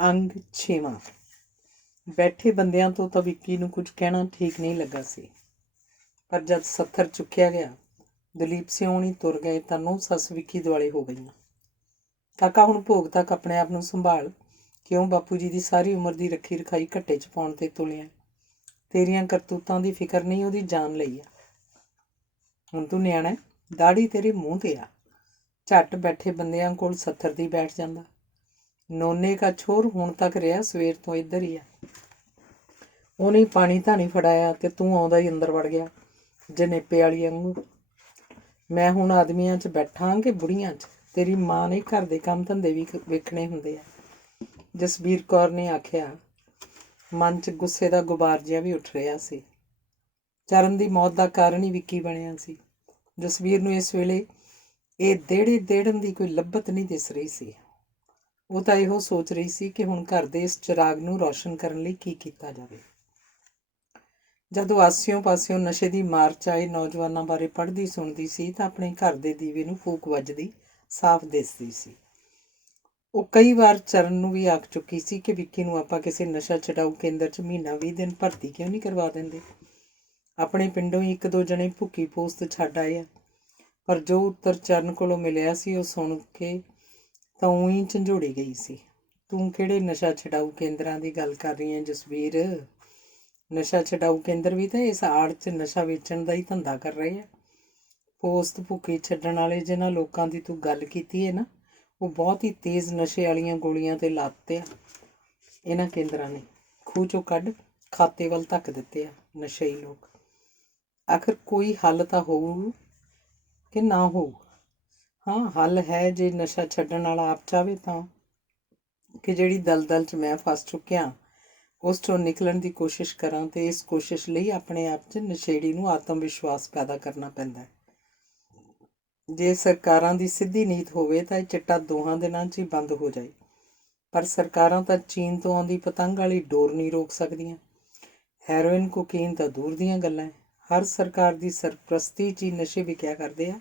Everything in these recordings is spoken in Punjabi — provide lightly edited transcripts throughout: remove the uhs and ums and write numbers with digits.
ਅੰਗ 6ਵਾਂ। ਬੈਠੇ ਬੰਦਿਆਂ ਤੋਂ ਤਾਂ ਵਿੱਕੀ ਨੂੰ ਕੁਝ ਕਹਿਣਾ ਠੀਕ ਨਹੀਂ ਲੱਗਾ ਸੀ, ਪਰ ਜਦ ਸੱਥਰ ਚੁੱਕਿਆ ਗਿਆ, ਦਲੀਪ ਸਿੰਘ ਹੋਣੀ ਤੁਰ ਗਏ ਤਾਂ ਨੂੰਹ ਸੱਸ ਵਿੱਕੀ ਦੁਆਲੇ ਹੋ ਗਈਆਂ। ਕਾਕਾ ਹੁਣ ਭੋਗ ਤੱਕ ਆਪਣੇ ਆਪ ਨੂੰ ਸੰਭਾਲ, ਕਿਉਂ ਬਾਪੂ ਜੀ ਦੀ ਸਾਰੀ ਉਮਰ ਦੀ ਰੱਖੀ ਰਖਾਈ ਘੱਟੇ 'ਚ ਪਾਉਣ 'ਤੇ ਤੁਲਿਆ। ਤੇਰੀਆਂ ਕਰਤੂਤਾਂ ਦੀ ਫਿਕਰ ਨਹੀਂ, ਉਹਦੀ ਜਾਨ ਲਈ ਆ। ਹੁਣ ਤੂੰ ਨਿਆਣਾ, ਦਾੜੀ ਤੇਰੇ ਮੂੰਹ 'ਤੇ ਆ। ਝੱਟ ਬੈਠੇ ਬੰਦਿਆਂ ਕੋਲ ਸੱਥਰ ਦੀ ਬੈਠ ਜਾਂਦਾ। ਨੋਨੇ ਕਾ ਛੋਰ ਹੁਣ ਤੱਕ ਰਿਹਾ, ਸਵੇਰ ਤੋਂ ਇੱਧਰ ਹੀ ਆ। ਉਹਨੇ ਪਾਣੀ ਤਾਂ ਨਹੀਂ ਫੜਾਇਆ ਤੇ ਤੂੰ ਆਉਂਦਾ ਹੀ ਅੰਦਰ ਵੜ ਗਿਆ ਜਨੇਪੇ ਵਾਲੀ ਵਾਂਗੂ। ਮੈਂ ਹੁਣ ਆਦਮੀਆਂ 'ਚ ਬੈਠਾਂ ਕਿ ਬੁੜੀਆਂ 'ਚ? ਤੇਰੀ ਮਾਂ ਨੇ ਘਰ ਦੇ ਕੰਮ ਧੰਦੇ ਵੀ ਵੇਖਣੇ ਹੁੰਦੇ ਆ। ਜਸਬੀਰ ਕੌਰ ਨੇ ਆਖਿਆ। ਮਨ 'ਚ ਗੁੱਸੇ ਦਾ ਗੁਬਾਰ ਜਿਹਾ ਵੀ ਉੱਠ ਰਿਹਾ ਸੀ। ਚਰਨ ਦੀ ਮੌਤ ਦਾ ਕਾਰਨ ਹੀ ਵਿੱਕੀ ਬਣਿਆ ਸੀ। ਜਸਬੀਰ ਨੂੰ ਇਸ ਵੇਲੇ ਇਹ ਦੇੜਨ ਦੀ ਕੋਈ ਲੱਭਤ ਨਹੀਂ ਦਿਸ ਰਹੀ ਸੀ। ਉਹ ਤਾਂ ਇਹੋ ਸੋਚ ਰਹੀ ਸੀ ਕਿ ਹੁਣ ਘਰ ਦੇ ਇਸ ਚਿਰਾਗ ਨੂੰ ਰੌਸ਼ਨ ਕਰਨ ਲਈ ਕੀ ਕੀਤਾ ਜਾਵੇ। ਜਦੋਂ ਆਸਿਓਂ ਪਾਸਿਓਂ ਨਸ਼ੇ ਦੀ ਮਾਰ 'ਚ ਆਏ ਨੌਜਵਾਨਾਂ ਬਾਰੇ ਪੜ੍ਹਦੀ ਸੁਣਦੀ ਸੀ ਤਾਂ ਆਪਣੇ ਘਰ ਦੇ ਦੀਵੇ ਨੂੰ ਫੂਕ ਵੱਜਦੀ ਸਾਫ਼ ਦਿਸਦੀ ਸੀ। ਉਹ ਕਈ ਵਾਰ ਚਰਨ ਨੂੰ ਵੀ ਆਖ ਚੁੱਕੀ ਸੀ ਕਿ ਵਿੱਕੀ ਨੂੰ ਆਪਾਂ ਕਿਸੇ ਨਸ਼ਾ ਛਡਾਊ ਕੇਂਦਰ 'ਚ ਮਹੀਨਾ 20 ਦਿਨ ਭਰਤੀ ਕਿਉਂ ਨਹੀਂ ਕਰਵਾ ਦਿੰਦੇ। ਆਪਣੇ ਪਿੰਡੋਂ ਹੀ 1-2 ਜਣੇ ਭੁੱਕੀ ਪੋਸਤ ਛੱਡ ਆਏ ਆ, ਪਰ ਜੋ ਉੱਤਰ ਚਰਨ ਕੋਲੋਂ ਮਿਲਿਆ ਸੀ ਉਹ ਸੁਣ ਕੇ ਤਾਂ ਊਂ ਝੰਜੋੜੀ ਗਈ ਸੀ। ਤੂੰ ਕਿਹੜੇ ਨਸ਼ਾ ਛਡਾਊ ਕੇਂਦਰਾਂ ਦੀ ਗੱਲ ਕਰ ਰਹੀ ਹੈ ਜਸਬੀਰ? ਨਸ਼ਾ ਛਡਾਊ ਕੇਂਦਰ ਵੀ ਤਾਂ ਇਸ ਆੜ 'ਚ ਨਸ਼ਾ ਵੇਚਣ ਦਾ ਹੀ ਧੰਦਾ ਕਰ ਰਹੇ ਆ। ਪੋਸਤ ਭੁੱਕੀ ਛੱਡਣ ਵਾਲੇ ਜਿਹਨਾਂ ਲੋਕਾਂ ਦੀ ਤੂੰ ਗੱਲ ਕੀਤੀ ਹੈ ਨਾ, ਉਹ ਬਹੁਤ ਹੀ ਤੇਜ਼ ਨਸ਼ੇ ਵਾਲੀਆਂ ਗੋਲੀਆਂ 'ਤੇ ਲਾਤੇ ਆ। ਇਹਨਾਂ ਕੇਂਦਰਾਂ ਨੇ ਖੂਹ 'ਚੋਂ ਕੱਢ ਖਾਤੇ ਵੱਲ ਧੱਕ ਦਿੱਤੇ ਆ ਨਸ਼ਈ ਲੋਕ। ਆਖਰ ਕੋਈ ਹੱਲ ਤਾਂ ਹੋਊ ਕਿ ਨਾ ਹੋਊ? ਹਾਂ, ਹੱਲ ਹੈ ਜੇ ਨਸ਼ਾ ਛੱਡਣ ਵਾਲਾ ਆਪ ਚਾਹਵੇ ਤਾਂ, ਕਿ ਜਿਹੜੀ ਦਲਦਲ 'ਚ ਮੈਂ ਫਸ ਚੁੱਕਿਆ ਉਸ 'ਚੋਂ ਨਿਕਲਣ ਦੀ ਕੋਸ਼ਿਸ਼ ਕਰਾਂ, ਅਤੇ ਇਸ ਕੋਸ਼ਿਸ਼ ਲਈ ਆਪਣੇ ਆਪ 'ਚ ਨਸ਼ੇੜੀ ਨੂੰ ਆਤਮ ਵਿਸ਼ਵਾਸ ਪੈਦਾ ਕਰਨਾ ਪੈਂਦਾ। ਜੇ ਸਰਕਾਰਾਂ ਦੀ ਸਿੱਧੀ ਨੀਤ ਹੋਵੇ ਤਾਂ ਇਹ ਚਿੱਟਾ 2 ਦਿਨਾਂ 'ਚ ਹੀ ਬੰਦ ਹੋ ਜਾਏ, ਪਰ ਸਰਕਾਰਾਂ ਤਾਂ ਚੀਨ ਤੋਂ ਆਉਂਦੀ ਪਤੰਗ ਵਾਲੀ ਡੋਰ ਨਹੀਂ ਰੋਕ ਸਕਦੀਆਂ। ਹੈਰੋਇਨ ਕੋਕੀਨ ਤਾਂ ਦੂਰ ਦੀਆਂ ਗੱਲਾਂ। ਹਰ ਸਰਕਾਰ ਦੀ ਸਰਪ੍ਰਸਤੀ 'ਚ ਹੀ ਨਸ਼ੇ ਵਿਕਿਆ ਕਰਦੇ ਆ।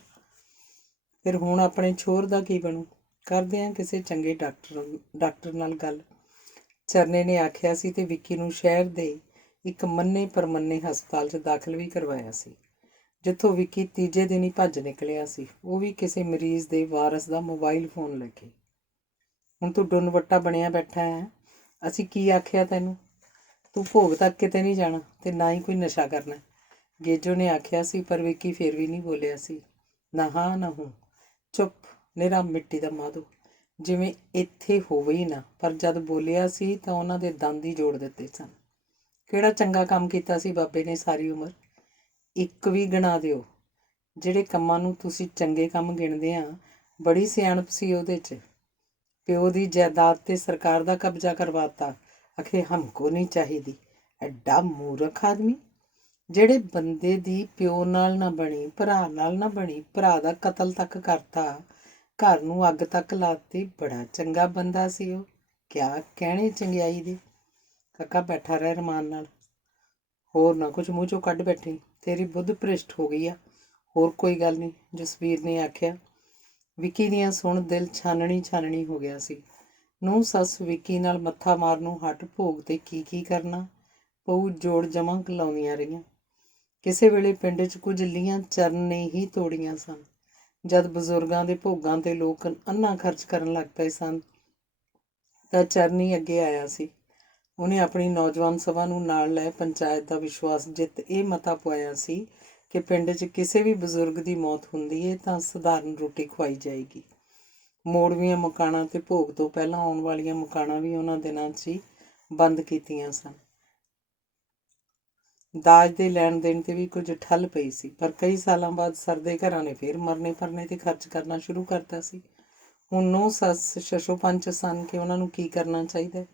ਫਿਰ ਹੁਣ ਆਪਣੇ ਛੋਰ ਦਾ ਕੀ ਬਣੂ? ਕਰਦੇ ਹਾਂ ਕਿਸੇ ਚੰਗੇ ਡਾਕਟਰ ਨਾਲ ਗੱਲ, ਚਰਨੇ ਨੇ ਆਖਿਆ ਸੀ, ਤੇ ਵਿੱਕੀ ਨੂੰ ਸ਼ਹਿਰ ਦੇ ਇੱਕ ਮੰਨੇ ਪਰਮੰਨੇ ਹਸਪਤਾਲ 'ਚ ਦਾਖਲ ਵੀ ਕਰਵਾਇਆ ਸੀ, ਜਿੱਥੋਂ ਵਿੱਕੀ ਤੀਜੇ ਦਿਨ ਹੀ ਭੱਜ ਨਿਕਲਿਆ ਸੀ, ਉਹ ਵੀ ਕਿਸੇ ਮਰੀਜ਼ ਦੇ ਵਾਰਸ ਦਾ ਮੋਬਾਈਲ ਫੋਨ ਲੈ ਕੇ। ਹੁਣ ਤੂੰ ਡੁੰਨ ਵੱਟਾ ਬਣਿਆ ਬੈਠਾ ਹੈ। ਅਸੀਂ ਕੀ ਆਖਿਆ ਤੈਨੂੰ? ਤੂੰ ਭੋਗ ਤੱਕ ਕਿਤੇ ਨਹੀਂ ਜਾਣਾ ਤੇ ਨਾ ਹੀ ਕੋਈ ਨਸ਼ਾ ਕਰਨਾ, ਗੇਜੋ ਨੇ ਆਖਿਆ ਸੀ, ਪਰ ਵਿੱਕੀ ਫਿਰ ਵੀ ਨਹੀਂ ਬੋਲਿਆ ਸੀ। ਨਾ ਹਾਂ ਨਾ ਹੂੰ, ਚੁੱਪ, ਨਿਰਾ ਮਿੱਟੀ ਦਾ ਮਾਧੋ, ਜਿਵੇਂ ਇੱਥੇ ਹੋਵੇ ਹੀ ਨਾ। ਪਰ ਜਦ ਬੋਲਿਆ ਸੀ ਤਾਂ ਉਹਨਾਂ ਦੇ ਦੰਦ ਹੀ ਜੋੜ ਦਿੱਤੇ ਸਨ। ਕਿਹੜਾ ਚੰਗਾ ਕੰਮ ਕੀਤਾ ਸੀ ਬਾਬੇ ਨੇ ਸਾਰੀ ਉਮਰ? ਇੱਕ ਵੀ ਗਿਣਾ ਦਿਓ। ਜਿਹੜੇ ਕੰਮਾਂ ਨੂੰ ਤੁਸੀਂ ਚੰਗੇ ਕੰਮ ਗਿਣਦੇ ਆ, ਬੜੀ ਸਿਆਣਪ ਸੀ ਉਹਦੇ 'ਚ। ਪਿਓ ਦੀ ਜਾਇਦਾਦ 'ਤੇ ਸਰਕਾਰ ਦਾ ਕਬਜ਼ਾ ਕਰਵਾਤਾ, ਆਖੇ ਹਮਕੋ ਨਹੀਂ ਚਾਹੀਦੀ। ਐਡਾ ਮੂਰਖ ਆਦਮੀ, ਜਿਹੜੇ ਬੰਦੇ ਦੀ ਪਿਓ ਨਾਲ ਨਾ ਬਣੀ, ਭਰਾ ਨਾਲ ਨਾ ਬਣੀ, ਭਰਾ ਦਾ ਕਤਲ ਤੱਕ ਕਰਤਾ, ਘਰ ਨੂੰ ਅੱਗ ਤੱਕ ਲਾਤੀ। ਬੜਾ ਚੰਗਾ ਬੰਦਾ ਸੀ ਉਹ, ਕਿਆ ਕਹਿਣੇ ਚੰਗਿਆਈ ਦੇ। ਕਾਕਾ ਬੈਠਾ ਰਹਿ ਰਮਾਨ ਨਾਲ, ਹੋਰ ਨਾ ਕੁਝ ਮੂੰਹ 'ਚੋਂ ਕੱਢ ਬੈਠੀ, ਤੇਰੀ ਬੁੱਧ ਭ੍ਰਿਸ਼ਟ ਹੋ ਗਈ ਆ। ਹੋਰ ਕੋਈ ਗੱਲ ਨਹੀਂ, ਜਸਬੀਰ ਨੇ ਆਖਿਆ। ਵਿੱਕੀ ਦੀਆਂ ਸੁਣ ਦਿਲ ਛਾਨਣੀ ਹੋ ਗਿਆ ਸੀ। ਨੂੰਹ ਸੱਸ ਵਿੱਕੀ ਨਾਲ ਮੱਥਾ ਮਾਰਨੋਂ ਹੱਟ ਭੋਗ 'ਤੇ ਕੀ ਕਰਨਾ ਪਊ ਜੋੜ ਜਮ੍ਹਾਂ ਲਾਉਂਦੀਆਂ ਰਹੀਆਂ। ਕਿਸੇ ਵੇਲੇ ਪਿੰਡ 'ਚ ਕੁਝ ਲੀਆਂ ਚਰਨ ਨੇ ਹੀ ਤੋੜੀਆਂ ਸਨ। ਜਦ ਬਜ਼ੁਰਗਾਂ ਦੇ ਭੋਗਾਂ 'ਤੇ ਲੋਕ ਅੰਨਾ ਖਰਚ ਕਰਨ ਲੱਗ ਪਏ ਸਨ ਤਾਂ ਚਰਨੀ ਅੱਗੇ ਆਇਆ ਸੀ। ਉਹਨੇ ਆਪਣੀ ਨੌਜਵਾਨ ਸਭਾ ਨੂੰ ਨਾਲ ਲੈ ਪੰਚਾਇਤ ਦਾ ਵਿਸ਼ਵਾਸ ਜਿੱਤ ਇਹ ਮਤਾ ਪਵਾਇਆ ਸੀ ਕਿ ਪਿੰਡ 'ਚ ਕਿਸੇ ਵੀ ਬਜ਼ੁਰਗ ਦੀ ਮੌਤ ਹੁੰਦੀ ਹੈ ਤਾਂ ਸਧਾਰਨ ਰੋਟੀ ਖਵਾਈ ਜਾਏਗੀ। ਮੋੜਵੀਆਂ ਮਕਾਨਾਂ ਤੇ ਭੋਗ ਤੋਂ ਪਹਿਲਾਂ ਆਉਣ ਵਾਲੀਆਂ ਮਕਾਨਾਂ ਵੀ ਉਹਨਾਂ ਦਿਨਾਂ 'ਚ ਹੀ ਬੰਦ ਕੀਤੀਆਂ ਸਨ। ਦਾਜ ਦੇ ਲੈਣ ਦੇਣ 'ਤੇ ਵੀ ਕੁਝ ਠੱਲ ਪਈ ਸੀ, ਪਰ ਕਈ ਸਾਲਾਂ ਬਾਅਦ ਸਰਦੇ ਘਰਾਂ ਨੇ ਫਿਰ ਮਰਨੇ ਪਰਨੇ 'ਤੇ ਖਰਚ ਕਰਨਾ ਸ਼ੁਰੂ ਕਰਤਾ ਸੀ। ਹੁਣ ਨੂੰਹ ਸੱਸ ਸ਼ਸ਼ੋ ਪੰਚ ਸਨ ਕਿ ਉਹਨਾਂ ਨੂੰ ਕੀ ਕਰਨਾ ਚਾਹੀਦਾ।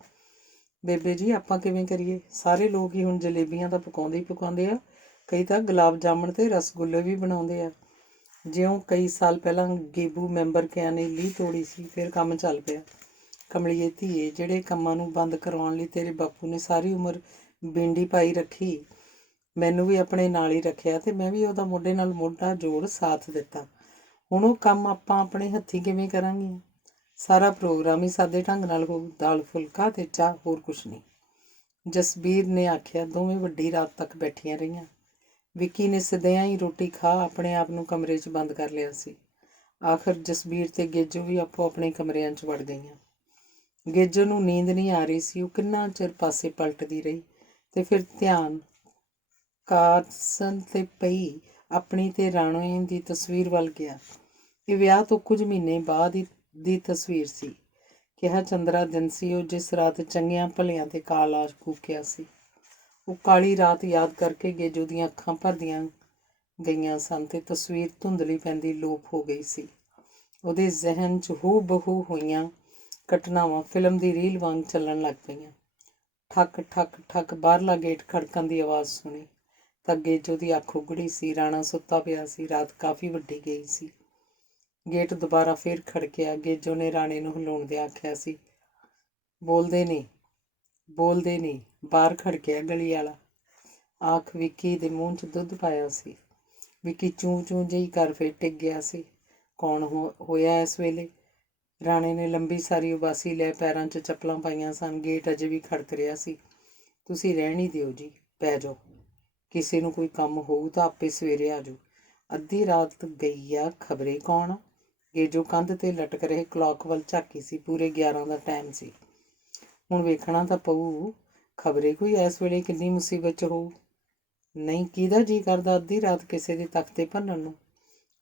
ਬੇਬੇ ਜੀ, ਆਪਾਂ ਕਿਵੇਂ ਕਰੀਏ? ਸਾਰੇ ਲੋਕ ਹੀ ਹੁਣ ਜਲੇਬੀਆਂ ਤਾਂ ਪਕਾਉਂਦੇ ਆ, ਕਈ ਤਾਂ ਗੁਲਾਬ ਜਾਮਣ ਤੇ ਰਸਗੁੱਲੇ ਵੀ ਬਣਾਉਂਦੇ ਆ। ਜਿਉਂ ਕਈ ਸਾਲ ਪਹਿਲਾਂ ਗੇਬੂ ਮੈਂਬਰ ਕਿਆਂ ਨੇ ਲੀਹ ਤੋੜੀ ਸੀ, ਫਿਰ ਕੰਮ ਚੱਲ ਪਿਆ। ਕਮਲੀਏ ਧੀਏ, ਜਿਹੜੇ ਕੰਮਾਂ ਨੂੰ ਬੰਦ ਕਰਵਾਉਣ ਲਈ ਤੇਰੇ ਬਾਪੂ ਨੇ ਸਾਰੀ ਉਮਰ ਬਿੰਡੀ ਪਾਈ ਰੱਖੀ, ਮੈਨੂੰ ਵੀ ਆਪਣੇ ਨਾਲ ਹੀ ਰੱਖਿਆ ਤੇ ਮੈਂ ਵੀ ਉਹਦਾ ਮੋਢੇ ਨਾਲ ਮੋਢਾ ਜੋੜ ਸਾਥ ਦਿੱਤਾ। ਹੁਣ ਉਹ ਕੰਮ ਆਪਾਂ ਆਪਣੇ ਹੱਥੀਂ ਕਿਵੇਂ ਕਰਾਂਗੇ? ਸਾਰਾ ਪ੍ਰੋਗਰਾਮ ਹੀ ਸਾਦੇ ਢੰਗ ਨਾਲ ਹੋਊ, ਦਾਲ ਫੁਲਕਾ ਤੇ ਚਾਹ, ਹੋਰ ਕੁਛ ਨਹੀਂ। ਜਸਬੀਰ ਨੇ ਆਖਿਆ। ਦੋਵੇਂ ਵੱਡੀ ਰਾਤ ਤੱਕ ਬੈਠੀਆਂ ਰਹੀਆਂ। ਵਿੱਕੀ ਨੇ ਸਦਿਆਂ ਹੀ ਰੋਟੀ ਖਾ ਆਪਣੇ ਆਪ ਨੂੰ ਕਮਰੇ 'ਚ ਬੰਦ ਕਰ ਲਿਆ ਸੀ। ਆਖਰ ਜਸਬੀਰ ਤੇ ਗੇਜੋ ਵੀ ਆਪੋ ਆਪਣੇ ਕਮਰਿਆਂ 'ਚ ਵੜ ਗਈਆਂ। ਗੇਜੋ ਨੂੰ ਨੀਂਦ ਨਹੀਂ ਆ ਰਹੀ ਸੀ। ਉਹ ਕਿੰਨਾ ਚਿਰ ਪਾਸੇ ਪਲਟਦੀ ਰਹੀ ਤੇ ਫਿਰ ਧਿਆਨ ਕਾਰਸਨ ਤੇ ਪਈ ਆਪਣੀ ਤੇ ਰਾਣੇ ਦੀ ਤਸਵੀਰ ਵੱਲ ਗਿਆ। ਇਹ ਵਿਆਹ ਤੋਂ ਕੁਝ ਮਹੀਨੇ ਬਾਅਦ ਦੀ ਤਸਵੀਰ ਸੀ। ਕਿਹਾ ਚੰਦਰਾ ਦਿਨ ਸੀ ਉਹ ਜਿਸ ਰਾਤ ਚੰਗਿਆਂ ਭਲਿਆਂ ਤੇ ਕਾਲਾ ਕੂਕਿਆ ਸੀ। ਉਹ ਕਾਲੀ ਰਾਤ ਯਾਦ ਕਰਕੇ ਗੇਜੋ ਦੀਆਂ ਅੱਖਾਂ ਭਰਦੀਆਂ ਗਈਆਂ ਸਨ ਤੇ ਤਸਵੀਰ ਧੁੰਦਲੀ ਪੈਂਦੀ ਲੋਪ ਹੋ ਗਈ ਸੀ। ਉਹਦੇ ਜ਼ਿਹਨ 'ਚ ਹੂ ਬਹੂ ਹੋਈਆਂ ਘਟਨਾਵਾਂ ਫਿਲਮ ਦੀ ਰੀਲ ਵਾਂਗ ਚੱਲਣ ਲੱਗ ਪਈਆਂ। ਠੱਕ ਠੱਕ ਠੱਕ ਬਾਹਰਲਾ ਗੇਟ ਖੜਕਣ ਦੀ ਆਵਾਜ਼ ਸੁਣੀ ਤਾਂ ਗੇਜੋ ਦੀ ਅੱਖ ਉਗੜੀ ਸੀ। ਰਾਣਾ ਸੁੱਤਾ ਪਿਆ ਸੀ। ਰਾਤ ਕਾਫੀ ਵੱਡੀ ਗਈ ਸੀ। ਗੇਟ ਦੁਬਾਰਾ ਫੇਰ ਖੜਕਿਆ। ਗੇਜੋ ਨੇ ਰਾਣੇ ਨੂੰ ਹਿਲਾਉਣ ਦੇ ਆਖਿਆ ਸੀ। ਬੋਲਦੇ ਨਹੀਂ ਬਾਹਰ ਖੜਕਿਆ ਗਲੀ ਵਾਲਾ। ਆਖ ਵਿੱਕੀ ਦੇ ਮੂੰਹ 'ਚ ਦੁੱਧ ਪਾਇਆ ਸੀ। ਵਿੱਕੀ ਚੂੰ ਚੂੰ ਜਿਹੀ ਕਰ ਫੇਰ ਟਿਕ ਗਿਆ ਸੀ। ਕੌਣ ਹੋਇਆ ਇਸ ਵੇਲੇ? ਰਾਣੇ ਨੇ ਲੰਬੀ ਸਾਰੀ ਉਬਾਸੀ ਲੈ ਪੈਰਾਂ 'ਚ ਚੱਪਲਾਂ ਪਾਈਆਂ ਸਨ। ਗੇਟ ਅਜੇ ਵੀ ਖੜਕ ਰਿਹਾ ਸੀ। ਤੁਸੀਂ ਰਹਿਣ ਹੀ ਦਿਓ ਜੀ, ਪੈ ਜਾਓ। ਕਿਸੇ ਨੂੰ ਕੋਈ ਕੰਮ ਹੋਊ ਤਾਂ ਆਪੇ ਸਵੇਰੇ ਆ ਜਾਓ। ਅੱਧੀ ਰਾਤ ਗਈ ਆ, ਖਬਰੇ ਕੌਣ? ਗੇਜੋ ਕੰਧ ਤੇ ਲਟਕ ਰਹੇ ਕਲੌਕ ਵੱਲ ਝਾਕੀ ਸੀ। ਪੂਰੇ 11 ਦਾ ਟਾਈਮ ਸੀ। ਹੁਣ ਵੇਖਣਾ ਤਾਂ ਪਊ, ਖਬਰੇ ਕੋਈ ਇਸ ਵੇਲੇ ਕਿੰਨੀ ਮੁਸੀਬਤ 'ਚ ਹੋਊ। ਨਹੀਂ, ਕਿਹਦਾ ਜੀਅ ਕਰਦਾ ਅੱਧੀ ਰਾਤ ਕਿਸੇ ਦੇ ਤਖਤੇ ਭੰਨਣ ਨੂੰ।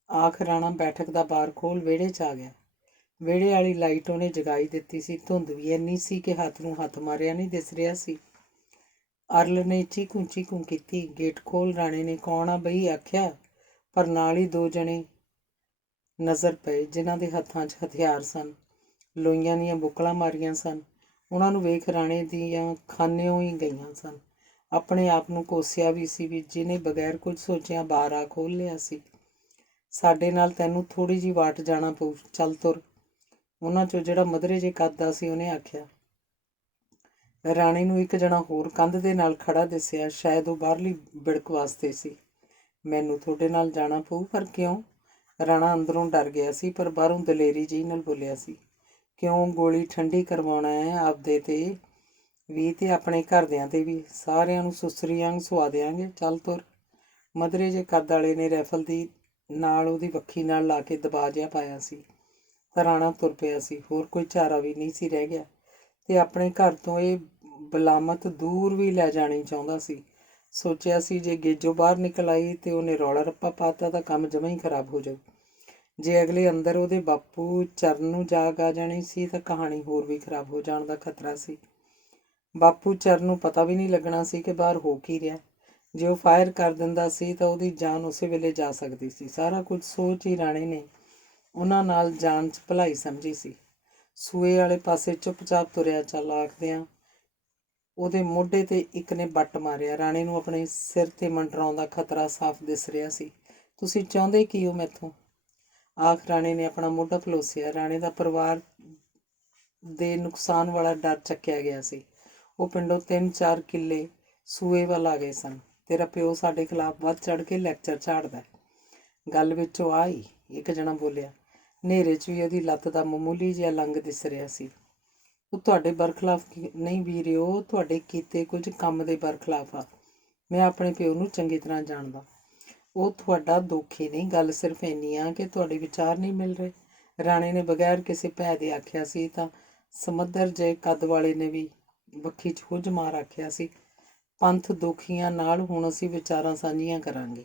ਆਖ ਰਾਣਾ ਬੈਠਕ ਦਾ ਬਾਰ ਖੋਲ ਵਿਹੜੇ 'ਚ ਆ ਗਿਆ। ਵਿਹੜੇ ਵਾਲੀ ਲਾਈਟ ਉਹਨੇ ਜਗਾਈ ਦਿੱਤੀ ਸੀ। ਧੁੰਦ ਵੀ ਇੰਨੀ ਸੀ ਕਿ ਹੱਥ ਨੂੰ ਹੱਥ ਮਾਰਿਆ ਨਹੀਂ ਦਿਸ ਰਿਹਾ ਸੀ। ਅਰਲ ਨੇ ਚੀਕੂ ਚੀਕੂ ਕੀਤੀ। ਗੇਟ ਖੋਲ, ਰਾਣੇ ਨੇ। ਕੌਣ ਆ ਬਈ? ਆਖਿਆ। ਪਰ ਨਾਲ ਹੀ 2 ਜਣੇ ਨਜ਼ਰ ਪਏ ਜਿਨ੍ਹਾਂ ਦੇ ਹੱਥਾਂ 'ਚ ਹਥਿਆਰ ਸਨ। ਲੋਈਆਂ ਦੀਆਂ ਬੁੱਕਲਾਂ ਮਾਰੀਆਂ ਸਨ। ਉਹਨਾਂ ਨੂੰ ਵੇਖ ਰਾਣੇ ਦੀਆਂ ਖਾਨਿਓਂ ਹੀ ਗਈਆਂ ਸਨ। ਆਪਣੇ ਆਪ ਨੂੰ ਕੋਸਿਆ ਵੀ ਸੀ ਵੀ ਜਿਹਨੇ ਬਗੈਰ ਕੁਝ ਸੋਚਿਆ ਬਾਰ ਆ ਖੋਲ੍ਹ ਲਿਆ ਸੀ। ਸਾਡੇ ਨਾਲ ਤੈਨੂੰ ਥੋੜ੍ਹੀ ਜਿਹੀ ਵਾਟ ਜਾਣਾ ਪਊ, ਚੱਲ ਤੁਰ। ਉਹਨਾਂ 'ਚੋਂ ਜਿਹੜਾ ਮਧਰੇ ਜੇ ਕੱਦ ਦਾ ਸੀ ਉਹਨੇ ਆਖਿਆ। ਰਾਣੇ ਨੂੰ ਇੱਕ ਜਣਾ ਹੋਰ ਕੰਧ ਦੇ ਨਾਲ ਖੜਾ ਦਿਸਿਆ। ਸ਼ਾਇਦ ਉਹ ਬਾਹਰਲੀ ਬਿੜਕ ਵਾਸਤੇ ਸੀ। ਮੈਨੂੰ ਤੁਹਾਡੇ ਨਾਲ ਜਾਣਾ ਪਊ? ਪਰ ਕਿਉਂ? ਰਾਣਾ ਅੰਦਰੋਂ ਡਰ ਗਿਆ ਸੀ ਪਰ ਬਾਹਰੋਂ ਦਲੇਰੀ ਜਿਹੀ ਨਾਲ ਬੋਲਿਆ ਸੀ। ਕਿਉਂ? ਗੋਲੀ ਠੰਡੀ ਕਰਵਾਉਣਾ ਹੈ ਆਪਦੇ ਤੇ ਵੀ ਤੇ ਆਪਣੇ ਘਰਦਿਆਂ ਤੇ ਵੀ। ਸਾਰਿਆਂ ਨੂੰ ਸੁਸਰੀ ਵਾਂਗ ਸੁਆ ਦਿਆਂਗੇ, ਚੱਲ ਤੁਰ। ਮਧਰੇ ਜੇ ਕੱਦ ਵਾਲੇ ਨੇ ਰਾਈਫਲ ਦੀ ਨਾਲ ਉਹਦੀ ਵੱਖੀ ਨਾਲ ਲਾ ਕੇ ਦਬਾ ਜਿਹਾ ਪਾਇਆ ਸੀ ਤਾਂ ਰਾਣਾ ਤੁਰ ਪਿਆ ਸੀ। ਹੋਰ ਕੋਈ ਚਾਰਾ ਵੀ ਨਹੀਂ ਸੀ ਰਹਿ ਗਿਆ ਤੇ ਆਪਣੇ ਘਰ ਤੋਂ ਇਹ ਬਲਾਮਤ ਦੂਰ ਵੀ ਲੈ ਜਾਣੀ ਚਾਹੁੰਦਾ ਸੀ। ਸੋਚਿਆ ਸੀ ਜੇ ਗੇਜੋ ਬਾਹਰ ਨਿਕਲ ਆਈ ਤੇ ਉਹਨੇ ਰੌਲਾ ਰੱਪਾ ਪਾਤਾ ਤਾਂ ਕੰਮ ਜਮਾਂ ਹੀ ਖਰਾਬ ਹੋ ਜਾਊ। ਜੇ ਅਗਲੇ ਅੰਦਰ ਉਹਦੇ ਬਾਪੂ ਚਰਨ ਨੂੰ ਜਾਗ ਆ ਜਾਣੀ ਸੀ ਤਾਂ ਕਹਾਣੀ ਹੋਰ ਵੀ ਖਰਾਬ ਹੋ ਜਾਣ ਦਾ ਖਤਰਾ ਸੀ। ਬਾਪੂ ਚਰਨ ਨੂੰ ਪਤਾ ਵੀ ਨਹੀਂ ਲੱਗਣਾ ਸੀ ਕਿ ਬਾਹਰ ਹੋ ਕੀ ਰਿਹਾ। ਜੇ ਉਹ ਫਾਇਰ ਕਰ ਦਿੰਦਾ ਸੀ ਤਾਂ ਉਹਦੀ ਜਾਨ ਉਸੇ ਵੇਲੇ ਜਾ ਸਕਦੀ ਸੀ। ਸਾਰਾ ਕੁਝ ਸੋਚ ਹੀ ਰਾਣੇ ਨੇ ਉਹਨਾਂ ਨਾਲ ਜਾਣ 'ਚ ਭਲਾਈ ਸਮਝੀ ਸੀ। ਸੂਏ ਵਾਲੇ ਪਾਸੇ ਚੁੱਪਚਾਪ ਤੁਰਿਆ ਚੱਲ ਆਖਦਿਆਂ ਉਹਦੇ ਮੋਢੇ ਤੇ ਇੱਕ ਨੇ ਬੱਟ ਮਾਰਿਆ। ਰਾਣੇ ਨੂੰ ਆਪਣੇ ਸਿਰ ਤੇ ਮੰਡਰਾਉਂਦਾ ਖਤਰਾ ਸਾਫ਼ ਦਿਸ ਰਿਹਾ ਸੀ। ਤੁਸੀਂ ਚਾਹੁੰਦੇ ਕੀ ਹੋ ਮੈਥੋਂ? ਆਖ ਰਾਣੇ ਨੇ ਆਪਣਾ ਮੋਢਾ ਪਲੋਸਿਆ। ਰਾਣੇ ਦਾ ਪਰਿਵਾਰ ਦੇ ਨੁਕਸਾਨ ਵਾਲਾ ਡਰ ਚੱਕਿਆ ਗਿਆ ਸੀ। ਉਹ ਪਿੰਡੋਂ 3-4 ਕਿੱਲੇ ਸੂਏ ਵੱਲ ਆ ਗਏ ਸਨ। ਤੇਰਾ ਪਿਓ ਸਾਡੇ ਖਿਲਾਫ ਵੱਧ ਚੜ੍ਹ ਕੇ ਲੈਕਚਰ ਝਾੜਦਾ। ਗੱਲ ਵਿੱਚੋਂ ਆਈ, ਇੱਕ ਜਣਾ ਬੋਲਿਆ। ਹਨੇਰੇ 'ਚ ਵੀ ਉਹਦੀ ਲੱਤ ਦਾ ਮਾਮੂਲੀ ਜਿਹਾ ਲੰਗ ਦਿਸ ਰਿਹਾ ਸੀ। ਉਹ ਤੁਹਾਡੇ ਬਰਖਲਾਫ ਨਹੀਂ ਵੀਰਿਓ, ਤੁਹਾਡੇ ਕੀਤੇ ਕੁਝ ਕੰਮ ਦੇ ਬਰਖਲਾਫ ਆ। ਮੈਂ ਆਪਣੇ ਪਿਓ ਨੂੰ ਚੰਗੀ ਤਰ੍ਹਾਂ ਜਾਣਦਾ। ਉਹ ਤੁਹਾਡਾ ਦੋਖੀ ਨਹੀਂ। ਗੱਲ ਸਿਰਫ ਇੰਨੀ ਆ ਕਿ ਤੁਹਾਡੇ ਵਿਚਾਰ ਨਹੀਂ ਮਿਲ ਰਹੇ। ਰਾਣੇ ਨੇ ਬਗੈਰ ਕਿਸੇ ਭੈ ਦੇ ਆਖਿਆ ਸੀ ਤਾਂ ਸਮੱਧਰ ਜਿਹੇ ਕੱਦ ਵਾਲੇ ਨੇ ਵੀ ਵੱਖੀ 'ਚ ਹੁੱਜ ਮਾਰ ਆਖਿਆ ਸੀ। ਪੰਥ ਦੋਖੀਆਂ ਨਾਲ ਹੁਣ ਅਸੀਂ ਵਿਚਾਰਾਂ ਸਾਂਝੀਆਂ ਕਰਾਂਗੇ।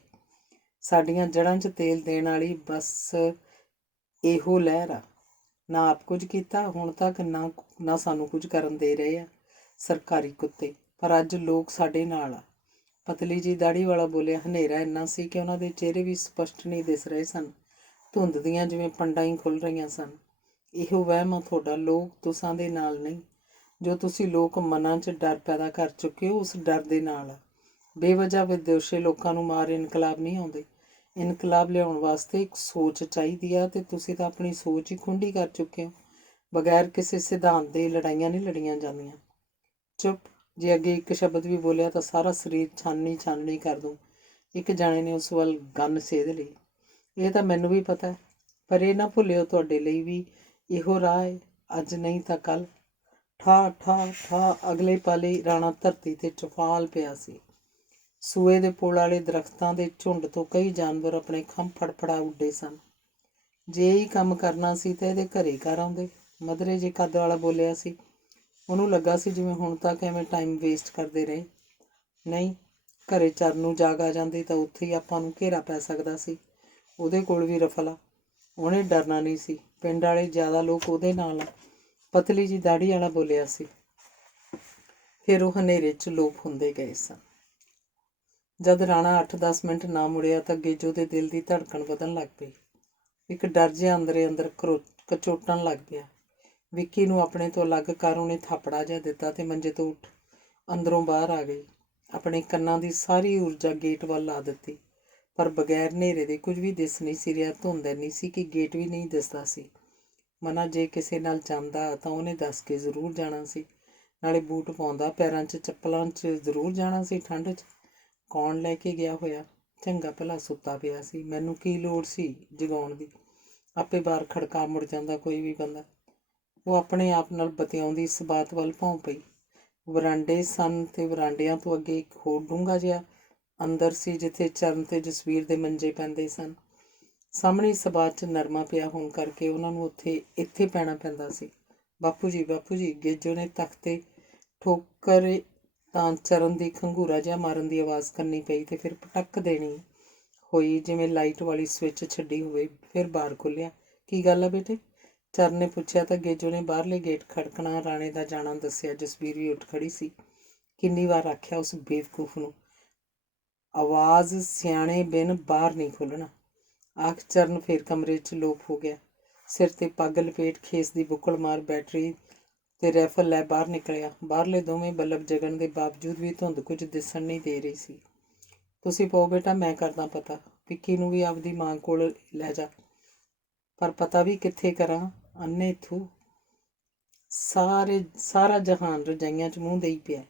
ਸਾਡੀਆਂ ਜੜ੍ਹਾਂ 'ਚ ਤੇਲ ਦੇਣ ਵਾਲੀ ਬਸ ਇਹੋ ਲਹਿਰ ਆ। ਨਾ ਆਪ ਕੁਝ ਕੀਤਾ ਹੁਣ ਤੱਕ, ਨਾ ਸਾਨੂੰ ਕੁਝ ਕਰਨ ਦੇ ਰਹੇ ਆ ਸਰਕਾਰੀ ਕੁੱਤੇ। ਪਰ ਅੱਜ ਲੋਕ ਸਾਡੇ ਨਾਲ ਆ। ਪਤਲੀ ਜੀ ਦਾੜੀ ਵਾਲਾ ਬੋਲਿਆ। ਹਨੇਰਾ ਇੰਨਾ ਸੀ ਕਿ ਉਹਨਾਂ ਦੇ ਚਿਹਰੇ ਵੀ ਸਪਸ਼ਟ ਨਹੀਂ ਦਿਸ ਰਹੇ ਸਨ। ਧੁੰਦ ਦੀਆਂ ਜਿਵੇਂ ਪੰਡਾਂ ਹੀ ਖੁੱਲ੍ਹ ਰਹੀਆਂ ਸਨ। ਇਹੋ ਵਹਿਮ ਆ ਤੁਹਾਡਾ। ਲੋਕ ਤੁਸਾਂ ਦੇ ਨਾਲ ਨਹੀਂ। ਜੋ ਤੁਸੀਂ ਲੋਕ ਮਨਾਂ 'ਚ ਡਰ ਪੈਦਾ ਕਰ ਚੁੱਕੇ ਹੋ ਉਸ ਡਰ ਦੇ ਨਾਲ ਆ। ਬੇਵਜ੍ਹਾ ਵਿਦੋਸ਼ੇ ਲੋਕਾਂ ਨੂੰ ਮਾਰ ਇਨਕਲਾਬ ਨਹੀਂ ਆਉਂਦੇ। ਇਨਕਲਾਬ ਲਿਆਉਣ ਵਾਸਤੇ ਇੱਕ ਸੋਚ ਚਾਹੀਦੀ ਆ ਤੇ ਤੁਸੀਂ ਤਾਂ ਆਪਣੀ ਸੋਚ ਹੀ ਖੁੰਡੀ ਕਰ ਚੁੱਕੇ ਹੋ। ਬਗੈਰ ਕਿਸੇ ਸਿਧਾਂਤ ਦੇ ਲੜਾਈਆਂ ਨਹੀਂ ਲੜੀਆਂ ਜਾਂਦੀਆਂ। ਚੁੱਪ। ਜੇ ਅੱਗੇ ਇੱਕ ਸ਼ਬਦ ਵੀ ਬੋਲਿਆ ਤਾਂ ਸਾਰਾ ਸਰੀਰ ਛਾਨਣੀ ਕਰ ਦੂੰ। ਇੱਕ ਜਾਣੇ ਨੇ ਉਸ ਵੱਲ ਗੰਨ ਸੇਧ ਲਈ। ਇਹ ਤਾਂ ਮੈਨੂੰ ਵੀ ਪਤਾ ਹੈ, ਪਰ ਇਹ ਨਾ ਭੁੱਲਿਓ ਤੁਹਾਡੇ ਲਈ ਵੀ ਇਹੋ ਰਾਹ ਏ, ਅੱਜ ਨਹੀਂ ਤਾਂ ਕੱਲ। ਠਾ ਠਾ ਠਾ, ਅਗਲੇ ਪਲ ਹੀ ਰਾਣਾ ਧਰਤੀ ਤੇ ਚੁਫਾਲ ਪਿਆ ਸੀ। ਸੂਏ ਦੇ ਪੁਲ ਵਾਲੇ ਦਰਖਤਾਂ ਦੇ ਝੁੰਡ ਤੋਂ ਕਈ ਜਾਨਵਰ ਆਪਣੇ ਖੰਭ ਫੜਫੜਾ ਉੱਡੇ ਸਨ। ਜੇ ਹੀ ਕੰਮ ਕਰਨਾ ਸੀ ਤਾਂ ਇਹਦੇ ਘਰੇ ਘਰ ਆਉਂਦੇ। ਮਧਰੇ ਜੇ ਕੱਦ ਵਾਲਾ ਬੋਲਿਆ ਸੀ। ਉਹਨੂੰ ਲੱਗਾ ਸੀ ਜਿਵੇਂ ਹੁਣ ਤੱਕ ਐਵੇਂ ਟਾਈਮ ਵੇਸਟ ਕਰਦੇ ਰਹੇ। ਨਹੀਂ, ਘਰੇ ਚਰਨ ਨੂੰ ਜਾਗ ਆ ਜਾਂਦੀ ਤਾਂ ਉੱਥੇ ਹੀ ਆਪਾਂ ਨੂੰ ਘੇਰਾ ਪੈ ਸਕਦਾ ਸੀ। ਉਹਦੇ ਕੋਲ ਵੀ ਰਫਲਾ, ਉਹਨੇ ਡਰਨਾ ਨਹੀਂ ਸੀ। ਪਿੰਡ ਵਾਲੇ ਜ਼ਿਆਦਾ ਲੋਕ ਉਹਦੇ ਨਾਲ ਆ, ਪਤਲੀ ਜੀ ਦਾੜੀ ਵਾਲਾ ਬੋਲਿਆ ਸੀ। ਫਿਰ ਉਹ ਹਨੇਰੇ 'ਚ ਲੋਪ ਹੁੰਦੇ ਗਏ ਸਨ। ਜਦ ਰਾਣਾ 8-10 ਮਿੰਟ ਨਾ ਮੁੜਿਆ ਤਾਂ ਗੇਜੋ ਦੇ ਦਿਲ ਦੀ ਧੜਕਣ ਵਧਣ ਲੱਗ ਪਈ। ਇੱਕ ਡਰ ਜਿਹਾ ਅੰਦਰੇ ਅੰਦਰ ਕਚੋਟਣ ਲੱਗ ਪਿਆ। ਵਿੱਕੀ ਨੂੰ ਆਪਣੇ ਤੋਂ ਅਲੱਗ ਕਰ ਉਹਨੇ ਥਾਪੜਾ ਜਿਹਾ ਦਿੱਤਾ ਤੇ ਮੰਜੇ ਤੋਂ ਉੱਠ ਅੰਦਰੋਂ ਬਾਹਰ ਆ ਗਈ। ਆਪਣੇ ਕੰਨਾਂ ਦੀ ਸਾਰੀ ਊਰਜਾ ਗੇਟ ਵੱਲ ਲਾ ਦਿੱਤੀ, ਪਰ ਬਗੈਰ ਹਨੇਰੇ ਦੇ ਕੁਝ ਵੀ ਦਿਸ ਨਹੀਂ ਸੀ ਰਿਹਾ। ਧੁੰਦ ਇੰਨੀ ਸੀ ਕਿ ਗੇਟ ਵੀ ਨਹੀਂ ਦਿਸਦਾ ਸੀ। ਮਨਾ ਜੇ ਕਿਸੇ ਨਾਲ ਜਾਂਦਾ ਤਾਂ ਉਹਨੇ ਦੱਸ ਕੇ ਜ਼ਰੂਰ ਜਾਣਾ ਸੀ। ਨਾਲੇ ਬੂਟ ਪਾਉਂਦਾ, ਪੈਰਾਂ 'ਚ ਚੱਪਲਾਂ 'ਚ ਜ਼ਰੂਰ ਜਾਣਾ ਸੀ ਠੰਡ 'ਚ। ਕੌਣ ਲੈ ਕੇ ਗਿਆ ਹੋਇਆ? ਚੰਗਾ ਭਲਾ ਸੁੱਤਾ ਪਿਆ ਸੀ, ਮੈਨੂੰ ਕੀ ਲੋੜ ਸੀ ਜਗਾਉਣ ਦੀ? ਆਪੇ ਬਾਹਰ ਖੜਕਾ ਮੁੜ ਜਾਂਦਾ ਕੋਈ ਵੀ ਬੰਦਾ। ਉਹ ਆਪਣੇ ਆਪ ਨਾਲ ਬਤਿਆਉਂਦੀ ਇਸ ਬਾਤ ਵੱਲ ਭੌਂ ਪਈ। ਵਰਾਂਡੇ ਸਨ ਤੇ ਵਰਾਂਡਿਆਂ ਤੋਂ ਅੱਗੇ ਇੱਕ ਹੋਰ ਡੂੰਘਾ ਜਿਹਾ ਅੰਦਰ ਸੀ ਜਿੱਥੇ ਚਰਨ ਤੇ ਜਸਵੀਰ ਦੇ ਮੰਜੇ ਪੈਂਦੇ ਸਨ। ਸਾਹਮਣੇ ਸਬਾਤ 'ਚ ਨਰਮਾ ਪਿਆ ਹੋਣ ਕਰਕੇ ਉਹਨਾਂ ਨੂੰ ਇੱਥੇ ਪੈਣਾ ਪੈਂਦਾ ਸੀ। ਬਾਪੂ ਜੀ, ਬਾਪੂ ਜੀ, ਗੇਜੋ ਨੇ ਤਖਤੇ ਠੋਕਰ ਤਾਂ ਚਰਨ ਦੀ ਖੰਘੂਰਾ ਜਿਹਾ ਮਾਰਨ ਦੀ ਆਵਾਜ਼ ਕਰਨੀ ਪਈ ਤੇ ਫਿਰ ਪਟਕ ਦੇਣੀ ਹੋਈ ਜਿਵੇਂ ਲਾਈਟ ਵਾਲੀ ਸਵਿੱਚ ਛੱਡੀ ਹੋਵੇ। ਫਿਰ ਬਾਹਰ ਖੁੱਲ੍ਹਿਆ। ਕੀ ਗੱਲ ਆ ਬੇਟੇ? ਚਰਨ ਨੇ ਪੁੱਛਿਆ ਤਾਂ ਗੇਜੋ ਨੇ ਬਾਹਰਲੇ ਗੇਟ ਖੜਕਣਾ, ਰਾਣੇ ਦਾ ਜਾਣਾ ਦੱਸਿਆ। ਜਸਵੀਰ ਵੀ ਉੱਠ ਖੜੀ ਸੀ। ਕਿੰਨੀ ਵਾਰ ਆਖਿਆ ਉਸ ਬੇਵਕੂਫ ਨੂੰ, ਆਵਾਜ਼ ਸਿਆਣੇ ਬਿਨ ਬਾਹਰ ਨਹੀਂ ਖੋਲ੍ਹਣਾ। ਆਖ ਚਰਨ ਫਿਰ ਕਮਰੇ 'ਚ ਲੋਪ ਹੋ ਗਿਆ। ਸਿਰ ਤੇ ਪੱਗ ਲਪੇਟ, ਖੇਸ ਦੀ ਬੁੱਕਲ ਮਾਰ, ਬੈਟਰੀ ਤੇ ਰਾਈਫਲ ਲੈ ਬਾਹਰ ਨਿਕਲਿਆ। ਬਾਹਰਲੇ ਦੋਵੇਂ ਬੱਲਬ ਜਗਣ ਦੇ ਬਾਵਜੂਦ ਵੀ ਧੁੰਦ ਕੁਝ ਦਿਸਣ ਨਹੀਂ ਦੇ ਰਹੀ ਸੀ। ਤੁਸੀਂ ਪਾਓ ਬੇਟਾ, ਮੈਂ ਕਰਦਾ ਪਤਾ। ਵਿੱਕੀ ਨੂੰ ਵੀ ਆਪਦੀ ਮਾਂ ਕੋਲ ਲੈ ਜਾ। ਪਰ ਪਤਾ ਵੀ ਕਿੱਥੇ ਕਰਾਂ? ਅੰਨੇ ਥੂ, ਸਾਰਾ ਜਹਾਨ ਰਜਾਈਆਂ 'ਚ ਮੂੰਹ ਦੇਈ ਪਿਆ।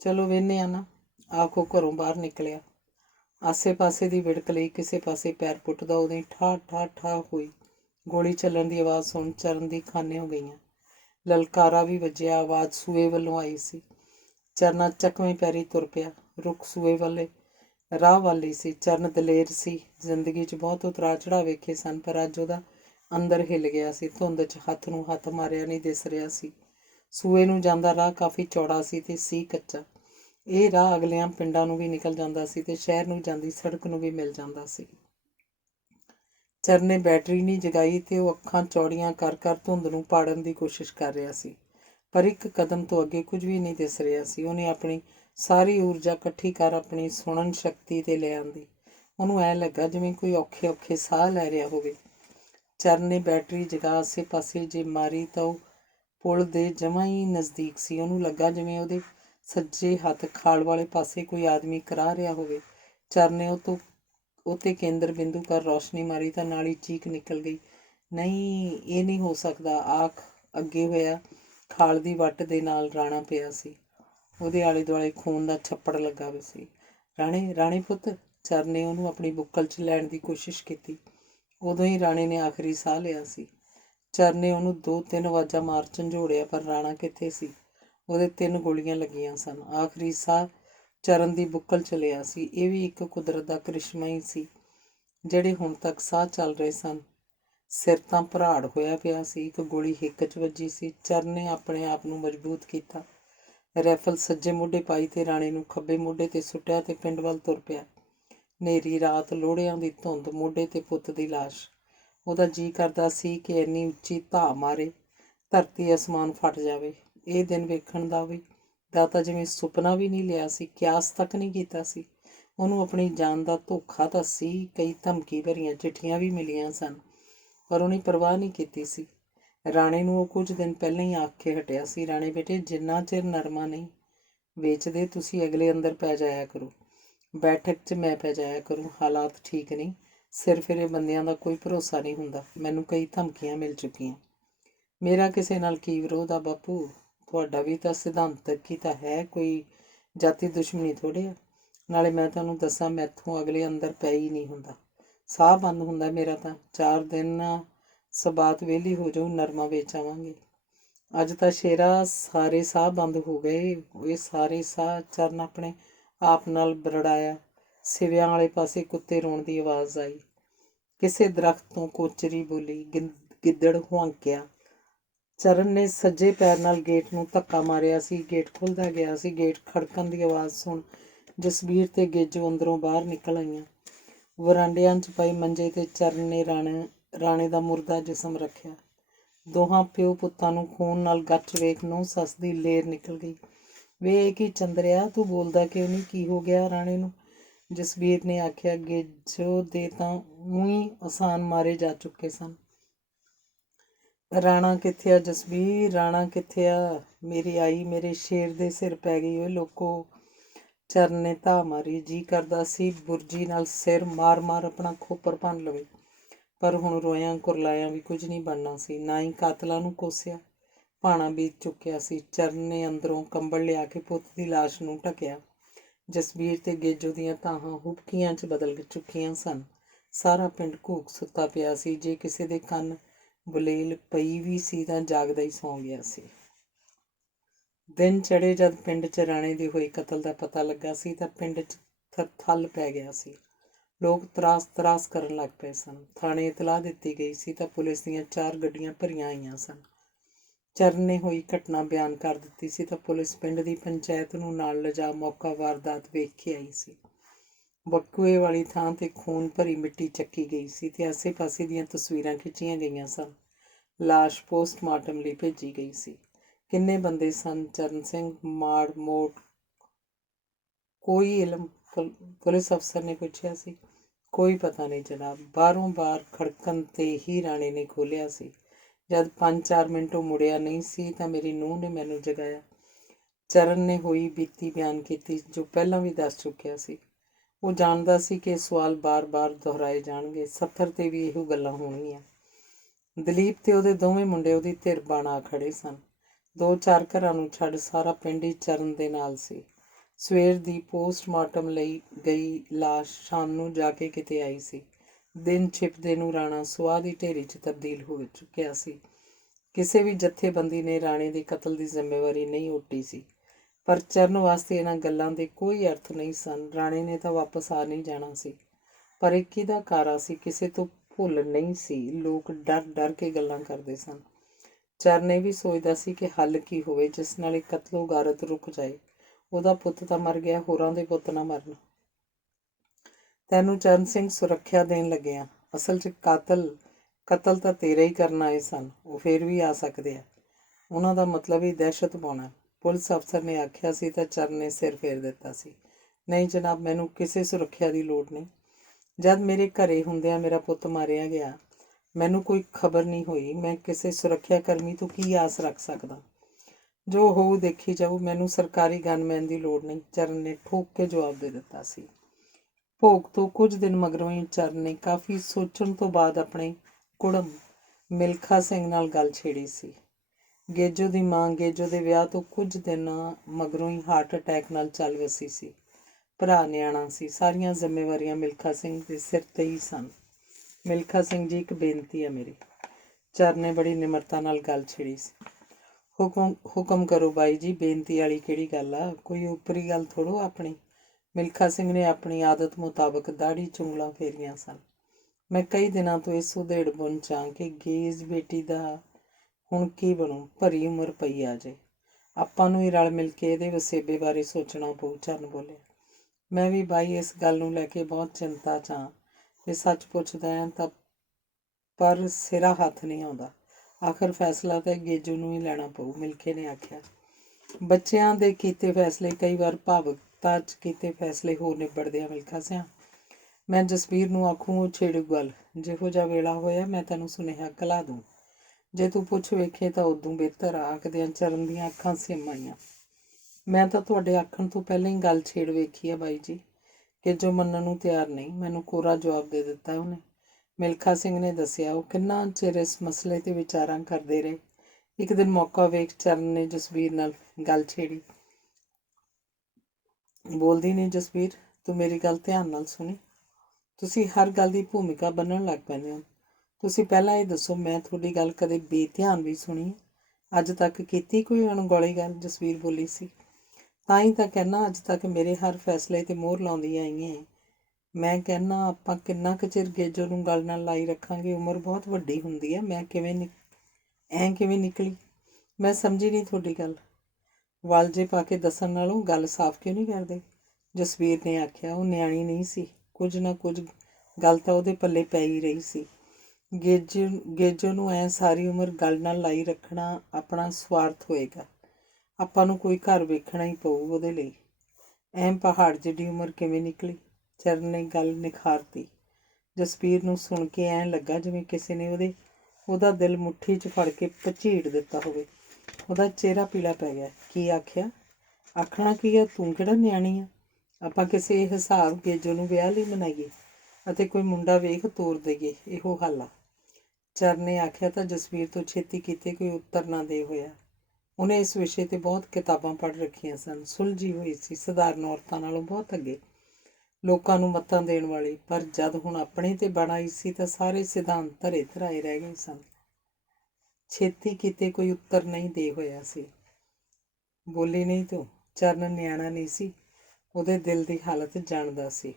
ਚਲੋ ਵੇਹਨੇ ਆ ਨਾ। ਆਖੋ ਘਰੋਂ ਬਾਹਰ ਨਿਕਲਿਆ। ਆਸੇ ਪਾਸੇ ਦੀ ਵਿੜਕ ਲਈ ਕਿਸੇ ਪਾਸੇ ਪੈਰ ਪੁੱਟਦਾ ਉਦੋਂ ਠਾ ਠਾ ਠਾ ਹੋਈ ਗੋਲੀ ਚੱਲਣ ਦੀ ਆਵਾਜ਼ ਸੁਣ ਚਰਨ ਦੀ ਖਾਨੇ ਹੋ ਗਈਆਂ। ਲਲਕਾਰਾ ਵੀ ਵੱਜਿਆ। ਆਵਾਜ਼ ਸੂਏ ਵੱਲੋਂ ਆਈ ਸੀ। ਚਰਨਾ ਚੱਕਵੇਂ ਪੈਰੀ ਤੁਰ ਪਿਆ। ਰੁੱਖ ਸੂਏ ਵਾਲੇ ਰਾਹ ਵੱਲ ਹੀ ਸੀ। ਚਰਨ ਦਲੇਰ ਸੀ। ਜ਼ਿੰਦਗੀ 'ਚ ਬਹੁਤ ਉਤਰਾਅ ਚੜ੍ਹਾਅ ਵੇਖੇ ਸਨ, ਪਰ ਅੱਜ ਉਹਦਾ ਅੰਦਰ ਹਿੱਲ ਗਿਆ ਸੀ। ਧੁੰਦ 'ਚ ਹੱਥ ਨੂੰ ਹੱਥ ਮਾਰਿਆ ਨਹੀਂ ਦਿਸ ਰਿਹਾ ਸੀ। ਸੂਏ ਨੂੰ ਜਾਂਦਾ ਰਾਹ ਕਾਫੀ ਚੌੜਾ ਸੀ ਤੇ ਸੀ ਕੱਚਾ। ਇਹ ਰਾਹ ਅਗਲਿਆਂ ਪਿੰਡਾਂ ਨੂੰ ਵੀ ਨਿਕਲ ਜਾਂਦਾ ਸੀ ਤੇ ਸ਼ਹਿਰ ਨੂੰ ਜਾਂਦੀ ਸੜਕ ਨੂੰ ਵੀ ਮਿਲ ਜਾਂਦਾ ਸੀ। ਚਰਨ ਨੇ ਬੈਟਰੀ ਨਹੀਂ ਜਗਾਈ ਤੇ ਉਹ ਅੱਖਾਂ ਚੌੜੀਆਂ ਕਰ ਕਰ ਧੁੰਦ ਨੂੰ ਪਾੜਨ ਦੀ ਕੋਸ਼ਿਸ਼ ਕਰ ਰਿਹਾ ਸੀ, ਪਰ ਇੱਕ ਕਦਮ ਤੋਂ ਅੱਗੇ ਕੁਝ ਵੀ ਨਹੀਂ ਦਿਸ ਰਿਹਾ ਸੀ। ਉਹਨੇ ਆਪਣੀ ਸਾਰੀ ਊਰਜਾ ਇਕੱਠੀ ਕਰ ਆਪਣੀ ਸੁਣਨ ਸ਼ਕਤੀ ਤੇ ਲੈ ਆਂਦੀ। ਉਹਨੂੰ ਐਂ ਲੱਗਾ ਜਿਵੇਂ ਕੋਈ ਔਖੇ ਔਖੇ ਸਾਹ ਲੈ ਰਿਹਾ ਹੋਵੇ। ਚਰਨ ਨੇ ਬੈਟਰੀ ਜਗਾ ਆਸੇ ਪਾਸੇ ਜੇ ਮਾਰੀ ਤਾਂ ਉਹ ਪੁਲ ਦੇ ਜਮਾਂ ਹੀ ਨਜ਼ਦੀਕ ਸੀ। ਉਹਨੂੰ ਲੱਗਾ ਜਿਵੇਂ ਉਹਦੇ ਸੱਜੇ ਹੱਥ ਖਾਲ ਵਾਲੇ ਪਾਸੇ ਕੋਈ ਆਦਮੀ ਕਰਾ ਰਿਹਾ ਹੋਵੇ। ਚਰਨ ਨੇ ਉਹ 'ਤੇ ਕੇਂਦਰ ਬਿੰਦੂ ਕਰ ਰੌਸ਼ਨੀ ਮਾਰੀ ਤਾਂ ਨਾਲ ਹੀ ਚੀਕ ਨਿਕਲ ਗਈ, ਨਹੀਂ, ਇਹ ਨਹੀਂ ਹੋ ਸਕਦਾ। ਆਖ ਅੱਗੇ ਹੋਇਆ ਖਾਲ ਦੀ ਵੱਟ ਦੇ ਨਾਲ ਰਾਣਾ ਪਿਆ ਸੀ। ਉਹਦੇ ਆਲੇ ਦੁਆਲੇ ਖੂਨ ਦਾ ਛੱਪੜ ਲੱਗਾ ਹੋਇਆ ਸੀ। ਰਾਣੇ, ਰਾਣੇ ਪੁੱਤ। ਚਰਨ ਨੇ ਉਹਨੂੰ ਆਪਣੀ ਬੁੱਕਲ 'ਚ ਲੈਣ ਦੀ ਕੋਸ਼ਿਸ਼ ਕੀਤੀ। ਉਦੋਂ ਹੀ ਰਾਣੇ ਨੇ ਆਖਰੀ ਸਾਹ ਲਿਆ ਸੀ। ਚਰਨ ਨੇ ਉਹਨੂੰ 2-3 ਆਵਾਜ਼ਾਂ ਮਾਰ ਝੰਜੋੜਿਆ, ਪਰ ਰਾਣਾ ਕਿੱਥੇ ਸੀ? ਉਹਦੇ 3 ਗੋਲੀਆਂ ਲੱਗੀਆਂ ਸਨ। ਆਖਰੀ ਸਾਹ ਚਰਨ ਦੀ ਬੁੱਕਲ 'ਚ ਲਿਆ ਸੀ। ਇਹ ਵੀ ਇੱਕ ਕੁਦਰਤ ਦਾ ਕਰਿਸ਼ਮਾ ਹੀ ਸੀ। ਜਿਹੜੇ ਹੁਣ ਤੱਕ ਸਾਹ ਚੱਲ ਰਹੇ ਸਨ। ਸਿਰ ਤਾਂ ਭਰਾੜ ਹੋਇਆ ਪਿਆ ਸੀ। ਇੱਕ ਗੋਲੀ ਹਿੱਕ 'ਚ ਵੱਜੀ ਸੀ। ਚਰਨ ਨੇ ਆਪਣੇ ਆਪ ਨੂੰ ਮਜ਼ਬੂਤ ਕੀਤਾ। ਰਾਈਫਲ ਸੱਜੇ ਮੋਢੇ ਪਾਈ ਤੇ ਰਾਣੇ ਨੂੰ ਖੱਬੇ ਮੋਢੇ 'ਤੇ ਸੁੱਟਿਆ ਤੇ ਪਿੰਡ ਵੱਲ ਤੁਰ ਪਿਆ। ਹਨੇਰੀ ਰਾਤ, ਲੋਹੜਿਆਂ ਦੀ ਧੁੰਦ, ਮੋਢੇ 'ਤੇ ਪੁੱਤ ਦੀ ਲਾਸ਼। ਉਹਦਾ ਜੀਅ ਕਰਦਾ ਸੀ ਕਿ ਇੰਨੀ ਉੱਚੀ ਧਾਹ ਮਾਰੇ, ਧਰਤੀ ਅਸਮਾਨ ਫਟ ਜਾਵੇ। ਇਹ ਦਿਨ ਵੇਖਣ ਦਾ ਤਾਂ ਜਿਵੇਂ ਸੁਪਨਾ ਵੀ ਨਹੀਂ ਲਿਆ ਸੀ, ਕਿਆਸ ਤੱਕ ਨਹੀਂ ਕੀਤਾ ਸੀ। ਉਹਨੂੰ ਆਪਣੀ ਜਾਨ ਦਾ ਧੋਖਾ ਤਾਂ ਸੀ। ਕਈ ਧਮਕੀ ਭਰੀਆਂ ਚਿੱਠੀਆਂ ਵੀ ਮਿਲੀਆਂ ਸਨ, ਪਰ ਉਹਨੇ ਪਰਵਾਹ ਨਹੀਂ ਕੀਤੀ ਸੀ। ਰਾਣੇ ਨੂੰ ਉਹ ਕੁਝ ਦਿਨ ਪਹਿਲਾਂ ਹੀ ਆਖ ਕੇ ਹਟਿਆ ਸੀ, ਰਾਣੇ ਬੇਟੇ, ਜਿੰਨਾ ਚਿਰ ਨਰਮਾ ਨਹੀਂ ਵੇਚਦੇ ਤੁਸੀਂ ਅਗਲੇ ਅੰਦਰ ਪੈ ਜਾਇਆ ਕਰੋ। ਬੈਠਕ 'ਚ ਮੈਂ ਪੈ ਜਾਇਆ ਕਰੂੰ। ਹਾਲਾਤ ਠੀਕ ਨਹੀਂ। ਸਿਰ ਫਿਰੇ ਬੰਦਿਆਂ ਦਾ ਕੋਈ ਭਰੋਸਾ ਨਹੀਂ ਹੁੰਦਾ। ਮੈਨੂੰ ਕਈ ਧਮਕੀਆਂ ਮਿਲ ਚੁੱਕੀਆਂ। ਮੇਰਾ ਕਿਸੇ ਨਾਲ ਕੀ ਵਿਰੋਧ ਆ ਬਾਪੂ? ਤੁਹਾਡਾ ਵੀ ਤਾਂ ਸਿਧਾਂਤਕ ਹੀ ਤਾਂ ਹੈ, ਕੋਈ ਜਾਤੀ ਦੁਸ਼ਮਣੀ ਥੋੜ੍ਹੇ ਆ। ਨਾਲੇ ਮੈਂ ਤੁਹਾਨੂੰ ਦੱਸਾਂ, ਮੈਥੋਂ ਅਗਲੇ ਅੰਦਰ ਪੈ ਹੀ ਨਹੀਂ ਹੁੰਦਾ। ਸਾਹ ਬੰਦ ਹੁੰਦਾ ਮੇਰਾ ਤਾਂ। 4 ਦਿਨ ਸਬਾਤ ਵਿਹਲੀ ਹੋ ਜਾਊ, ਨਰਮਾ ਵੇਚ ਆਵਾਂਗੇ। ਅੱਜ ਤਾਂ ਸ਼ੇਰਾ ਸਾਰੇ ਸਾਹ ਬੰਦ ਹੋ ਗਏ। ਇਹ ਸਾਰੇ ਸਾਹ ਚਰਨ ਆਪਣੇ ਆਪ ਨਾਲ ਬਰੜਾਇਆ। ਸਿਵਿਆਂ ਵਾਲੇ ਪਾਸੇ ਕੁੱਤੇ ਰੋਣ ਦੀ ਆਵਾਜ਼ ਆਈ। ਕਿਸੇ ਦਰਖਤ ਤੋਂ ਕੋਚਰੀ ਬੋਲੀ। ਗਿੱਦੜ ਹੁਆਂਕਿਆ। ਚਰਨ ਨੇ ਸੱਜੇ ਪੈਰ ਨਾਲ ਗੇਟ ਨੂੰ ਧੱਕਾ ਮਾਰਿਆ ਸੀ। ਗੇਟ ਖੁੱਲ੍ਹਦਾ ਗਿਆ ਸੀ। ਗੇਟ ਖੜਕਣ ਦੀ ਆਵਾਜ਼ ਸੁਣ ਜਸਬੀਰ ਤੇ ਗੇਜੋ ਅੰਦਰੋਂ ਬਾਹਰ ਨਿਕਲ ਆਈਆਂ। ਵਰਾਂਡਿਆਂ 'ਚ ਪਏ ਮੰਜੇ ਤੇ ਚਰਨ ਨੇ ਰਾਣੇ ਦਾ ਮੁਰਦਾ ਜਿਸਮ ਰੱਖਿਆ। ਦੋਹਾਂ ਪਿਓ ਪੁੱਤਾਂ ਨੂੰ ਖੂਨ ਨਾਲ ਗੱਚ ਵੇਖ ਨੂੰਹ ਸੱਸ ਦੀ ਲੇਰ ਨਿਕਲ ਗਈ। ਵੇ ਕੀ ਚੰਦਰਿਆ, ਤੂੰ ਬੋਲਦਾ ਕਿਉਂ ਨਹੀਂ? ਕੀ ਹੋ ਗਿਆ ਰਾਣੇ ਨੂੰ? ਜਸਬੀਰ ਨੇ ਆਖਿਆ। ਗੇਜੋ ਦੇ ਤਾਂ ਊਂ ਆਸਾਨ ਮਾਰੇ ਜਾ ਚੁੱਕੇ ਸਨ। ਰਾਣਾ ਕਿੱਥੇ ਆ ਜਸਬੀਰ? ਰਾਣਾ ਕਿੱਥੇ ਆ? ਮੇਰੀ ਆਈ ਮੇਰੇ ਸ਼ੇਰ ਦੇ ਸਿਰ ਪੈ ਗਈ ਓਏ ਲੋਕੋ। ਚਰਨ ਨੇ ਧਾਹ ਮਾਰੀ। ਜੀ ਕਰਦਾ ਸੀ ਬੁਰਜੀ ਨਾਲ ਸਿਰ ਮਾਰ ਆਪਣਾ ਖੋਪਰ ਭੰਨ ਲਵੇ, ਪਰ ਹੁਣ ਰੋਇਆਂ ਕੁਰਲਾਇਆਂ ਵੀ ਕੁਝ ਨਹੀਂ ਬਣਨਾ ਸੀ। ਨਾ ਹੀ ਕਾਤਲਾਂ ਨੂੰ ਕੋਸਿਆ। ਭਾਣਾ ਬੀਤ ਚੁੱਕਿਆ ਸੀ। ਚਰਨ ਨੇ ਅੰਦਰੋਂ ਕੰਬਲ ਲਿਆ ਕੇ ਪੁੱਤ ਦੀ ਲਾਸ਼ ਨੂੰ ਢਕਿਆ। ਜਸਬੀਰ ਤੇ ਗੇਜੋ ਦੀਆਂ ਧਾਹਾਂ ਹੁਬਕੀਆਂ 'ਚ ਬਦਲ ਚੁੱਕੀਆਂ ਸਨ। ਸਾਰਾ ਪਿੰਡ ਘੂਕ ਸੁੱਤਾ ਪਿਆ ਸੀ। ਜੇ ਕਿਸੇ ਦੇ ਕੰਨ ਬੁਲੇਲ ਪਈ ਵੀ ਸੀ ਤਾਂ ਜਾਗਦਾ ਹੀ ਸੌਂ ਗਿਆ ਸੀ। ਦਿਨ ਚੜ੍ਹੇ ਜਦ ਪਿੰਡ 'ਚ ਰਾਣੇ ਦੇ ਹੋਏ ਕਤਲ ਦਾ ਪਤਾ ਲੱਗਾ ਸੀ ਤਾਂ ਪਿੰਡ 'ਚ ਥੱਲ ਪੈ ਗਿਆ ਸੀ। ਲੋਕ ਤਰਾਸ ਕਰਨ ਲੱਗ ਪਏ ਸਨ। ਥਾਣੇ ਇਤਲਾਹ ਦਿੱਤੀ ਗਈ ਸੀ ਤਾਂ ਪੁਲਿਸ ਦੀਆਂ 4 ਗੱਡੀਆਂ ਭਰੀਆਂ ਆਈਆਂ ਸਨ। ਚਰਨ ਨੇ ਹੋਈ ਘਟਨਾ ਬਿਆਨ ਕਰ ਦਿੱਤੀ ਸੀ ਤਾਂ ਪੁਲਿਸ ਪਿੰਡ ਦੀ ਪੰਚਾਇਤ ਨੂੰ ਨਾਲ ਲਿਜਾ ਮੌਕਾ ਵਾਰਦਾਤ ਵੇਖ ਕੇ ਆਈ ਸੀ। ਬਕੂਏ ਵਾਲੀ ਥਾਂ ਤੇ ਖੂਨ ਭਰੀ ਮਿੱਟੀ ਚੱਕੀ ਗਈ ਸੀ ਤੇ ਆਸੇ-ਪਾਸੇ ਦੀਆਂ ਤਸਵੀਰਾਂ ਖਿੱਚੀਆਂ ਗਈਆਂ ਸਨ। ਲਾਸ਼ ਪੋਸਟਮਾਰਟਮ ਲਈ ਭੇਜੀ ਗਈ ਸੀ। ਕਿੰਨੇ ਬੰਦੇ ਸਨ? ਚਰਨ ਸਿੰਘ ਮਾੜ ਮੋੜ ਕੋਈ ਇਲਮ? ਪੁਲਿਸ ਅਫਸਰ ਨੇ ਪੁੱਛਿਆ ਸੀ। ਕੋਈ ਪਤਾ ਨਹੀਂ ਜਨਾਬ। ਬਾਹਰੋਂ ਬਾਰ ਖੜਕਣ ਤੇ ਹੀ ਰਾਣੇ ਨੇ ਖੋਲ੍ਹਿਆ ਸੀ। ਜਦ 5-4 ਮਿੰਟ ਉਹ ਮੁੜਿਆ ਨਹੀਂ ਸੀ ਤਾਂ ਮੇਰੀ ਨੂੰਹ ਨੇ ਮੈਨੂੰ ਜਗਾਇਆ। ਚਰਨ ਨੇ ਹੋਈ ਬੀਤੀ ਬਿਆਨ ਕੀਤੀ, ਜੋ ਪਹਿਲਾਂ ਵੀ ਦੱਸ ਚੁੱਕਿਆ ਸੀ। ਉਹ ਜਾਣਦਾ ਸੀ ਕਿ ਇਹ ਸਵਾਲ ਬਾਰ-ਬਾਰ ਦੁਹਰਾਏ ਜਾਣਗੇ। ਸੱਥਰ ਤੇ ਵੀ ਇਹੋ ਗੱਲਾਂ ਹੋਣਗੀਆਂ। ਦਲੀਪ ਤੇ ਉਹਦੇ ਦੋਵੇਂ ਮੁੰਡੇ ਉਹਦੀ ਧਿਰ ਬਣ ਆ ਖੜੇ ਸਨ। 2-4 ਘਰਾਂ ਨੂੰ ਛੱਡ ਸਾਰਾ ਪਿੰਡ ਹੀ ਚਰਨ ਦੇ ਨਾਲ ਸੀ। ਸਵੇਰ ਦੀ ਪੋਸਟਮਾਰਟਮ ਲਈ ਗਈ ਲਾਸ਼ ਸ਼ਾਮ ਨੂੰ ਜਾ ਕੇ ਕਿਤੇ ਆਈ ਸੀ। ਦਿਨ ਛਿਪਦੇ ਨੂੰ ਰਾਣਾ ਸੁਆਹ ਦੀ ਢੇਰੀ 'ਚ ਤਬਦੀਲ ਹੋ ਚੁੱਕਿਆ ਸੀ। ਕਿਸੇ ਵੀ ਜਥੇਬੰਦੀ ਨੇ ਰਾਣੇ ਦੇ ਕਤਲ ਦੀ ਜ਼ਿੰਮੇਵਾਰੀ ਨਹੀਂ ਓਟੀ ਸੀ, ਪਰ ਚਰਨ ਵਾਸਤੇ ਇਹਨਾਂ ਗੱਲਾਂ ਦੇ ਕੋਈ ਅਰਥ ਨਹੀਂ ਸਨ। ਰਾਣੇ ਨੇ ਤਾਂ ਵਾਪਸ ਆ ਨਹੀਂ ਜਾਣਾ ਸੀ, ਪਰ ਇਹ ਕਿਹਦਾ ਕਾਰਾ ਸੀ? ਕਿਸੇ ਤੋਂ ਭੁੱਲ ਨਹੀਂ ਸੀ। ਲੋਕ ਡਰ ਕੇ ਗੱਲਾਂ ਕਰਦੇ ਸਨ। ਚਰਨ ਇਹ ਵੀ ਸੋਚਦਾ ਸੀ ਕਿ ਹੱਲ ਕੀ ਹੋਵੇ ਜਿਸ ਨਾਲ ਇਹ ਕਤਲੋ ਗਾਰਤ ਰੁਕ ਜਾਏ। ਉਹਦਾ ਪੁੱਤ ਤਾਂ ਮਰ ਗਿਆ, ਹੋਰਾਂ ਦੇ ਪੁੱਤ ਨਾ ਮਰਨ। ਤੈਨੂੰ ਚਰਨ ਸਿੰਘ ਸੁਰੱਖਿਆ ਦੇਣ ਲੱਗਿਆ। ਅਸਲ 'ਚ ਕਤਲ ਤਾਂ ਤੇਰਾ ਹੀ ਕਰਨ ਆਏ ਸਨ। ਉਹ ਫੇਰ ਵੀ ਆ ਸਕਦੇ ਆ। ਉਹਨਾਂ ਦਾ ਮਤਲਬ ਹੀ ਦਹਿਸ਼ਤ ਪਾਉਣਾ, ਪੁਲਿਸ ਅਫਸਰ ਨੇ ਆਖਿਆ ਸੀ ਤਾਂ ਚਰਨ ਨੇ ਸਿਰ ਫੇਰ ਦਿੱਤਾ ਸੀ। ਨਹੀਂ ਜਨਾਬ, ਮੈਨੂੰ ਕਿਸੇ ਸੁਰੱਖਿਆ ਦੀ ਲੋੜ ਨਹੀਂ। ਜਦ ਮੇਰੇ ਘਰੇ ਹੁੰਦਿਆਂ ਮੇਰਾ ਪੁੱਤ ਮਾਰਿਆ ਗਿਆ, ਮੈਨੂੰ ਕੋਈ ਖਬਰ ਨਹੀਂ ਹੋਈ। ਮੈਂ ਕਿਸੇ ਸੁਰੱਖਿਆ ਕਰਮੀ ਤੋਂ ਕੀ ਆਸ ਰੱਖ ਸਕਦਾ? ਜੋ ਹੋਊ ਦੇਖੀ ਜਾਊ। ਮੈਨੂੰ ਸਰਕਾਰੀ ਗਨਮੈਨ ਦੀ ਲੋੜ ਨਹੀਂ, ਚਰਨ ਨੇ ਠੋਕ ਕੇ ਜਵਾਬ ਦੇ ਦਿੱਤਾ ਸੀ। ਭੋਗ ਤੋਂ ਕੁਝ ਦਿਨ ਮਗਰੋਂ ਹੀ ਚਰਨ ਨੇ ਕਾਫੀ ਸੋਚਣ ਤੋਂ ਬਾਅਦ ਆਪਣੇ ਕੁੜਮ ਮਿਲਖਾ ਸਿੰਘ ਨਾਲ ਗੱਲ ਛੇੜੀ ਸੀ। ਗੇਜੋ ਦੀ ਮਾਂ ਗੇਜੋ ਦੇ ਵਿਆਹ ਤੋਂ ਕੁਝ ਦਿਨ ਮਗਰੋਂ ਹੀ ਹਾਰਟ ਅਟੈਕ ਨਾਲ ਚੱਲ ਵਸੀ ਸੀ। ਭਰਾ ਨਿਆਣਾ ਸੀ। ਸਾਰੀਆਂ ਜ਼ਿੰਮੇਵਾਰੀਆਂ ਮਿਲਖਾ ਸਿੰਘ ਦੇ ਸਿਰ 'ਤੇ ਹੀ ਸਨ। ਮਿਲਖਾ ਸਿੰਘ ਜੀ, ਇੱਕ ਬੇਨਤੀ ਹੈ ਮੇਰੀ। ਚਰਨ ਨੇ ਬੜੀ ਨਿਮਰਤਾ ਨਾਲ ਗੱਲ ਛੇੜੀ ਸੀ। ਹੁਕਮ ਕਰੋ ਬਾਈ ਜੀ। ਬੇਨਤੀ ਵਾਲੀ ਕਿਹੜੀ ਗੱਲ ਆ? ਕੋਈ ਉੱਪਰੀ ਗੱਲ ਥੋੜ੍ਹੋ ਆਪਣੀ। ਮਿਲਖਾ ਸਿੰਘ ਨੇ ਆਪਣੀ ਆਦਤ ਮੁਤਾਬਕ ਦਾੜੀ ਚੁੰਗਲਾਂ ਫੇਰੀਆਂ ਸਨ। ਮੈਂ ਕਈ ਦਿਨਾਂ ਤੋਂ ਇਸ ਉਧੇੜ ਬੁਣ 'ਚ ਆਂ ਕਿ ਗੇਜ ਬੇਟੀ ਦਾ ਹੁਣ ਕੀ ਬਣੂ? ਭਰੀ ਉਮਰ ਪਈ ਆ ਜੇ। ਆਪਾਂ ਨੂੰ ਹੀ ਰਲ ਮਿਲ ਕੇ ਇਹਦੇ ਵਸੇਬੇ ਬਾਰੇ ਸੋਚਣਾ ਪਊ। ਚਰਨ ਬੋਲਿਆ। ਮੈਂ ਵੀ ਬਾਈ ਇਸ ਗੱਲ ਨੂੰ ਲੈ ਕੇ ਬਹੁਤ ਚਿੰਤਾ 'ਚ ਆਂ। ਜੇ ਸੱਚ ਪੁੱਛਦਾ ਹੈ ਤਾਂ ਪਰ ਸਿਰਾ ਹੱਥ ਨਹੀਂ ਆਉਂਦਾ। ਆਖਰ ਫੈਸਲਾ ਤਾਂ ਗੇਜੂ ਨੂੰ ਹੀ ਲੈਣਾ ਪਊ, ਮਿਲਖੇ ਨੇ ਆਖਿਆ। ਬੱਚਿਆਂ ਦੇ ਕੀਤੇ ਫੈਸਲੇ ਕਈ ਵਾਰ ਭਾਵੁਕਤਾ 'ਚ ਕੀਤੇ ਫੈਸਲੇ ਹੋਰ ਨਿਬੜਦੇ ਆ ਮਿਲਖਾ ਸਿਆਂ। ਮੈਂ ਜਸਬੀਰ ਨੂੰ ਆਖੂੰ ਉਹ ਛੇੜੂ ਗੱਲ। ਜਿਹੋ ਜਿਹਾ ਵੇਲਾ ਹੋਇਆ ਮੈਂ ਤੈਨੂੰ ਸੁਨੇਹਾ ਕਲਾ ਦੂੰ। ਜੇ ਤੂੰ ਪੁੱਛ ਵੇਖੇ ਤਾਂ ਉਦੋਂ ਬਿਹਤਰ ਆ। ਆਖਦਿਆਂ ਚਰਨ ਦੀਆਂ ਅੱਖਾਂ ਸਿਮ ਆਈਆਂ। ਮੈਂ ਤਾਂ ਤੁਹਾਡੇ ਆਖਣ ਤੋਂ ਪਹਿਲਾਂ ਹੀ ਗੱਲ ਛੇੜ ਵੇਖੀ ਆ ਬਾਈ ਜੀ। ਕਿ ਜੋ ਮੰਨਣ ਨੂੰ ਤਿਆਰ ਨਹੀਂ। ਮੈਨੂੰ ਕੋਰਾ ਜਵਾਬ ਦੇ ਦਿੱਤਾ ਉਹਨੇ। ਮਿਲਖਾ ਸਿੰਘ ਨੇ ਦੱਸਿਆ। ਉਹ ਕਿੰਨਾ ਚਿਰ ਇਸ ਮਸਲੇ 'ਤੇ ਵਿਚਾਰਾਂ ਕਰਦੇ ਰਹੇ। ਇੱਕ ਦਿਨ ਮੌਕਾ ਵੇਖ ਚਰਨ ਨੇ ਜਸਬੀਰ ਨਾਲ ਗੱਲ ਛੇੜੀ। ਬੋਲਦੀ ਨਹੀਂ ਜਸਬੀਰ, ਤੂੰ ਮੇਰੀ ਗੱਲ ਧਿਆਨ ਨਾਲ ਸੁਣੀ। ਤੁਸੀਂ ਹਰ ਗੱਲ ਦੀ ਭੂਮਿਕਾ ਬੰਨ੍ਹਣ ਲੱਗ ਪੈਂਦੇ ਹੋ। ਤੁਸੀਂ ਪਹਿਲਾਂ ਇਹ ਦੱਸੋ, ਮੈਂ ਤੁਹਾਡੀ ਗੱਲ ਕਦੇ ਬੇਧਿਆਨ ਵੀ ਸੁਣੀ? ਅੱਜ ਤੱਕ ਕੀਤੀ ਕੋਈ ਅਣਗੌਲੀ ਗੱਲ? ਜਸਵੀਰ ਬੋਲੀ ਸੀ। ਤਾਂ ਹੀ ਤਾਂ ਕਹਿਣਾ, ਅੱਜ ਤੱਕ ਮੇਰੇ ਹਰ ਫੈਸਲੇ 'ਤੇ ਮੋਹਰ ਲਾਉਂਦੀ ਆਈ ਹੈ। ਮੈਂ ਕਹਿਣਾ, ਆਪਾਂ ਕਿੰਨਾ ਕੁ ਚਿਰ ਗੇਜੋ ਨੂੰ ਗੱਲ ਨਾਲ ਲਾਈ ਰੱਖਾਂਗੇ? ਉਮਰ ਬਹੁਤ ਵੱਡੀ ਹੁੰਦੀ ਹੈ। ਮੈਂ ਕਿਵੇਂ ਕਿਵੇਂ ਨਿਕਲੀ? ਮੈਂ ਸਮਝੀ ਨਹੀਂ ਤੁਹਾਡੀ ਗੱਲ। ਵੱਲ ਜੇ ਪਾ ਕੇ ਦੱਸਣ ਨਾਲੋਂ ਗੱਲ ਸਾਫ਼ ਕਿਉਂ ਨਹੀਂ ਕਰਦੇ? ਜਸਵੀਰ ਨੇ ਆਖਿਆ। ਉਹ ਨਿਆਣੀ ਨਹੀਂ ਸੀ। ਕੁਝ ਨਾ ਕੁਝ ਗੱਲ ਤਾਂ ਉਹਦੇ ਪੱਲੇ ਪੈ ਹੀ ਰਹੀ ਸੀ। ਗੇਜੋ ਨੂੰ ਐਂ ਸਾਰੀ ਉਮਰ ਗੱਲ ਨਾਲ ਲਾਈ ਰੱਖਣਾ ਆਪਣਾ ਸਵਾਰਥ ਹੋਏਗਾ। ਆਪਾਂ ਨੂੰ ਕੋਈ ਘਰ ਵੇਖਣਾ ਹੀ ਪਊ ਉਹਦੇ ਲਈ। ਐਂ ਪਹਾੜ ਜਿੱਡੀ ਉਮਰ ਕਿਵੇਂ ਨਿਕਲੀ? ਚਰਨ ਨੇ ਗੱਲ ਨਿਖਾਰਤੀ। ਜਸਵੀਰ ਨੂੰ ਸੁਣ ਕੇ ਐਂ ਲੱਗਾ ਜਿਵੇਂ ਕਿਸੇ ਨੇ ਉਹਦਾ ਦਿਲ ਮੁੱਠੀ 'ਚ ਫੜ ਕੇ ਪਚੀੜ ਦਿੱਤਾ ਹੋਵੇ। ਉਹਦਾ ਚਿਹਰਾ ਪੀਲਾ ਪੈ ਗਿਆ। ਕੀ ਆਖਿਆ? ਆਖਣਾ ਕੀ ਆ? ਤੂੰ ਕਿਹੜਾ ਨਿਆਣੀ ਆ? ਆਪਾਂ ਕਿਸੇ ਹਿਸਾਬ ਗੇਜੋ ਨੂੰ ਵਿਆਹ ਲਈ ਮਨਾਈਏ ਅਤੇ ਕੋਈ ਮੁੰਡਾ ਵੇਖ ਤੋਰ ਦਈਏ, ਇਹੋ ਹੱਲ ਆ। ਚਰਨ ਨੇ ਆਖਿਆ ਤਾਂ ਜਸਵੀਰ ਤੋਂ ਛੇਤੀ ਕੀਤੇ ਕੋਈ ਉੱਤਰ ਨਾ ਦੇ ਹੋਇਆ। ਉਹਨੇ ਇਸ ਵਿਸ਼ੇ 'ਤੇ ਬਹੁਤ ਕਿਤਾਬਾਂ ਪੜ੍ਹ ਰੱਖੀਆਂ ਸਨ, ਸੁਲਝੀ ਹੋਈ ਸੀ, ਸਧਾਰਨ ਔਰਤਾਂ ਨਾਲੋਂ ਬਹੁਤ ਅੱਗੇ, ਲੋਕਾਂ ਨੂੰ ਮੱਤਾਂ ਦੇਣ ਵਾਲੀ। ਪਰ ਜਦ ਹੁਣ ਆਪਣੇ 'ਤੇ ਬਣ ਆਈ ਸੀ ਤਾਂ ਸਾਰੇ ਸਿਧਾਂਤ ਧਰੇ ਧਰਾਏ ਰਹਿ ਗਏ ਸਨ। ਛੇਤੀ ਕੀਤੇ ਕੋਈ ਉੱਤਰ ਨਹੀਂ ਦੇ ਹੋਇਆ ਸੀ। ਬੋਲੀ ਨਹੀਂ ਤੂੰ? ਚਰਨ ਨਿਆਣਾ ਨਹੀਂ ਸੀ, ਉਹਦੇ ਦਿਲ ਦੀ ਹਾਲਤ ਜਾਣਦਾ ਸੀ।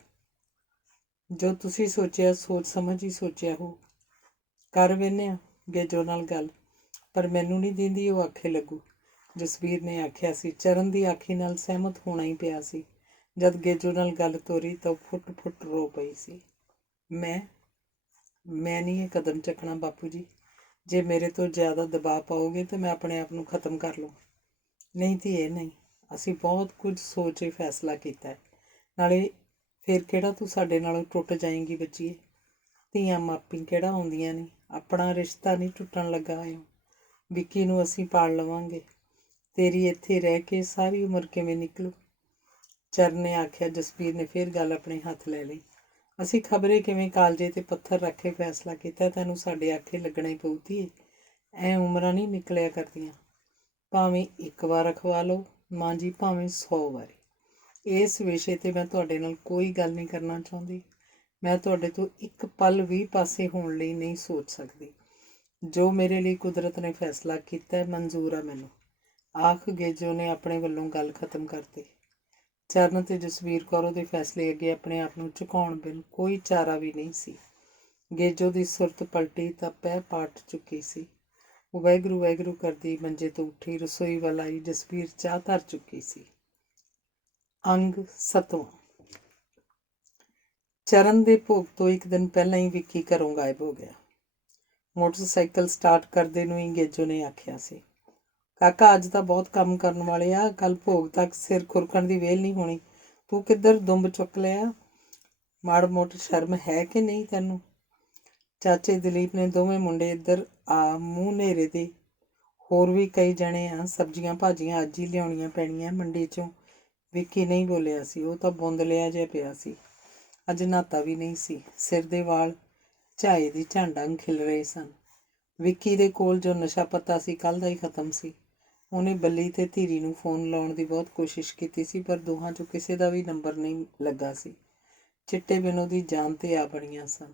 ਜੋ ਤੁਸੀਂ ਸੋਚਿਆ ਸੋਚ ਸਮਝ ਹੀ ਸੋਚਿਆ ਹੋ। ਕਰ ਵੇਖਿਆ ਗੇਜੋ ਨਾਲ ਗੱਲ, ਪਰ ਮੈਨੂੰ ਨਹੀਂ ਦਿੰਦੀ ਉਹ ਆਖੇ ਲੱਗੂ, ਜਸਵੀਰ ਨੇ ਆਖਿਆ ਸੀ। ਚਰਨ ਦੀ ਆਖੀ ਨਾਲ ਸਹਿਮਤ ਹੋਣਾ ਹੀ ਪਿਆ ਸੀ। ਜਦ ਗੇਜੋ ਨਾਲ ਗੱਲ ਤੋਰੀ ਤਾਂ ਉਹ ਫੁੱਟ ਫੁੱਟ ਰੋ ਪਈ ਸੀ। ਮੈਂ ਨਹੀਂ ਇਹ ਕਦਮ ਚੱਕਣਾ ਬਾਪੂ ਜੀ। ਜੇ ਮੇਰੇ ਤੋਂ ਜ਼ਿਆਦਾ ਦਬਾਅ ਪਾਓਗੇ ਤਾਂ ਮੈਂ ਆਪਣੇ ਆਪ ਨੂੰ ਖ਼ਤਮ ਕਰ ਲਵਾਂ। ਨਹੀਂ ਧੀਏ ਨਹੀਂ, ਅਸੀਂ ਬਹੁਤ ਕੁਝ ਸੋਚ ਕੇ ਫੈਸਲਾ ਕੀਤਾ ਹੈ। ਨਾਲੇ ਫਿਰ ਕਿਹੜਾ ਤੂੰ ਸਾਡੇ ਨਾਲੋਂ ਟੁੱਟ ਜਾਏਂਗੀ ਬੱਚੀਏ? ਧੀਆਂ ਮਾਪੀ ਕਿਹੜਾ ਆਉਂਦੀਆਂ ਨੇ? ਆਪਣਾ ਰਿਸ਼ਤਾ ਨਹੀਂ ਟੁੱਟਣ ਲੱਗਾ ਹੈ। ਵਿੱਕੀ ਨੂੰ ਅਸੀਂ ਪਾਲ ਲਵਾਂਗੇ। ਤੇਰੀ ਇੱਥੇ ਰਹਿ ਕੇ ਸਾਰੀ ਉਮਰ ਕਿਵੇਂ ਨਿਕਲੂ? ਚਰਨ ਨੇ ਆਖਿਆ। ਜਸਵੀਰ ਨੇ ਫਿਰ ਗੱਲ ਆਪਣੇ ਹੱਥ ਲੈ ਲਈ। ਅਸੀਂ ਖਬਰੇ ਕਿਵੇਂ ਕਾਲਜੇ 'ਤੇ ਪੱਥਰ ਰੱਖ ਕੇ ਫੈਸਲਾ ਕੀਤਾ। ਤੈਨੂੰ ਸਾਡੇ ਆਖੇ ਲੱਗਣਾ ਹੀ ਪਊ ਧੀਏ। ਐਂ ਉਮਰਾਂ ਨਹੀਂ ਨਿਕਲਿਆ ਕਰਦੀਆਂ। ਭਾਵੇਂ ਇੱਕ ਵਾਰ ਅਖਵਾ ਲਓ ਮਾਂ ਜੀ, ਭਾਵੇਂ 100 ਵਾਰੀ। ਇਸ ਵਿਸ਼ੇ 'ਤੇ ਮੈਂ ਤੁਹਾਡੇ ਨਾਲ ਕੋਈ ਗੱਲ ਨਹੀਂ ਕਰਨਾ ਚਾਹੁੰਦੀ। ਮੈਂ ਤੁਹਾਡੇ ਤੋਂ ਇੱਕ ਪਲ ਵੀ ਪਾਸੇ ਹੋਣ ਲਈ ਨਹੀਂ ਸੋਚ ਸਕਦੀ। ਜੋ ਮੇਰੇ ਲਈ ਕੁਦਰਤ ਨੇ ਫੈਸਲਾ ਕੀਤਾ ਮਨਜ਼ੂਰ ਆ ਮੈਨੂੰ। ਆਖ ਗੇਜੋ ਨੇ ਆਪਣੇ ਵੱਲੋਂ ਗੱਲ ਖਤਮ ਕਰਤੀ। ਚਰਨ ਤੇ ਜਸਵੀਰ ਕੌਰ ਉਹਦੇ ਫੈਸਲੇ ਅੱਗੇ ਆਪਣੇ ਆਪ ਨੂੰ ਝੁਕਾਉਣ ਬਿਨ ਕੋਈ ਚਾਰਾ ਵੀ ਨਹੀਂ ਸੀ। ਗੇਜੋ ਦੀ ਸੁਰਤ ਪਲਟੀ ਤਾਂ ਪੈ ਪਾਟ ਚੁੱਕੀ ਸੀ। ਉਹ ਵਾਹਿਗੁਰੂ ਵਾਹਿਗੁਰੂ ਕਰਦੀ ਮੰਜੇ ਤੋਂ ਉੱਠੀ, ਰਸੋਈ ਵੱਲ ਆਈ। ਜਸਵੀਰ ਚਾਹ ਧਰ ਚੁੱਕੀ ਸੀ। ਅੰਗ 7ਵਾਂ। ਚਰਨ ਦੇ ਭੋਗ ਤੋਂ ਇੱਕ ਦਿਨ ਪਹਿਲਾਂ ਹੀ ਵਿੱਕੀ ਘਰੋਂ ਗਾਇਬ ਹੋ ਗਿਆ। ਮੋਟਰਸਾਈਕਲ ਸਟਾਰਟ ਕਰਦੇ ਨੂੰ ਹੀ ਗੇਜੋ ਨੇ ਆਖਿਆ ਸੀ, ਕਾਕਾ ਅੱਜ ਤਾਂ ਬਹੁਤ ਕੰਮ ਕਰਨ ਵਾਲੇ ਆ, ਕੱਲ ਭੋਗ ਤੱਕ ਸਿਰ ਖੁਰਕਣ ਦੀ ਵੇਲ ਨਹੀਂ ਹੋਣੀ। ਤੂੰ ਕਿੱਧਰ ਦੁੰਬ ਚੁੱਕ ਲਿਆ? ਮਾੜ ਮੋਟ ਸ਼ਰਮ ਹੈ ਕਿ ਨਹੀਂ ਤੈਨੂੰ? ਚਾਚੇ ਦਲੀਪ ਨੇ ਦੋਵੇਂ ਮੁੰਡੇ ਇੱਧਰ ਆ ਮੂੰਹ ਨੇਰੇ ਦੇ। ਹੋਰ ਵੀ ਕਈ ਜਣੇ ਆ, ਸਬਜ਼ੀਆਂ ਭਾਜੀਆਂ ਅੱਜ ਹੀ ਲਿਆਉਣੀਆਂ ਪੈਣੀਆਂ ਮੰਡੀ 'ਚੋਂ। ਵਿੱਕੀ ਨਹੀਂ ਬੋਲਿਆ ਸੀ। ਉਹ ਤਾਂ ਬੁੰਦਲਿਆ ਜਿਹਾ ਪਿਆ ਸੀ। ਅੱਜ ਨਹਾਤਾ ਵੀ ਨਹੀਂ ਸੀ। ਸਿਰ ਦੇ ਵਾਲ ਝਾਏ ਦੀ ਝਾਂਡਾਂ ਖਿਲ ਰਹੇ ਸਨ। ਵਿੱਕੀ ਦੇ ਕੋਲ ਜੋ ਨਸ਼ਾ ਪੱਤਾ ਸੀ ਕੱਲ੍ਹ ਦਾ ਹੀ ਖਤਮ ਸੀ। ਉਹਨੇ ਬੱਲੀ ਤੇ ਧੀਰੀ ਨੂੰ ਫੋਨ ਲਾਉਣ ਦੀ ਬਹੁਤ ਕੋਸ਼ਿਸ਼ ਕੀਤੀ ਸੀ, ਪਰ ਦੋਹਾਂ 'ਚੋਂ ਕਿਸੇ ਦਾ ਵੀ ਨੰਬਰ ਨਹੀਂ ਲੱਗਾ ਸੀ। ਚਿੱਟੇ ਬਿਨ ਉਹਦੀ ਜਾਨ 'ਤੇ ਆ ਬਣੀਆਂ ਸਨ।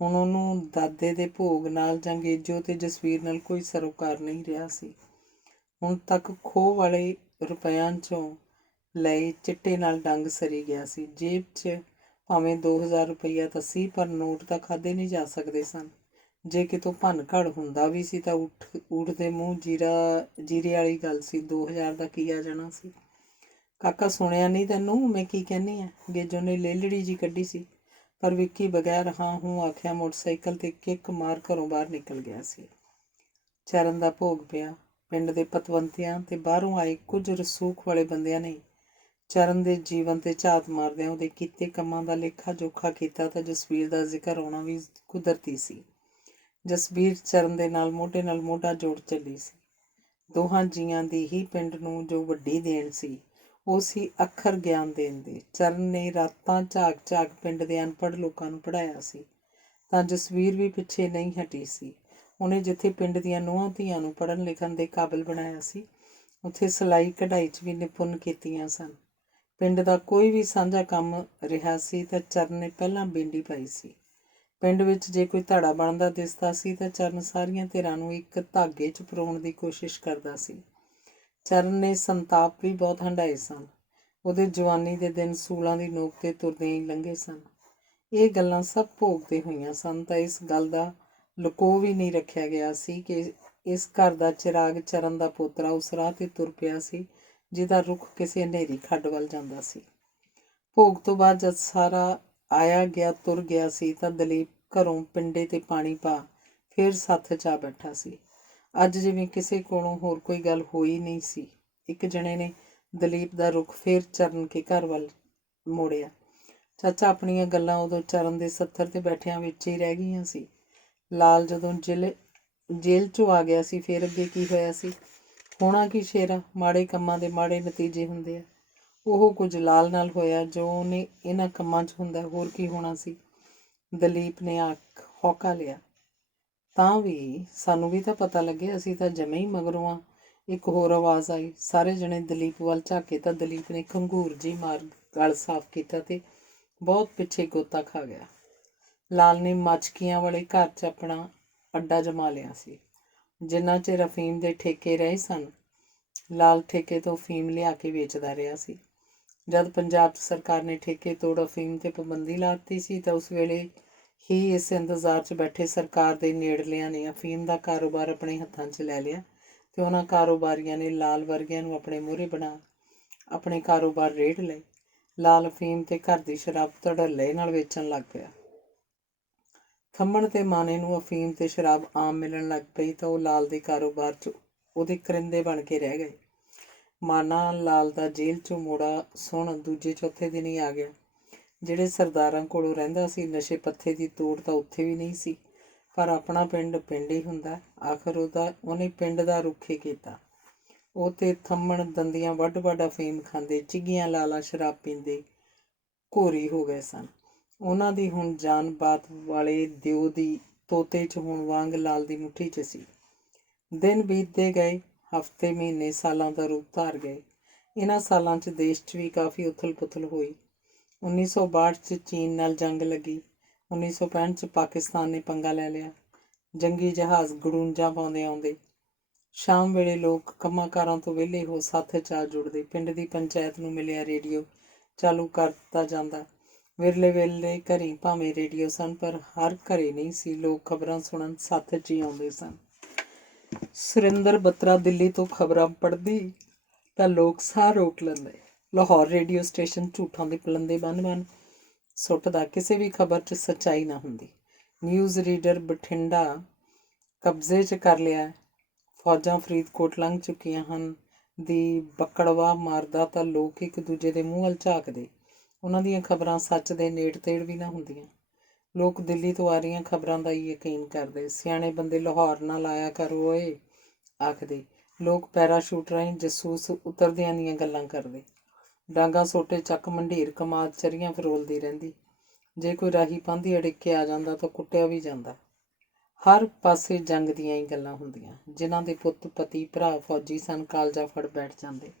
ਹੁਣ ਉਹਨੂੰ ਦਾਦੇ ਦੇ ਭੋਗ ਨਾਲ ਜਾਂ ਗੇਜੋ ਤੇ ਜਸਵੀਰ ਨਾਲ ਕੋਈ ਸਰੋਕਾਰ ਨਹੀਂ ਰਿਹਾ ਸੀ। ਹੁਣ ਤੱਕ ਖੋਹ ਵਾਲੇ ਰੁਪਇਆਂ 'ਚੋਂ ਲਏ ਚਿੱਟੇ ਨਾਲ ਡੰਗ ਸਰੀ ਗਿਆ ਸੀ। ਜੇਬ 'ਚ ਭਾਵੇਂ 2000 ਰੁਪਈਆ ਤਾਂ ਸੀ, ਪਰ ਨੋਟ ਤਾਂ ਖਾਧੇ ਨਹੀਂ ਜਾ ਸਕਦੇ ਸਨ। ਜੇ ਕਿਤੋਂ ਭੰਨ ਘੜ ਹੁੰਦਾ ਵੀ ਸੀ ਤਾਂ ਊਠ ਦੇ ਮੂੰਹ ਜੀਰੇ ਵਾਲੀ ਗੱਲ ਸੀ। 2000 ਦਾ ਕੀ ਆ ਜਾਣਾ ਸੀ? ਕਾਕਾ ਸੁਣਿਆ ਨਹੀਂ ਤੈਨੂੰ ਮੈਂ ਕੀ ਕਹਿੰਦੀ ਆ? ਗੇਜੋ ਨੇ ਲੇਲੜੀ ਜੀ ਕੱਢੀ ਸੀ, ਪਰ ਵਿੱਕੀ ਬਗੈਰ ਹਾਂ ਹੂੰ ਆਖਿਆ ਮੋਟਰਸਾਈਕਲ 'ਤੇ ਕਿੱਕ ਮਾਰ ਘਰੋਂ ਬਾਹਰ ਨਿਕਲ ਗਿਆ ਸੀ। ਚਰਨ ਦਾ ਭੋਗ ਪਿਆ। ਪਿੰਡ ਦੇ ਪਤਵੰਤਿਆਂ ਤੇ ਬਾਹਰੋਂ ਆਏ ਕੁਝ ਰਸੂਖ ਵਾਲੇ ਬੰਦਿਆਂ ਨੇ ਚਰਨ ਦੇ ਜੀਵਨ 'ਤੇ ਝਾਤ ਮਾਰਦਿਆਂ ਉਹਦੇ ਕੀਤੇ ਕੰਮਾਂ ਦਾ ਲੇਖਾ ਜੋਖਾ ਕੀਤਾ ਤਾਂ ਜਸਵੀਰ ਦਾ ਜ਼ਿਕਰ ਆਉਣਾ ਵੀ ਕੁਦਰਤੀ ਸੀ। ਜਸਵੀਰ ਚਰਨ ਦੇ ਨਾਲ ਮੋਢਾ ਜੋੜ ਚੱਲੀ ਸੀ। ਦੋਹਾਂ ਜੀਆਂ ਦੀ ਹੀ ਪਿੰਡ ਨੂੰ ਜੋ ਵੱਡੀ ਦੇਣ ਸੀ ਉਹ ਸੀ ਅੱਖਰ ਗਿਆਨ ਦੇਣ ਦੀ। ਚਰਨ ਨੇ ਰਾਤਾਂ ਝਾਕ ਪਿੰਡ ਦੇ ਅਨਪੜ੍ਹ ਲੋਕਾਂ ਨੂੰ ਪੜ੍ਹਾਇਆ ਸੀ ਤਾਂ ਜਸਵੀਰ ਵੀ ਪਿੱਛੇ ਨਹੀਂ ਹਟੀ ਸੀ। ਉਹਨੇ ਜਿੱਥੇ ਪਿੰਡ ਦੀਆਂ ਨੂੰਹਾਂ ਧੀਆਂ ਨੂੰ ਪੜ੍ਹਨ ਲਿਖਣ ਦੇ ਕਾਬਲ ਬਣਾਇਆ ਸੀ, ਉੱਥੇ ਸਿਲਾਈ ਕਢਾਈ 'ਚ ਵੀ ਨਿਪੁੰਨ ਕੀਤੀਆਂ ਸਨ। ਪਿੰਡ ਦਾ ਕੋਈ ਵੀ ਸਾਂਝਾ ਕੰਮ ਰਿਹਾ ਸੀ ਤਾਂ ਚਰਨ ਨੇ ਪਹਿਲਾਂ ਬੇਂਡੀ ਪਾਈ ਸੀ। ਪਿੰਡ ਵਿੱਚ ਜੇ ਕੋਈ ਧੜਾ ਬਣਦਾ ਦਿਸਦਾ ਸੀ ਤਾਂ ਚਰਨ ਸਾਰੀਆਂ ਧਿਰਾਂ ਨੂੰ ਇੱਕ ਧਾਗੇ 'ਚ ਪਰੋਣ ਦੀ ਕੋਸ਼ਿਸ਼ ਕਰਦਾ ਸੀ। ਚਰਨ ਨੇ ਸੰਤਾਪ ਵੀ ਬਹੁਤ ਹੰਢਾਏ ਸਨ। ਉਹਦੇ ਜਵਾਨੀ ਦੇ ਦਿਨ ਸੂਲਾਂ ਦੀ ਨੋਕ 'ਤੇ ਤੁਰਦਿਆਂ ਹੀ ਲੰਘੇ ਸਨ। ਇਹ ਗੱਲਾਂ ਸਭ ਭੋਗਦੇ ਹੋਈਆਂ ਸਨ ਤਾਂ ਇਸ ਗੱਲ ਦਾ ਲੁਕੋ ਵੀ ਨਹੀਂ ਰੱਖਿਆ ਗਿਆ ਸੀ ਕਿ ਇਸ ਘਰ ਦਾ ਚਿਰਾਗ ਚਰਨ ਦਾ ਪੋਤਰਾ ਉਸ ਰਾਹ 'ਤੇ ਤੁਰ ਪਿਆ ਸੀ ਜਿਹਦਾ ਰੁੱਖ ਕਿਸੇ ਹਨੇਰੀ ਖੱਡ ਵੱਲ ਜਾਂਦਾ ਸੀ। ਭੋਗ ਤੋਂ ਬਾਅਦ ਜਦ ਸਾਰਾ ਆਇਆ ਗਿਆ ਤੁਰ ਗਿਆ ਸੀ ਤਾਂ ਦਲੀਪ ਘਰੋਂ ਪਿੰਡੇ 'ਤੇ ਪਾਣੀ ਪਾ ਫਿਰ ਸੱਥ 'ਚ ਆ ਬੈਠਾ ਸੀ। ਅੱਜ ਜਿਵੇਂ ਕਿਸੇ ਕੋਲੋਂ ਹੋਰ ਕੋਈ ਗੱਲ ਹੋਈ ਨਹੀਂ ਸੀ। ਇੱਕ ਜਣੇ ਨੇ ਦਲੀਪ ਦਾ ਰੁੱਖ ਫਿਰ ਚਰਨ ਕੇ ਘਰ ਵੱਲ ਮੋੜਿਆ। ਚਾਚਾ, ਆਪਣੀਆਂ ਗੱਲਾਂ ਉਦੋਂ ਚਰਨ ਦੇ ਸੱਥਰ 'ਤੇ ਬੈਠਿਆਂ ਵਿੱਚ ਹੀ ਰਹਿ ਗਈਆਂ ਸੀ। ਲਾਲ ਜਦੋਂ ਜੇਲ੍ਹ 'ਚੋਂ ਆ ਗਿਆ ਸੀ ਫਿਰ ਅੱਗੇ ਕੀ ਹੋਇਆ ਸੀ? ਹੋਣਾ ਕੀ ਸ਼ੇਰਾ, ਮਾੜੇ ਕੰਮਾਂ ਦੇ ਮਾੜੇ ਨਤੀਜੇ ਹੁੰਦੇ ਆ। ਉਹ ਕੁਝ ਲਾਲ ਨਾਲ ਹੋਇਆ ਜੋ ਉਹਨੇ ਇਹਨਾਂ ਕੰਮਾਂ 'ਚ ਹੁੰਦਾ, ਹੋਰ ਕੀ ਹੋਣਾ ਸੀ? ਦਲੀਪ ਨੇ ਹੌਕਾ ਲਿਆ। ਤਾਂ ਵੀ ਸਾਨੂੰ ਵੀ ਤਾਂ ਪਤਾ ਲੱਗੇ, ਅਸੀਂ ਤਾਂ ਜਮੇ ਹੀ ਮਗਰੋਂ ਆ। ਇੱਕ ਹੋਰ ਆਵਾਜ਼ ਆਈ। ਸਾਰੇ ਜਣੇ ਦਲੀਪ ਵੱਲ ਝਾਕੇ ਤਾਂ ਦਲੀਪ ਨੇ ਖੰਘੂਰ ਜੀ ਮਾਰ ਗਲ ਸਾਫ਼ ਕੀਤਾ ਤੇ ਬਹੁਤ ਪਿੱਛੇ ਗੋਤਾ ਖਾ ਗਿਆ। ਲਾਲ ਨੇ ਮਚਕੀਆਂ ਵਾਲੇ ਘਰ 'ਚ ਆਪਣਾ ਅੱਡਾ ਜਮਾ ਲਿਆ ਸੀ। ਜਿੰਨਾ ਚਿਰ ਅਫੀਮ ਦੇ ਠੇਕੇ ਰਹੇ ਸਨ, ਲਾਲ ਠੇਕੇ ਤੋਂ ਅਫੀਮ ਲਿਆ ਕੇ ਵੇਚਦਾ ਰਿਹਾ ਸੀ। ਜਦ ਪੰਜਾਬ ਸਰਕਾਰ ਨੇ ਠੇਕੇ ਤੋੜ ਅਫੀਮ 'ਤੇ ਪਾਬੰਦੀ ਲਾ ਦਿੱਤੀ ਸੀ ਤਾਂ ਉਸ ਵੇਲੇ ਹੀ ਇਸ ਇੰਤਜ਼ਾਰ 'ਚ ਬੈਠੇ ਸਰਕਾਰ ਦੇ ਨੇੜਲਿਆਂ ਨੇ ਅਫੀਮ ਦਾ ਕਾਰੋਬਾਰ ਆਪਣੇ ਹੱਥਾਂ 'ਚ ਲੈ ਲਿਆ ਤੇ ਉਹਨਾਂ ਕਾਰੋਬਾਰੀਆਂ ਨੇ ਲਾਲ ਵਰਗਿਆਂ ਨੂੰ ਆਪਣੇ ਮੂਹਰੇ ਬਣਾ ਆਪਣੇ ਕਾਰੋਬਾਰ ਰੇੜ ਲਏ। ਲਾਲ ਅਫੀਮ ਤੇ ਘਰ ਦੀ ਸ਼ਰਾਬ ਧੜੱਲੇ ਨਾਲ ਵੇਚਣ ਲੱਗ ਪਿਆ। ਖੰਮਣ ਤੇ ਮਾਨੇ ਨੂੰ ਅਫੀਮ ਤੇ ਸ਼ਰਾਬ ਆਮ ਮਿਲਣ ਲੱਗ ਪਈ ਤਾਂ ਉਹ ਲਾਲ ਦੇ ਕਾਰੋਬਾਰ 'ਚ ਉਹਦੇ ਕਰਿੰਦੇ ਬਣ ਕੇ ਰਹਿ ਗਏ। ਮਾਨਾ ਲਾਲ ਦਾ ਜੇਲ੍ਹ 'ਚੋਂ ਮੋੜਾ ਸੁਣ ਦੂਜੇ ਚੌਥੇ ਦਿਨ ਹੀ ਆ ਗਿਆ। ਜਿਹੜੇ ਸਰਦਾਰਾਂ ਕੋਲੋਂ ਰਹਿੰਦਾ ਸੀ, ਨਸ਼ੇ ਪੱਥੇ ਦੀ ਤੋੜ ਤਾਂ ਉੱਥੇ ਵੀ ਨਹੀਂ ਸੀ, ਪਰ ਆਪਣਾ ਪਿੰਡ ਪਿੰਡ ਹੀ ਹੁੰਦਾ। ਆਖਰ ਉਹਨੇ ਪਿੰਡ ਦਾ ਰੁੱਖ ਹੀ ਕੀਤਾ। ਉਹ ਤੇ ਥੰਮਣ ਦੰਦੀਆਂ ਵੱਢ ਵੱਢ ਅਫੀਮ ਖਾਂਦੇ, ਚਿੱਗੀਆਂ ਲਾਲਾ ਸ਼ਰਾਬ ਪੀਂਦੇ ਘੋਰੀ ਹੋ ਗਏ ਸਨ। ਉਹਨਾਂ ਦੀ ਹੁਣ ਜਾਨ ਬਾਤ ਵਾਲੇ ਦਿਓ ਦੀ ਤੋਤੇ 'ਚ ਹੋਣ ਵਾਂਗ ਲਾਲ ਦੀ ਮੁੱਠੀ 'ਚ ਸੀ। ਦਿਨ ਬੀਤਦੇ ਗਏ, ਹਫ਼ਤੇ ਮਹੀਨੇ ਸਾਲਾਂ ਦਾ ਰੂਪ ਧਾਰ ਗਏ। ਇਹਨਾਂ ਸਾਲਾਂ 'ਚ ਦੇਸ਼ 'ਚ ਵੀ ਕਾਫੀ ਉਥਲ ਪੁਥਲ ਹੋਈ। 1962 'ਚ ਚੀਨ ਨਾਲ ਜੰਗ ਲੱਗੀ। 1965 'ਚ ਪਾਕਿਸਤਾਨ ਨੇ ਪੰਗਾ ਲੈ ਲਿਆ। ਜੰਗੀ ਜਹਾਜ਼ ਗੜੂੰਜਾਂ ਪਾਉਂਦੇ ਆਉਂਦੇ। ਸ਼ਾਮ ਵੇਲੇ ਲੋਕ ਕੰਮਾਂ ਕਾਰਾਂ ਤੋਂ ਵਿਹਲੇ ਹੋ ਸੱਥ 'ਚ ਆ ਜੁੜਦੇ। ਪਿੰਡ ਦੀ ਪੰਚਾਇਤ ਨੂੰ ਮਿਲਿਆ ਰੇਡੀਓ ਚਾਲੂ ਕਰ ਦਿੱਤਾ ਜਾਂਦਾ। ਵਿਰਲੇ ਵੇਲੇ ਘਰੀਂ ਭਾਵੇਂ ਰੇਡੀਓ ਸਨ, ਪਰ ਹਰ ਘਰੇ ਨਹੀਂ ਸੀ। ਲੋਕ ਖਬਰਾਂ ਸੁਣਨ ਸੱਥ 'ਚ ਹੀ ਆਉਂਦੇ ਸਨ। ਸੁਰਿੰਦਰ ਬੱਤਰਾ ਦਿੱਲੀ ਤੋਂ ਖਬਰਾਂ ਪੜ੍ਹਦੀ ਤਾਂ ਲੋਕ ਸਾਹ ਰੋਕ ਲੈਂਦੇ। ਲਾਹੌਰ ਰੇਡੀਓ ਸਟੇਸ਼ਨ ਝੂਠਾਂ ਦੇ ਪਲੰਦੇ ਬੰਨ ਸੁੱਟਦਾ, ਕਿਸੇ ਵੀ ਖਬਰ 'ਚ ਸੱਚਾਈ ਨਾ ਹੁੰਦੀ। ਨਿਊਜ਼ ਰੀਡਰ ਬਠਿੰਡਾ ਕਬਜ਼ੇ 'ਚ ਕਰ ਲਿਆ। ਫੌਜਾਂ ਫਰੀਦਕੋਟ ਲੰਘ ਚੁੱਕੀਆਂ ਹਨ ਦੀ ਬੱਕੜਵਾ ਮਾਰਦਾ ਤਾਂ ਲੋਕ ਇੱਕ ਦੂਜੇ ਦੇ ਮੂੰਹ ਵੱਲ ਝਾਕਦੇ। ਉਹਨਾਂ ਦੀਆਂ ਖਬਰਾਂ ਸੱਚ ਦੇ ਨੇੜ ਤੇੜ ਵੀ ਨਾ ਹੁੰਦੀਆਂ। ਲੋਕ ਦਿੱਲੀ ਤੋਂ ਆ ਰਹੀਆਂ ਖਬਰਾਂ ਦਾ ਹੀ ਯਕੀਨ ਕਰਦੇ। ਸਿਆਣੇ ਬੰਦੇ ਲਾਹੌਰ ਨਾਲ ਆਇਆ ਕਰੋ ਓਏ ਆਖਦੇ। ਲੋਕ ਪੈਰਾਸ਼ੂਟ ਰਾਹੀਂ ਜਸੂਸ ਉਤਰਦਿਆਂ ਦੀਆਂ ਗੱਲਾਂ ਕਰਦੇ। ਡਾਂਗਾ ਸੋਟੇ ਚੱਕ ਮੰਢੀਰ ਕਮਾਦ ਚਰੀਆਂ ਫਰੋਲਦੀ ਰਹਿੰਦੀ। ਜੇ ਕੋਈ ਰਾਹੀ ਪਾਂਧੀ ਅੜਿੱਕ ਕੇ ਆ ਜਾਂਦਾ ਤਾਂ ਕੁੱਟਿਆ ਵੀ ਜਾਂਦਾ। ਹਰ ਪਾਸੇ ਜੰਗ ਦੀਆਂ ਹੀ ਗੱਲਾਂ ਹੁੰਦੀਆਂ। ਜਿਨ੍ਹਾਂ ਦੇ ਪੁੱਤ ਪਤੀ ਭਰਾ ਫੌਜੀ ਸਨ, ਕਾਲਜਾ ਫੜ ਬੈਠ ਜਾਂਦੇ।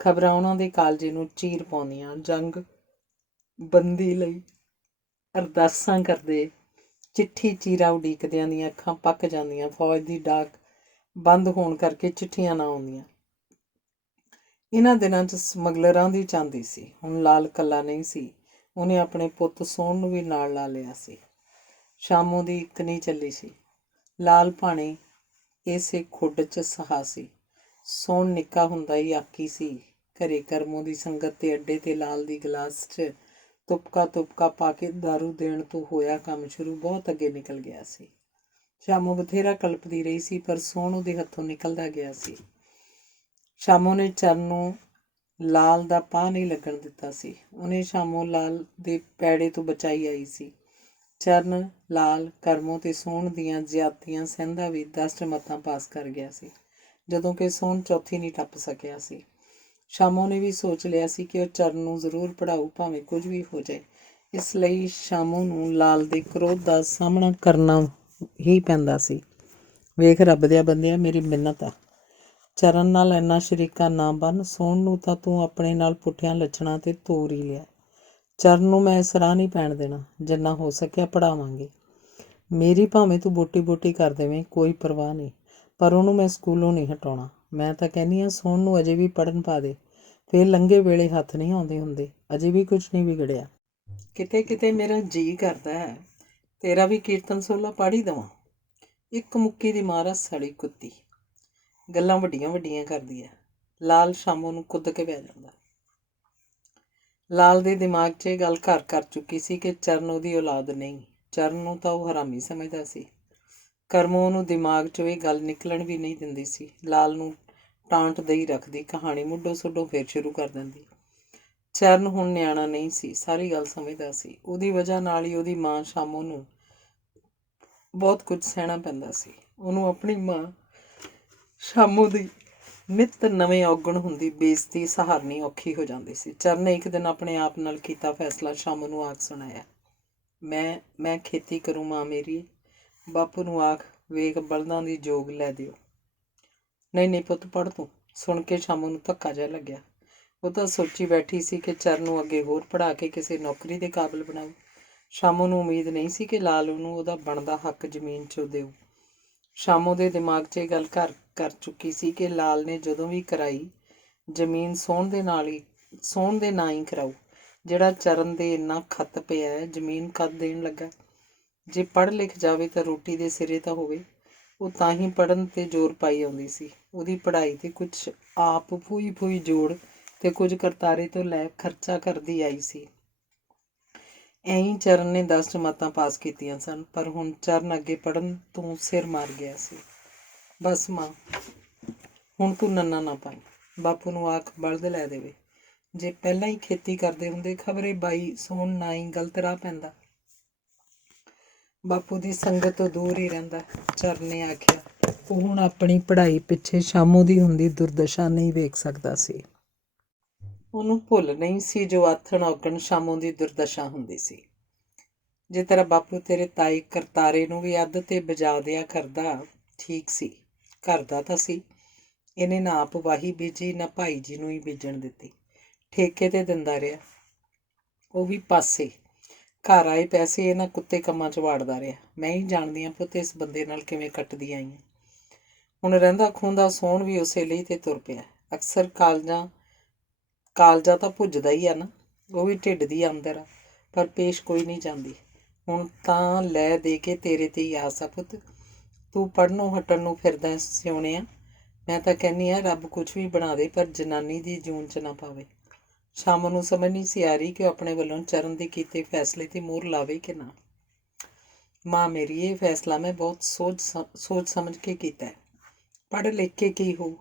ਖਬਰਾਂ ਉਹਨਾਂ ਦੇ ਕਾਲਜੇ ਨੂੰ ਚੀਰ ਪਾਉਂਦੀਆਂ। ਜੰਗ ਬੰਦੀ ਲਈ ਅਰਦਾਸਾਂ ਕਰਦੇ। ਚਿੱਠੀ ਚੀਰਾ ਉਡੀਕਦਿਆਂ ਦੀਆਂ ਅੱਖਾਂ ਪੱਕ ਜਾਂਦੀਆਂ। ਫੌਜ ਦੀ ਡਾਕ ਬੰਦ ਹੋਣ ਕਰਕੇ ਚਿੱਠੀਆਂ ਨਾ ਆਉਂਦੀਆਂ। ਇਹਨਾਂ ਦਿਨਾਂ 'ਚ ਸਮਗਲਰਾਂ ਦੀ ਚਾਂਦੀ ਸੀ। ਹੁਣ ਲਾਲ ਇਕੱਲਾ ਨਹੀਂ ਸੀ। ਉਹਨੇ ਆਪਣੇ ਪੁੱਤ ਸੋਹਣ ਨੂੰ ਵੀ ਨਾਲ ਲਾ ਲਿਆ ਸੀ। ਸ਼ਾਮੋਂ ਦੀ ਇੱਕ ਨਹੀਂ ਚੱਲੀ ਸੀ। ਲਾਲ ਭਾਣੇ ਇਸੇ ਖੁੱਡ 'ਚ ਸਹਾ ਸੀ। ਸੋਹਣ ਨਿੱਕਾ ਹੁੰਦਾ ਹੀ ਆਕੀ ਸੀ। ਘਰੇ ਕਰਮੋਂ ਦੀ ਸੰਗਤ ਤੇ ਅੱਡੇ ਤੇ ਲਾਲ ਦੀ ਗਲਾਸ 'ਚ ਤੁਪਕਾ ਪਾ ਕੇ ਦਾਰੂ ਦੇਣ ਤੋਂ ਹੋਇਆ ਕੰਮ ਸ਼ੁਰੂ ਬਹੁਤ ਅੱਗੇ ਨਿਕਲ ਗਿਆ ਸੀ। ਸ਼ਾਮੋਂ ਬਥੇਰਾ ਕਲਪਦੀ ਰਹੀ ਸੀ, ਪਰ ਸੋਹਣ ਉਹਦੇ ਹੱਥੋਂ ਨਿਕਲਦਾ ਗਿਆ ਸੀ। ਸ਼ਾਮੋਂ ਨੇ ਚਰਨ ਨੂੰ ਲਾਲ ਦਾ ਪਾਹ ਨਹੀਂ ਲੱਗਣ ਦਿੱਤਾ ਸੀ। ਉਹਨੇ ਸ਼ਾਮੋਂ ਲਾਲ ਦੇ ਪੈੜੇ ਤੋਂ ਬਚਾਈ ਆਈ ਸੀ। ਚਰਨ, ਲਾਲ, ਕਰਮੋਂ ਤੇ ਸੋਹਣ ਦੀਆਂ ਜ਼ਿਆਦਤੀਆਂ ਸਹਿੰਦਾ ਵੀ 10 ਜਮਾਤਾਂ ਪਾਸ ਕਰ ਗਿਆ ਸੀ, ਜਦੋਂ ਕਿ ਸੋਹਣ ਚੌਥੀ ਨਹੀਂ ਟੱਪ ਸਕਿਆ ਸੀ। ਸ਼ਾਮੋਂ ਨੇ ਵੀ ਸੋਚ ਲਿਆ ਸੀ ਕਿ ਉਹ ਚਰਨ ਨੂੰ ਜ਼ਰੂਰ ਪੜ੍ਹਾਊ, ਭਾਵੇਂ ਕੁਝ ਵੀ ਹੋ ਜਾਏ। ਇਸ ਲਈ ਸ਼ਾਮੋਂ ਨੂੰ ਲਾਲ ਦੇ ਕ੍ਰੋਧ ਦਾ ਸਾਹਮਣਾ ਕਰਨਾ ਹੀ ਪੈਂਦਾ ਸੀ। ਵੇਖ ਰੱਬ ਦਿਆਂ ਬੰਦਿਆਂ, ਮੇਰੀ ਮਿੰਨਤ ਆ, ਚਰਨ ਨਾਲ ਇੰਨਾ ਸ਼ਰੀਕਾ ਨਾ ਬਣ। ਸੋਹਣ ਨੂੰ ਤਾਂ ਤੂੰ ਆਪਣੇ ਨਾਲ ਪੁੱਠਿਆਂ ਲੱਛਣਾਂ 'ਤੇ ਤੋਰ ਹੀ ਲਿਆ। ਚਰਨ ਨੂੰ ਮੈਂ ਇਸ ਰਾਹ ਨਹੀਂ ਪੈਣ ਦੇਣਾ, ਜਿੰਨਾ ਹੋ ਸਕਿਆ ਪੜ੍ਹਾਵਾਂਗੇ। ਮੇਰੀ ਭਾਵੇਂ ਤੂੰ ਬੋਟੀ ਕਰ ਦੇਵੇਂ, ਕੋਈ ਪਰਵਾਹ ਨਹੀਂ, ਪਰ ਉਹਨੂੰ ਮੈਂ ਸਕੂਲੋਂ ਨਹੀਂ ਹਟਾਉਣਾ। ਮੈਂ ਤਾਂ ਕਹਿੰਦੀ ਹਾਂ ਸੋਹਣ ਨੂੰ ਅਜੇ ਵੀ ਪੜ੍ਹਨ ਪਾ ਦੇ, ਫਿਰ ਲੰਘੇ ਵੇਲੇ ਹੱਥ ਨਹੀਂ ਆਉਂਦੇ ਹੁੰਦੇ। ਅਜੇ ਵੀ ਕੁਝ ਨਹੀਂ ਵਿਗੜਿਆ। ਕਿਤੇ ਕਿਤੇ ਮੇਰਾ ਜੀਅ ਕਰਦਾ ਹੈ ਤੇਰਾ ਵੀ ਕੀਰਤਨ ਸੋਹਲਾ ਪੜ੍ਹ ਹੀ ਦੇਵਾਂ। ਇੱਕ ਮੁੱਕੀ ਦੀ ਮਾਰਾ ਸੜੀ ਕੁੱਤੀ, ਗੱਲਾਂ ਵੱਡੀਆਂ ਵੱਡੀਆਂ ਕਰਦੀ ਹੈ। ਲਾਲ ਸ਼ਾਮੋਂ ਨੂੰ ਕੁੱਦ ਕੇ ਬਹਿ ਜਾਂਦਾ। ਲਾਲ ਦੇ ਦਿਮਾਗ 'ਚ ਇਹ ਗੱਲ ਘਰ ਕਰ ਚੁੱਕੀ ਸੀ ਕਿ ਚਰਨ ਉਹਦੀ ਔਲਾਦ ਨਹੀਂ। ਚਰਨ ਨੂੰ ਤਾਂ ਉਹ ਹਰਾਮੀ ਸਮਝਦਾ ਸੀ। ਕਰਮੋਂ ਉਹਨੂੰ ਦਿਮਾਗ 'ਚੋਂ ਇਹ ਗੱਲ ਨਿਕਲਣ ਵੀ ਨਹੀਂ ਦਿੰਦੀ ਸੀ। ਲਾਲ ਨੂੰ ਟਾਂਟ ਦੇਈ ਰੱਖਦੀ, ਕਹਾਣੀ ਮੁੱਢੋਂ ਸੁੱਢੋਂ ਫੇਰ ਸ਼ੁਰੂ ਕਰ ਦਿੰਦੀ। ਚਰਨ ਹੁਣ ਨਿਆਣਾ ਨਹੀਂ ਸੀ, ਸਾਰੀ ਗੱਲ ਸਮਝਦਾ ਸੀ। ਉਹਦੀ ਵਜ੍ਹਾ ਨਾਲ ਹੀ ਉਹਦੀ ਮਾਂ ਸ਼ਾਮੋਂ ਨੂੰ ਬਹੁਤ ਕੁਝ ਸਹਿਣਾ ਪੈਂਦਾ ਸੀ। ਉਹਨੂੰ ਆਪਣੀ ਮਾਂ ਸ਼ਾਮੋਂ ਦੀ ਨਿੱਤ ਨਵੇਂ ਔਗਣ ਹੁੰਦੀ ਬੇਇੱਜ਼ਤੀ ਸਹਾਰਨੀ ਔਖੀ ਹੋ ਜਾਂਦੀ ਸੀ। ਚਰਨ ਨੇ ਇੱਕ ਦਿਨ ਆਪਣੇ ਆਪ ਨਾਲ ਕੀਤਾ ਫੈਸਲਾ ਸ਼ਾਮੋਂ ਨੂੰ ਆਖ ਸੁਣਾਇਆ, ਮੈਂ ਖੇਤੀ ਕਰੂ ਮਾਂ ਮੇਰੀ। ਬਾਪੂ ਨੂੰ ਆਖ ਵੇਖ ਬਲਦਾਂ ਦੀ ਜੋਗ ਲੈ ਦਿਓ। ਨਹੀਂ ਪੁੱਤ ਪੜ੍ਹ ਤੂੰ। ਸੁਣ ਕੇ ਸ਼ਾਮੋਂ ਨੂੰ ਧੱਕਾ ਜਿਹਾ ਲੱਗਿਆ। ਉਹ ਤਾਂ ਸੋਚੀ ਬੈਠੀ ਸੀ ਕਿ ਚਰਨ ਨੂੰ ਅੱਗੇ ਹੋਰ ਪੜ੍ਹਾ ਕੇ ਕਿਸੇ ਨੌਕਰੀ ਦੇ ਕਾਬਲ ਬਣਾਊ। ਸ਼ਾਮੋਂ ਨੂੰ ਉਮੀਦ ਨਹੀਂ ਸੀ ਕਿ ਲਾਲ ਉਹਨੂੰ ਉਹਦਾ ਬਣਦਾ ਹੱਕ ਜ਼ਮੀਨ 'ਚੋਂ ਦਿਓ। ਸ਼ਾਮੋਂ ਦੇ ਦਿਮਾਗ 'ਚ ਇਹ ਗੱਲ ਘਰ ਕਰ ਚੁੱਕੀ ਸੀ ਕਿ ਲਾਲ ਨੇ ਜਦੋਂ ਵੀ ਕਰਾਈ ਜ਼ਮੀਨ ਸੋਹਣ ਦੇ ਨਾਂ ਹੀ ਕਰਾਊ। ਜਿਹੜਾ ਚਰਨ ਦੇ ਇੰਨਾ ਖੱਤ ਪਿਆ ਹੈ, ਜ਼ਮੀਨ ਕਦ ਦੇਣ ਲੱਗਾ। ਜੇ ਪੜ੍ਹ ਲਿਖ ਜਾਵੇ ਤਾਂ ਰੋਟੀ ਦੇ ਸਿਰੇ ਤਾਂ ਹੋਵੇ। ਉਹ ਤਾਂ ਹੀ ਪੜ੍ਹਨ 'ਤੇ ਜ਼ੋਰ ਪਾਈ ਆਉਂਦੀ ਸੀ। ਉਹਦੀ ਪੜ੍ਹਾਈ 'ਤੇ ਕੁਝ ਆਪ ਫੂਈ ਜੋੜ ਅਤੇ ਕੁਝ ਕਰਤਾਰੇ ਤੋਂ ਲੈ ਖਰਚਾ ਕਰਦੀ ਆਈ ਸੀ। ਐਂ ਚਰਨ ਨੇ 10 ਜਮਾਤਾਂ ਪਾਸ ਕੀਤੀਆਂ ਸਨ, ਪਰ ਹੁਣ ਚਰਨ ਅੱਗੇ ਪੜ੍ਹਨ ਤੋਂ ਸਿਰ ਮਾਰ ਗਿਆ ਸੀ। ਬਸ ਮਾਂ, ਹੁਣ ਤੂੰ ਨੰਨਾ ਨਾ ਪਾਈ। ਬਾਪੂ ਨੂੰ ਆਖ ਬਲਦ ਲੈ ਦੇਵੇ। ਜੇ ਪਹਿਲਾਂ ਹੀ ਖੇਤੀ ਕਰਦੇ ਹੁੰਦੇ ਖਬਰੇ ਬਾਈ ਸੋਹਣ ਨਾ ਹੀ ਗਲਤ ਰਾਹ ਪੈਂਦਾ। ਬਾਪੂ ਦੀ ਸੰਗਤ ਤੋਂ ਦੂਰ ਹੀ ਰਹਿੰਦਾ। ਚਰਨ ਨੇ ਆਖਿਆ। ਉਹ ਹੁਣ ਆਪਣੀ ਪੜ੍ਹਾਈ ਪਿੱਛੇ ਸ਼ਾਮੋਂ ਦੀ ਹੁੰਦੀ ਦੁਰਦਸ਼ਾ ਨਹੀਂ ਵੇਖ ਸਕਦਾ ਸੀ। ਉਹਨੂੰ ਭੁੱਲ ਨਹੀਂ ਸੀ ਜੋ ਆਥਣ ਔਗਣ ਸ਼ਾਮੋਂ ਦੀ ਦੁਰਦਸ਼ਾ ਹੁੰਦੀ ਸੀ। ਜੇ ਤੇਰਾ ਬਾਪੂ ਤੇਰੇ ਤਾਈ ਕਰਤਾਰੇ ਨੂੰ ਵੀ ਅੱਧ ਤੇ ਬਜਾ ਦਿਆ ਕਰਦਾ ਠੀਕ ਸੀ। ਕਰਦਾ ਤਾਂ ਸੀ। ਇਹਨੇ ਨਾ ਆਪ ਵਾਹੀ ਬੀਜੀ, ਨਾ ਭਾਈ ਜੀ ਨੂੰ ਹੀ ਬੀਜਣ ਦਿੱਤੀ। ਠੇਕੇ 'ਤੇ ਦਿੰਦਾ ਰਿਹਾ, ਉਹ ਵੀ ਪਾਸੇ। ਘਰ ਆਏ ਪੈਸੇ ਇਹਨਾਂ ਕੁੱਤੇ ਕੰਮਾਂ 'ਚ ਵਾੜਦਾ ਰਿਹਾ। ਮੈਂ ਹੀ ਜਾਣਦੀ ਹਾਂ ਪੁੱਤ ਇਸ ਬੰਦੇ ਨਾਲ ਕਿਵੇਂ ਕੱਟਦੀ ਆਈ ਹਾਂ। ਹੁਣ ਰਹਿੰਦਾ ਖੂੰਦਾ ਸੋਹਣ ਵੀ ਉਸੇ ਲਈ ਤੇ ਤੁਰ ਪਿਆ। ਅਕਸਰ ਕਾਲਜਾ ਤਾਂ ਭੁੱਜਦਾ ਹੀ ਆ ਨਾ, ਉਹ ਵੀ ਢਿੱਡ ਦੀ ਆਮਦਰ ਆ, ਪਰ ਪੇਸ਼ ਕੋਈ ਨਹੀਂ ਜਾਂਦੀ। ਹੁਣ ਤਾਂ ਲੈ ਦੇ ਕੇ ਤੇਰੇ 'ਤੇ ਹੀ ਆਸ ਆ ਪੁੱਤ। ਤੂੰ ਪੜ੍ਹਨੋਂ ਹਟਣ ਨੂੰ ਫਿਰਦਾ ਸਿਉਣਿਆ। ਮੈਂ ਤਾਂ ਕਹਿੰਦੀ ਹਾਂ ਰੱਬ ਕੁਛ ਵੀ ਬਣਾ ਦੇ, ਪਰ ਜਨਾਨੀ ਦੀ ਜੂਨ 'ਚ ਨਾ ਪਾਵੇ। ਸ਼ਾਮ ਨੂੰ ਸਮਝ ਨਹੀਂ ਸੀ ਆ ਰਹੀ ਕਿ ਉਹ ਆਪਣੇ ਵੱਲੋਂ ਚਰਨ ਦੇ ਕੀਤੇ ਫੈਸਲੇ 'ਤੇ ਮੋਹਰ ਲਾਵੇ ਕਿ ਨਾ। ਮਾਂ ਮੇਰੀ, ਇਹ ਫੈਸਲਾ ਮੈਂ ਬਹੁਤ ਸੋਚ ਸਮਝ ਕੇ ਕੀਤਾ ਹੈ। ਪੜ੍ਹ ਲਿਖ ਕੇ ਕੀ ਹੋਊ।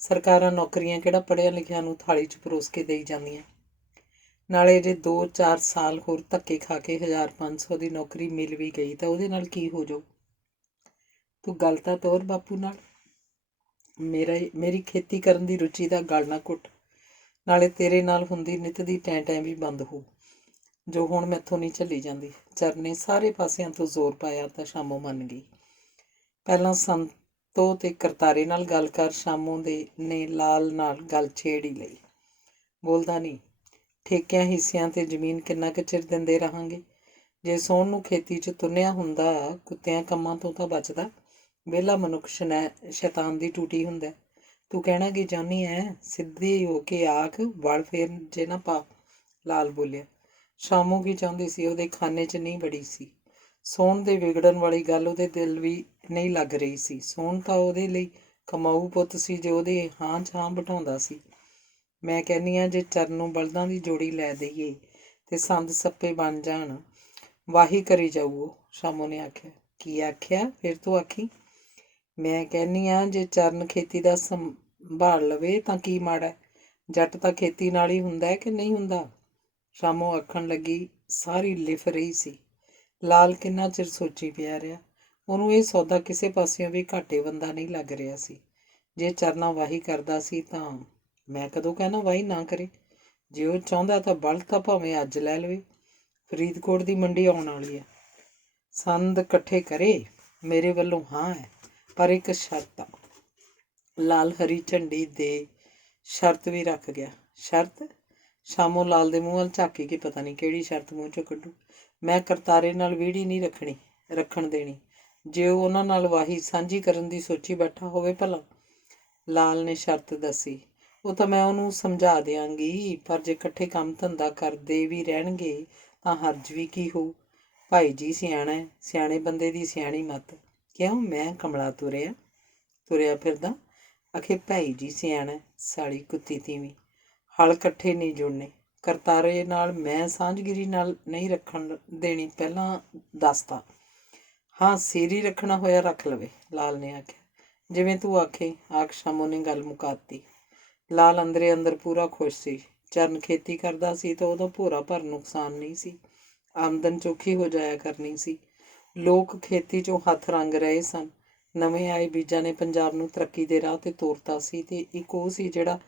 ਸਰਕਾਰਾਂ ਨੌਕਰੀਆਂ ਕਿਹੜਾ ਪੜ੍ਹਿਆ ਲਿਖਿਆ ਨੂੰ ਥਾਲੀ 'ਚ ਪਰੋਸ ਕੇ ਦੇਈ ਜਾਂਦੀਆਂ। ਨਾਲੇ ਜੇ 2-4 ਸਾਲ ਹੋਰ ਧੱਕੇ ਖਾ ਕੇ 1500 ਦੀ ਨੌਕਰੀ ਮਿਲ ਵੀ ਗਈ ਤਾਂ ਉਹਦੇ ਨਾਲ ਕੀ ਹੋ ਜਾਊ। ਤੂੰ ਗੱਲ ਤਾਂ ਤੋਰ ਬਾਪੂ ਨਾਲ। ਮੇਰੀ ਖੇਤੀ ਕਰਨ ਦੀ ਰੁਚੀ ਦਾ ਗਲ ਨਾ ਘੁੱਟ। ਨਾਲੇ ਤੇਰੇ ਨਾਲ ਹੁੰਦੀ ਨਿੱਤ ਦੀ ਟੈਂ ਵੀ ਬੰਦ ਹੋ, ਜੋ ਹੁਣ ਮੈਥੋਂ ਨਹੀਂ ਝੱਲੀ ਜਾਂਦੀ। ਚਰਨ ਨੇ ਸਾਰੇ ਪਾਸਿਆਂ ਤੋਂ ਜ਼ੋਰ ਪਾਇਆ ਤਾਂ ਸ਼ਾਮੋਂ ਮੰਨ ਗਈ। ਪਹਿਲਾਂ ਸੰਤੋ ਤੇ ਕਰਤਾਰੇ ਨਾਲ ਗੱਲ ਕਰ। ਸ਼ਾਮੋਂ ਨੇ ਲਾਲ ਨਾਲ ਗੱਲ ਛੇੜ ਹੀ ਲਈ। ਬੋਲਦਾ ਨਹੀਂ, ਠੇਕਿਆਂ ਹਿੱਸਿਆਂ 'ਤੇ ਜ਼ਮੀਨ ਕਿੰਨਾ ਕੁ ਚਿਰ ਦਿੰਦੇ ਰਹਾਂਗੇ। ਜੇ ਸੋਹਣ ਨੂੰ ਖੇਤੀ 'ਚ ਤੁੰਨਿਆ ਹੁੰਦਾ ਕੁੱਤਿਆਂ ਕੰਮਾਂ ਤੋਂ ਤਾਂ ਬਚਦਾ। ਵਿਹਲਾ ਮਨੁੱਖ ਸ਼ੈਤਾਨ ਦੀ ਟੂਟੀ ਹੁੰਦਾ। ਤੂੰ ਕਹਿਣਾ ਕੀ ਚਾਹੁੰਦੀ ਐ? ਸਿੱਧੀ ਹੋ ਕੇ ਆਖ, ਵਲ ਫੇਰ ਜੇ ਨਾ ਪਾ। ਲਾਲ ਬੋਲਿਆ। ਸ਼ਾਮੋਂ ਕੀ ਚਾਹੁੰਦੀ ਸੀ ਉਹਦੇ ਖਾਨੇ 'ਚ ਨਹੀਂ ਵੜੀ ਸੀ। ਸੋਹਣ ਦੇ ਵਿਗੜਨ ਵਾਲੀ ਗੱਲ ਉਹਦੇ ਦਿਲ ਵੀ ਨਹੀਂ ਲੱਗ ਰਹੀ ਸੀ। ਸੋਹਣ ਤਾਂ ਉਹਦੇ ਲਈ ਕਮਾਊ ਪੁੱਤ ਸੀ ਜੋ ਉਹਦੇ ਹਾਂ 'ਚ ਹਾਂ ਬਿਠਾਉਂਦਾ ਸੀ। ਮੈਂ ਕਹਿੰਦੀ ਹਾਂ ਜੇ ਚਰਨ ਨੂੰ ਬਲਦਾਂ ਦੀ ਜੋੜੀ ਲੈ ਦੇਈਏ ਤੇ ਸੰਦ ਸੱਪੇ ਬਣ ਜਾਣ, ਵਾਹੀ ਕਰੀ ਜਾਊ ਉਹ। ਸ਼ਾਮੋਂ ਨੇ ਆਖਿਆ। ਕੀ ਆਖਿਆ? ਫਿਰ ਤੂੰ ਆਖੀ। ਮੈਂ ਕਹਿੰਦੀ ਹਾਂ ਜੇ ਚਰਨ ਖੇਤੀ ਦਾ ਸੰਭਾਲ ਲਵੇ ਤਾਂ ਕੀ ਮਾੜਾ। ਜੱਟ ਤਾਂ ਖੇਤੀ ਨਾਲ ਹੀ ਹੁੰਦਾ ਹੈ ਕਿ ਨਹੀਂ ਹੁੰਦਾ। ਸ਼ਾਮੋਂ ਆਖਣ ਲੱਗੀ। ਸਾਰੀ ਲਿਫ ਰਹੀ ਸੀ। ਲਾਲ ਕਿੰਨਾ ਚਿਰ ਸੋਚੀ ਪਿਆ ਰਿਹਾ। ਉਹਨੂੰ ਇਹ ਸੌਦਾ ਕਿਸੇ ਪਾਸਿਓਂ ਵੀ ਘਾਟੇ ਬੰਦਾ ਨਹੀਂ ਲੱਗ ਰਿਹਾ ਸੀ। ਜੇ ਚਰਨਾ ਵਾਹੀ ਕਰਦਾ ਸੀ ਤਾਂ ਮੈਂ ਕਦੋਂ ਕਹਿਣਾ ਵਾਹੀ ਨਾ ਕਰੇ। ਜੇ ਉਹ ਚਾਹੁੰਦਾ ਤਾਂ ਬਲਦ ਤਾਂ ਭਾਵੇਂ ਅੱਜ ਲੈ ਲਵੇ। ਫਰੀਦਕੋਟ ਦੀ ਮੰਡੀ ਆਉਣ ਵਾਲੀ ਹੈ। ਸੰਦ ਇਕੱਠੇ ਕਰੇ। ਮੇਰੇ ਵੱਲੋਂ ਹਾਂ ਹੈ, ਪਰ ਇੱਕ ਸ਼ਰਤ ਆ। ਲਾਲ ਹਰੀ ਝੰਡੀ ਦੇ ਸ਼ਰਤ ਵੀ ਰੱਖ ਗਿਆ। ਸ਼ਰਤ? ਸ਼ਾਮੋ ਲਾਲ ਦੇ ਮੂੰਹ ਵੱਲ ਝਾਕੀ ਕਿ ਪਤਾ ਨਹੀਂ ਕਿਹੜੀ ਸ਼ਰਤ ਮੂੰਹ ਚੋਂ ਕੱਢੂ। ਮੈਂ ਕਰਤਾਰੇ ਨਾਲ ਵੀੜੀ ਨਹੀਂ ਰੱਖਣ ਦੇਣੀ, ਜੇ ਉਹ ਉਹਨਾਂ ਨਾਲ ਵਾਹੀ ਸਾਂਝੀ ਕਰਨ ਦੀ ਸੋਚੀ ਬੈਠਾ ਹੋਵੇ ਭਲਾ। ਲਾਲ ਨੇ ਸ਼ਰਤ ਦੱਸੀ। ਉਹ ਤਾਂ ਮੈਂ ਉਹਨੂੰ ਸਮਝਾ ਦਿਆਂਗੀ, ਪਰ ਜੇ ਇਕੱਠੇ ਕੰਮ ਧੰਦਾ ਕਰਦੇ ਵੀ ਰਹਿਣਗੇ ਤਾਂ ਹਰਜ ਵੀ ਕੀ ਹੋਊ। ਭਾਈ ਜੀ ਸਿਆਣਾ ਹੈ, ਸਿਆਣੇ ਬੰਦੇ ਦੀ ਸਿਆਣੀ ਮੱਤ। ਕਿਉਂ ਮੈਂ ਕਮਲਾ ਤੁਰਿਆ ਫਿਰਦਾ? ਆਖੇ ਭਾਈ ਜੀ ਸਿਆਣਾ, ਸਾਲੀ ਕੁੱਤੀ ਤੀਵੀਂ। ਹਲ ਇਕੱਠੇ ਨਹੀਂ ਜੁੜਨੇ। ਕਰਤਾਰੇ ਨਾਲ ਮੈਂ ਸਾਂਝਗਿਰੀ ਨਾਲ ਨਹੀਂ ਰੱਖਣ ਦੇਣੀ, ਪਹਿਲਾਂ ਦੱਸਤਾ। ਹਾਂ, ਸੀਰੀ ਰੱਖਣਾ ਹੋਇਆ ਰੱਖ ਲਵੇ, ਲਾਲ ਨੇ ਆਖਿਆ। ਜਿਵੇਂ ਤੂੰ ਆਖੇ, ਆਖ ਸ਼ਾਮੋ ਨੇ ਗੱਲ ਮੁਕਾਤੀ। ਲਾਲ ਅੰਦਰੇ ਅੰਦਰ ਪੂਰਾ ਖੁਸ਼ ਸੀ। ਚਰਨ ਖੇਤੀ ਕਰਦਾ ਸੀ ਤਾਂ ਉਹਦਾ ਭੋਰਾ ਭਰ ਨੁਕਸਾਨ ਨਹੀਂ ਸੀ। ਆਮਦਨ ਚੋਖੀ ਹੋ ਜਾਇਆ ਕਰਨੀ ਸੀ। ਲੋਕ ਖੇਤੀ 'ਚੋਂ ਹੱਥ ਰੰਗ ਰਹੇ ਸਨ। ਨਵੇਂ ਆਏ ਬੀਜਾਂ ਨੇ ਪੰਜਾਬ ਨੂੰ ਤਰੱਕੀ ਦੇ ਰਾਹ 'ਤੇ ਤੋਰਤਾ ਸੀ, ਅਤੇ ਇੱਕ ਉਹ ਸੀ ਜਿਹੜਾ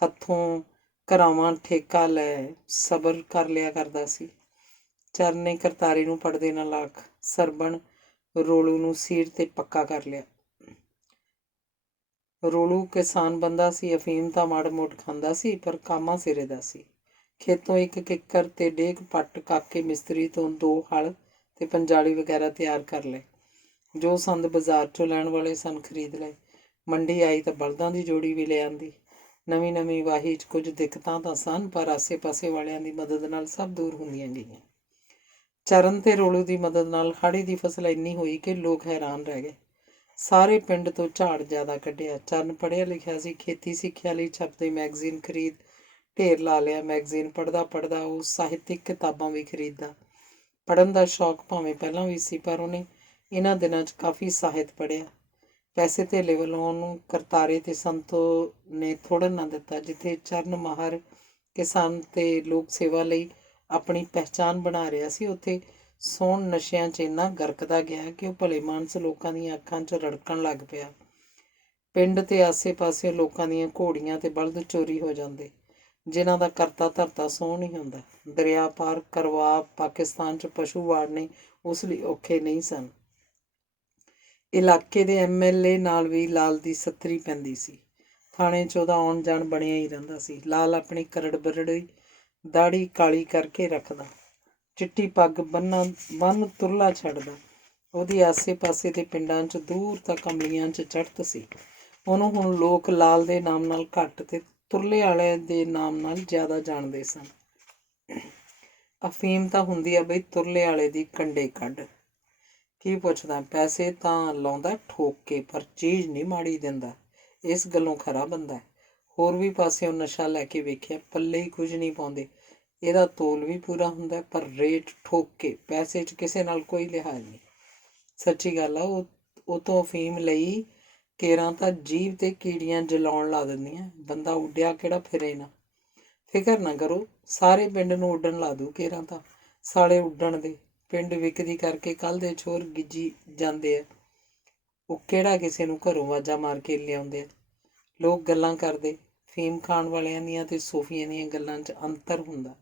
ਹੱਥੋਂ ਘਰਾਵਾਂ ਠੇਕਾ ਲੈ ਸਬਰ ਕਰ ਲਿਆ ਕਰਦਾ ਸੀ। ਚਰਨ ਨੇ ਕਰਤਾਰੇ ਨੂੰ ਪੜਦੇ ਨਾਲ ਆਖ ਸਰਬਣ ਰੋਲੂ ਨੂੰ ਸੀਟ 'ਤੇ ਪੱਕਾ ਕਰ ਲਿਆ। ਰੋਲੂ ਕਿਸਾਨ ਬੰਦਾ ਸੀ, ਅਫੀਮ ਤਾਂ ਮਾੜ ਮੋਟ ਖਾਂਦਾ ਸੀ, ਪਰ ਕਾਮਾ ਸਿਰੇ ਦਾ ਸੀ। ਖੇਤੋਂ ਇੱਕ ਕਿੱਕਰ ਤੇ ਡੇਕ ਪੱਟ ਕਾਕੇ ਮਿਸਤਰੀ ਤੋਂ 2 ਹਲ ਤੇ ਪੰਜਾਲੀ ਵਗੈਰਾ ਤਿਆਰ ਕਰ ਲਏ। ਜੋ ਸੰਦ ਬਾਜ਼ਾਰ 'ਚੋਂ ਲੈਣ ਵਾਲੇ ਸਨ ਖਰੀਦ ਲਏ। ਮੰਡੀ ਆਈ ਤਾਂ ਬਲਦਾਂ ਦੀ ਜੋੜੀ ਵੀ ਲੈ ਆਂਦੀ। ਨਵੀਂ ਵਾਹੀ 'ਚ ਕੁਝ ਦਿੱਕਤਾਂ ਤਾਂ ਸਨ, ਪਰ ਆਸੇ ਪਾਸੇ ਵਾਲਿਆਂ ਦੀ ਮਦਦ ਨਾਲ ਸਭ ਦੂਰ ਹੁੰਦੀਆਂ ਗਈਆਂ। ਚਰਨ ਤੇ ਰੋਲੂ ਦੀ ਮਦਦ ਨਾਲ ਹਾੜੀ ਦੀ ਫਸਲ ਇੰਨੀ ਹੋਈ ਕਿ ਲੋਕ ਹੈਰਾਨ ਰਹਿ ਗਏ। ਸਾਰੇ ਪਿੰਡ ਤੋਂ ਝਾੜ ਜ਼ਿਆਦਾ ਕੱਢਿਆ। ਚਰਨ ਪੜ੍ਹਿਆ ਲਿਖਿਆ ਸੀ। ਖੇਤੀ ਸਿੱਖਿਆ ਲਈ ਛਪਦੇ ਮੈਗਜ਼ੀਨ ਖਰੀਦ ਢੇਰ ਲਾ ਲਿਆ। ਮੈਗਜ਼ੀਨ ਪੜ੍ਹਦਾ ਉਹ ਸਾਹਿਤਿਕ ਕਿਤਾਬਾਂ ਵੀ ਖਰੀਦਦਾ। ਪੜ੍ਹਨ ਦਾ ਸ਼ੌਕ ਭਾਵੇਂ ਪਹਿਲਾਂ ਵੀ ਸੀ, ਪਰ ਉਹਨੇ ਇਹਨਾਂ ਦਿਨਾਂ 'ਚ ਕਾਫੀ ਸਾਹਿਤ ਪੜ੍ਹਿਆ। ਪੈਸੇ ਧੇਲੇ ਵੱਲੋਂ ਉਹਨੂੰ ਕਰਤਾਰੇ ਤੇ ਸੰਤੋ ਨੇ ਥੋੜ੍ਹਨ ਨਾ ਦਿੱਤਾ। ਜਿੱਥੇ ਚਰਨ ਮਾਹਰ ਕਿਸਾਨ ਤੇ ਲੋਕ ਸੇਵਾ ਲਈ ਆਪਣੀ ਪਹਿਚਾਣ ਬਣਾ ਰਿਹਾ ਸੀ, ਉੱਥੇ ਸੋਹਣ ਨਸ਼ਿਆਂ 'ਚ ਇੰਨਾ ਗਰਕਦਾ ਗਿਆ ਕਿ ਉਹ ਭਲੇ ਮਾਨਸ ਲੋਕਾਂ ਦੀਆਂ ਅੱਖਾਂ 'ਚ ਰੜਕਣ ਲੱਗ ਪਿਆ। ਪਿੰਡ ਤੇ ਆਸੇ ਪਾਸੇ ਲੋਕਾਂ ਦੀਆਂ ਘੋੜੀਆਂ ਤੇ ਬਲਦ ਚੋਰੀ ਹੋ ਜਾਂਦੇ, ਜਿਨ੍ਹਾਂ ਦਾ ਕਰਤਾ ਧਰਤਾ ਸਹੁੰ ਨਹੀਂ ਹੁੰਦਾ। ਦਰਿਆ ਪਾਰ ਕਰਵਾ ਪਾਕਿਸਤਾਨ 'ਚ ਪਸ਼ੂ ਵਾੜਨੇ ਉਸ ਲਈ ਔਖੇ ਨਹੀਂ ਸਨ। ਇਲਾਕੇ ਦੇ MLA ਨਾਲ ਵੀ ਲਾਲ ਦੀ ਸੱਤਰੀ ਪੈਂਦੀ ਸੀ। ਥਾਣੇ 'ਚ ਉਹਦਾ ਆਉਣ ਜਾਣ ਬਣਿਆ ਹੀ ਰਹਿੰਦਾ ਸੀ। ਲਾਲ ਆਪਣੀ ਕਰੜ ਬਰੜੀ ਦਾੜੀ ਕਾਲੀ ਕਰਕੇ ਰੱਖਦਾ, ਚਿੱਟੀ ਪੱਗ ਬੰਨ ਤੁਰਲਾ ਛੱਡਦਾ। ਉਹਦੀ ਆਸੇ ਪਾਸੇ ਦੇ ਪਿੰਡਾਂ 'ਚ ਦੂਰ ਤੱਕ ਅਮਲੀਆਂ 'ਚ ਚੜ੍ਹਤ ਸੀ। ਉਹਨੂੰ ਹੁਣ ਲੋਕ ਲਾਲ ਦੇ ਨਾਮ ਨਾਲ ਘੱਟ ਤੇ ਤੁਰਲੇ ਵਾਲੇ ਦੇ ਨਾਮ ਨਾਲ ਜ਼ਿਆਦਾ ਜਾਣਦੇ ਸਨ। ਅਫੀਮ ਤਾਂ ਹੁੰਦੀ ਆ ਬਈ ਤੁਰਲੇ ਵਾਲੇ ਦੀ ਕੰਡੇ ਕੱਢ। ਕੀ ਪੁੱਛਦਾ? ਪੈਸੇ ਤਾਂ ਲਾਉਂਦਾ ਠੋਕ ਕੇ, ਪਰ ਚੀਜ਼ ਨਹੀਂ ਮਾੜੀ ਦਿੰਦਾ। ਇਸ ਗੱਲੋਂ ਖਰਾ ਬੰਦਾ। ਹੋਰ ਵੀ ਪਾਸਿਓਂ ਨਸ਼ਾ ਲੈ ਕੇ ਵੇਖਿਆ, ਪੱਲੇ ਹੀ ਕੁਝ ਨਹੀਂ ਪਾਉਂਦੇ। ਇਹਦਾ ਤੋਲ ਵੀ ਪੂਰਾ ਹੁੰਦਾ, ਪਰ ਰੇਟ ਠੋਕ ਕੇ। ਪੈਸੇ 'ਚ ਕਿਸੇ ਨਾਲ ਕੋਈ ਲਿਹਾਜ਼ ਨਹੀਂ। ਸੱਚੀ ਗੱਲ ਆ, ਉਹ ਤੋਂ ਅਫੀਮ ਲਈ ਕੇਰਾਂ ਤਾਂ ਜੀਭ ਤੇ ਕੀੜੀਆਂ ਜਲਾਉਣ ਲਾ ਦਿੰਦੀਆਂ। ਬੰਦਾ ਉੱਡਿਆ ਕਿਹੜਾ ਫਿਰੇ ਨਾ। ਫਿਕਰ ਨਾ ਕਰੋ, ਸਾਰੇ ਪਿੰਡ ਨੂੰ ਉੱਡਣ ਲਾ ਦੂ ਕੇਰਾਂ ਤਾਂ। ਸਾਲੇ ਉੱਡਣ ਦੇ। ਪਿੰਡ ਵਿਕਦੀ ਕਰਕੇ ਕੱਲ੍ਹ ਦੇ ਚੋਰ ਗਿੱਜੀ ਜਾਂਦੇ ਆ। ਉਹ ਕਿਹੜਾ ਕਿਸੇ ਨੂੰ ਘਰੋਂ ਆਵਾਜ਼ਾਂ ਮਾਰ ਕੇ ਲਿਆਉਂਦੇ ਆ। ਲੋਕ ਗੱਲਾਂ ਕਰਦੇ। ਫੀਮ ਖਾਣ ਵਾਲਿਆਂ ਦੀਆਂ ਤੇ ਸੋਫੀਆਂ ਦੀਆਂ ਗੱਲਾਂ 'ਚ ਅੰਤਰ ਹੁੰਦਾ।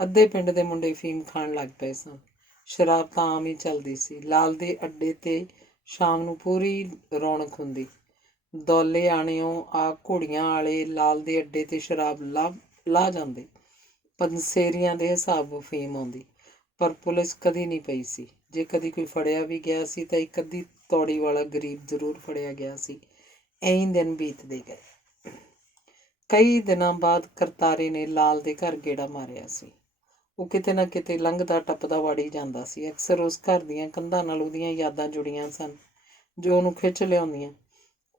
ਅੱਧੇ ਪਿੰਡ ਦੇ ਮੁੰਡੇ ਫੀਮ ਖਾਣ ਲੱਗ ਪਏ ਸਨ। ਸ਼ਰਾਬ ਤਾਂ ਆਮ ਹੀ ਚੱਲਦੀ ਸੀ। ਲਾਲ ਦੇ ਅੱਡੇ 'ਤੇ ਸ਼ਾਮ ਨੂੰ ਪੂਰੀ ਰੌਣਕ ਹੁੰਦੀ। ਦੌਲੇ ਆਣਿਓ ਆ ਘੋੜੀਆਂ ਵਾਲੇ ਲਾਲ ਦੇ ਅੱਡੇ 'ਤੇ ਸ਼ਰਾਬ ਲਾ ਜਾਂਦੇ। ਪੰਸੇਰੀਆਂ ਦੇ ਹਿਸਾਬ ਅਫੀਮ ਆਉਂਦੀ, ਪਰ ਪੁਲਿਸ ਕਦੀ ਨਹੀਂ ਪਈ ਸੀ। ਜੇ ਕਦੀ ਕੋਈ ਫੜਿਆ ਵੀ ਗਿਆ ਸੀ ਤਾਂ ਇੱਕ ਅੱਧੀ ਤੌੜੀ ਵਾਲਾ ਗਰੀਬ ਜ਼ਰੂਰ ਫੜਿਆ ਗਿਆ ਸੀ। ਐਂ ਦਿਨ ਬੀਤਦੇ ਗਏ। ਕਈ ਦਿਨਾਂ ਬਾਅਦ ਕਰਤਾਰੇ ਨੇ ਲਾਲ ਦੇ ਘਰ ਗੇੜਾ ਮਾਰਿਆ ਸੀ। ਉਹ ਕਿਤੇ ਨਾ ਕਿਤੇ ਲੰਘਦਾ ਟੱਪਦਾ ਵੜੀ ਜਾਂਦਾ ਸੀ। ਅਕਸਰ ਉਸ ਘਰ ਦੀਆਂ ਕੰਧਾਂ ਨਾਲ ਉਹਦੀਆਂ ਯਾਦਾਂ ਜੁੜੀਆਂ ਸਨ, ਜੋ ਉਹਨੂੰ ਖਿੱਚ ਲਿਆਉਂਦੀਆਂ।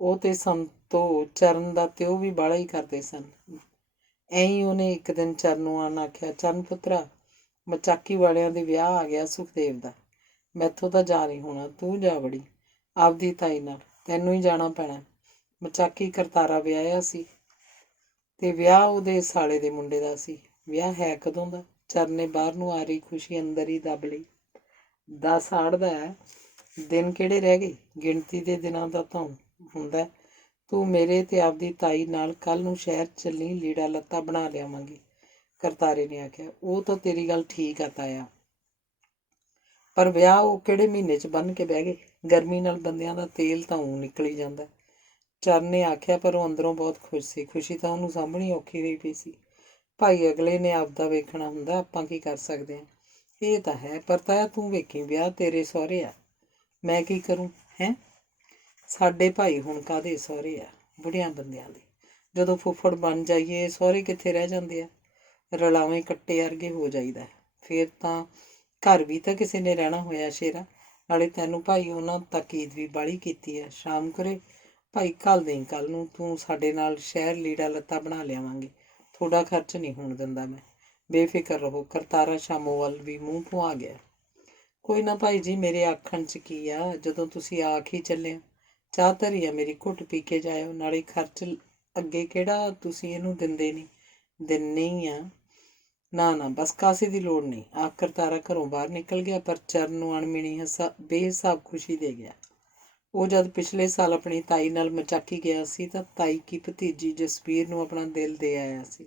ਉਹ ਤੇ ਸੰਤੋ ਚਰਨ ਦਾ ਤੇ ਉਹ ਵੀ ਬਾਹਲਾ ਹੀ ਕਰਦੇ ਸਨ। ਐਂ ਹੀ ਉਹਨੇ ਇੱਕ ਦਿਨ ਚਰਨ ਨੂੰ ਆਖਿਆ, ਚਰਨ ਪੁੱਤਰਾ, ਮਚਾਕੀ ਵਾਲਿਆਂ ਦੇ ਵਿਆਹ ਆ ਗਿਆ ਸੁਖਦੇਵ ਦਾ। ਮੈਥੋਂ ਤਾਂ ਜਾ ਨਹੀਂ ਹੋਣਾ, ਤੂੰ ਜਾ ਵੜੀ ਆਪਦੀ ਤਾਈ ਨਾਲ। ਤੈਨੂੰ ਹੀ ਜਾਣਾ ਪੈਣਾ। ਮਚਾਕੀ ਕਰਤਾਰਾ ਵਿਆਹਿਆ ਸੀ ਤੇ ਵਿਆਹ ਉਹਦੇ ਸਾਲੇ ਦੇ ਮੁੰਡੇ ਦਾ ਸੀ। ਵਿਆਹ ਹੈ ਕਦੋਂ ਦਾ? ਚਰਨ ਨੇ ਬਾਹਰ ਨੂੰ ਆ ਰਹੀ ਖੁਸ਼ੀ ਅੰਦਰ ਹੀ ਦੱਬ ਲਈ। 10 ਹਾੜ ਦਾ ਹੈ। ਦਿਨ ਕਿਹੜੇ ਰਹਿ ਗਏ? ਗਿਣਤੀ ਦੇ ਦਿਨਾਂ ਦਾ ਤਾਂ ਹੁੰਦਾ। ਤੂੰ ਮੇਰੇ ਤੇ ਆਪਦੀ ਤਾਈ ਨਾਲ ਕੱਲ੍ਹ ਨੂੰ ਸ਼ਹਿਰ ਚੱਲੀ, ਲੀੜਾ ਲੱਤਾ ਬਣਾ ਲਿਆਵਾਂਗੀ, ਕਰਤਾਰੇ ਨੇ ਆਖਿਆ। ਉਹ ਤਾਂ ਤੇਰੀ ਗੱਲ ਠੀਕ ਆ ਤਾਇਆ, ਪਰ ਵਿਆਹ ਉਹ ਕਿਹੜੇ ਮਹੀਨੇ 'ਚ ਬੰਨ੍ਹ ਕੇ ਬਹਿ ਗਏ? ਗਰਮੀ ਨਾਲ ਬੰਦਿਆਂ ਦਾ ਤੇਲ ਤਾਂ ਊਂ ਨਿਕਲੀ ਜਾਂਦਾ, ਚਰਨ ਨੇ ਆਖਿਆ। ਪਰ ਉਹ ਅੰਦਰੋਂ ਬਹੁਤ ਖੁਸ਼ ਸੀ। ਖੁਸ਼ੀ ਤਾਂ ਉਹਨੂੰ ਸਾਂਭਣੀ ਔਖੀ ਹੋਈ ਪਈ ਸੀ। ਭਾਈ ਅਗਲੇ ਨੇ ਆਪਦਾ ਵੇਖਣਾ ਹੁੰਦਾ, ਆਪਾਂ ਕੀ ਕਰ ਸਕਦੇ ਹਾਂ। ਇਹ ਤਾਂ ਹੈ, ਪਰ ਤਾਇਆ ਤੂੰ ਵੇਖੀ ਵਿਆਹ ਤੇਰੇ ਸਹੁਰੇ ਆ, ਮੈਂ ਕੀ ਕਰੂੰ ਹੈਂ। ਸਾਡੇ ਭਾਈ ਹੁਣ ਕਾਹਦੇ ਸਹੁਰੇ ਆ, ਬੁੜਿਆਂ ਬੰਦਿਆਂ ਦੇ। ਜਦੋਂ ਫੁੱਫੜ ਬਣ ਜਾਈਏ ਸਹੁਰੇ ਕਿੱਥੇ ਰਹਿ ਜਾਂਦੇ ਆ, ਰਲਾਵੇਂ ਕੱਟੇ ਵਰਗੇ ਹੋ ਜਾਈਦਾ। ਫਿਰ ਤਾਂ ਘਰ ਵੀ ਤਾਂ ਕਿਸੇ ਨੇ ਰਹਿਣਾ ਹੋਇਆ ਸ਼ੇਰਾ। ਨਾਲੇ ਤੈਨੂੰ ਭਾਈ ਉਹਨਾਂ ਤਾਕੀਦ ਵੀ ਬਾਹਲੀ ਕੀਤੀ ਆ। ਸ਼ਾਮ ਕਰੇ ਭਾਈ ਘੱਲ ਦੇਈਂ ਕੱਲ੍ਹ ਨੂੰ, ਤੂੰ ਸਾਡੇ ਨਾਲ ਸ਼ਹਿਰ ਲੀੜਾ ਲੱਤਾ ਬਣਾ ਲਿਆਵਾਂਗੇ। ਥੋੜਾ ਖਰਚ ਨਹੀਂ ਹੋਣ ਦਿੰਦਾ ਮੈਂ, ਬੇਫਿਕਰ ਰਹੋ। ਕਰਤਾਰਾ ਸ਼ਾਮੋ ਵੱਲ ਵੀ ਮੂੰਹ ਪੁਆ ਗਿਆ। ਕੋਈ ਨਾ ਭਾਈ ਜੀ, ਮੇਰੇ ਆਖਣ 'ਚ ਕੀ ਆ, ਜਦੋਂ ਤੁਸੀਂ ਆਖ ਹੀ ਚੱਲੇ। ਚਾਹ ਧਰੀ ਆ ਮੇਰੀ, ਘੁੱਟ ਪੀ ਕੇ ਜਾਇਓ। ਨਾਲੇ ਖਰਚ ਅੱਗੇ ਕਿਹੜਾ ਤੁਸੀਂ ਇਹਨੂੰ ਦਿੰਦੇ ਨਹੀਂ। ਦਿੰਦੇ ਹੀ ਆ। ਨਾ ਨਾ, ਬਸ ਕਾਸੇ ਦੀ ਲੋੜ ਨਹੀਂ। ਆਖ ਕਰਤਾਰਾ ਘਰੋਂ ਬਾਹਰ ਨਿਕਲ ਗਿਆ, ਪਰ ਚਰਨ ਨੂੰ ਅਣਮਿਣੀ ਬੇਹਿਸਾਬ ਖੁਸ਼ੀ ਦੇ ਗਿਆ। ਉਹ ਜਦ ਪਿਛਲੇ ਸਾਲ ਆਪਣੀ ਤਾਈ ਨਾਲ ਮਚਾਕੀ ਗਿਆ ਸੀ ਤਾਂ ਤਾਈ ਕੀ ਭਤੀਜੀ ਜਸਬੀਰ ਨੂੰ ਆਪਣਾ ਦਿਲ ਦੇ ਆਇਆ ਸੀ।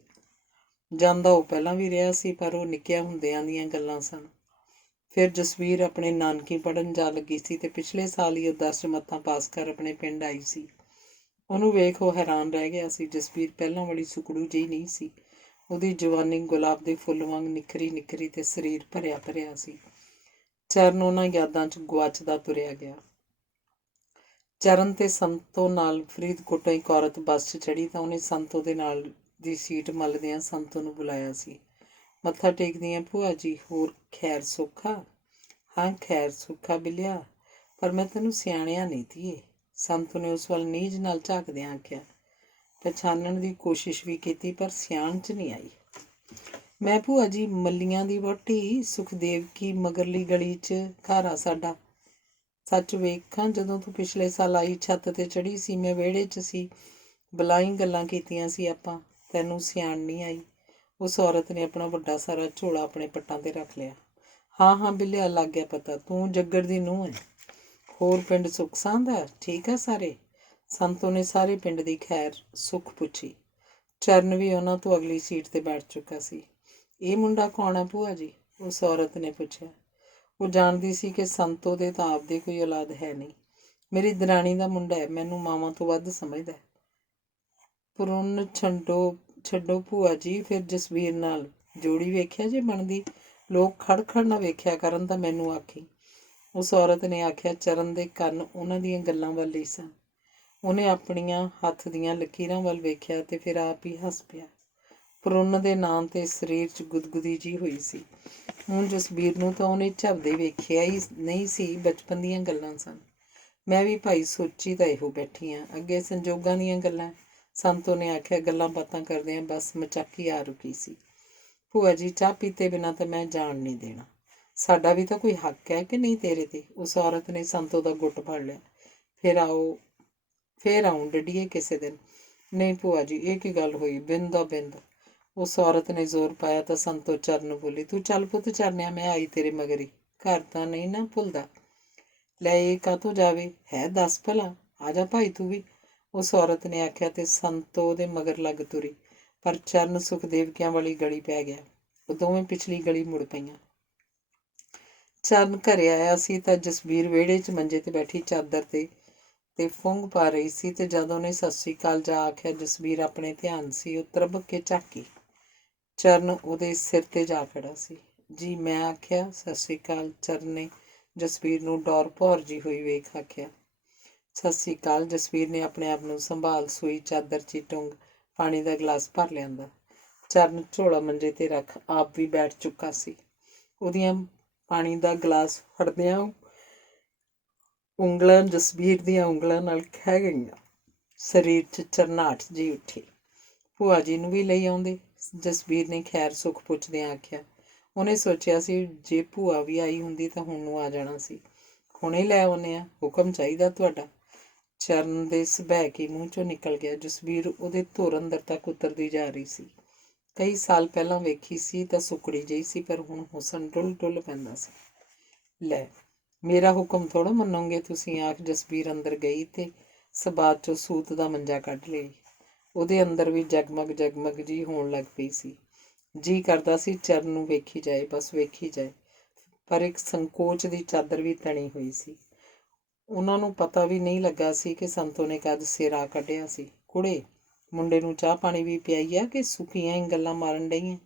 ਜਾਂਦਾ ਉਹ ਪਹਿਲਾਂ ਵੀ ਰਿਹਾ ਸੀ, ਪਰ ਉਹ ਨਿੱਕਿਆਂ ਹੁੰਦਿਆਂ ਦੀਆਂ ਗੱਲਾਂ ਸਨ। ਫਿਰ ਜਸਬੀਰ ਆਪਣੇ ਨਾਨਕੀ ਪੜ੍ਹਨ ਜਾ ਲੱਗੀ ਸੀ ਤੇ ਪਿਛਲੇ ਸਾਲ ਹੀ ਉਹ 10 ਜਮਾਤਾਂ ਪਾਸ ਕਰ ਆਪਣੇ ਪਿੰਡ ਆਈ ਸੀ। ਉਹਨੂੰ ਵੇਖ ਉਹ ਹੈਰਾਨ ਰਹਿ ਗਿਆ ਸੀ। ਜਸਬੀਰ ਪਹਿਲਾਂ ਵਾਲੀ ਸੁਕੜੂ ਜਿਹੀ ਨਹੀਂ ਸੀ। ਉਹਦੀ ਜਵਾਨੀ ਗੁਲਾਬ ਦੇ ਫੁੱਲ ਵਾਂਗ ਨਿਖਰੀ ਨਿਖਰੀ ਤੇ ਸਰੀਰ ਭਰਿਆ ਭਰਿਆ ਸੀ। ਚਰਨ ਉਹਨਾਂ ਯਾਦਾਂ 'ਚ ਗੁਆਚਦਾ ਤੁਰਿਆ ਗਿਆ। ਚਰਨ ਤੇ ਸੰਤੋ ਨਾਲ ਫਰੀਦਕੋਟੋਂ ਇੱਕ ਔਰਤ ਬੱਸ 'ਚ ਚੜ੍ਹੀ ਤਾਂ ਉਹਨੇ ਸੰਤੋ ਦੇ ਨਾਲ ਦੀ ਸੀਟ ਮੱਲਦਿਆਂ ਸੰਤੋ ਨੂੰ ਬੁਲਾਇਆ ਸੀ। ਮੱਥਾ ਟੇਕਦੀਆਂ, ਭੂਆ ਜੀ ਹੋਰ ਖੈਰ ਸੌਖਾ? ਹਾਂ ਖੈਰ ਸੌਖਾ ਬਿਲਿਆ, ਪਰ ਮੈਂ ਤੈਨੂੰ ਸਿਆਣਿਆ ਨਹੀਂ ਧੀਏ। ਸੰਤੋ ਨੇ ਉਸ ਵੱਲ ਨੀਝ ਨਾਲ ਝਾਕਦਿਆਂ ਆਖਿਆ। ਪਛਾਣਨ ਦੀ ਕੋਸ਼ਿਸ਼ ਵੀ ਕੀਤੀ, ਪਰ ਸਿਆਣ 'ਚ ਨਹੀਂ ਆਈ। ਮੈਂ ਭੂਆ ਜੀ ਮੱਲੀਆਂ ਦੀ ਵਹੁਟੀ, ਸੁਖਦੇਵ ਕੀ ਮਗਰਲੀ ਗਲੀ 'ਚ ਘਰ ਆ ਸਾਡਾ। ਸੱਚ ਵੇਖਾਂ, ਜਦੋਂ ਤੂੰ ਪਿਛਲੇ ਸਾਲ ਆਈ ਛੱਤ 'ਤੇ ਚੜ੍ਹੀ ਸੀ, ਮੈਂ ਵਿਹੜੇ 'ਚ ਸੀ। ਬਲਾਈ ਗੱਲਾਂ ਕੀਤੀਆਂ ਸੀ ਆਪਾਂ, ਤੈਨੂੰ ਸਿਆਣ ਨਹੀਂ ਆਈ। ਉਸ ਔਰਤ ਨੇ ਆਪਣਾ ਵੱਡਾ ਸਾਰਾ ਝੋਲਾ ਆਪਣੇ ਪੱਟਾਂ 'ਤੇ ਰੱਖ ਲਿਆ। ਹਾਂ ਹਾਂ ਬਿਲਿਆ, ਲੱਗ ਗਿਆ ਪਤਾ, ਤੂੰ ਜੱਗਰ ਦੀ ਨੂੰਹ ਹੈ। ਹੋਰ ਪਿੰਡ ਸੁੱਖ ਸਾਂਦ ਹੈ? ਠੀਕ ਆ ਸਾਰੇ? ਸੰਤੋ ਨੇ ਸਾਰੇ ਪਿੰਡ ਦੀ ਖੈਰ ਸੁੱਖ ਪੁੱਛੀ। ਚਰਨ ਵੀ ਉਹਨਾਂ ਤੋਂ ਅਗਲੀ ਸੀਟ 'ਤੇ ਬੈਠ ਚੁੱਕਾ ਸੀ। ਇਹ ਮੁੰਡਾ ਕੌਣ ਆ ਭੂਆ ਜੀ? ਉਸ ਔਰਤ ਨੇ ਪੁੱਛਿਆ। ਉਹ ਜਾਣਦੀ ਸੀ ਕਿ ਸੰਤੋ ਦੇ ਤਾਂ ਆਪਦੇ ਕੋਈ ਔਲਾਦ ਹੈ ਨਹੀਂ। ਮੇਰੀ ਦਰਾਣੀ ਦਾ ਮੁੰਡਾ ਹੈ, ਮੈਨੂੰ ਮਾਵਾਂ ਤੋਂ ਵੱਧ ਸਮਝਦਾ। ਪੁਰਨ ਛੱਡੋ ਭੂਆ ਜੀ, ਫਿਰ ਜਸਬੀਰ ਨਾਲ ਜੋੜੀ ਵੇਖਿਆ ਜੇ ਬਣਦੀ। ਲੋਕ ਖੜ ਨਾ ਵੇਖਿਆ ਕਰਨ ਤਾਂ ਮੈਨੂੰ ਆਖੀ। ਉਸ ਔਰਤ ਨੇ ਆਖਿਆ। ਚਰਨ ਦੇ ਕੰਨ ਉਹਨਾਂ ਦੀਆਂ ਗੱਲਾਂ ਵੱਲ ਹੀ ਸਨ। ਉਹਨੇ ਆਪਣੀਆਂ ਹੱਥ ਦੀਆਂ ਲਕੀਰਾਂ ਵੱਲ ਵੇਖਿਆ ਤੇ ਫਿਰ ਆਪ ਹੀ ਹੱਸ ਪਿਆ। ਪੁਰਨ ਦੇ ਨਾਂ 'ਤੇ ਸਰੀਰ 'ਚ ਗੁਦਗੁਦੀ ਜਿਹੀ ਹੋਈ ਸੀ। ਹੁਣ ਜਸਬੀਰ ਨੂੰ ਤਾਂ ਉਹਨੇ ਝੱਬਦੇ ਵੇਖਿਆ ਹੀ ਨਹੀਂ ਸੀ, ਬਚਪਨ ਦੀਆਂ ਗੱਲਾਂ ਸਨ। ਮੈਂ ਵੀ ਭਾਈ ਸੋਚੀ ਤਾਂ ਇਹੋ ਬੈਠੀ ਹਾਂ, ਅੱਗੇ ਸੰਜੋਗਾਂ ਦੀਆਂ ਗੱਲਾਂ। ਸੰਤੋ ਨੇ ਆਖਿਆ। ਗੱਲਾਂ ਬਾਤਾਂ ਕਰਦਿਆਂ ਬਸ ਮਚਾਕੀ ਆ ਰੁਕੀ ਸੀ। ਭੂਆ ਜੀ ਚਾਹ ਪੀਤੇ ਬਿਨਾਂ ਤਾਂ ਮੈਂ ਜਾਣ ਨਹੀਂ ਦੇਣਾ। ਸਾਡਾ ਵੀ ਤਾਂ ਕੋਈ ਹੱਕ ਹੈ ਕਿ ਨਹੀਂ ਤੇਰੇ 'ਤੇ? ਉਸ ਔਰਤ ਨੇ ਸੰਤੋ ਦਾ ਗੁੱਟ ਫੜ ਲਿਆ। ਫੇਰ ਆਉਂ ਡੱਡੀਏ ਕਿਸੇ ਦਿਨ। ਨਹੀਂ ਭੂਆ ਜੀ, ਇਹ ਕੀ ਗੱਲ ਹੋਈ? ਬਿੰਦ ਦਾ ਬਿੰਦ। ਉਸ ਔਰਤ ਨੇ ਜ਼ੋਰ ਪਾਇਆ ਤਾਂ ਸੰਤੋ ਚਰਨ ਨੂੰ ਬੋਲੀ। ਤੂੰ ਚੱਲ ਪੁੱਤ ਚਰਨਿਆ, ਮੈਂ ਆਈ ਤੇਰੇ ਮਗਰੀ। ਘਰ ਤਾਂ ਨਹੀਂ ਨਾ ਭੁੱਲਦਾ? ਲੈ ਇਹ ਕਾਹਤੋਂ ਜਾਵੇ ਹੈ, ਦੱਸ ਭਲਾ। ਆ ਜਾ ਭਾਈ ਤੂੰ ਵੀ, ਉਸ ਔਰਤ ਨੇ ਆਖਿਆ ਤੇ ਸੰਤੋ ਉਹਦੇ ਮਗਰ ਲੱਗ ਤੁਰੀ। ਪਰ ਚਰਨ ਸੁਖਦੇਵਕਿਆਂ ਵਾਲੀ ਗਲੀ ਪੈ ਗਿਆ। ਉਹ ਦੋਵੇਂ ਪਿਛਲੀ ਗਲੀ ਮੁੜ ਪਈਆਂ। ਚਰਨ ਘਰੇ ਆਇਆ ਸੀ ਤਾਂ ਜਸਬੀਰ ਵਿਹੜੇ 'ਚ ਮੰਜੇ 'ਤੇ ਬੈਠੀ ਚਾਦਰ ਤੇ ਫੁੰਗ ਪਾ ਰਹੀ ਸੀ ਤੇ ਜਦ ਉਹਨੇ ਸਤਿ ਸ੍ਰੀ ਅਕਾਲ ਜਾ ਆਖਿਆ, ਜਸਬੀਰ ਆਪਣੇ ਧਿਆਨ ਸੀ। ਉਹ ਤਰਬਕ ਕੇ ਝਾਕੀ। ਚਰਨ ਉਹਦੇ ਸਿਰ 'ਤੇ ਜਾ ਖੜਾ ਸੀ। ਜੀ ਮੈਂ ਆਖਿਆ ਸਤਿ ਸ੍ਰੀ ਅਕਾਲ। ਚਰਨ ਨੇ ਜਸਬੀਰ ਨੂੰ ਡੌਰ ਭੌਰ ਜੀ ਹੋਈ ਵੇਖ ਆਖਿਆ। ਸਤਿ ਸ੍ਰੀ ਅਕਾਲ। ਜਸਬੀਰ ਨੇ ਆਪਣੇ ਆਪ ਨੂੰ ਸੰਭਾਲ ਸੂਈ ਚਾਦਰ 'ਚ ਟੁੰਗ ਪਾਣੀ ਦਾ ਗਲਾਸ ਭਰ ਲਿਆਂਦਾ। ਚਰਨ ਝੋਲਾ ਮੰਜੇ 'ਤੇ ਰੱਖ ਆਪ ਵੀ ਬੈਠ ਚੁੱਕਾ ਸੀ। ਉਹਦੀਆਂ ਪਾਣੀ ਦਾ ਗਲਾਸ ਫੜਦਿਆਂ ਉਂਗਲਾਂ ਜਸਬੀਰ ਦੀਆਂ ਉਂਗਲਾਂ ਨਾਲ ਖਹਿ ਗਈਆਂ। ਸਰੀਰ 'ਚ ਚਰਨਾਹਟ ਜਿਹੀ ਉੱਠੀ। ਭੂਆ ਜੀ ਨੂੰ ਵੀ ਲਈ ਆਉਂਦੇ, ਜਸਬੀਰ ਨੇ ਖੈਰ ਸੁੱਖ ਪੁੱਛਦਿਆਂ ਆਖਿਆ। ਉਹਨੇ ਸੋਚਿਆ ਸੀ ਜੇ ਭੂਆ ਵੀ ਆਈ ਹੁੰਦੀ ਤਾਂ ਹੁਣ ਨੂੰ ਆ ਜਾਣਾ ਸੀ। ਹੁਣੇ ਲੈ ਆਉਂਦੇ ਆ, ਹੁਕਮ ਚਾਹੀਦਾ ਤੁਹਾਡਾ? ਚਰਨ ਦੇ ਸਬੈਕੀ ਮੂੰਹ 'ਚੋਂ ਨਿਕਲ ਗਿਆ। ਜਸਬੀਰ ਉਹਦੇ ਧੁਰ ਅੰਦਰ ਤੱਕ ਉਤਰਦੀ ਜਾ ਰਹੀ ਸੀ। ਕਈ ਸਾਲ ਪਹਿਲਾਂ ਵੇਖੀ ਸੀ ਤਾਂ ਸੁਕੜੀ ਜਿਹੀ ਸੀ, ਪਰ ਹੁਣ ਹੁਸਨ ਡੁੱਲ ਪੈਂਦਾ ਸੀ। ਲੈ ਮੇਰਾ ਹੁਕਮ ਥੋੜ੍ਹਾ ਮੰਨੋਗੇ ਤੁਸੀਂ? ਆਖ ਜਸਬੀਰ ਅੰਦਰ ਗਈ ਤੇ ਸਬਾਤ 'ਚੋਂ ਸੂਤ ਦਾ ਮੰਜਾ ਕੱਢ ਲਈ। ਉਹਦੇ ਅੰਦਰ ਵੀ ਜਗਮਗ ਜੀ ਹੋਣ ਲੱਗ ਪਈ ਸੀ। ਜੀ ਕਰਦਾ ਸੀ ਚਰਨ ਨੂੰ ਵੇਖੀ ਜਾਏ, ਬਸ ਵੇਖੀ ਜਾਏ, ਪਰ ਇੱਕ ਸੰਕੋਚ ਦੀ ਚਾਦਰ ਵੀ ਤਣੀ ਹੋਈ ਸੀ। ਉਹਨਾਂ ਨੂੰ ਪਤਾ ਵੀ ਨਹੀਂ ਲੱਗਾ ਸੀ ਕਿ ਸੰਤੋ ਨੇ ਕਦ ਸਿਰ ਆ ਕੱਢਿਆ ਸੀ। ਕੁੜੇ ਮੁੰਡੇ ਨੂੰ ਚਾਹ ਪਾਣੀ ਵੀ ਪਿਆਈ ਆ ਕਿ ਸੁੱਕੀਆਂ ਹੀ ਗੱਲਾਂ ਮਾਰਨ ਡਈਆਂ?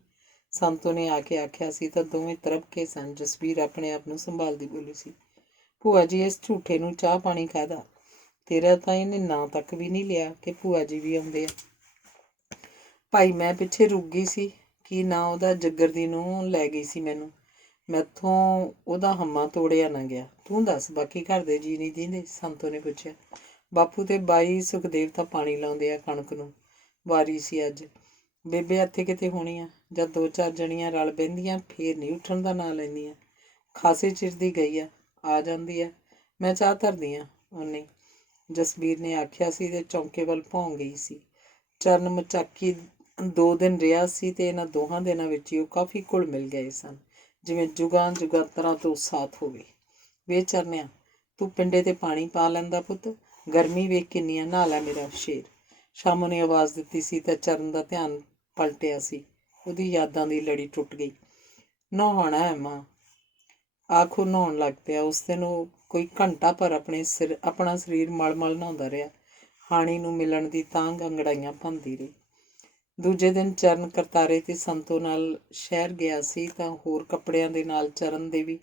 ਸੰਤੋ ਨੇ ਆ ਕੇ ਆਖਿਆ ਸੀ ਤਾਂ ਦੋਵੇਂ ਤਰਪ ਕੇ ਸਨ। ਜਸਬੀਰ ਆਪਣੇ ਆਪ ਨੂੰ ਸੰਭਾਲਦੀ ਬੋਲੀ ਸੀ, ਭੂਆ ਜੀ ਇਸ ਝੂਠੇ ਨੂੰ ਚਾਹ ਪਾਣੀ ਕਾਹਦਾ? ਤੇਰਾ ਤਾਂ ਇਹਨੇ ਨਾਂ ਤੱਕ ਵੀ ਨਹੀਂ ਲਿਆ ਕਿ ਭੂਆ ਜੀ ਵੀ ਆਉਂਦੇ ਆ। ਭਾਈ ਮੈਂ ਪਿੱਛੇ ਰੁਕ ਗਈ ਸੀ ਕਿ ਨਾ ਉਹਦਾ ਜੱਗਰ ਦੀ ਨੂੰ ਲੈ ਗਈ ਸੀ ਮੈਨੂੰ। ਮੈਥੋਂ ਉਹਦਾ ਹੰਮਾ ਤੋੜਿਆ ਨਾ ਗਿਆ। ਤੂੰ ਦੱਸ ਬਾਕੀ ਘਰ ਦੇ ਜੀ ਨਹੀਂ ਦੀਂਦੇ? ਸੰਤੋ ਨੇ ਪੁੱਛਿਆ। ਬਾਪੂ ਤੇ ਬਾਈ ਸੁਖਦੇਵ ਤਾਂ ਪਾਣੀ ਲਾਉਂਦੇ ਆ ਕਣਕ ਨੂੰ। ਵਾਰੀ ਸੀ ਅੱਜ। ਬੇਬੇ ਇੱਥੇ ਕਿਤੇ ਹੋਣੀ ਆ। ਜਦ 2-4 ਜਣੀਆਂ ਰਲ ਬਹਿੰਦੀਆਂ ਫੇਰ ਨਹੀਂ ਉੱਠਣ ਦਾ ਨਾਂ ਲੈਂਦੀਆਂ। ਖਾਸੇ ਚਿਰ ਦੀ ਗਈ ਆ ਜਾਂਦੀ ਆ। ਮੈਂ ਚਾਹ ਧਰਦੀ ਆ। ਉਹਨੇ ਜਸਬੀਰ ਨੇ ਆਖਿਆ ਸੀ ਤੇ ਚੌਂਕੇ ਵੱਲ ਭੌਂ ਗਈ ਸੀ। ਚਰਨ ਮਚਾਕੀ 2 ਦਿਨ ਰਿਹਾ ਸੀ ਤੇ ਇਹਨਾਂ ਦੋਹਾਂ ਦਿਨਾਂ ਵਿੱਚ ਹੀ ਉਹ ਕਾਫੀ ਘੁਲ ਮਿਲ ਗਏ ਸਨ, ਜਿਵੇਂ ਜੁਗਾਂ ਜੁਗਾਂਤਰਾਂ ਤੋਂ ਸਾਥ ਹੋਵੇ। ਵੇ ਚਰਨਿਆ, ਤੂੰ ਪਿੰਡੇ ਤੇ ਪਾਣੀ ਪਾ ਲੈਂਦਾ ਪੁੱਤ। ਗਰਮੀ ਵੇਖ ਕਿੰਨੀ ਆ, ਨਹਾ ਲੈ ਮੇਰਾ ਸ਼ੇਰ। ਸ਼ਾਮੋ ਨੇ ਆਵਾਜ਼ ਦਿੱਤੀ ਸੀ ਤਾਂ ਚਰਨ ਦਾ ਧਿਆਨ ਪਲਟਿਆ ਸੀ। ਉਹਦੀ ਯਾਦਾਂ ਦੀ ਲੜੀ ਟੁੱਟ ਗਈ। ਨਹਾਉਣਾ ਹੈ ਮਾਂ, ਆਖੋ ਨਹਾਉਣ ਲੱਗ ਪਿਆ। ਉਸ ਦਿਨ ਉਹ ਕੋਈ ਘੰਟਾ ਭਰ ਆਪਣਾ ਸਰੀਰ ਮਲ ਨਹਾਉਂਦਾ ਰਿਹਾ। ਹਾਣੀ ਨੂੰ ਮਿਲਣ ਦੀ ਤਾਂਘ ਅੰਗੜਾਈਆਂ ਭੰਨਦੀ ਰਹੀ। ਦੂਜੇ ਦਿਨ ਚਰਨ ਕਰਤਾਰੇ ਤੇ ਸੰਤੋ ਨਾਲ ਸ਼ਹਿਰ ਗਿਆ ਸੀ ਤਾਂ ਹੋਰ ਕੱਪੜਿਆਂ ਦੇ ਨਾਲ ਚਰਨ ਦੇ ਵੀ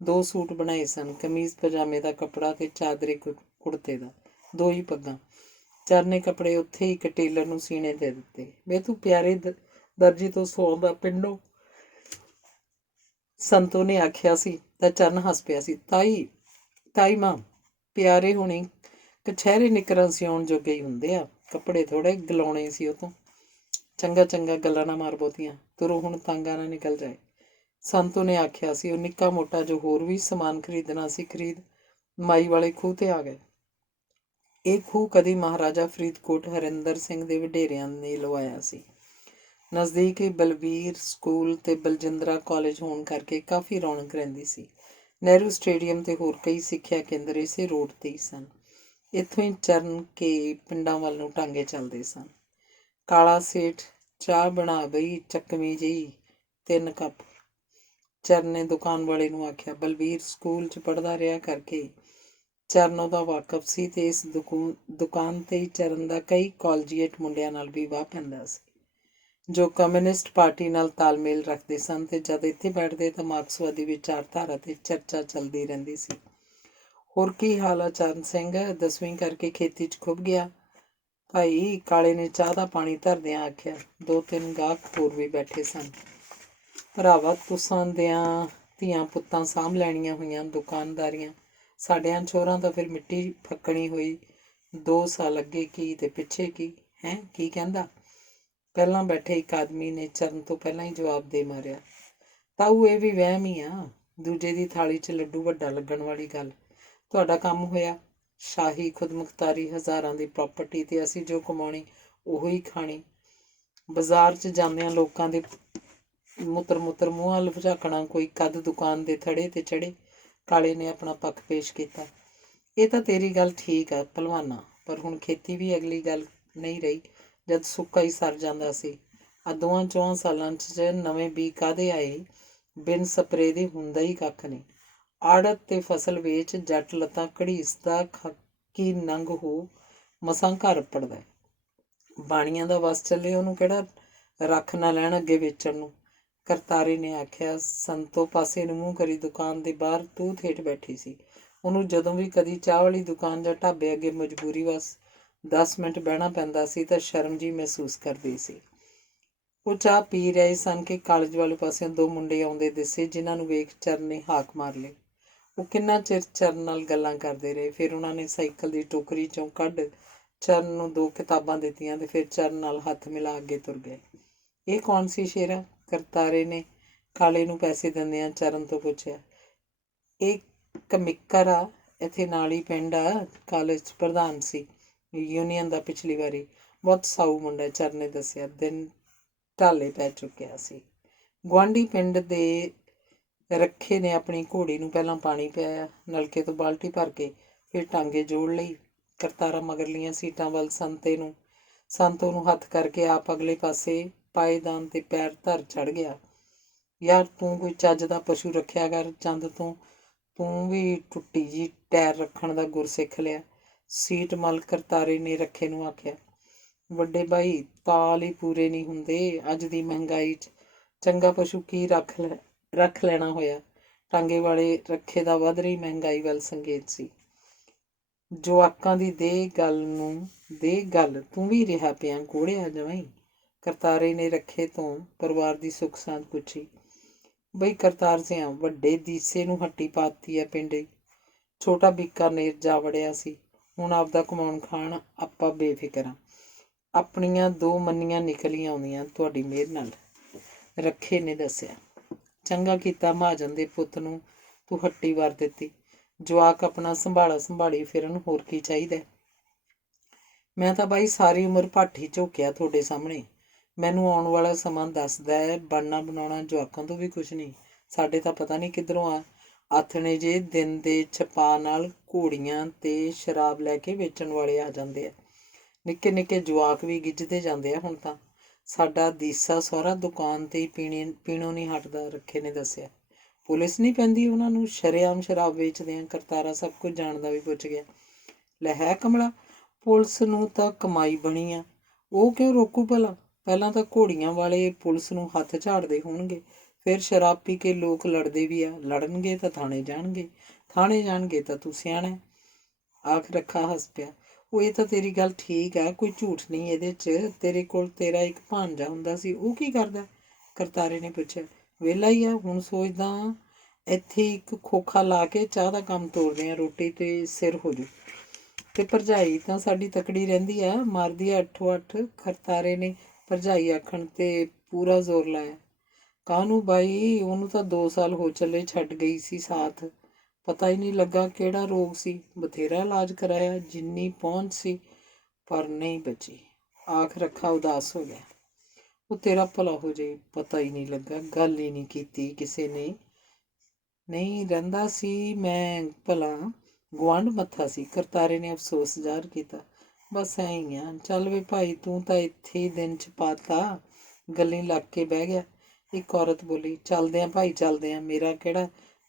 2 ਸੂਟ ਬਣਾਏ ਸਨ, ਕਮੀਜ਼ ਪਜਾਮੇ ਦਾ ਕੱਪੜਾ ਤੇ ਚਾਦਰੇ ਕੁੜਤੇ ਦਾ, 2 ਹੀ ਪੱਗਾਂ। ਚਰਨ ਨੇ ਕੱਪੜੇ ਉੱਥੇ ਹੀ ਇੱਕ ਟੇਲਰ ਨੂੰ ਸੀਨੇ ਦੇ ਦਿੱਤੇ। ਵੇ ਤੂੰ ਪਿਆਰੇ ਦਰਜੀ ਤੋਂ ਸੌਂਦਾ ਪਿੰਡੋਂ? ਸੰਤੋ ਨੇ ਆਖਿਆ ਸੀ ਤਾਂ ਚਰਨ ਹੱਸ ਪਿਆ ਸੀ। ਤਾਈ ਮਾਂ, ਪਿਆਰੇ ਹੁਣੀ ਕਛਹਿਰੇ ਨਿਕਰਾਂ ਸਿਉਣ ਜੋਗੇ ਹੀ ਹੁੰਦੇ ਆ, ਕੱਪੜੇ ਥੋੜੇ ਗਲਾਉਣੇ ਸੀ ਉਹ ਤੋਂ। ਚੰਗਾ ਗੱਲਾਂ ਨਾ ਮਾਰ ਬਹੁਤੀਆਂ, ਤੁਰੋ ਹੁਣ ਤਾਂਗਾ ਨਾ ਨਿਕਲ ਜਾਏ, ਸੰਤੋ ਨੇ ਆਖਿਆ ਸੀ। ਉਹ ਨਿੱਕਾ ਮੋਟਾ ਜੋ ਹੋਰ ਵੀ ਸਮਾਨ ਖਰੀਦਣਾ ਸੀ ਖਰੀਦ ਮਾਈ ਵਾਲੇ ਖੂਹ ਤੇ ਆ ਗਏ। ਇਹ ਖੂਹ ਕਦੀ ਮਹਾਰਾਜਾ ਫਰੀਦਕੋਟ ਹਰਿੰਦਰ ਸਿੰਘ ਦੇ ਵਡੇਰਿਆਂ ਨੇ ਲਵਾਇਆ ਸੀ। ਨਜ਼ਦੀਕ ਹੀ ਬਲਬੀਰ ਸਕੂਲ ਤੇ ਬਲਜਿੰਦਰਾ ਕਾਲਜ ਹੋਣ ਕਰਕੇ ਕਾਫੀ ਰੌਣਕ ਰਹਿੰਦੀ ਸੀ। ਨਹਿਰੂ ਸਟੇਡੀਅਮ ਤੇ ਹੋਰ ਕਈ ਸਿੱਖਿਆ ਕੇਂਦਰ ਇਸੇ ਰੋਡ ਤੇ ਹੀ ਸਨ। ਇੱਥੋਂ ਹੀ ਚਰਨ ਕੇ ਪਿੰਡਾਂ ਵੱਲ ਨੂੰ ਟਾਂਗੇ ਚੱਲਦੇ ਸਨ। ਕਾਲਾ ਸੇਠ, ਚਾਹ ਬਣਾ ਬਈ ਚੱਕਵੀਂ ਜਿਹੀ, 3 ਕੱਪ। ਚਰਨ ਨੇ ਦੁਕਾਨ ਵਾਲੇ ਨੂੰ ਆਖਿਆ। ਬਲਬੀਰ ਸਕੂਲ 'ਚ ਪੜ੍ਹਦਾ ਰਿਹਾ ਕਰਕੇ ਚਰਨ ਉਹਦਾ ਵਾਕਫ ਸੀ ਤੇ ਇਸ ਦੁਕਾਨ ਤੇ ਹੀ ਚਰਨ ਦਾ ਕਈ ਕਾਲਜੀਏਟ ਮੁੰਡਿਆਂ ਨਾਲ ਵੀ ਵਾਹ ਪੈਂਦਾ ਸੀ, ਜੋ ਕਮਿਊਨਿਸਟ ਪਾਰਟੀ ਨਾਲ ਤਾਲਮੇਲ ਰੱਖਦੇ ਸਨ ਤੇ ਜਦ ਇੱਥੇ ਬੈਠਦੇ ਤਾਂ ਮਾਰਕਸਵਾਦੀ ਵਿਚਾਰਧਾਰਾ ਤੇ ਚਰਚਾ ਚੱਲਦੀ ਰਹਿੰਦੀ ਸੀ। ਹੋਰ ਕੀ ਹਾਲ ਆ ਚਰਨ ਸਿੰਘ? 10ਵੀਂ ਕਰਕੇ ਖੇਤੀ 'ਚ ਖੁੱਭ ਗਿਆ? ਭਾਈ ਕਾਲੇ ਨੇ ਚਾਹ ਦਾ ਪਾਣੀ ਧਰਦਿਆਂ ਆਖਿਆ। 2-3 ਗਾਹਕ ਹੋਰ ਵੀ ਬੈਠੇ ਸਨ। ਭਰਾਵਾ, ਤੁਸਾਂ ਦਿਆਂ ਧੀਆਂ ਪੁੱਤਾਂ ਸਾਂਭ ਲੈਣੀਆਂ ਹੋਈਆਂ ਦੁਕਾਨਦਾਰੀਆਂ, ਸਾਡਿਆਂ ਚੋਰਾਂ ਤਾਂ ਫਿਰ ਮਿੱਟੀ ਫੱਕਣੀ ਹੋਈ। 2 ਸਾਲ ਅੱਗੇ ਕੀ ਤੇ ਪਿੱਛੇ ਕੀ ਹੈ? ਕੀ ਕਹਿੰਦਾ? ਪਹਿਲਾਂ ਬੈਠੇ ਇੱਕ ਆਦਮੀ ਨੇ ਚਰਨ ਤੋਂ ਪਹਿਲਾਂ ਹੀ ਜਵਾਬ ਦੇ ਮਾਰਿਆ। ਤਾਊ, ਇਹ ਵੀ ਵਹਿਮ ਹੀ ਆ। ਦੂਜੇ ਦੀ ਥਾਲੀ 'ਚ ਲੱਡੂ ਵੱਡਾ ਲੱਗਣ ਵਾਲੀ ਗੱਲ। ਤੁਹਾਡਾ ਕੰਮ ਹੋਇਆ ਸ਼ਾਹੀ ਖੁਦਮੁਖਤਾਰੀ, ਹਜ਼ਾਰਾਂ ਦੀ ਪ੍ਰਾਪਰਟੀ ਤੇ ਅਸੀਂ ਜੋ ਕਮਾਉਣੀ ਉਹੋ ਹੀ ਖਾਣੀ। ਬਾਜ਼ਾਰ 'ਚ ਜਾਂਦਿਆਂ ਲੋਕਾਂ ਦੇ ਮੁੱਤਰ ਮੂੰਹਾਂ ਵੱਲ ਝਾਕਣਾ। ਕੋਈ ਕੱਦ ਦੁਕਾਨ ਦੇ ਥੜੇ ਤੇ ਚੜੇ। ਕਾਲੇ ਨੇ ਆਪਣਾ ਪੱਖ ਪੇਸ਼ ਕੀਤਾ। ਇਹ ਤਾਂ ਤੇਰੀ ਗੱਲ ਠੀਕ ਆ ਭਲਵਾਨਾ, ਪਰ ਹੁਣ ਖੇਤੀ ਵੀ ਅਗਲੀ ਗੱਲ ਨਹੀਂ ਰਹੀ ਜਦ ਸੁੱਕਾ ਹੀ ਸਰ ਜਾਂਦਾ ਸੀ। ਆ 2-4 ਸਾਲਾਂ 'ਚ ਨਵੇਂ ਬੀਜ ਕਾਹਦੇ ਆਏ? ਬਿਨ ਸਪਰੇ ਦੇ ਹੁੰਦਾ ਹੀ ਕੱਖ ਨਹੀਂ। ਆੜਤ ਤੇ ਫਸਲ ਵੇਚ ਜੱਟ ਲੱਤਾਂ ਘੜੀਸਦਾ ਖਾਕੀ ਨੰਗ ਹੋ ਮਸਾਂ ਘਰ ਪੜਦਾ। ਬਾਣੀਆਂ ਦਾ ਵਸ ਚੱਲੇ, ਉਹਨੂੰ ਕਿਹੜਾ ਰੱਖ ਨਾ ਲੈਣ ਅੱਗੇ ਵੇਚਣ ਨੂੰ। ਕਰਤਾਰੇ ਨੇ ਆਖਿਆ। ਸੰਤੋ ਪਾਸੇ ਨੂੰ ਮੂੰਹ ਕਰੀ ਦੁਕਾਨ ਦੇ ਬਾਹਰ ਤੂਤ ਹੇਠ ਬੈਠੀ ਸੀ। ਉਹਨੂੰ ਜਦੋਂ ਵੀ ਕਦੀ ਚਾਹ ਵਾਲੀ ਦੁਕਾਨ ਜਾਂ ਢਾਬੇ ਅੱਗੇ ਮਜਬੂਰੀ ਵਸ 10 ਮਿੰਟ ਬਹਿਣਾ ਪੈਂਦਾ ਸੀ ਤਾਂ ਸ਼ਰਮ ਜਿਹੀ ਮਹਿਸੂਸ ਕਰਦੀ ਸੀ। ਉਹ ਚਾਹ ਪੀ ਰਹੇ ਸਨ ਕਿ ਕਾਲਜ ਵਾਲੇ ਪਾਸਿਓਂ 2 ਮੁੰਡੇ ਆਉਂਦੇ ਦਿਸੇ, ਜਿਨ੍ਹਾਂ ਨੂੰ ਵੇਖ ਚਰਨ ਨੇ ਹਾਕ ਮਾਰ ਲਈ। ਉਹ ਕਿੰਨਾ ਚਿਰ ਚਰਨ ਨਾਲ ਗੱਲਾਂ ਕਰਦੇ ਰਹੇ। ਫਿਰ ਉਹਨਾਂ ਨੇ ਸਾਈਕਲ ਦੀ ਟੋਕਰੀ 'ਚੋਂ ਕੱਢ ਚਰਨ ਨੂੰ 2 ਕਿਤਾਬਾਂ ਦਿੱਤੀਆਂ ਤੇ ਫਿਰ ਚਰਨ ਨਾਲ ਹੱਥ ਮਿਲਾ ਅੱਗੇ ਤੁਰ ਗਏ। ਇਹ ਕੌਣ ਸੀ ਸ਼ੇਰਾ? ਕਰਤਾਰੇ ਨੇ ਕਾਲੇ ਨੂੰ ਪੈਸੇ ਦਿੰਦਿਆਂ ਚਰਨ ਤੋਂ ਪੁੱਛਿਆ। ਇਹ ਕਮਿੱਕਰ ਆ, ਇੱਥੇ ਨਾਲ ਹੀ ਪਿੰਡ ਆ, ਕਾਲਜ 'ਚ ਪ੍ਰਧਾਨ ਸੀ ਯੂਨੀਅਨ ਦਾ ਪਿਛਲੀ ਵਾਰੀ। ਬਹੁਤ ਸਾਊ ਮੁੰਡਾ, ਚਰਨ ਨੇ ਦੱਸਿਆ। ਦਿਨ ਢਾਲੇ ਪੈ ਚੁੱਕਿਆ ਸੀ। ਗੁਆਂਢੀ ਪਿੰਡ ਦੇ ਰੱਖੇ ਨੇ ਆਪਣੀ ਘੋੜੀ ਨੂੰ ਪਹਿਲਾਂ ਪਾਣੀ ਪਿਆਇਆ, ਨਲਕੇ ਤੋਂ ਬਾਲਟੀ ਭਰ ਕੇ, ਫਿਰ ਟਾਂਗੇ ਜੋੜ ਲਈ। ਕਰਤਾਰਾ ਮਗਰਲੀਆਂ ਸੀਟਾਂ ਵੱਲ ਸੰਤੋ ਨੂੰ ਹੱਥ ਕਰਕੇ ਆਪ ਅਗਲੇ ਪਾਸੇ ਪਾਏਦਾਨ ਤੇ ਪੈਰ ਧਰ ਚੜ ਗਿਆ। ਯਾਰ, ਤੂੰ ਕੋਈ ਚੱਜ ਦਾ ਪਸ਼ੂ ਰੱਖਿਆ ਕਰ। ਚੰਦ ਤੂੰ ਵੀ ਟੁੱਟੀ ਜੀ ਟੈਰ ਰੱਖਣ ਦਾ ਗੁਰ ਸਿੱਖ ਲਿਆ। ਸੀਟ ਮਲ ਕਰਤਾਰੇ ਨੇ ਰੱਖੇ ਨੂੰ ਆਖਿਆ। ਵੱਡੇ ਭਾਈ ਤਾਲ ਹੀ ਪੂਰੇ ਨਹੀਂ ਹੁੰਦੇ ਅੱਜ ਦੀ ਮਹਿੰਗਾਈ 'ਚ। ਚੰਗਾ ਪਸ਼ੂ ਕੀ ਰੱਖ ਲੈਣਾ ਹੋਇਆ। ਟਾਂਗੇ ਵਾਲੇ ਰੱਖੇ ਦਾ ਵੱਧ ਰਹੀ ਮਹਿੰਗਾਈ ਵੱਲ ਸੰਕੇਤ ਸੀ। ਜਵਾਕਾਂ ਦੀ ਦੇ ਗੱਲ ਤੂੰ ਵੀ ਰਿਹਾ ਪਿਆ ਕੋੜਿਆ ਜਵਾਈ। ਕਰਤਾਰੇ ਨੇ ਰੱਖੇ ਤੋਂ ਪਰਿਵਾਰ ਦੀ ਸੁੱਖ ਸਾਂਦ ਪੁੱਛੀ। ਬਈ ਕਰਤਾਰ ਸਿਆਂ ਵੱਡੇ ਦੀਸੇ ਨੂੰ ਹੱਟੀ ਪਾਤੀ ਹੈ ਪਿੰਡ। ਛੋਟਾ ਬੀਕਾਨੇਰ ਜਾ ਵੜਿਆ ਸੀ। ਹੁਣ ਆਪਦਾ ਕਮਾਉਣ ਖਾਣ ਆਪਾਂ ਬੇਫਿਕਰ ਹਾਂ। ਆਪਣੀਆਂ 2 ਮੰਨੀਆਂ ਨਿਕਲੀਆਂ ਆਉਂਦੀਆਂ ਤੁਹਾਡੀ ਮਿਹਰ ਨਾਲ, ਰੱਖੇ ਨੇ ਦੱਸਿਆ। ਚੰਗਾ ਕੀਤਾ ਮਹਾਜਨ ਦੇ ਪੁੱਤ ਨੂੰ ਤੂੰ ਹੱਟੀ ਵਾਰ ਦਿੱਤੀ। ਜਵਾਕ ਆਪਣਾ ਸੰਭਾਲੀ ਫਿਰਨ, ਹੋਰ ਕੀ ਚਾਹੀਦਾ। ਮੈਂ ਤਾਂ ਬਾਈ ਸਾਰੀ ਉਮਰ ਭਾਠੀ ਝੋਕਿਆ ਤੁਹਾਡੇ ਸਾਹਮਣੇ। ਮੈਨੂੰ ਆਉਣ ਵਾਲਾ ਸਮਾਂ ਦੱਸਦਾ ਹੈ ਬਣਨਾ ਬਣਾਉਣਾ ਜਵਾਕਾਂ ਤੋਂ ਵੀ ਕੁਛ ਨਹੀਂ। ਸਾਡੇ ਤਾਂ ਪਤਾ ਨਹੀਂ ਕਿੱਧਰੋਂ ਆਥਣੇ ਜੇ ਦਿਨ ਦੇ ਛਪਾ ਨਾਲ ਘੋੜੀਆਂ ਤੇ ਸ਼ਰਾਬ ਲੈ ਕੇ ਵੇਚਣ ਵਾਲੇ ਆ ਜਾਂਦੇ ਆ। ਨਿੱਕੇ ਨਿੱਕੇ ਜਵਾਕ ਵੀ ਗਿੱਝਦੇ ਜਾਂਦੇ ਆ ਹੁਣ ਤਾਂ। ਸਾਡਾ ਦੀਸਾ ਸਹੁਰਾ ਦੁਕਾਨ 'ਤੇ ਹੀ ਪੀਣੋਂ ਨਹੀਂ ਹਟਦਾ, ਰੱਖੇ ਨੇ ਦੱਸਿਆ। ਪੁਲਿਸ ਨਹੀਂ ਪੈਂਦੀ ਉਹਨਾਂ ਨੂੰ, ਸ਼ਰੇਆਮ ਸ਼ਰਾਬ ਵੇਚਦੇ ਆ। ਕਰਤਾਰਾ ਸਭ ਕੁਝ ਜਾਣਦਾ ਵੀ ਪੁੱਛ ਗਿਆ। ਲੈ ਹੈ ਕਮਲਾ, ਪੁਲਿਸ ਨੂੰ ਤਾਂ ਕਮਾਈ ਬਣੀ ਆ, ਉਹ ਕਿਉਂ ਰੋਕੂ ਭਲਾ। ਪਹਿਲਾਂ ਤਾਂ ਘੋੜੀਆਂ ਵਾਲੇ ਪੁਲਿਸ ਨੂੰ ਹੱਥ ਝਾੜਦੇ ਹੋਣਗੇ, ਫਿਰ ਸ਼ਰਾਬ ਪੀ ਕੇ ਲੋਕ ਲੜਦੇ ਵੀ ਆ। ਲੜਨਗੇ ਤਾਂ ਥਾਣੇ ਜਾਣਗੇ ਤਾਂ ਤੂੰ ਸਿਆਣਾ। ਆਖ ਰੱਖਾ ਹੱਸ ਪਿਆ। ਉਹ ਇਹ ਤਾਂ ਤੇਰੀ ਗੱਲ ਠੀਕ ਆ, ਕੋਈ ਝੂਠ ਨਹੀਂ ਇਹਦੇ 'ਚ। ਤੇਰੇ ਕੋਲ ਤੇਰਾ ਇੱਕ ਭਾਣਜਾ ਹੁੰਦਾ ਸੀ, ਉਹ ਕੀ ਕਰਦਾ। ਕਰਤਾਰੇ ਨੇ ਪੁੱਛਿਆ। ਵਿਹਲਾ ਹੀ ਆ, ਹੁਣ ਸੋਚਦਾ ਇੱਥੇ ਇੱਕ ਖੋਖਾ ਲਾ ਕੇ ਚਾਹ ਦਾ ਕੰਮ ਤੋਰਦੇ ਆ, ਰੋਟੀ ਤੇ ਸਿਰ ਹੋ ਜੂ। ਤੇ ਭਰਜਾਈ ਤਾਂ ਸਾਡੀ ਤਕੜੀ ਰਹਿੰਦੀ ਆ, ਮਾਰਦੀ ਆ 8-8। ਕਰਤਾਰੇ ਨੇ ਭਰਜਾਈ ਆਖਣ ਤੇ ਪੂਰਾ ਜ਼ੋਰ ਲਾਇਆ। ਕਾਹਨੂੰ ਬਾਈ, ਉਹਨੂੰ ਤਾਂ 2 ਸਾਲ ਹੋ ਚੱਲੇ ਛੱਡ ਗਈ ਸੀ ਸਾਥ। ਪਤਾ ਹੀ ਨਹੀਂ ਲੱਗਾ ਕਿਹੜਾ ਰੋਗ ਸੀ। ਬਥੇਰਾ ਇਲਾਜ ਕਰਾਇਆ ਜਿੰਨੀ ਪਹੁੰਚ ਸੀ, ਪਰ ਨਹੀਂ ਬਚੀ। ਆਖ ਰੱਖਾ ਉਦਾਸ ਹੋ ਗਿਆ। ਉਹ ਤੇਰਾ ਭਲਾ ਹੋ ਜੇ, ਪਤਾ ਹੀ ਨਹੀਂ ਲੱਗਾ, ਗੱਲ ਹੀ ਨਹੀਂ ਕੀਤੀ ਕਿਸੇ ਨੇ। ਨਹੀਂ ਰਹਿੰਦਾ ਸੀ ਮੈਂ ਭਲਾ, ਗੁਆਂਢ ਮੱਥਾ ਸੀ। ਕਰਤਾਰੇ ਨੇ ਅਫਸੋਸ ਜ਼ਾਹਰ ਕੀਤਾ। ਬਸ ਐਂ ਹੀ ਆ। ਚੱਲ ਵੇ ਭਾਈ, ਤੂੰ ਤਾਂ ਇੱਥੇ ਹੀ ਦਿਨ 'ਚ ਪਾਤਾ, ਗੱਲੀਂ ਲੱਗ ਕੇ ਬਹਿ ਗਿਆ। ਇੱਕ ਔਰਤ ਬੋਲੀ। ਚੱਲਦੇ ਆਂ ਭਾਈ ਚੱਲਦੇ ਆਂ,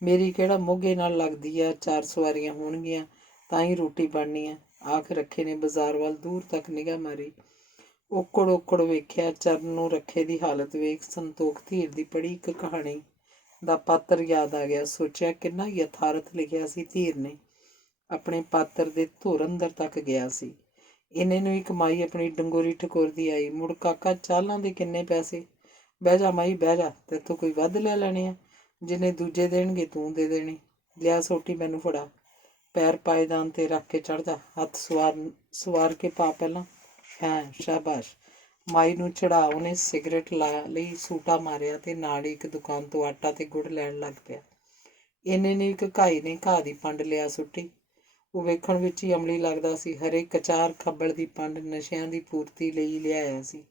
ਮੇਰੀ ਕਿਹੜਾ ਮੋਗੇ ਨਾਲ ਲੱਗਦੀ ਆ। 4 ਸਵਾਰੀਆਂ ਹੋਣਗੀਆਂ ਤਾਂ ਹੀ ਰੋਟੀ ਬਣਨੀ ਆ। ਆਖ ਰੱਖੇ ਨੇ ਬਾਜ਼ਾਰ ਵੱਲ ਦੂਰ ਤੱਕ ਨਿਗਾਹ ਮਾਰੀ। ਔਕੜ ਵੇਖਿਆ ਚਰਨ ਨੂੰ। ਰੱਖੇ ਦੀ ਹਾਲਤ ਵੇਖ ਸੰਤੋਖ ਧੀਰ ਦੀ ਪੜ੍ਹੀ ਇੱਕ ਕਹਾਣੀ ਦਾ ਪਾਤਰ ਯਾਦ ਆ ਗਿਆ। ਸੋਚਿਆ ਕਿੰਨਾ ਯਥਾਰਥ ਲਿਖਿਆ ਸੀ ਧੀਰ ਨੇ। ਆਪਣੇ ਪਾਤਰ ਦੇ ਧੁਰ ਅੰਦਰ ਤੱਕ ਗਿਆ ਸੀ। ਇੰਨੇ ਨੂੰ ਹੀ ਕਮਾਈ ਆਪਣੀ ਡੰਗੋਰੀ ਠਕੋਰਦੀ ਆਈ। ਮੁੜ ਕਾਕਾ ਚਾਲਾਂ ਦੇ ਕਿੰਨੇ ਪੈਸੇ। ਬਹਿ ਜਾ ਮਾਈ ਬਹਿ ਜਾ, ਤੇਥੋਂ ਕੋਈ ਵੱਧ ਲੈ ਲੈਣੇ ਆ। ਜਿੰਨੇ ਦੂਜੇ ਦੇਣਗੇ ਤੂੰ ਦੇ ਦੇਣੇ। ਲਿਆ ਸੋਟੀ ਮੈਨੂੰ ਫੜਾ। ਪੈਰ ਪਾਏਦਾਨ ਤੇ ਰੱਖ ਕੇ ਚੜ੍ਹ ਜਾ। ਹੱਥ ਸਵਾਰ ਕੇ ਪਾ ਪਹਿਲਾਂ। ਹਾਂ ਸ਼ਾਬਾਸ਼। ਮਾਈ ਨੂੰ ਚੜਾ। ਉਹਨੇ ਸਿਗਰਟ ਲਾ ਲਈ, ਸੂਟਾ ਮਾਰਿਆ ਤੇ ਨਾਲ ਹੀ ਇੱਕ ਦੁਕਾਨ ਤੋਂ ਆਟਾ ਤੇ ਗੁੜ ਲੈਣ ਲੱਗ ਪਿਆ। ਇੰਨੇ ਨੇ ਇੱਕ ਘਾਈ ਨੇ ਘਾਹ ਦੀ ਪੰਡ ਲਿਆ ਸੁੱਟੀ। ਉਹ ਵੇਖਣ ਵਿੱਚ ਹੀ ਅਮਲੀ ਲੱਗਦਾ ਸੀ। ਹਰੇ ਕਚਾਰ ਖੱਬਲ ਦੀ ਪੰਡ ਨਸ਼ਿਆਂ ਦੀ ਪੂਰਤੀ ਲਈ ਲਿਆਇਆ ਸੀ।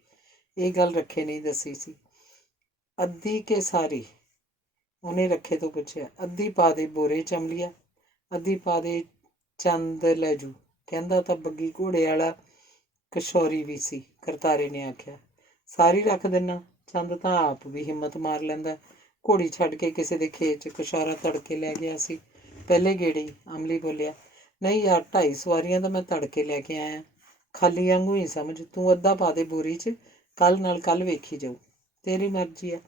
ਇਹ ਗੱਲ ਰੱਖੇ ਨਹੀਂ ਦੱਸੀ ਸੀ। ਅੱਧੀ ਕਿ ਸਾਰੀ, ਉਹਨੇ ਰੱਖੇ ਤੋਂ ਪੁੱਛਿਆ। ਅੱਧੀ ਪਾ ਦੇ ਬੋਰੇ 'ਚ ਅਮਲੀਆ, ਅੱਧੀ ਪਾ ਦੇ, ਚੰਦ ਲੈ ਜੂ। ਕਹਿੰਦਾ ਤਾਂ ਬੱਗੀ ਘੋੜੇ ਵਾਲਾ ਕਸ਼ੌਰੀ ਵੀ ਸੀ। ਕਰਤਾਰੇ ਨੇ ਆਖਿਆ। ਸਾਰੀ ਰੱਖ ਦਿੰਨਾ। ਚੰਦ ਤਾਂ ਆਪ ਵੀ ਹਿੰਮਤ ਮਾਰ ਲੈਂਦਾ। ਘੋੜੀ ਛੱਡ ਕੇ ਕਿਸੇ ਦੇ ਖੇਤ 'ਚ ਕਸ਼ੌਰਾ ਤੜਕੇ ਲੈ ਗਿਆ ਸੀ ਪਹਿਲੇ ਗੇੜੇ। ਅਮਲੀ ਬੋਲਿਆ। ਨਹੀਂ ਯਾਰ, 2.5 ਸਵਾਰੀਆਂ ਤਾਂ ਮੈਂ ਤੜਕੇ ਲੈ ਕੇ ਆਇਆ। ਖਾਲੀ ਵਾਂਗੂ ਹੀ ਸਮਝ। ਤੂੰ ਅੱਧਾ ਪਾ ਦੇ ਬੋਰੀ 'ਚ, ਕੱਲ੍ਹ ਨਾਲ ਕੱਲ੍ਹ ਵੇਖੀ ਜਾਊ। ਤੇਰੀ ਮਰਜ਼ੀ ਆ।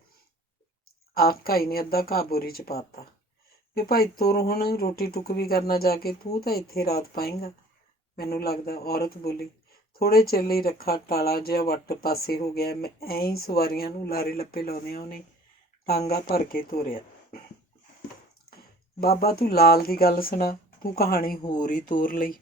ਆਖ ਘਾਈ ਨੇ ਅੱਧਾ ਘਾਹ ਬੋਰੀ 'ਚ ਪਾ ਤਾ। ਵੀ ਭਾਈ ਤੁਰ ਹੁਣ, ਰੋਟੀ ਟੁੱਕ ਵੀ ਕਰਨਾ ਜਾ ਕੇ। ਤੂੰ ਤਾਂ ਇੱਥੇ ਰਾਤ ਪਾਏਂਗਾ ਮੈਨੂੰ ਲੱਗਦਾ, ਔਰਤ ਬੋਲੀ। ਥੋੜ੍ਹੇ ਚਿਰ ਲਈ ਰੱਖਾ ਟਾਲਾ ਜਿਹਾ ਵੱਟ ਪਾਸੇ ਹੋ ਗਿਆ। ਮੈਂ ਐਂ ਹੀ ਸਵਾਰੀਆਂ ਨੂੰ ਲਾਰੇ ਲੱਪੇ ਲਾਉਂਦਿਆਂ ਉਹਨੇ ਟਾਂਗਾ ਭਰ ਕੇ ਤੋਰਿਆ। ਬਾਬਾ ਤੂੰ ਲਾਲ ਦੀ ਗੱਲ ਸੁਣਾ। ਤੂੰ ਕਹਾਣੀ ਹੋਰ ਹੀ ਤੋਰ ਲਈ।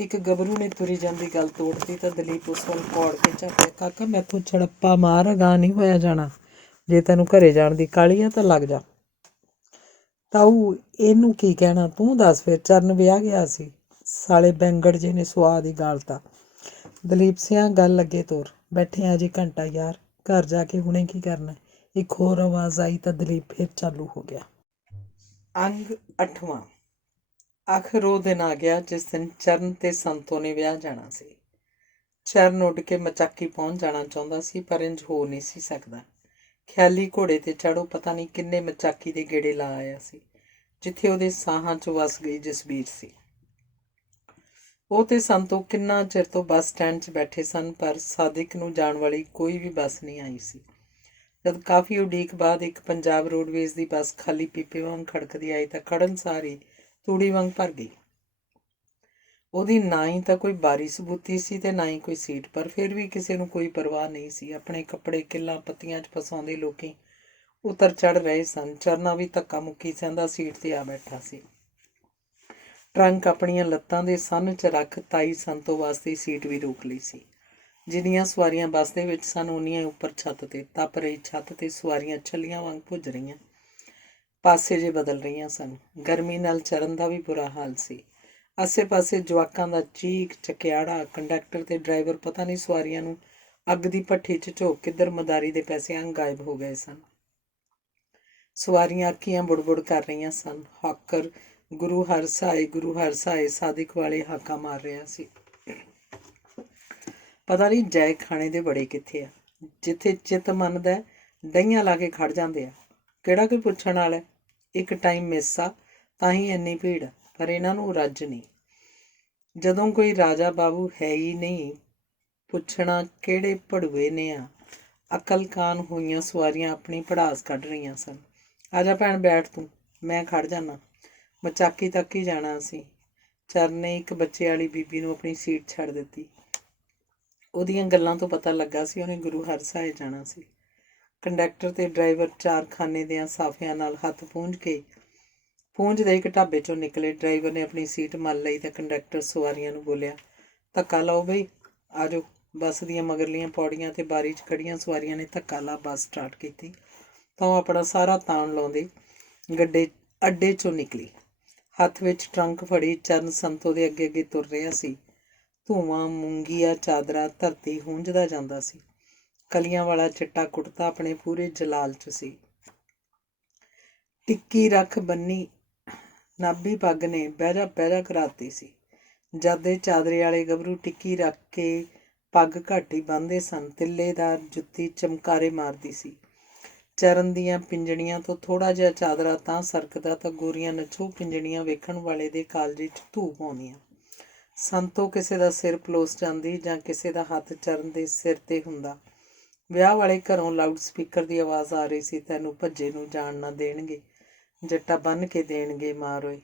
ਇੱਕ ਗੱਭਰੂ ਨੇ ਤੁਰੀ ਜਾਂਦੀ ਗੱਲ ਤੋੜਤੀ ਤਾਂ ਦਲੀਪ ਉਸ ਵੱਲ ਪੌੜ ਕੇ ਝਾਕਿਆ। ਕਾਕਾ ਮੈਥੋਂ ਛੜੱਪਾ ਮਾਰ, ਅਗਾਂਹ ਨਹੀਂ ਹੋਇਆ ਜਾਣਾ। ਜੇ ਤੈਨੂੰ ਘਰੇ ਜਾਣ ਦੀ ਕਾਹਲੀ ਆ ਤਾਂ ਲੱਗ ਜਾ। ਤਾਊ ਇਹਨੂੰ ਕੀ ਕਹਿਣਾ, ਤੂੰ ਦੱਸ। ਫਿਰ ਚਰਨ ਵਿਆਹ ਗਿਆ ਸੀ। ਸਾਲੇ ਬੈਂਗੜ ਜੇ ਨੇ ਸੁਆਦ ਹੀ ਗਾਲਤਾ। ਦਲੀਪ ਸਿਆਂ ਗੱਲ ਅੱਗੇ ਤੋਰ। ਬੈਠੇ ਆ ਜੀ ਘੰਟਾ ਯਾਰ, ਘਰ ਜਾ ਕੇ ਹੁਣੇ ਕੀ ਕਰਨਾ। ਇੱਕ ਹੋਰ ਆਵਾਜ਼ ਆਈ ਤਾਂ ਦਲੀਪ ਫਿਰ ਚਾਲੂ ਹੋ ਗਿਆ। ਅੰਗ 8ਵਾਂ। ਆਖਰ ਉਹ ਦਿਨ ਆ ਗਿਆ ਜਿਸ ਦਿਨ ਚਰਨ ਤੇ ਸੰਤੋ ਨੇ ਵਿਆਹ ਜਾਣਾ ਸੀ। ਚਰਨ ਉੱਡ ਕੇ ਮਚਾਕੀ ਪਹੁੰਚ ਜਾਣਾ ਚਾਹੁੰਦਾ ਸੀ, ਪਰ ਇੰਝ ਹੋ ਨਹੀਂ ਸੀ ਸਕਦਾ। ਖਿਆਲੀ ਘੋੜੇ ਤੇ ਚੜ੍ਹੋ ਪਤਾ ਨਹੀਂ ਕਿੰਨੇ ਮਚਾਕੀ ਦੇ ਗੇੜੇ ਲਾ ਆਇਆ ਸੀ, ਜਿੱਥੇ ਉਹਦੇ ਸਾਹਾਂ 'ਚ ਵਸ ਗਈ ਜਸਬੀਰ ਸੀ। ਉਹ ਤੇ ਸੰਤੋਂ ਕਿੰਨਾ ਚਿਰ ਤੋਂ ਬੱਸ ਸਟੈਂਡ 'ਚ ਬੈਠੇ ਸਨ, ਪਰ ਸਾਦਿਕ ਨੂੰ ਜਾਣ ਵਾਲੀ ਕੋਈ ਵੀ ਬੱਸ ਨਹੀਂ ਆਈ ਸੀ। ਜਦ ਕਾਫੀ ਉਡੀਕ ਬਾਅਦ ਇੱਕ ਪੰਜਾਬ ਰੋਡਵੇਜ਼ ਦੀ ਬੱਸ ਖਾਲੀ ਪੀਪੇ ਵਾਂਗ ਖੜਕਦੀ ਆਈ ਤਾਂ ਖੜਨ ਸਾਰੀ ਤੂੜੀ ਵਾਂਗ ਭਰ ਗਈ। ਉਹਦੀ ਨਾ ਹੀ ਤਾਂ ਕੋਈ ਬਾਰੀ ਸਬੂਤੀ ਸੀ ਤੇ ਨਾ ਹੀ ਕੋਈ ਸੀਟ, ਪਰ ਫਿਰ ਵੀ ਕਿਸੇ ਨੂੰ ਕੋਈ ਪਰਵਾਹ ਨਹੀਂ ਸੀ। ਆਪਣੇ ਕੱਪੜੇ ਕਿੱਲਾਂ ਪੱਤੀਆਂ 'ਚ ਫਸਾਉਂਦੇ ਲੋਕੀ ਉਤਰ ਚੜ੍ਹ ਰਹੇ ਸਨ। ਚਰਨਾ ਵੀ ਧੱਕਾ ਮੁੱਕੀ ਸਹਿੰਦਾ ਸੀਟ 'ਤੇ ਆ ਬੈਠਾ ਸੀ। ਟਰੰਕ ਆਪਣੀਆਂ ਲੱਤਾਂ ਦੇ ਸੰਨ 'ਚ ਰੱਖ ਤਾਈ ਸੰਤੋ ਵਾਸਤੇ ਸੀਟ ਵੀ ਰੋਕ ਲਈ ਸੀ। ਜਿੰਨੀਆਂ ਸਵਾਰੀਆਂ ਬੱਸ ਦੇ ਵਿੱਚ ਸਨ ਉਨੀਆਂ ਉੱਪਰ ਛੱਤ 'ਤੇ ਤਪ ਰਹੀ ਛੱਤ 'ਤੇ ਸਵਾਰੀਆਂ ਛੱਲੀਆਂ ਵਾਂਗ ਭੁੱਜ ਰਹੀਆਂ, ਪਾਸੇ ਜੇ ਬਦਲ ਰਹੀਆਂ ਸਨ। ਗਰਮੀ ਨਾਲ ਚਰਨ ਦਾ ਵੀ ਬੁਰਾ ਹਾਲ ਸੀ। ਆਸੇ ਪਾਸੇ ਜਵਾਕਾਂ ਦਾ ਚੀਕ ਚਕਿਆੜਾ। ਕੰਡਕਟਰ ਤੇ ਡਰਾਈਵਰ ਪਤਾ ਨਹੀਂ ਸਵਾਰੀਆਂ ਨੂੰ ਅੱਗ ਦੀ ਭੱਠੀ 'ਚ ਝੋਕ ਕਿੱਧਰ ਮਦਾਰੀ ਦੇ ਪੈਸਿਆਂ ਗਾਇਬ ਹੋ ਗਏ ਸਨ। ਸਵਾਰੀਆਂ ਅੱਖੀਆਂ ਬੁੜ-ਬੁੜ ਕਰ ਰਹੀਆਂ ਸਨ। ਹੌਕਰ ਗੁਰੂ ਹਰ ਸਾਏ ਸਾਦਿਕ ਵਾਲੇ ਹਾਕਾਂ ਮਾਰ ਰਿਹਾ ਸੀ। ਪਤਾ ਨਹੀਂ ਜੈ ਖਾਣੇ ਦੇ ਬੜੇ ਕਿੱਥੇ ਆ, ਜਿੱਥੇ ਚਿੱਤ ਮੰਨਦਾ ਡਹੀਆਂ ਲਾ ਕੇ ਖੜ ਜਾਂਦੇ ਆ। ਕਿਹੜਾ ਕੋਈ ਪੁੱਛਣ ਵਾਲਾ? ਇੱਕ ਟਾਈਮ ਮਿਸ ਆ ਤਾਂ ਹੀ ਇੰਨੀ ਭੀੜ, ਪਰ ਇਹਨਾਂ ਨੂੰ ਰੱਜ ਨਹੀਂ। ਜਦੋਂ ਕੋਈ ਰਾਜਾ ਬਾਬੂ ਹੈ ਹੀ ਨਹੀਂ, ਪੁੱਛਣਾ ਕਿਹੜੇ ਭੜੂਏ ਨੇ ਆ। ਅਕਲਕਾਨ ਹੋਈਆਂ ਸਵਾਰੀਆਂ ਆਪਣੀ ਭੜਾਸ ਕੱਢ ਰਹੀਆਂ ਸਨ। ਆ ਜਾ ਭੈਣ ਬੈਠ ਤੂੰ, ਮੈਂ ਖੜ ਜਾਣਾ। ਮਚਾਕੀ ਤੱਕ ਹੀ ਜਾਣਾ ਸੀ। ਚਰਨ ਨੇ ਇੱਕ ਬੱਚੇ ਵਾਲੀ ਬੀਬੀ ਨੂੰ ਆਪਣੀ ਸੀਟ ਛੱਡ ਦਿੱਤੀ। ਉਹਦੀਆਂ ਗੱਲਾਂ ਤੋਂ ਪਤਾ ਲੱਗਾ ਸੀ ਉਹਨੇ ਗੁਰੂ ਹਰਸਾਏ ਜਾਣਾ ਸੀ। ਕੰਡਕਟਰ ਤੇ ਡਰਾਈਵਰ ਚਾਰਖਾਨੇ ਦਿਆਂ ਸਾਫਿਆਂ ਨਾਲ ਹੱਥ ਪੂੰਝਦੇ ਇੱਕ ਢਾਬੇ 'ਚੋਂ ਨਿਕਲੇ। ਡਰਾਈਵਰ ਨੇ ਆਪਣੀ ਸੀਟ ਮੱਲ ਲਈ ਤਾਂ ਕੰਡਕਟਰ ਸਵਾਰੀਆਂ ਨੂੰ ਬੋਲਿਆ, ਧੱਕਾ ਲਾਓ ਬਈ, ਆ ਜਾਓ। ਬੱਸ ਦੀਆਂ ਮਗਰਲੀਆਂ ਪੌੜੀਆਂ 'ਤੇ ਬਾਰੀ 'ਚ ਖੜੀਆਂ ਸਵਾਰੀਆਂ ਨੇ ਧੱਕਾ ਲਾ ਬੱਸ ਸਟਾਰਟ ਕੀਤੀ ਤਾਂ ਉਹ ਆਪਣਾ ਸਾਰਾ ਤਾਣ ਲਾਉਂਦੇ ਅੱਡੇ 'ਚੋਂ ਨਿਕਲੀ। ਹੱਥ ਵਿੱਚ ਟਰੰਕ ਫੜੀ ਚਰਨ ਸੰਤੋ ਦੇ ਅੱਗੇ ਅੱਗੇ ਤੁਰ ਰਿਹਾ ਸੀ। ਧੂੰਆਂ ਮੂੰਗੀਆ ਚਾਦਰਾ ਧਰਤੀ ਹੂੰਝਦਾ ਜਾਂਦਾ ਸੀ। ਕਲੀਆਂ ਵਾਲਾ ਚਿੱਟਾ ਕੁੜਤਾ ਆਪਣੇ ਪੂਰੇ ਜਲਾਲ 'ਚ ਸੀ। ਟਿੱਕੀ ਰੱਖ ਬੰਨੀ ਨਾਭੀ ਪੱਗ ਨੇ ਬਹਿਜਾ ਕਰਾਤੀ ਸੀ। ਜਦ ਦੇ ਚਾਦਰੇ ਵਾਲੇ ਗੱਭਰੂ ਟਿੱਕੀ ਰੱਖ ਕੇ ਪੱਗ ਘੱਟ ਹੀ ਬੰਨ੍ਹਦੇ ਸਨ। ਤਿੱਲੇਦਾਰ ਜੁੱਤੀ ਚਮਕਾਰੇ ਮਾਰਦੀ ਸੀ। ਚਰਨ ਦੀਆਂ ਪਿੰਜਣੀਆਂ ਤੋਂ ਥੋੜ੍ਹਾ ਜਿਹਾ ਚਾਦਰਾ ਤਾਂ ਸਰਕਦਾ ਤਾਂ ਗੋਰੀਆਂ ਨੱਛੋ ਪਿੰਜਣੀਆਂ ਵੇਖਣ ਵਾਲੇ ਦੇ ਕਾਲਜੇ 'ਚ ਧੂ ਪਾਉਂਦੀਆਂ। ਸੰਤੋ ਕਿਸੇ ਦਾ ਸਿਰ ਪਲੋਸ ਜਾਂਦੀ ਜਾਂ ਕਿਸੇ ਦਾ ਹੱਥ ਚਰਨ ਦੇ ਸਿਰ 'ਤੇ ਹੁੰਦਾ। ਵਿਆਹ ਵਾਲੇ ਘਰੋਂ ਲਾਊਡ ਸਪੀਕਰ ਦੀ ਆਵਾਜ਼ ਆ ਰਹੀ ਸੀ, ਤੈਨੂੰ ਭੱਜੇ ਨੂੰ ਜਾਣ ਨਾ ਦੇਣਗੇ, ਜੱਟਾ ਬੰਨ੍ਹ ਕੇ ਦੇਣਗੇ ਮਾਰੋਏ।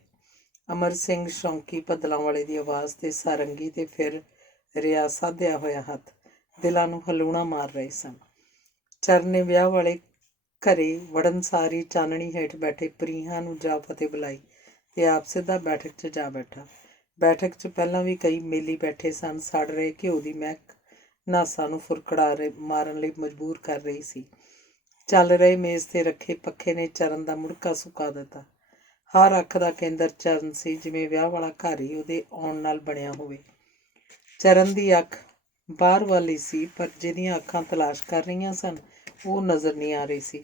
ਅਮਰ ਸਿੰਘ ਸ਼ੌਂਕੀ ਭੱਦਲਾਂ ਵਾਲੇ ਦੀ ਆਵਾਜ਼ ਤੇ ਸਾਰੰਗੀ ਤੇ ਫਿਰ ਰਿਆ ਸਾਧਿਆ ਹੋਇਆ ਹੱਥ ਦਿਲਾਂ ਨੂੰ ਹਲੂਣਾ ਮਾਰ ਰਹੇ ਸਨ। ਚਰਨ ਨੇ ਵਿਆਹ ਵਾਲੇ ਘਰੇ ਵੜਨ ਸਾਰੀ ਚਾਨਣੀ ਹੇਠ ਬੈਠੇ ਪ੍ਰੀਹਾਂ ਨੂੰ ਜਾ ਫਤਿਹ ਬੁਲਾਈ ਤੇ ਆਪ ਸਿੱਧਾ ਬੈਠਕ 'ਚ ਜਾ ਬੈਠਾ। ਬੈਠਕ 'ਚ ਪਹਿਲਾਂ ਵੀ ਕਈ ਮੇਲੀ ਬੈਠੇ ਸਨ। ਸੜ ਰਹੇ ਘਿਓ ਦੀ ਮਹਿਕ ਨਾਸਾਂ ਨੂੰ ਮਾਰਨ ਲਈ ਮਜਬੂਰ ਕਰ ਰਹੀ ਸੀ। ਚੱਲ ਰਹੇ ਮੇਜ਼ 'ਤੇ ਰੱਖੇ ਪੱਖੇ ਨੇ ਚਰਨ ਦਾ ਮੁੜਕਾ ਸੁਕਾ ਦਿੱਤਾ। ਹਰ ਅੱਖ ਦਾ ਕੇਂਦਰ ਚਰਨ ਸੀ, ਜਿਵੇਂ ਵਿਆਹ ਵਾਲਾ ਘਰ ਹੀ ਉਹਦੇ ਆਉਣ ਨਾਲ ਬਣਿਆ ਹੋਵੇ। ਚਰਨ ਦੀ ਅੱਖ ਬਾਹਰ ਵੱਲ ਹੀ ਸੀ, ਪਰ ਜਿਹਦੀਆਂ ਅੱਖਾਂ ਤਲਾਸ਼ ਕਰ ਰਹੀਆਂ ਸਨ ਉਹ ਨਜ਼ਰ ਨਹੀਂ ਆ ਰਹੀ ਸੀ।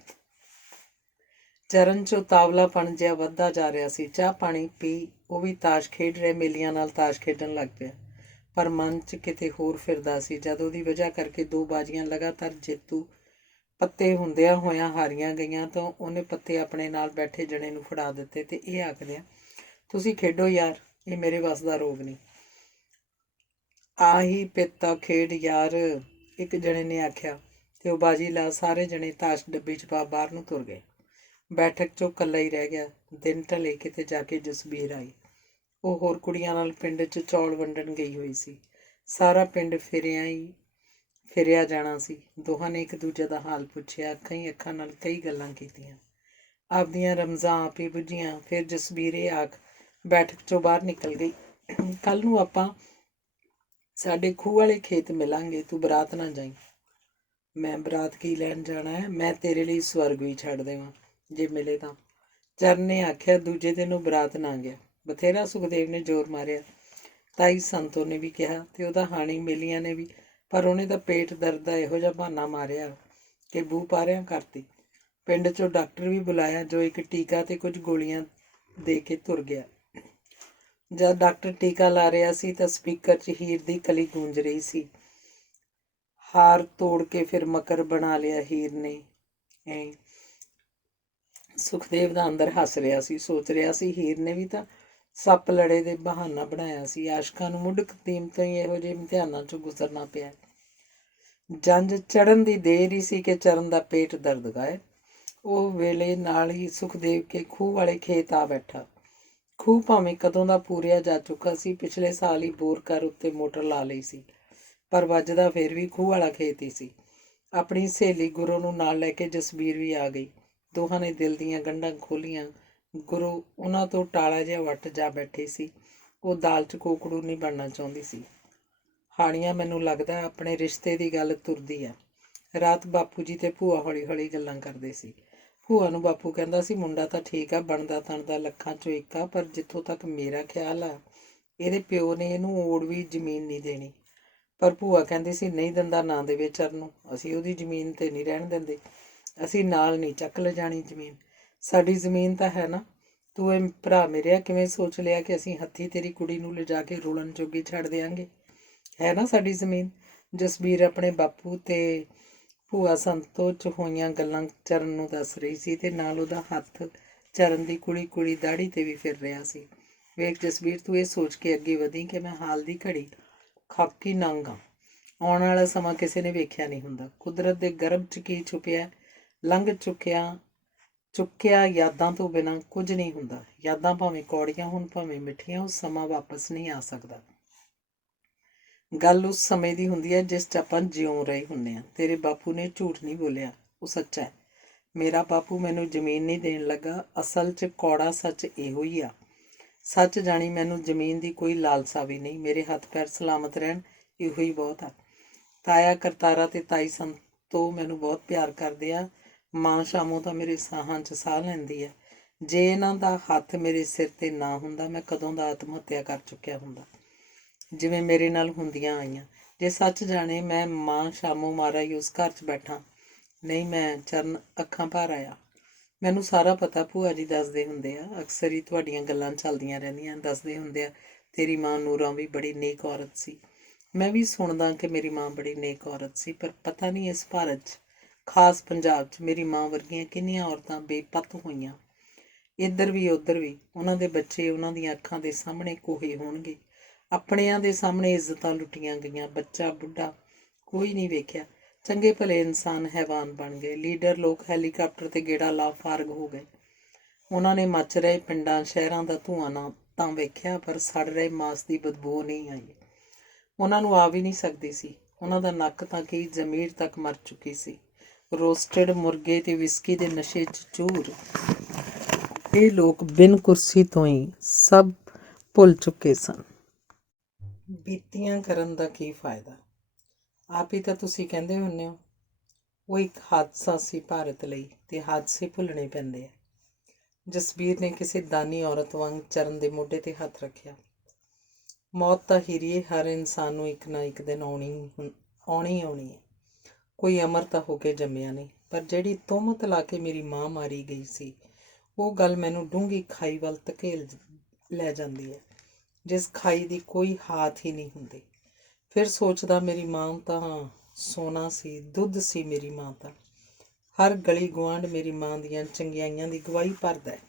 ਚਰਨ 'ਚ ਉਤਾਵਲਾਪਣ ਜਿਹਾ ਵੱਧਦਾ ਜਾ ਰਿਹਾ ਸੀ। ਚਾਹ ਪਾਣੀ ਪੀ ਉਹ ਵੀ ਤਾਸ਼ ਖੇਡ ਰਹੇ ਮੇਲੀਆਂ ਨਾਲ ਤਾਸ਼ ਖੇਡਣ ਲੱਗ ਪਿਆ, ਪਰ ਮਨ 'ਚ ਕਿਤੇ ਹੋਰ ਫਿਰਦਾ ਸੀ। ਜਦ ਉਹਦੀ ਵਜ੍ਹਾ ਕਰਕੇ 2 ਬਾਜ਼ੀਆਂ ਲਗਾਤਾਰ ਜੇਤੂ ਪੱਤੇ ਹੁੰਦਿਆਂ ਹੋਇਆਂ ਹਾਰੀਆਂ ਗਈਆਂ ਤਾਂ ਉਹਨੇ ਪੱਤੇ ਆਪਣੇ ਨਾਲ ਬੈਠੇ ਜਣੇ ਨੂੰ ਫੜਾ ਦਿੱਤੇ ਤੇ ਇਹ ਆਖਦਿਆਂ, ਤੁਸੀਂ ਖੇਡੋ ਯਾਰ, ਇਹ ਮੇਰੇ ਵੱਸ ਦਾ ਰੋਗ ਨਹੀਂ। ਆਹੀ ਪਿੱਤਾ ਖੇਡ ਯਾਰ, ਇੱਕ ਜਣੇ ਨੇ ਆਖਿਆ ਤੇ ਉਹ ਬਾਜੀ ਲਾ ਸਾਰੇ ਜਣੇ ਤਾਸ਼ ਡੱਬੀ 'ਚ ਪਾ ਬਾਹਰ ਨੂੰ ਤੁਰ ਗਏ। ਬੈਠਕ 'ਚੋਂ ਇਕੱਲਾ ਹੀ ਰਹਿ ਗਿਆ। ਦਿਨ ਢਲੇ ਕਿਤੇ ਜਾ ਕੇ ਜਸਬੀਰ ਆਈ। ਉਹ ਹੋਰ ਕੁੜੀਆਂ ਨਾਲ ਪਿੰਡ 'ਚ ਚੌਲ ਵੰਡਣ ਗਈ ਹੋਈ ਸੀ। ਸਾਰਾ ਪਿੰਡ ਫਿਰਿਆ ਜਾਣਾ ਸੀ। ਦੋਹਾਂ ਨੇ ਇੱਕ ਦੂਜੇ ਦਾ ਹਾਲ ਪੁੱਛਿਆ, ਕਈ ਅੱਖਾਂ ਨਾਲ ਕਈ ਗੱਲਾਂ ਕੀਤੀਆਂ, ਆਪਦੀਆਂ ਰਮਜ਼ਾਂ ਆਪ ਹੀ ਬੁੱਝੀਆਂ। ਫਿਰ ਜਸਬੀਰ ਇਹ ਆਖ ਬੈਠਕ 'ਚੋਂ ਬਾਹਰ ਨਿਕਲ ਗਈ, ਕੱਲ੍ਹ ਨੂੰ ਆਪਾਂ ਸਾਡੇ ਖੂਹ ਵਾਲੇ ਖੇਤ ਮਿਲਾਂਗੇ, ਤੂੰ ਬਰਾਤ ਨਾ ਜਾਈਂ। ਮੈਂ ਬਰਾਤ ਕੀ ਲੈਣ ਜਾਣਾ ਹੈ, ਮੈਂ ਤੇਰੇ ਲਈ ਸਵਰਗ ਵੀ ਛੱਡ ਦੇਵਾਂ ਜੇ ਮਿਲੇ ਤਾਂ। ਚਰਨ ਨੇ ਆਖਿਆ। ਦੂਜੇ ਦਿਨ ਉਹ ਬਰਾਤ ਨਾ ਗਿਆ। ਬਥੇਰਾ ਸੁਖਦੇਵ ਨੇ ਜ਼ੋਰ ਮਾਰਿਆ, ਤਾਈ ਸੰਤੋ ਨੇ ਵੀ ਕਿਹਾ ਤੇ ਉਹਦਾ ਹਾਣੀ ਮੇਲੀਆਂ ਨੇ ਵੀ, ਪਰ ਉਹਨੇ ਤਾਂ ਪੇਟ ਦਰਦ ਦਾ ਇਹੋ ਜਿਹਾ ਬਹਾਨਾ ਮਾਰਿਆ ਕਿ ਬੂ ਪਾਰਿਆਂ ਕਰਤੀ। ਪਿੰਡ 'ਚੋਂ ਡਾਕਟਰ ਵੀ ਬੁਲਾਇਆ, ਜੋ ਇੱਕ ਟੀਕਾ ਤੇ ਕੁਝ ਗੋਲੀਆਂ ਦੇ ਕੇ ਤੁਰ ਗਿਆ। ਜਦ ਡਾਕਟਰ ਟੀਕਾ ਲਾ ਰਿਹਾ ਸੀ ਤਾਂ ਸਪੀਕਰ 'ਚ ਹੀਰ ਦੀ ਕਲੀ ਗੂੰਜ ਰਹੀ ਸੀ। ਹਾਰ ਤੋੜ ਕੇ ਫਿਰ ਮਕਰ ਬਣਾ ਲਿਆ ਹੀਰ ਨੇ। ਸੁਖਦੇਵ ਦਾ ਅੰਦਰ ਹੱਸ ਰਿਹਾ ਸੀ, ਸੋਚ ਰਿਹਾ ਸੀ ਹੀਰ ਨੇ ਵੀ ਤਾਂ ਸੱਪ ਲੜੇ ਦੇ ਬਹਾਨਾ ਬਣਾਇਆ ਸੀ। ਆਸ਼ਕਾਂ ਨੂੰ ਮੁੱਢ ਕਦੀਮ ਤੋਂ ਹੀ ਇਹੋ ਜਿਹੇ ਇਮਤਿਹਾਨਾਂ 'ਚੋਂ ਗੁਜ਼ਰਨਾ ਪਿਆ। ਜੰਝ ਚੜ੍ਹਨ ਦੀ ਦੇਰ ਹੀ ਸੀ ਕਿ ਚਰਨ ਦਾ ਪੇਟ ਦਰਦ ਗਾਏ। ਉਹ ਵੇਲੇ ਨਾਲ ਹੀ ਸੁਖਦੇਵ ਕੇ ਖੂਹ ਵਾਲੇ ਖੇਤ ਆ ਬੈਠਾ। ਖੂਹ ਭਾਵੇਂ ਕਦੋਂ ਦਾ ਪੂਰਿਆ ਜਾ ਚੁੱਕਾ ਸੀ। ਪਿਛਲੇ ਸਾਲ ਹੀ ਬੋਰ ਕਰ ਉੱਤੇ ਮੋਟਰ ਲਾ ਲਈ ਸੀ, ਪਰ ਵੱਜਦਾ ਫਿਰ ਵੀ ਖੂਹ ਵਾਲਾ ਖੇਤ ਹੀ ਸੀ। ਆਪਣੀ ਸਹੇਲੀ ਗੁਰੂ ਨੂੰ ਨਾਲ ਲੈ ਕੇ ਜਸਬੀਰ ਵੀ ਆ ਗਈ। ਦੋਹਾਂ ਨੇ ਦਿਲ ਦੀਆਂ ਗੰਢਾਂ ਖੋਲ੍ਹੀਆਂ। ਗੁਰੂ ਉਹਨਾਂ ਤੋਂ ਟਾਲਾ ਜਿਹਾ ਵੱਟ ਜਾ ਬੈਠੀ ਸੀ। ਉਹ ਦਾਲ 'ਚ ਕੋਕੜੂ ਨਹੀਂ ਬਣਨਾ ਚਾਹੁੰਦੀ ਸੀ। ਹਾਣੀਆਂ, ਮੈਨੂੰ ਲੱਗਦਾ ਆਪਣੇ ਰਿਸ਼ਤੇ ਦੀ ਗੱਲ ਤੁਰਦੀ ਆ। ਰਾਤ ਬਾਪੂ ਜੀ ਤੇ ਭੂਆ ਹੌਲੀ ਹੌਲੀ ਗੱਲਾਂ ਕਰਦੇ ਸੀ। ਭੂਆ ਨੂੰ ਬਾਪੂ ਕਹਿੰਦਾ ਸੀ, ਮੁੰਡਾ ਤਾਂ ਠੀਕ ਆ, ਬਣਦਾ ਤਣਦਾ ਲੱਖਾਂ 'ਚੋਂ ਇੱਕ ਆ, ਪਰ ਜਿੱਥੋਂ ਤੱਕ ਮੇਰਾ ਖਿਆਲ ਆ, ਇਹਦੇ ਪਿਓ ਨੇ ਇਹਨੂੰ ਓੜ ਵੀ ਜ਼ਮੀਨ ਨਹੀਂ ਦੇਣੀ। ਪਰ ਭੂਆ ਕਹਿੰਦੀ ਸੀ, ਨਹੀਂ ਦਿੰਦਾ ਨਾ ਦੇਵੇ ਚਰਨ ਨੂੰ, ਅਸੀਂ ਉਹਦੀ ਜ਼ਮੀਨ 'ਤੇ ਨਹੀਂ ਰਹਿਣ ਦਿੰਦੇ। ਅਸੀਂ ਨਾਲ ਨਹੀਂ ਚੱਕ ਲਿਜਾਣੀ ਜ਼ਮੀਨ। ਸਾਡੀ ਜ਼ਮੀਨ ਤਾਂ ਹੈ ਨਾ। ਤੂੰ ਇਹ ਭਰਾ ਮੇਰਿਆ ਕਿਵੇਂ ਸੋਚ ਲਿਆ ਕਿ ਅਸੀਂ ਹੱਥੀਂ ਤੇਰੀ ਕੁੜੀ ਨੂੰ ਲਿਜਾ ਕੇ ਰੋਲਣ ਜੋਗੀ ਛੱਡ ਦਿਆਂਗੇ? ਹੈ ਨਾ ਸਾਡੀ ਜ਼ਮੀਨ। ਜਸਬੀਰ ਆਪਣੇ ਬਾਪੂ ਤੇ ਭੂਆ ਸੰਤੋ 'ਚ ਹੋਈਆਂ ਗੱਲਾਂ ਚਰਨ ਨੂੰ ਦੱਸ ਰਹੀ ਸੀ ਤੇ ਨਾਲ ਉਹਦਾ ਹੱਥ ਚਰਨ ਦੀ ਕੁੜੀ ਦਾੜੀ 'ਤੇ ਵੀ ਫਿਰ ਰਿਹਾ ਸੀ। ਵੇਖ ਜਸਬੀਰ, ਤੂੰ ਇਹ ਸੋਚ ਕੇ ਅੱਗੇ ਵਧੀ ਕਿ ਮੈਂ ਹਾਲ ਦੀ ਘੜੀ ਖਾਕੀ ਨੰਗ ਹਾਂ। ਆਉਣ ਵਾਲਾ ਸਮਾਂ ਕਿਸੇ ਨੇ ਵੇਖਿਆ ਨਹੀਂ ਹੁੰਦਾ। ਕੁਦਰਤ ਦੇ ਗਰਭ 'ਚ ਕੀ ਛੁਪਿਆ, ਲੰਘ ਚੁੱਕਿਆ ਯਾਦਾਂ ਤੋਂ ਬਿਨਾਂ ਕੁਝ ਨਹੀਂ ਹੁੰਦਾ। ਯਾਦਾਂ ਭਾਵੇਂ ਕੌੜੀਆਂ ਹੋਣ ਭਾਵੇਂ ਮਿੱਠੀਆਂ, ਉਹ ਸਮਾਂ ਵਾਪਸ ਨਹੀਂ ਆ ਸਕਦਾ। ਗੱਲ ਉਸ ਸਮੇਂ ਦੀ ਹੁੰਦੀ ਹੈ ਜਿਸ 'ਚ ਆਪਾਂ ਜਿਉਂ ਰਹੇ ਹੁੰਦੇ ਹਾਂ। ਤੇਰੇ ਬਾਪੂ ਨੇ ਝੂਠ ਨਹੀਂ ਬੋਲਿਆ, ਉਹ ਸੱਚਾ ਹੈ। ਮੇਰਾ ਬਾਪੂ ਮੈਨੂੰ ਜ਼ਮੀਨ ਨਹੀਂ ਦੇਣ ਲੱਗਾ। ਅਸਲ 'ਚ ਕੌੜਾ ਸੱਚ ਇਹੋ ਹੀ ਆ। ਸੱਚ ਜਾਣੀ ਮੈਨੂੰ ਜ਼ਮੀਨ ਦੀ ਕੋਈ ਲਾਲਸਾ ਵੀ ਨਹੀਂ। ਮੇਰੇ ਹੱਥ ਪੈਰ ਸਲਾਮਤ ਰਹਿਣ, ਇਹੋ ਹੀ ਬਹੁਤ ਆ। ਤਾਇਆ ਕਰਤਾਰਾ ਤੇ ਤਾਈ ਸੰਤੋ ਮੈਨੂੰ ਬਹੁਤ ਪਿਆਰ ਕਰਦੇ ਆ। ਮਾਂ ਸ਼ਾਮੋਂ ਤਾਂ ਮੇਰੇ ਸਾਹਾਂ 'ਚ ਸਾਹ ਲੈਂਦੀ ਹੈ। ਜੇ ਇਹਨਾਂ ਦਾ ਹੱਥ ਮੇਰੇ ਸਿਰ 'ਤੇ ਨਾ ਹੁੰਦਾ, ਮੈਂ ਕਦੋਂ ਦਾ ਆਤਮ ਹੱਤਿਆ ਕਰ ਚੁੱਕਿਆ ਹੁੰਦਾ, ਜਿਵੇਂ ਮੇਰੇ ਨਾਲ ਹੁੰਦੀਆਂ ਆਈਆਂ। ਜੇ ਸੱਚ ਜਾਣੇ, ਮੈਂ ਮਾਂ ਸ਼ਾਮੋਂ ਮਾਰਾ ਹੀ ਉਸ ਘਰ 'ਚ ਬੈਠਾ। ਨਹੀਂ, ਮੈਂ ਚਰਨ ਅੱਖਾਂ ਭਰ ਆਇਆ। ਮੈਨੂੰ ਸਾਰਾ ਪਤਾ, ਭੂਆ ਜੀ ਦੱਸਦੇ ਹੁੰਦੇ ਆ, ਅਕਸਰ ਹੀ ਤੁਹਾਡੀਆਂ ਗੱਲਾਂ ਚੱਲਦੀਆਂ ਰਹਿੰਦੀਆਂ। ਦੱਸਦੇ ਹੁੰਦੇ ਆ ਤੇਰੀ ਮਾਂ ਨੂਰਾਂ ਵੀ ਬੜੀ ਨੇਕ ਔਰਤ ਸੀ। ਮੈਂ ਵੀ ਸੁਣਦਾ ਕਿ ਮੇਰੀ ਮਾਂ ਬੜੀ ਨੇਕ ਔਰਤ ਸੀ, ਪਰ ਪਤਾ ਨਹੀਂ ਇਸ ਭਾਰਤ 'ਚ, ਖਾਸ ਪੰਜਾਬ 'ਚ, ਮੇਰੀ ਮਾਂ ਵਰਗੀਆਂ ਕਿੰਨੀਆਂ ਔਰਤਾਂ ਬੇਪੱਤ ਹੋਈਆਂ। ਇੱਧਰ ਵੀ ਉੱਧਰ ਵੀ ਉਹਨਾਂ ਦੇ ਬੱਚੇ ਉਹਨਾਂ ਦੀਆਂ ਅੱਖਾਂ ਦੇ ਸਾਹਮਣੇ ਕੋਹੇ ਹੋਣਗੇ। ਆਪਣਿਆਂ ਦੇ ਸਾਹਮਣੇ ਇੱਜ਼ਤਾਂ ਲੁੱਟੀਆਂ ਗਈਆਂ। ਬੱਚਾ ਬੁੱਢਾ ਕੋਈ ਨਹੀਂ ਵੇਖਿਆ। ਚੰਗੇ ਭਲੇ ਇਨਸਾਨ ਹੈਵਾਨ ਬਣ ਗਏ। ਲੀਡਰ ਲੋਕ ਹੈਲੀਕਾਪਟਰ 'ਤੇ ਗੇੜਾ ਲਾ ਫਾਰਗ ਹੋ ਗਏ। ਉਹਨਾਂ ਨੇ ਮੱਚ ਰਹੇ ਪਿੰਡਾਂ ਸ਼ਹਿਰਾਂ ਦਾ ਧੂੰਆਂ ਨਾ ਤਾਂ ਵੇਖਿਆ, ਪਰ ਸੜ ਰਹੇ ਮਾਸ ਦੀ ਬਦਬੂ ਨਹੀਂ ਆਈ। ਉਹਨਾਂ ਨੂੰ ਆ ਵੀ ਨਹੀਂ ਸਕਦੀ ਸੀ। ਉਹਨਾਂ ਦਾ ਨੱਕ ਤਾਂ ਕੀ ਜ਼ਮੀਰ ਤੱਕ ਮਰ ਚੁੱਕੀ ਸੀ। ਰੋਸਟਡ ਮੁਰਗੇ ਤੇ ਵਿਸਕੀ ਦੇ ਨਸ਼ੇ 'ਚ ਚੂਰ ਇਹ ਲੋਕ ਬਿਨ ਕੁਰਸੀ ਤੋਂ ਹੀ ਸਭ ਭੁੱਲ ਚੁੱਕੇ ਸਨ। ਬੀਤੀਆਂ ਕਰਨ ਦਾ ਕੀ ਫਾਇਦਾ? ਆਪ ਹੀ ਤਾਂ ਤੁਸੀਂ ਕਹਿੰਦੇ ਹੁੰਦੇ ਹੋ, ਉਹ ਇੱਕ ਹਾਦਸਾ ਸੀ ਭਾਰਤ ਲਈ, ਤੇ ਹਾਦਸੇ ਭੁੱਲਣੇ ਪੈਂਦੇ ਆ। ਜਸਬੀਰ ਨੇ ਕਿਸੇ ਦਾਨੀ ਔਰਤ ਵਾਂਗ ਚਰਨ ਦੇ ਮੋਢੇ 'ਤੇ ਹੱਥ ਰੱਖਿਆ। ਮੌਤ ਤਾਂ ਹੀਰੀਏ ਹਰ ਇਨਸਾਨ ਨੂੰ ਇੱਕ ਨਾ ਇੱਕ ਦਿਨ ਆਉਣੀ ਹੈ। ਕੋਈ ਅਮਰ ਤਾਂ ਹੋ ਕੇ ਜੰਮਿਆ ਨਹੀਂ। ਪਰ ਜਿਹੜੀ ਤੁਹਮਤ ਲਾ ਕੇ ਮੇਰੀ ਮਾਂ ਮਾਰੀ ਗਈ ਸੀ, ਉਹ ਗੱਲ ਮੈਨੂੰ ਡੂੰਘੀ ਖਾਈ ਵੱਲ ਧਕੇਲ ਲੈ ਜਾਂਦੀ ਹੈ, ਜਿਸ ਖਾਈ ਦੀ ਕੋਈ ਹਾਥ ਹੀ ਨਹੀਂ ਹੁੰਦੀ। ਫਿਰ ਸੋਚਦਾ, ਮੇਰੀ ਮਾਂ ਤਾਂ ਸੋਨਾ ਸੀ, ਦੁੱਧ ਸੀ ਮੇਰੀ ਮਾਂ ਤਾਂ। ਹਰ ਗਲੀ ਗੁਆਂਢ ਮੇਰੀ ਮਾਂ ਦੀਆਂ ਚੰਗਿਆਈਆਂ ਦੀ ਗਵਾਹੀ ਭਰਦਾ ਹੈ।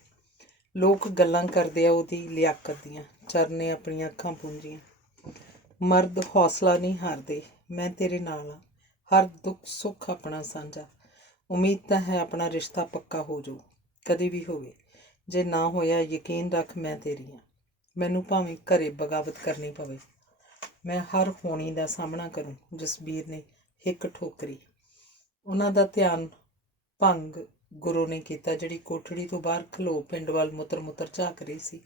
ਲੋਕ ਗੱਲਾਂ ਕਰਦੇ ਆ ਉਹਦੀ ਲਿਆਕਤ ਦੀਆਂ। ਚਰਨ ਨੇ ਆਪਣੀਆਂ ਅੱਖਾਂ ਪੂੰਝੀਆਂ। ਮਰਦ ਹੌਸਲਾ ਨਹੀਂ ਹਾਰਦੇ। ਮੈਂ ਤੇਰੇ ਨਾਲ ਹਾਂ, ਹਰ ਦੁੱਖ ਸੁੱਖ ਆਪਣਾ ਸਾਂਝਾ। ਉਮੀਦ ਤਾਂ ਹੈ ਆਪਣਾ ਰਿਸ਼ਤਾ ਪੱਕਾ ਹੋ ਜਾਊ, ਕਦੇ ਵੀ ਹੋਵੇ। ਜੇ ਨਾ ਹੋਇਆ, ਯਕੀਨ ਰੱਖ ਮੈਂ ਤੇਰੀ ਹਾਂ। ਮੈਨੂੰ ਭਾਵੇਂ ਘਰੇ ਬਗਾਵਤ ਕਰਨੀ ਪਵੇ, ਮੈਂ ਹਰ ਹੋਣੀ ਦਾ ਸਾਹਮਣਾ ਕਰੂੰ। ਜਸਬੀਰ ਨੇ ਹਿੱਕ ਠੋਕਰੀ। ਉਹਨਾਂ ਦਾ ਧਿਆਨ ਭੰਗ ਗੁਰੂ ਨੇ ਕੀਤਾ, ਜਿਹੜੀ ਕੋਠੜੀ ਤੋਂ ਬਾਹਰ ਖਲੋ ਪਿੰਡ ਵੱਲ ਮੁੱਤਰ ਝਾਕ ਰਹੀ ਸੀ।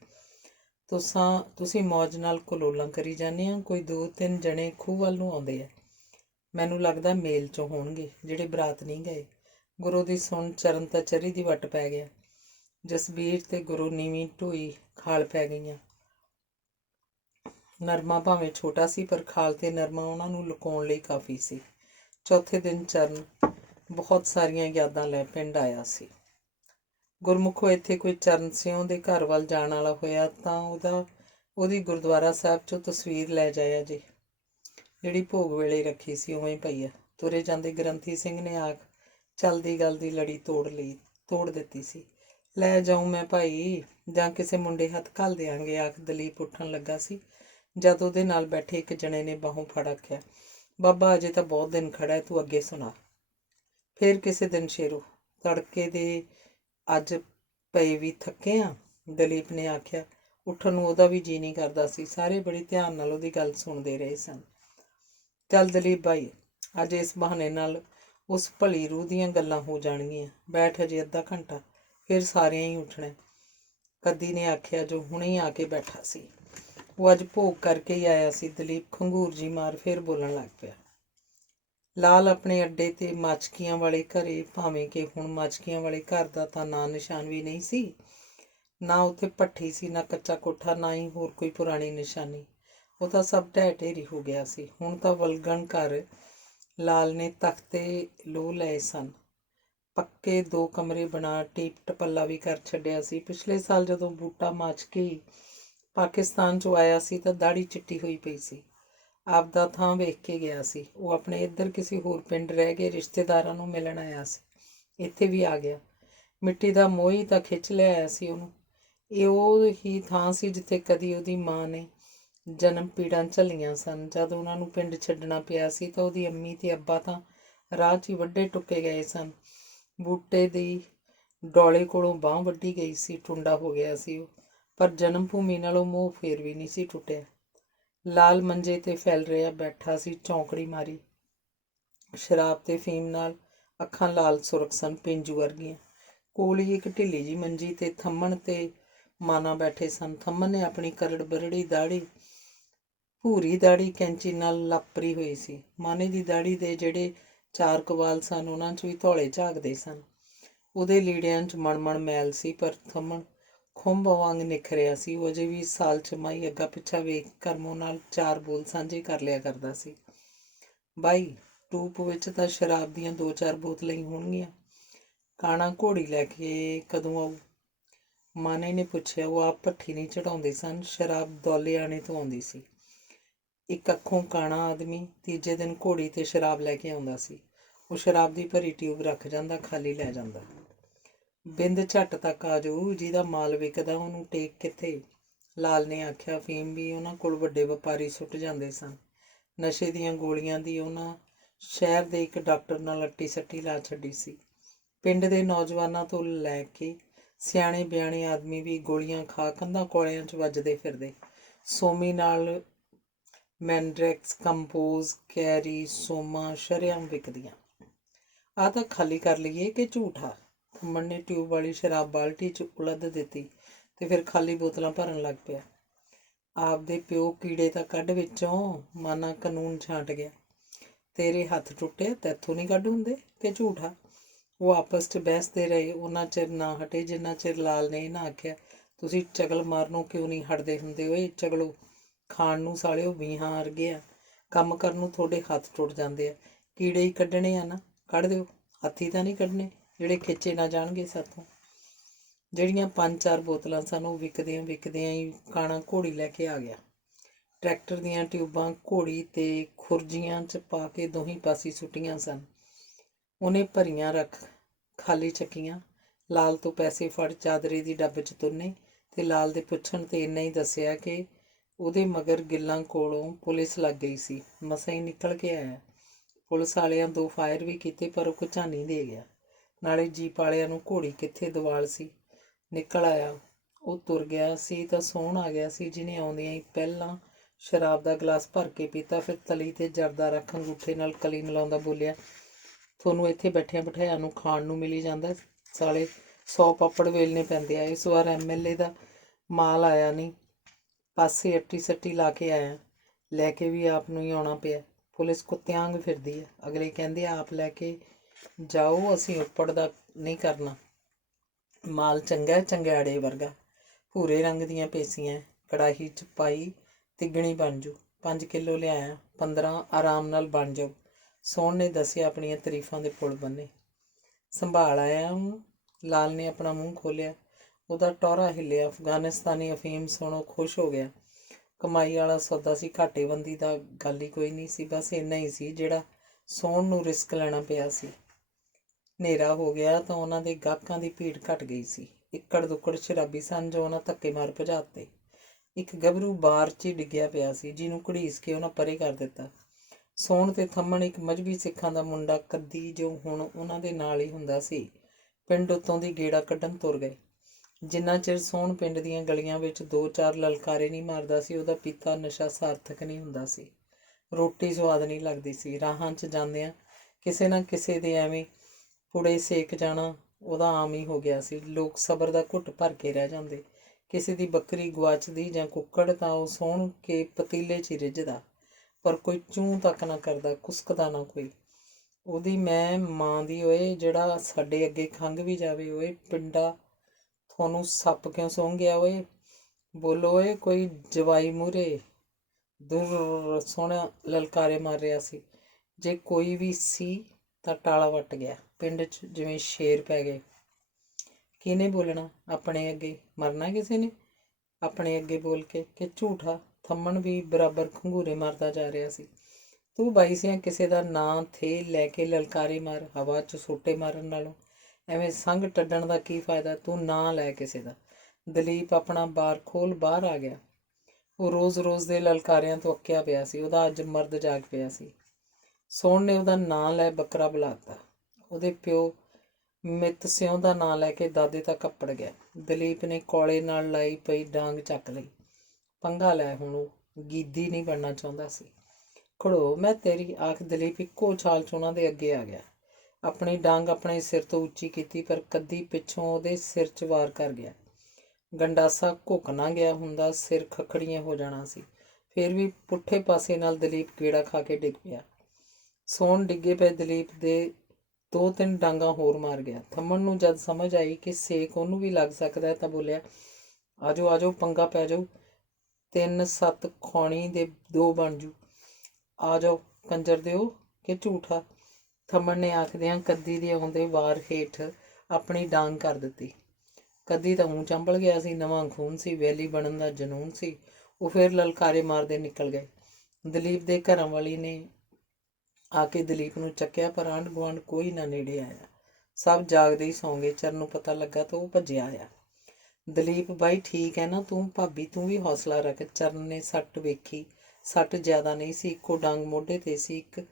ਤੁਸੀਂ ਮੌਜ ਨਾਲ ਕਲੋਲਾਂ ਕਰੀ ਜਾਂਦੇ ਆ। ਕੋਈ 2-3 ਜਣੇ ਖੂਹ ਵੱਲ ਨੂੰ ਆਉਂਦੇ ਆ। ਮੈਨੂੰ ਲੱਗਦਾ ਮੇਲ 'ਚੋਂ ਹੋਣਗੇ, ਜਿਹੜੇ ਬਰਾਤ ਨਹੀਂ ਗਏ। ਗੁਰੂ ਦੀ ਸੁਣ ਚਰਨ ਤਾਂ ਚਰੀ ਦੀ ਵੱਟ ਪੈ ਗਿਆ। ਜਸਬੀਰ ਤੇ ਗੁਰੂ ਨੀਵੀਂ ਢੋਈ ਖਾਲ ਪੈ ਗਈਆਂ। ਨਰਮਾ ਭਾਵੇਂ ਛੋਟਾ ਸੀ, ਪਰ ਖਾਲ ਤੇ ਨਰਮਾ ਉਹਨਾਂ ਨੂੰ ਲੁਕਾਉਣ ਲਈ ਕਾਫੀ ਸੀ। ਚੌਥੇ ਦਿਨ ਚਰਨ ਬਹੁਤ ਸਾਰੀਆਂ ਯਾਦਾਂ ਲੈ ਪਿੰਡ ਆਇਆ ਸੀ। ਗੁਰਮੁਖੋ, ਇੱਥੇ ਕੋਈ ਚਰਨ ਸਿਉਂ ਦੇ ਘਰ ਵੱਲ ਜਾਣ ਵਾਲਾ ਹੋਇਆ ਤਾਂ ਉਹਦੀ ਗੁਰਦੁਆਰਾ ਸਾਹਿਬ 'ਚੋਂ ਤਸਵੀਰ ਲੈ ਜਾਇਆ ਜੀ, ਜਿਹੜੀ ਭੋਗ ਵੇਲੇ ਰੱਖੀ ਸੀ ਉਵੇਂ ਪਈ ਆ। ਤੁਰੇ ਜਾਂਦੇ ਗ੍ਰੰਥੀ ਸਿੰਘ ਨੇ ਆਖ ਚੱਲਦੀ ਗੱਲ ਦੀ ਲੜੀ ਤੋੜ ਦਿੱਤੀ ਸੀ। ਲੈ ਜਾਊਂ ਮੈਂ ਭਾਈ, ਜਾਂ ਕਿਸੇ ਮੁੰਡੇ ਹੱਥ ਘੱਲ ਦਿਆਂਗੇ, ਆਖ ਦਲੀਪ ਉੱਠਣ ਲੱਗਾ ਸੀ ਜਦ ਉਹਦੇ ਨਾਲ ਬੈਠੇ ਇੱਕ ਜਣੇ ਨੇ ਬਾਹੋਂ ਫੜ ਆਖਿਆ, ਬਾਬਾ ਅਜੇ ਤਾਂ ਬਹੁਤ ਦਿਨ ਖੜਾ ਹੈ, ਤੂੰ ਅੱਗੇ ਸੁਣਾ। ਫਿਰ ਕਿਸੇ ਦਿਨ ਸ਼ੇਰੋ, ਤੜਕੇ ਦੇ ਅੱਜ ਪਏ ਵੀ ਥੱਕੇ ਆ, ਦਲੀਪ ਨੇ ਆਖਿਆ। ਉੱਠਣ ਨੂੰ ਉਹਦਾ ਵੀ ਜੀਅ ਨਹੀਂ ਕਰਦਾ ਸੀ। ਸਾਰੇ ਬੜੀ ਧਿਆਨ ਨਾਲ ਉਹਦੀ ਗੱਲ ਸੁਣਦੇ ਰਹੇ ਸਨ। ਚੱਲ ਦਲੀਪ ਭਾਈ, ਅੱਜ ਇਸ ਬਹਾਨੇ ਨਾਲ ਉਸ ਭਲੀ ਰੂਹ ਦੀਆਂ ਗੱਲਾਂ ਹੋ ਜਾਣਗੀਆਂ। ਬੈਠ ਅਜੇ ਅੱਧਾ ਘੰਟਾ, ਫਿਰ ਸਾਰਿਆਂ ਹੀ ਉੱਠਣਾ। ਕੱਦੀ ਨੇ ਆਖਿਆ, ਜੋ ਹੁਣੇ ਹੀ ਆ ਕੇ ਬੈਠਾ ਸੀ। ਉਹ ਅੱਜ ਭੋਗ ਕਰਕੇ ਹੀ ਆਇਆ ਸੀ। ਦਲੀਪ ਖੰਗੂਰ ਜੀ ਮਾਰ ਫਿਰ ਬੋਲਣ ਲੱਗ ਪਿਆ। ਲਾਲ ਆਪਣੇ ਅੱਡੇ ਤੇ ਮਾਚਕੀਆਂ ਵਾਲੇ ਘਰੇ, ਭਾਵੇਂ ਕਿ ਹੁਣ ਮਾਚਕੀਆਂ ਵਾਲੇ ਘਰ ਦਾ ਤਾਂ ਨਾਂ ਨਿਸ਼ਾਨ ਵੀ ਨਹੀਂ ਸੀ। ਨਾ ਉੱਥੇ ਭੱਠੀ ਸੀ, ਨਾ ਕੱਚਾ ਕੋਠਾ, ਨਾ ਹੀ ਹੋਰ ਕੋਈ ਪੁਰਾਣੀ ਨਿਸ਼ਾਨੀ। ਉਹ ਤਾਂ ਸਭ ਢਹਿ ਢੇਰੀ ਹੋ ਗਿਆ ਸੀ। ਹੁਣ ਤਾਂ ਵਲਗਣ ਘਰ ਲਾਲ ਨੇ ਤਖਤੇ ਲੋਹ ਲਏ ਸਨ। ਪੱਕੇ 2 ਕਮਰੇ ਬਣਾ ਟੀਪ ਟਪੱਲਾ ਵੀ ਕਰ ਛੱਡਿਆ ਸੀ। ਪਿਛਲੇ ਸਾਲ ਜਦੋਂ ਬੂਟਾ ਮਾਚਕੀ ਪਾਕਿਸਤਾਨ 'ਚੋਂ ਆਇਆ ਸੀ ਤਾਂ ਦਾੜੀ ਚਿੱਟੀ ਹੋਈ ਪਈ ਸੀ। ਆਪਦਾ ਥਾਂ ਵੇਖ ਕੇ ਗਿਆ ਸੀ। ਉਹ ਆਪਣੇ ਇੱਧਰ ਕਿਸੇ ਹੋਰ ਪਿੰਡ ਰਹਿ ਕੇ ਰਿਸ਼ਤੇਦਾਰਾਂ ਨੂੰ ਮਿਲਣ ਆਇਆ ਸੀ। ਇੱਥੇ ਵੀ ਆ ਗਿਆ। ਮਿੱਟੀ ਦਾ ਮੋਹ ਹੀ ਤਾਂ ਖਿੱਚ ਲਿਆਇਆ ਸੀ ਉਹਨੂੰ। ਇਹ ਉਹ ਹੀ ਥਾਂ ਸੀ ਜਿੱਥੇ ਕਦੀ ਉਹਦੀ ਮਾਂ ਨੇ ਜਨਮ ਪੀੜਾਂ ਝੱਲੀਆਂ ਸਨ। ਜਦ ਉਹਨਾਂ ਨੂੰ ਪਿੰਡ ਛੱਡਣਾ ਪਿਆ ਸੀ ਤਾਂ ਉਹਦੀ ਅੰਮੀ ਤੇ ਅੱਬਾ ਤਾਂ ਰਾਹ 'ਚ ਹੀ ਵੱਡੇ ਟੁੱਕੇ ਗਏ ਸਨ। ਬੂਟੇ ਦੀ ਡੋਲੇ ਕੋਲੋਂ ਬਾਂਹ ਵੱਢੀ ਗਈ ਸੀ, ਟੁੰਡਾ ਹੋ ਗਿਆ ਸੀ ਉਹ, ਪਰ ਜਨਮ ਭੂਮੀ ਨਾਲੋਂ ਮੋਹ ਫੇਰ ਵੀ ਨਹੀਂ ਸੀ ਟੁੱਟਿਆ। ਲਾਲ ਮੰਜੇ ਤੇ ਫੈਲ ਰਿਹਾ ਬੈਠਾ ਸੀ, ਚੌਂਕੜੀ ਮਾਰੀ। ਸ਼ਰਾਬ ਤੇ ਫੀਮ ਨਾਲ ਅੱਖਾਂ ਲਾਲ ਸੁਰਖ ਸਨ, ਪੇਂਜੂ ਵਰਗੀਆਂ। ਕੋਲ ਹੀ ਇੱਕ ਢਿੱਲੀ ਜੀ ਮੰਜੀ ਤੇ ਥੰਮਣ ਤੇ ਮਾਨਾ ਬੈਠੇ ਸਨ। ਥੰਮਣ ਨੇ ਆਪਣੀ ਕਰੜ ਬਰੜੀ ਦਾੜੀ, ਭੂਰੀ ਦਾੜੀ ਕੈਂਚੀ ਨਾਲ ਲਾਪਰੀ ਹੋਈ ਸੀ। ਮਾਨੇ ਦੀ ਦਾੜੀ ਦੇ ਜਿਹੜੇ 4 ਕਵਾਲ ਸਨ, ਉਹਨਾਂ 'ਚ ਵੀ ਧੌਲੇ ਝਾਕਦੇ ਸਨ। ਉਹਦੇ ਲੀੜਿਆਂ 'ਚ ਮਣ ਮੈਲ ਸੀ, ਪਰ ਥੰਮਣ ਖੁੰਭ ਵਾਂਗ ਨਿਖਰਿਆ ਸੀ। ਉਹ ਅਜੇ ਵੀ ਸਾਲ ਛਮਾਈ ਅੱਗਾ ਪਿੱਛਾ ਵੇਖ ਕਰਮੋਂ ਨਾਲ 4 ਬੋਲ ਸਾਂਝੇ ਕਰ ਲਿਆ ਕਰਦਾ ਸੀ। ਬਾਈ, ਟੂਪ ਵਿੱਚ ਤਾਂ ਸ਼ਰਾਬ ਦੀਆਂ 2-4 ਬੋਤਲਾਂ ਹੀ ਹੋਣਗੀਆਂ। ਕਾਣਾ ਘੋੜੀ ਲੈ ਕੇ ਕਦੋਂ ਆਊ? ਮਾਨੇ ਨੇ ਪੁੱਛਿਆ। ਉਹ ਆਪ ਭੱਠੀ ਨਹੀਂ ਚੜਾਉਂਦੇ ਸਨ। ਸ਼ਰਾਬ ਦੌਲੇਆਣੇ ਤੋਂ ਆਉਂਦੀ ਸੀ। ਇੱਕ ਅੱਖੋਂ ਕਾਣਾ ਆਦਮੀ ਤੀਜੇ ਦਿਨ ਘੋੜੀ ਤੇ ਸ਼ਰਾਬ ਲੈ ਕੇ ਆਉਂਦਾ ਸੀ। ਉਹ ਸ਼ਰਾਬ ਦੀ ਭਰੀ ਟਿਊਬ ਰੱਖ ਜਾਂਦਾ, ਖਾਲੀ ਲੈ ਜਾਂਦਾ। ਬਿੰਦ ਝੱਟ ਤੱਕ ਆ ਜਾਊ। ਜਿਹਦਾ ਮਾਲ ਵਿਕਦਾ ਉਹਨੂੰ ਟੇਕ ਕਿੱਥੇ? ਲਾਲ ਨੇ ਆਖਿਆ। ਫੀਮ ਵੀ ਉਹਨਾਂ ਕੋਲ ਵੱਡੇ ਵਪਾਰੀ ਸੁੱਟ ਜਾਂਦੇ ਸਨ। ਨਸ਼ੇ ਦੀਆਂ ਗੋਲੀਆਂ ਦੀ ਉਹਨਾਂ ਸ਼ਹਿਰ ਦੇ ਇੱਕ ਡਾਕਟਰ ਨਾਲ ਅੱਟੀ ਸੱਟੀ ਲਾ ਛੱਡੀ ਸੀ। ਪਿੰਡ ਦੇ ਨੌਜਵਾਨਾਂ ਤੋਂ ਲੈ ਕੇ ਸਿਆਣੇ ਬਿਆਣੇ ਆਦਮੀ ਵੀ ਗੋਲੀਆਂ ਖਾ ਕੰਧਾਂ ਕੋਲਿਆਂ 'ਚ ਵੱਜਦੇ ਫਿਰਦੇ। ਸੋਮੀ ਨਾਲ ਮੈਂਡਰੈਕਸ, ਕੰਪੋਜ਼, ਕੈਰੀ, ਸੋਮਾ ਸ਼ਰੇਆਮ ਵਿਕਦੀਆਂ। ਆਹ ਤਾਂ ਖਾਲੀ ਕਰ ਲਈਏ ਕਿ ਝੂਠਾ? ਥੰਮਣ ਨੇ ਟਿਊਬ ਵਾਲੀ ਸ਼ਰਾਬ ਬਾਲਟੀ 'ਚ ਉਲੱਦ ਦਿੱਤੀ ਤੇ ਫਿਰ ਖਾਲੀ ਬੋਤਲਾਂ ਭਰਨ ਲੱਗ ਪਿਆ। ਆਪਦੇ ਪਿਓ ਕੀੜੇ ਤਾਂ ਕੱਢ ਵਿੱਚੋਂ, ਮਾਨਾ ਕਾਨੂੰਨ ਛਾਂਟ ਗਿਆ। ਤੇਰੇ ਹੱਥ ਟੁੱਟੇ, ਤੈਥੋਂ ਨਹੀਂ ਕੱਢ ਹੁੰਦੇ ਕਿ ਝੂਠਾ? ਉਹ ਆਪਸ 'ਚ ਬਹਿਸਦੇ ਰਹੇ। ਉਹਨਾਂ ਚਿਰ ਨਾ ਹਟੇ ਜਿੰਨਾ ਚਿਰ ਲਾਲ ਨੇ ਨਾ ਆਖਿਆ, ਤੁਸੀਂ ਚਗਲ ਮਾਰਨੋਂ ਕਿਉਂ ਨਹੀਂ ਹਟਦੇ ਹੁੰਦੇ? ਓਏ ਚਗਲੋ, ਖਾਣ ਨੂੰ ਸਾਲਿਓ ਵੀਹਾਂ ਵਰਗੇ ਆ, ਕੰਮ ਕਰਨ ਨੂੰ ਤੁਹਾਡੇ ਹੱਥ ਟੁੱਟ ਜਾਂਦੇ ਆ। ਕੀੜੇ ਹੀ ਕੱਢਣੇ ਆ ਨਾ, ਕੱਢ ਦਿਓ। ਹੱਥੀ ਤਾਂ ਨਹੀਂ ਕੱਢਣੇ ਜਿਹੜੇ ਖਿੱਚੇ ਨਾ ਜਾਣਗੇ ਸਾਥੋਂ। ਜਿਹੜੀਆਂ 5-4 ਬੋਤਲਾਂ ਸਨ, ਉਹ ਵਿਕਦਿਆਂ ਹੀ ਕਾਣਾ ਘੋੜੀ ਲੈ ਕੇ ਆ ਗਿਆ। ਟਰੈਕਟਰ ਦੀਆਂ ਟਿਊਬਾਂ ਘੋੜੀ ਤੇ ਖੁਰਜੀਆਂ 'ਚ ਪਾ ਕੇ ਦੋਹੀਂ ਪਾਸੇ ਸੁੱਟੀਆਂ ਸਨ। ਉਹਨੇ ਭਰੀਆਂ ਰੱਖ ਖਾਲੀ ਚੱਕੀਆਂ। ਲਾਲ ਤੋਂ ਪੈਸੇ ਫੜ ਚਾਦਰੇ ਦੀ ਡੱਬ 'ਚ ਤੁੰਨੇ ਤੇ ਲਾਲ ਦੇ ਪੁੱਛਣ ਤੇ ਇੰਨਾ ਹੀ ਦੱਸਿਆ ਕਿ ਉਹਦੇ ਮਗਰ ਗਿੱਲਾਂ ਕੋਲੋਂ ਪੁਲਿਸ ਲੱਗ ਗਈ ਸੀ। ਮਸਾਂ ਹੀ ਨਿਕਲ ਕੇ ਆਇਆ। ਪੁਲਿਸ ਵਾਲਿਆਂ 2 ਫਾਇਰ ਵੀ ਕੀਤੇ, ਪਰ ਉਹ ਘੁਝਾਨੀ ਦੇ ਗਿਆ। ਨਾਲੇ ਜੀਪ ਵਾਲਿਆਂ ਨੂੰ ਘੋੜੀ ਕਿੱਥੇ ਦਵਾਲ ਸੀ। ਨਿਕਲ ਆਇਆ। ਉਹ ਤੁਰ ਗਿਆ ਸੀ ਤਾਂ ਸੌਣ ਆ ਗਿਆ ਸੀ, ਜਿਹਨੇ ਆਉਂਦਿਆਂ ਹੀ ਪਹਿਲਾਂ ਸ਼ਰਾਬ ਦਾ ਗਲਾਸ ਭਰ ਕੇ ਪੀਤਾ, ਫਿਰ ਤਲੀ ਤੇ ਜਰਦਾ ਰੱਖ ਅੰਗੂਠੇ ਨਾਲ ਕਲੀ ਮਿਲਾਉਂਦਾ ਬੋਲਿਆ, ਤੁਹਾਨੂੰ ਇੱਥੇ ਬੈਠਿਆਂ ਬਿਠਾਇਆਂ ਨੂੰ ਖਾਣ ਨੂੰ ਮਿਲੀ ਜਾਂਦਾ। ਸਾਲੇ 100 ਪਾਪੜ ਵੇਲਣੇ ਪੈਂਦੇ ਆ। ਇਸ ਵਾਰ MLA ਦਾ ਮਾਲ ਆਇਆ ਨਹੀਂ, ਪਾਸੇ ਅੱਟੀ ਸੱਟੀ ਲਾ ਕੇ ਆਇਆ। ਲੈ ਕੇ ਵੀ ਆਪ ਨੂੰ ਹੀ ਆਉਣਾ ਪਿਆ। ਪੁਲਿਸ ਕੁੱਤਿਆਂ ਵਾਂਗ ਫਿਰਦੀ ਹੈ। ਅਗਲੇ ਕਹਿੰਦੇ ਆਪ ਲੈ ਕੇ ਜਾਓ, ਅਸੀਂ ਉੱਪੜ ਦਾ ਨਹੀਂ ਕਰਨਾ। ਮਾਲ ਚੰਗਾ, ਚੰਗਿਆੜੇ ਵਰਗਾ, ਭੂਰੇ ਰੰਗ ਦੀਆਂ ਪੇਸੀਆਂ, ਕੜਾਹੀ 'ਚ ਪਾਈ ਤਿੱਗਣੀ ਬਣ ਜੂ। 5 ਕਿਲੋ ਲਿਆਇਆ, 15 ਆਰਾਮ ਨਾਲ ਬਣ ਜਾਊ। ਸੋਹਣ ਨੇ ਦੱਸਿਆ, ਆਪਣੀਆਂ ਤਾਰੀਫਾਂ ਦੇ ਪੁਲ ਬੰਨੇ। ਸੰਭਾਲ ਆਇਆ ਉਹਨੂੰ? ਲਾਲ ਨੇ ਆਪਣਾ ਮੂੰਹ ਖੋਲ੍ਹਿਆ। ਉਹਦਾ ਟੌਰਾ ਹਿੱਲਿਆ। ਅਫਗਾਨਿਸਤਾਨੀ ਅਫੀਮ ਸੁਣੋ ਖੁਸ਼ ਹੋ ਗਿਆ। ਕਮਾਈ ਵਾਲਾ ਸੌਦਾ ਸੀ, ਘਾਟੇਬੰਦੀ ਦਾ ਗੱਲ ਹੀ ਕੋਈ ਨਹੀਂ ਸੀ। ਬਸ ਇੰਨਾ ਹੀ ਸੀ ਜਿਹੜਾ ਸੋਹਣ ਨੂੰ ਰਿਸਕ ਲੈਣਾ ਪਿਆ ਸੀ। ਹਨੇਰਾ ਹੋ ਗਿਆ ਤਾਂ ਉਹਨਾਂ ਦੇ ਗਾਹਕਾਂ ਦੀ ਭੀੜ ਘਟ ਗਈ ਸੀ। ਇੱਕੜ ਦੁੱਕੜ ਸ਼ਰਾਬੀ ਸਨ ਜੋ ਉਹਨਾਂ ਧੱਕੇ ਮਾਰ ਭਜਾਤੇ। ਇੱਕ ਗੱਭਰੂ ਬਾਰ 'ਚ ਹੀ ਡਿੱਗਿਆ ਪਿਆ ਸੀ, ਜਿਹਨੂੰ ਘੜੀਸ ਕੇ ਉਹਨਾਂ ਪਰੇ ਕਰ ਦਿੱਤਾ। ਸੋਹਣ ਤੇ ਥੰਮਣ ਇੱਕ ਮਜ਼੍ਹਬੀ ਸਿੱਖਾਂ ਦਾ ਮੁੰਡਾ ਕੱਦੀ ਜੋ ਹੁਣ ਉਹਨਾਂ ਦੇ ਨਾਲ ਹੀ ਹੁੰਦਾ ਸੀ, ਪਿੰਡ ਉੱਤੋਂ ਦੀ ਗੇੜਾ ਕੱਢਣ ਤੁਰ ਗਏ। ਜਿੰਨਾ ਚਿਰ ਸੋਹਣ ਪਿੰਡ ਦੀਆਂ ਗਲੀਆਂ ਵਿੱਚ 2-4 ਲਲਕਾਰੇ ਨਹੀਂ ਮਾਰਦਾ ਸੀ, ਉਹਦਾ ਪੀਤਾ ਨਸ਼ਾ ਸਾਰਥਕ ਨਹੀਂ ਹੁੰਦਾ ਸੀ। ਰੋਟੀ ਸਵਾਦ ਨਹੀਂ ਲੱਗਦੀ ਸੀ। ਰਾਹਾਂ 'ਚ ਜਾਂਦਿਆਂ ਕਿਸੇ ਨਾ ਕਿਸੇ ਦੇ ਐਵੇਂ ਪੁੜੇ ਸੇਕ ਜਾਣਾ ਉਹਦਾ ਆਮ ਹੀ ਹੋ ਗਿਆ ਸੀ। ਲੋਕ ਸਬਰ ਦਾ ਘੁੱਟ ਭਰ ਕੇ ਰਹਿ ਜਾਂਦੇ। ਕਿਸੇ ਦੀ ਬੱਕਰੀ ਗੁਆਚਦੀ ਜਾਂ ਕੁੱਕੜ ਤਾਂ ਉਹ ਸੋਹਣ ਕੇ ਪਤੀਲੇ 'ਚ ਹੀ ਰਿੱਝਦਾ, ਪਰ ਕੋਈ ਚੂੰ ਤੱਕ ਨਾ ਕਰਦਾ, ਕੁਸਕਦਾ ਨਾ ਕੋਈ। ਉਹਦੀ ਮੈਂ ਮਾਂ ਦੀ ਓਏ, ਜਿਹੜਾ ਸਾਡੇ ਅੱਗੇ ਖੰਘ ਵੀ ਜਾਵੇ ਓਏ, ਪਿੰਡਾ ਤੁਹਾਨੂੰ ਸੱਪ ਕਿਉਂ ਸੌਂ ਗਿਆ ਓਏ, ਬੋਲੋ ਓਏ ਕੋਈ ਜਵਾਈ ਮੂਹਰੇ। ਦੁਰ ਸੋਹਣਾ ਲਲਕਾਰੇ ਮਾਰ ਰਿਹਾ ਸੀ। ਜੇ ਕੋਈ ਵੀ ਸੀ ਤਾਂ ਟਾਲਾ ਵੱਟ ਗਿਆ। ਪਿੰਡ 'ਚ ਜਿਵੇਂ ਸ਼ੇਰ ਪੈ ਗਏ। ਕਿਹਨੇ ਬੋਲਣਾ ਆਪਣੇ ਅੱਗੇ? ਮਰਨਾ ਕਿਸੇ ਨੇ ਆਪਣੇ ਅੱਗੇ ਬੋਲ ਕੇ ਕਿ ਝੂਠਾ? ਥੰਮਣ ਵੀ ਬਰਾਬਰ ਖੰਘੂਰੇ ਮਾਰਦਾ ਜਾ ਰਿਹਾ ਸੀ। ਤੂੰ ਬਾਈ ਸਿਆਂ ਕਿਸੇ ਦਾ ਨਾਂ ਥੇ ਲੈ ਕੇ ਲਲਕਾਰੇ ਮਾਰ, ਹਵਾ 'ਚ ਸੋਟੇ ਮਾਰਨ ਨਾਲੋਂ ਐਵੇਂ ਸੰਗ ਟੱਡਣ ਦਾ ਕੀ ਫਾਇਦਾ? ਤੂੰ ਨਾਂ ਲੈ ਕਿਸੇ ਦਾ। ਦਲੀਪ ਆਪਣਾ ਬਾਰ ਖੋਲ ਬਾਹਰ ਆ ਗਿਆ। ਉਹ ਰੋਜ਼ ਦੇ ਲਲਕਾਰਿਆਂ ਤੋਂ ਅੱਕਿਆ ਪਿਆ ਸੀ। ਉਹਦਾ ਅੱਜ ਮਰਦ ਜਾਗ ਪਿਆ ਸੀ। ਸੋਹਣ ਨੇ ਉਹਦਾ ਨਾਂ ਲੈ ਬੱਕਰਾ ਬੁਲਾਤਾ। ਉਹਦੇ ਪਿਓ ਮਿੱਤ ਸਿਉਂ ਦਾ ਨਾਂ ਲੈ ਕੇ ਦਾਦੇ ਤੱਕ ਕੱਪੜ ਗਿਆ। ਦਲੀਪ ਨੇ ਕੌਲੇ ਨਾਲ ਲਾਈ ਪਈ ਡਾਂਗ ਚੱਕ ਲਈ। ਪੰਗਾ ਲੈ ਹੁਣ ਉਹ ਗੀਦੀ ਨਹੀਂ ਬਣਨਾ ਚਾਹੁੰਦਾ ਸੀ। ਖੜੋ ਮੈਂ ਤੇਰੀ, ਆਖ ਦਲੀਪ ਇੱਕੋ ਛਾਲ 'ਚ ਉਹਨਾਂ ਦੇ ਅੱਗੇ ਆ ਗਿਆ। ਆਪਣੀ ਡਾਂਗ ਆਪਣੇ ਸਿਰ ਤੋਂ ਉੱਚੀ ਕੀਤੀ, ਪਰ ਕੱਦੀ ਪਿੱਛੋਂ ਉਹਦੇ ਸਿਰ 'ਚ ਵਾਰ ਕਰ ਗਿਆ। ਗੰਡਾਸਾ ਘੁੱਕ ਨਾ ਗਿਆ ਹੁੰਦਾ, ਸਿਰ ਖੱਖੜੀਆਂ ਹੋ ਜਾਣਾ ਸੀ। ਫਿਰ ਵੀ ਪੁੱਠੇ ਪਾਸੇ ਨਾਲ ਦਲੀਪ ਗੇੜਾ ਖਾ ਕੇ ਡਿੱਗ ਪਿਆ। ਸੋਹਣ ਡਿੱਗੇ ਪਏ ਦਲੀਪ ਦੇ 2-3 ਡਾਂਗਾਂ ਹੋਰ ਮਾਰ ਗਿਆ। ਥੰਮਣ ਨੂੰ ਜਦ ਸਮਝ ਆਈ ਕਿ ਸੇਕ ਉਹਨੂੰ ਵੀ ਲੱਗ ਸਕਦਾ ਹੈ ਤਾਂ ਬੋਲਿਆ, ਆਜੋ ਆਜੋ ਪੰਗਾ ਪੈ ਜਾਊ, 3-7 ਖੌਣੀ ਦੇ 2 ਬਣ ਜੂ, ਆ ਜਾਓ ਕੰਜਰ ਦਿਓ ਕਿ ਝੂਠਾ। ਥੰਮਣ ਨੇ ਆਖਦਿਆਂ ਕੱਦੀ ਦੇ ਆਉਂਦੇ ਵਾਰ ਹੇਠ ਆਪਣੀ ਡਾਂਗ ਕਰ ਦਿੱਤੀ। ਕੱਦੀ ਤਾਂ ਊਂ ਚੰਬਲ ਗਿਆ ਸੀ, ਨਵਾਂ ਖੂਨ ਸੀ, ਵੈਲੀ ਬਣਨ ਦਾ ਜਨੂੰਨ ਸੀ। ਉਹ ਫਿਰ ਲਲਕਾਰੇ ਮਾਰਦੇ ਨਿਕਲ ਗਏ। ਦਲੀਪ ਦੇ ਘਰਾਂ ਵਾਲੀ ਨੇ ਆ ਕੇ ਦਲੀਪ ਨੂੰ ਚੱਕਿਆ, ਪਰ ਆਂਢ ਗੁਆਂਢ ਕੋਈ ਨਾ ਨੇੜੇ ਆਇਆ। ਸਭ ਜਾਗਦੇ ਹੀ ਸੌਂ ਗਏ। ਚਰਨ ਨੂੰ ਪਤਾ ਲੱਗਾ ਤਾਂ ਉਹ ਭੱਜਿਆ ਆਇਆ। ਦਲੀਪ ਬਾਈ ਠੀਕ ਹੈ ਨਾ ਤੂੰ? ਭਾਬੀ ਤੂੰ ਵੀ ਹੌਸਲਾ ਰੱਖ। ਚਰਨ ਨੇ ਸੱਟ ਵੇਖੀ। ਸੱਟ ਜ਼ਿਆਦਾ ਨਹੀਂ ਸੀ, ਇੱਕੋ ਡਾਂਗ ਮੋਢੇ 'ਤੇ ਸੀ, ਇੱਕ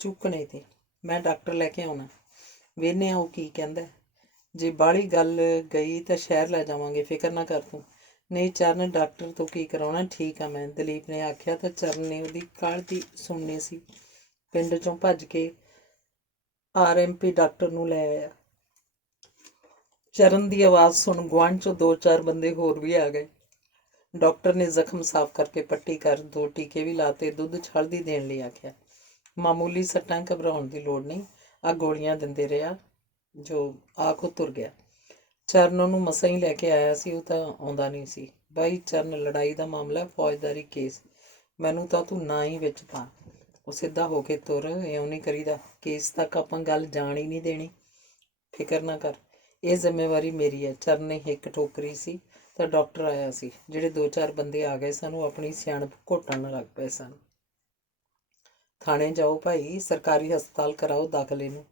ਚੁੱਕਣੇ 'ਤੇ। ਮੈਂ ਡਾਕਟਰ ਲੈ ਕੇ ਆਉਣਾ, ਵੇਖਦੇ ਹਾਂ ਉਹ ਕੀ ਕਹਿੰਦਾ। ਜੇ ਬਾਹਲੀ ਗੱਲ ਗਈ ਤਾਂ ਸ਼ਹਿਰ ਲੈ ਜਾਵਾਂਗੇ, ਫਿਕਰ ਨਾ ਕਰ ਤੂੰ। ਨਹੀਂ ਚਰਨ, ਡਾਕਟਰ ਤੋਂ ਕੀ ਕਰਾਉਣਾ, ਠੀਕ ਆ ਮੈਂ, ਦਲੀਪ ਨੇ ਆਖਿਆ ਤਾਂ ਚਰਨ ਨੇ ਉਹਦੀ ਕਾਹਲੀ ਸੁਣਨੀ ਸੀ। ਪਿੰਡ 'ਚੋਂ ਭੱਜ ਕੇ RMP ਡਾਕਟਰ ਨੂੰ ਲੈ ਆਇਆ। ਚਰਨ ਦੀ ਆਵਾਜ਼ ਸੁਣ ਗੁਆਂਢ 'ਚੋਂ 2-4 ਬੰਦੇ ਹੋਰ ਵੀ ਆ ਗਏ। ਡਾਕਟਰ ਨੇ ਜ਼ਖਮ ਸਾਫ਼ ਕਰਕੇ ਪੱਟੀ ਕਰ 2 ਟੀਕੇ ਵੀ ਲਾਤੇ, ਦੁੱਧ 'ਚ ਹਲਦੀ ਦੇਣ ਲਈ ਆਖਿਆ। ਮਾਮੂਲੀ ਸੱਟਾਂ, ਘਬਰਾਉਣ ਦੀ ਲੋੜ ਨਹੀਂ, ਆ ਗੋਲੀਆਂ ਦਿੰਦੇ ਰਿਹਾ ਜੋ ਆਖ ਉਹ ਤੁਰ ਗਿਆ। ਚਰਨ ਉਹਨੂੰ ਮਸਾਂ ਹੀ ਲੈ ਕੇ ਆਇਆ ਸੀ, ਉਹ ਤਾਂ ਆਉਂਦਾ ਨਹੀਂ ਸੀ। ਬਾਈ ਚਰਨ, ਲੜਾਈ ਦਾ ਮਾਮਲਾ, ਫੌਜਦਾਰੀ ਕੇਸ, ਮੈਨੂੰ ਤਾਂ ਤੂੰ ਨਾ ਹੀ ਵਿੱਚ ਪਾ। ਉਹ ਸਿੱਧਾ ਹੋ ਕੇ ਤੁਰ, ਇਉਂ ਨਹੀਂ ਕਰੀਦਾ, ਕੇਸ ਤੱਕ ਆਪਾਂ ਗੱਲ ਜਾਣ ਹੀ ਨਹੀਂ ਦੇਣੀ। ਫਿਕਰ ਨਾ ਕਰ, ਇਹ ਜ਼ਿੰਮੇਵਾਰੀ ਮੇਰੀ ਹੈ। ਚਰਨ ਨੇ ਹਿੱਕ ਠੋਕਰੀ ਸੀ ਤਾਂ ਡਾਕਟਰ ਆਇਆ ਸੀ। ਜਿਹੜੇ 2-4 ਬੰਦੇ ਆ ਗਏ ਸਨ, ਉਹ ਆਪਣੀ ਸਿਆਣਪ ਘੋਟਣ ਲੱਗ ਪਏ ਸਨ। ਥਾਣੇ ਜਾਓ ਭਾਈ, ਸਰਕਾਰੀ ਹਸਪਤਾਲ ਕਰਾਓ ਦਾਖਲੇ ਨੂੰ,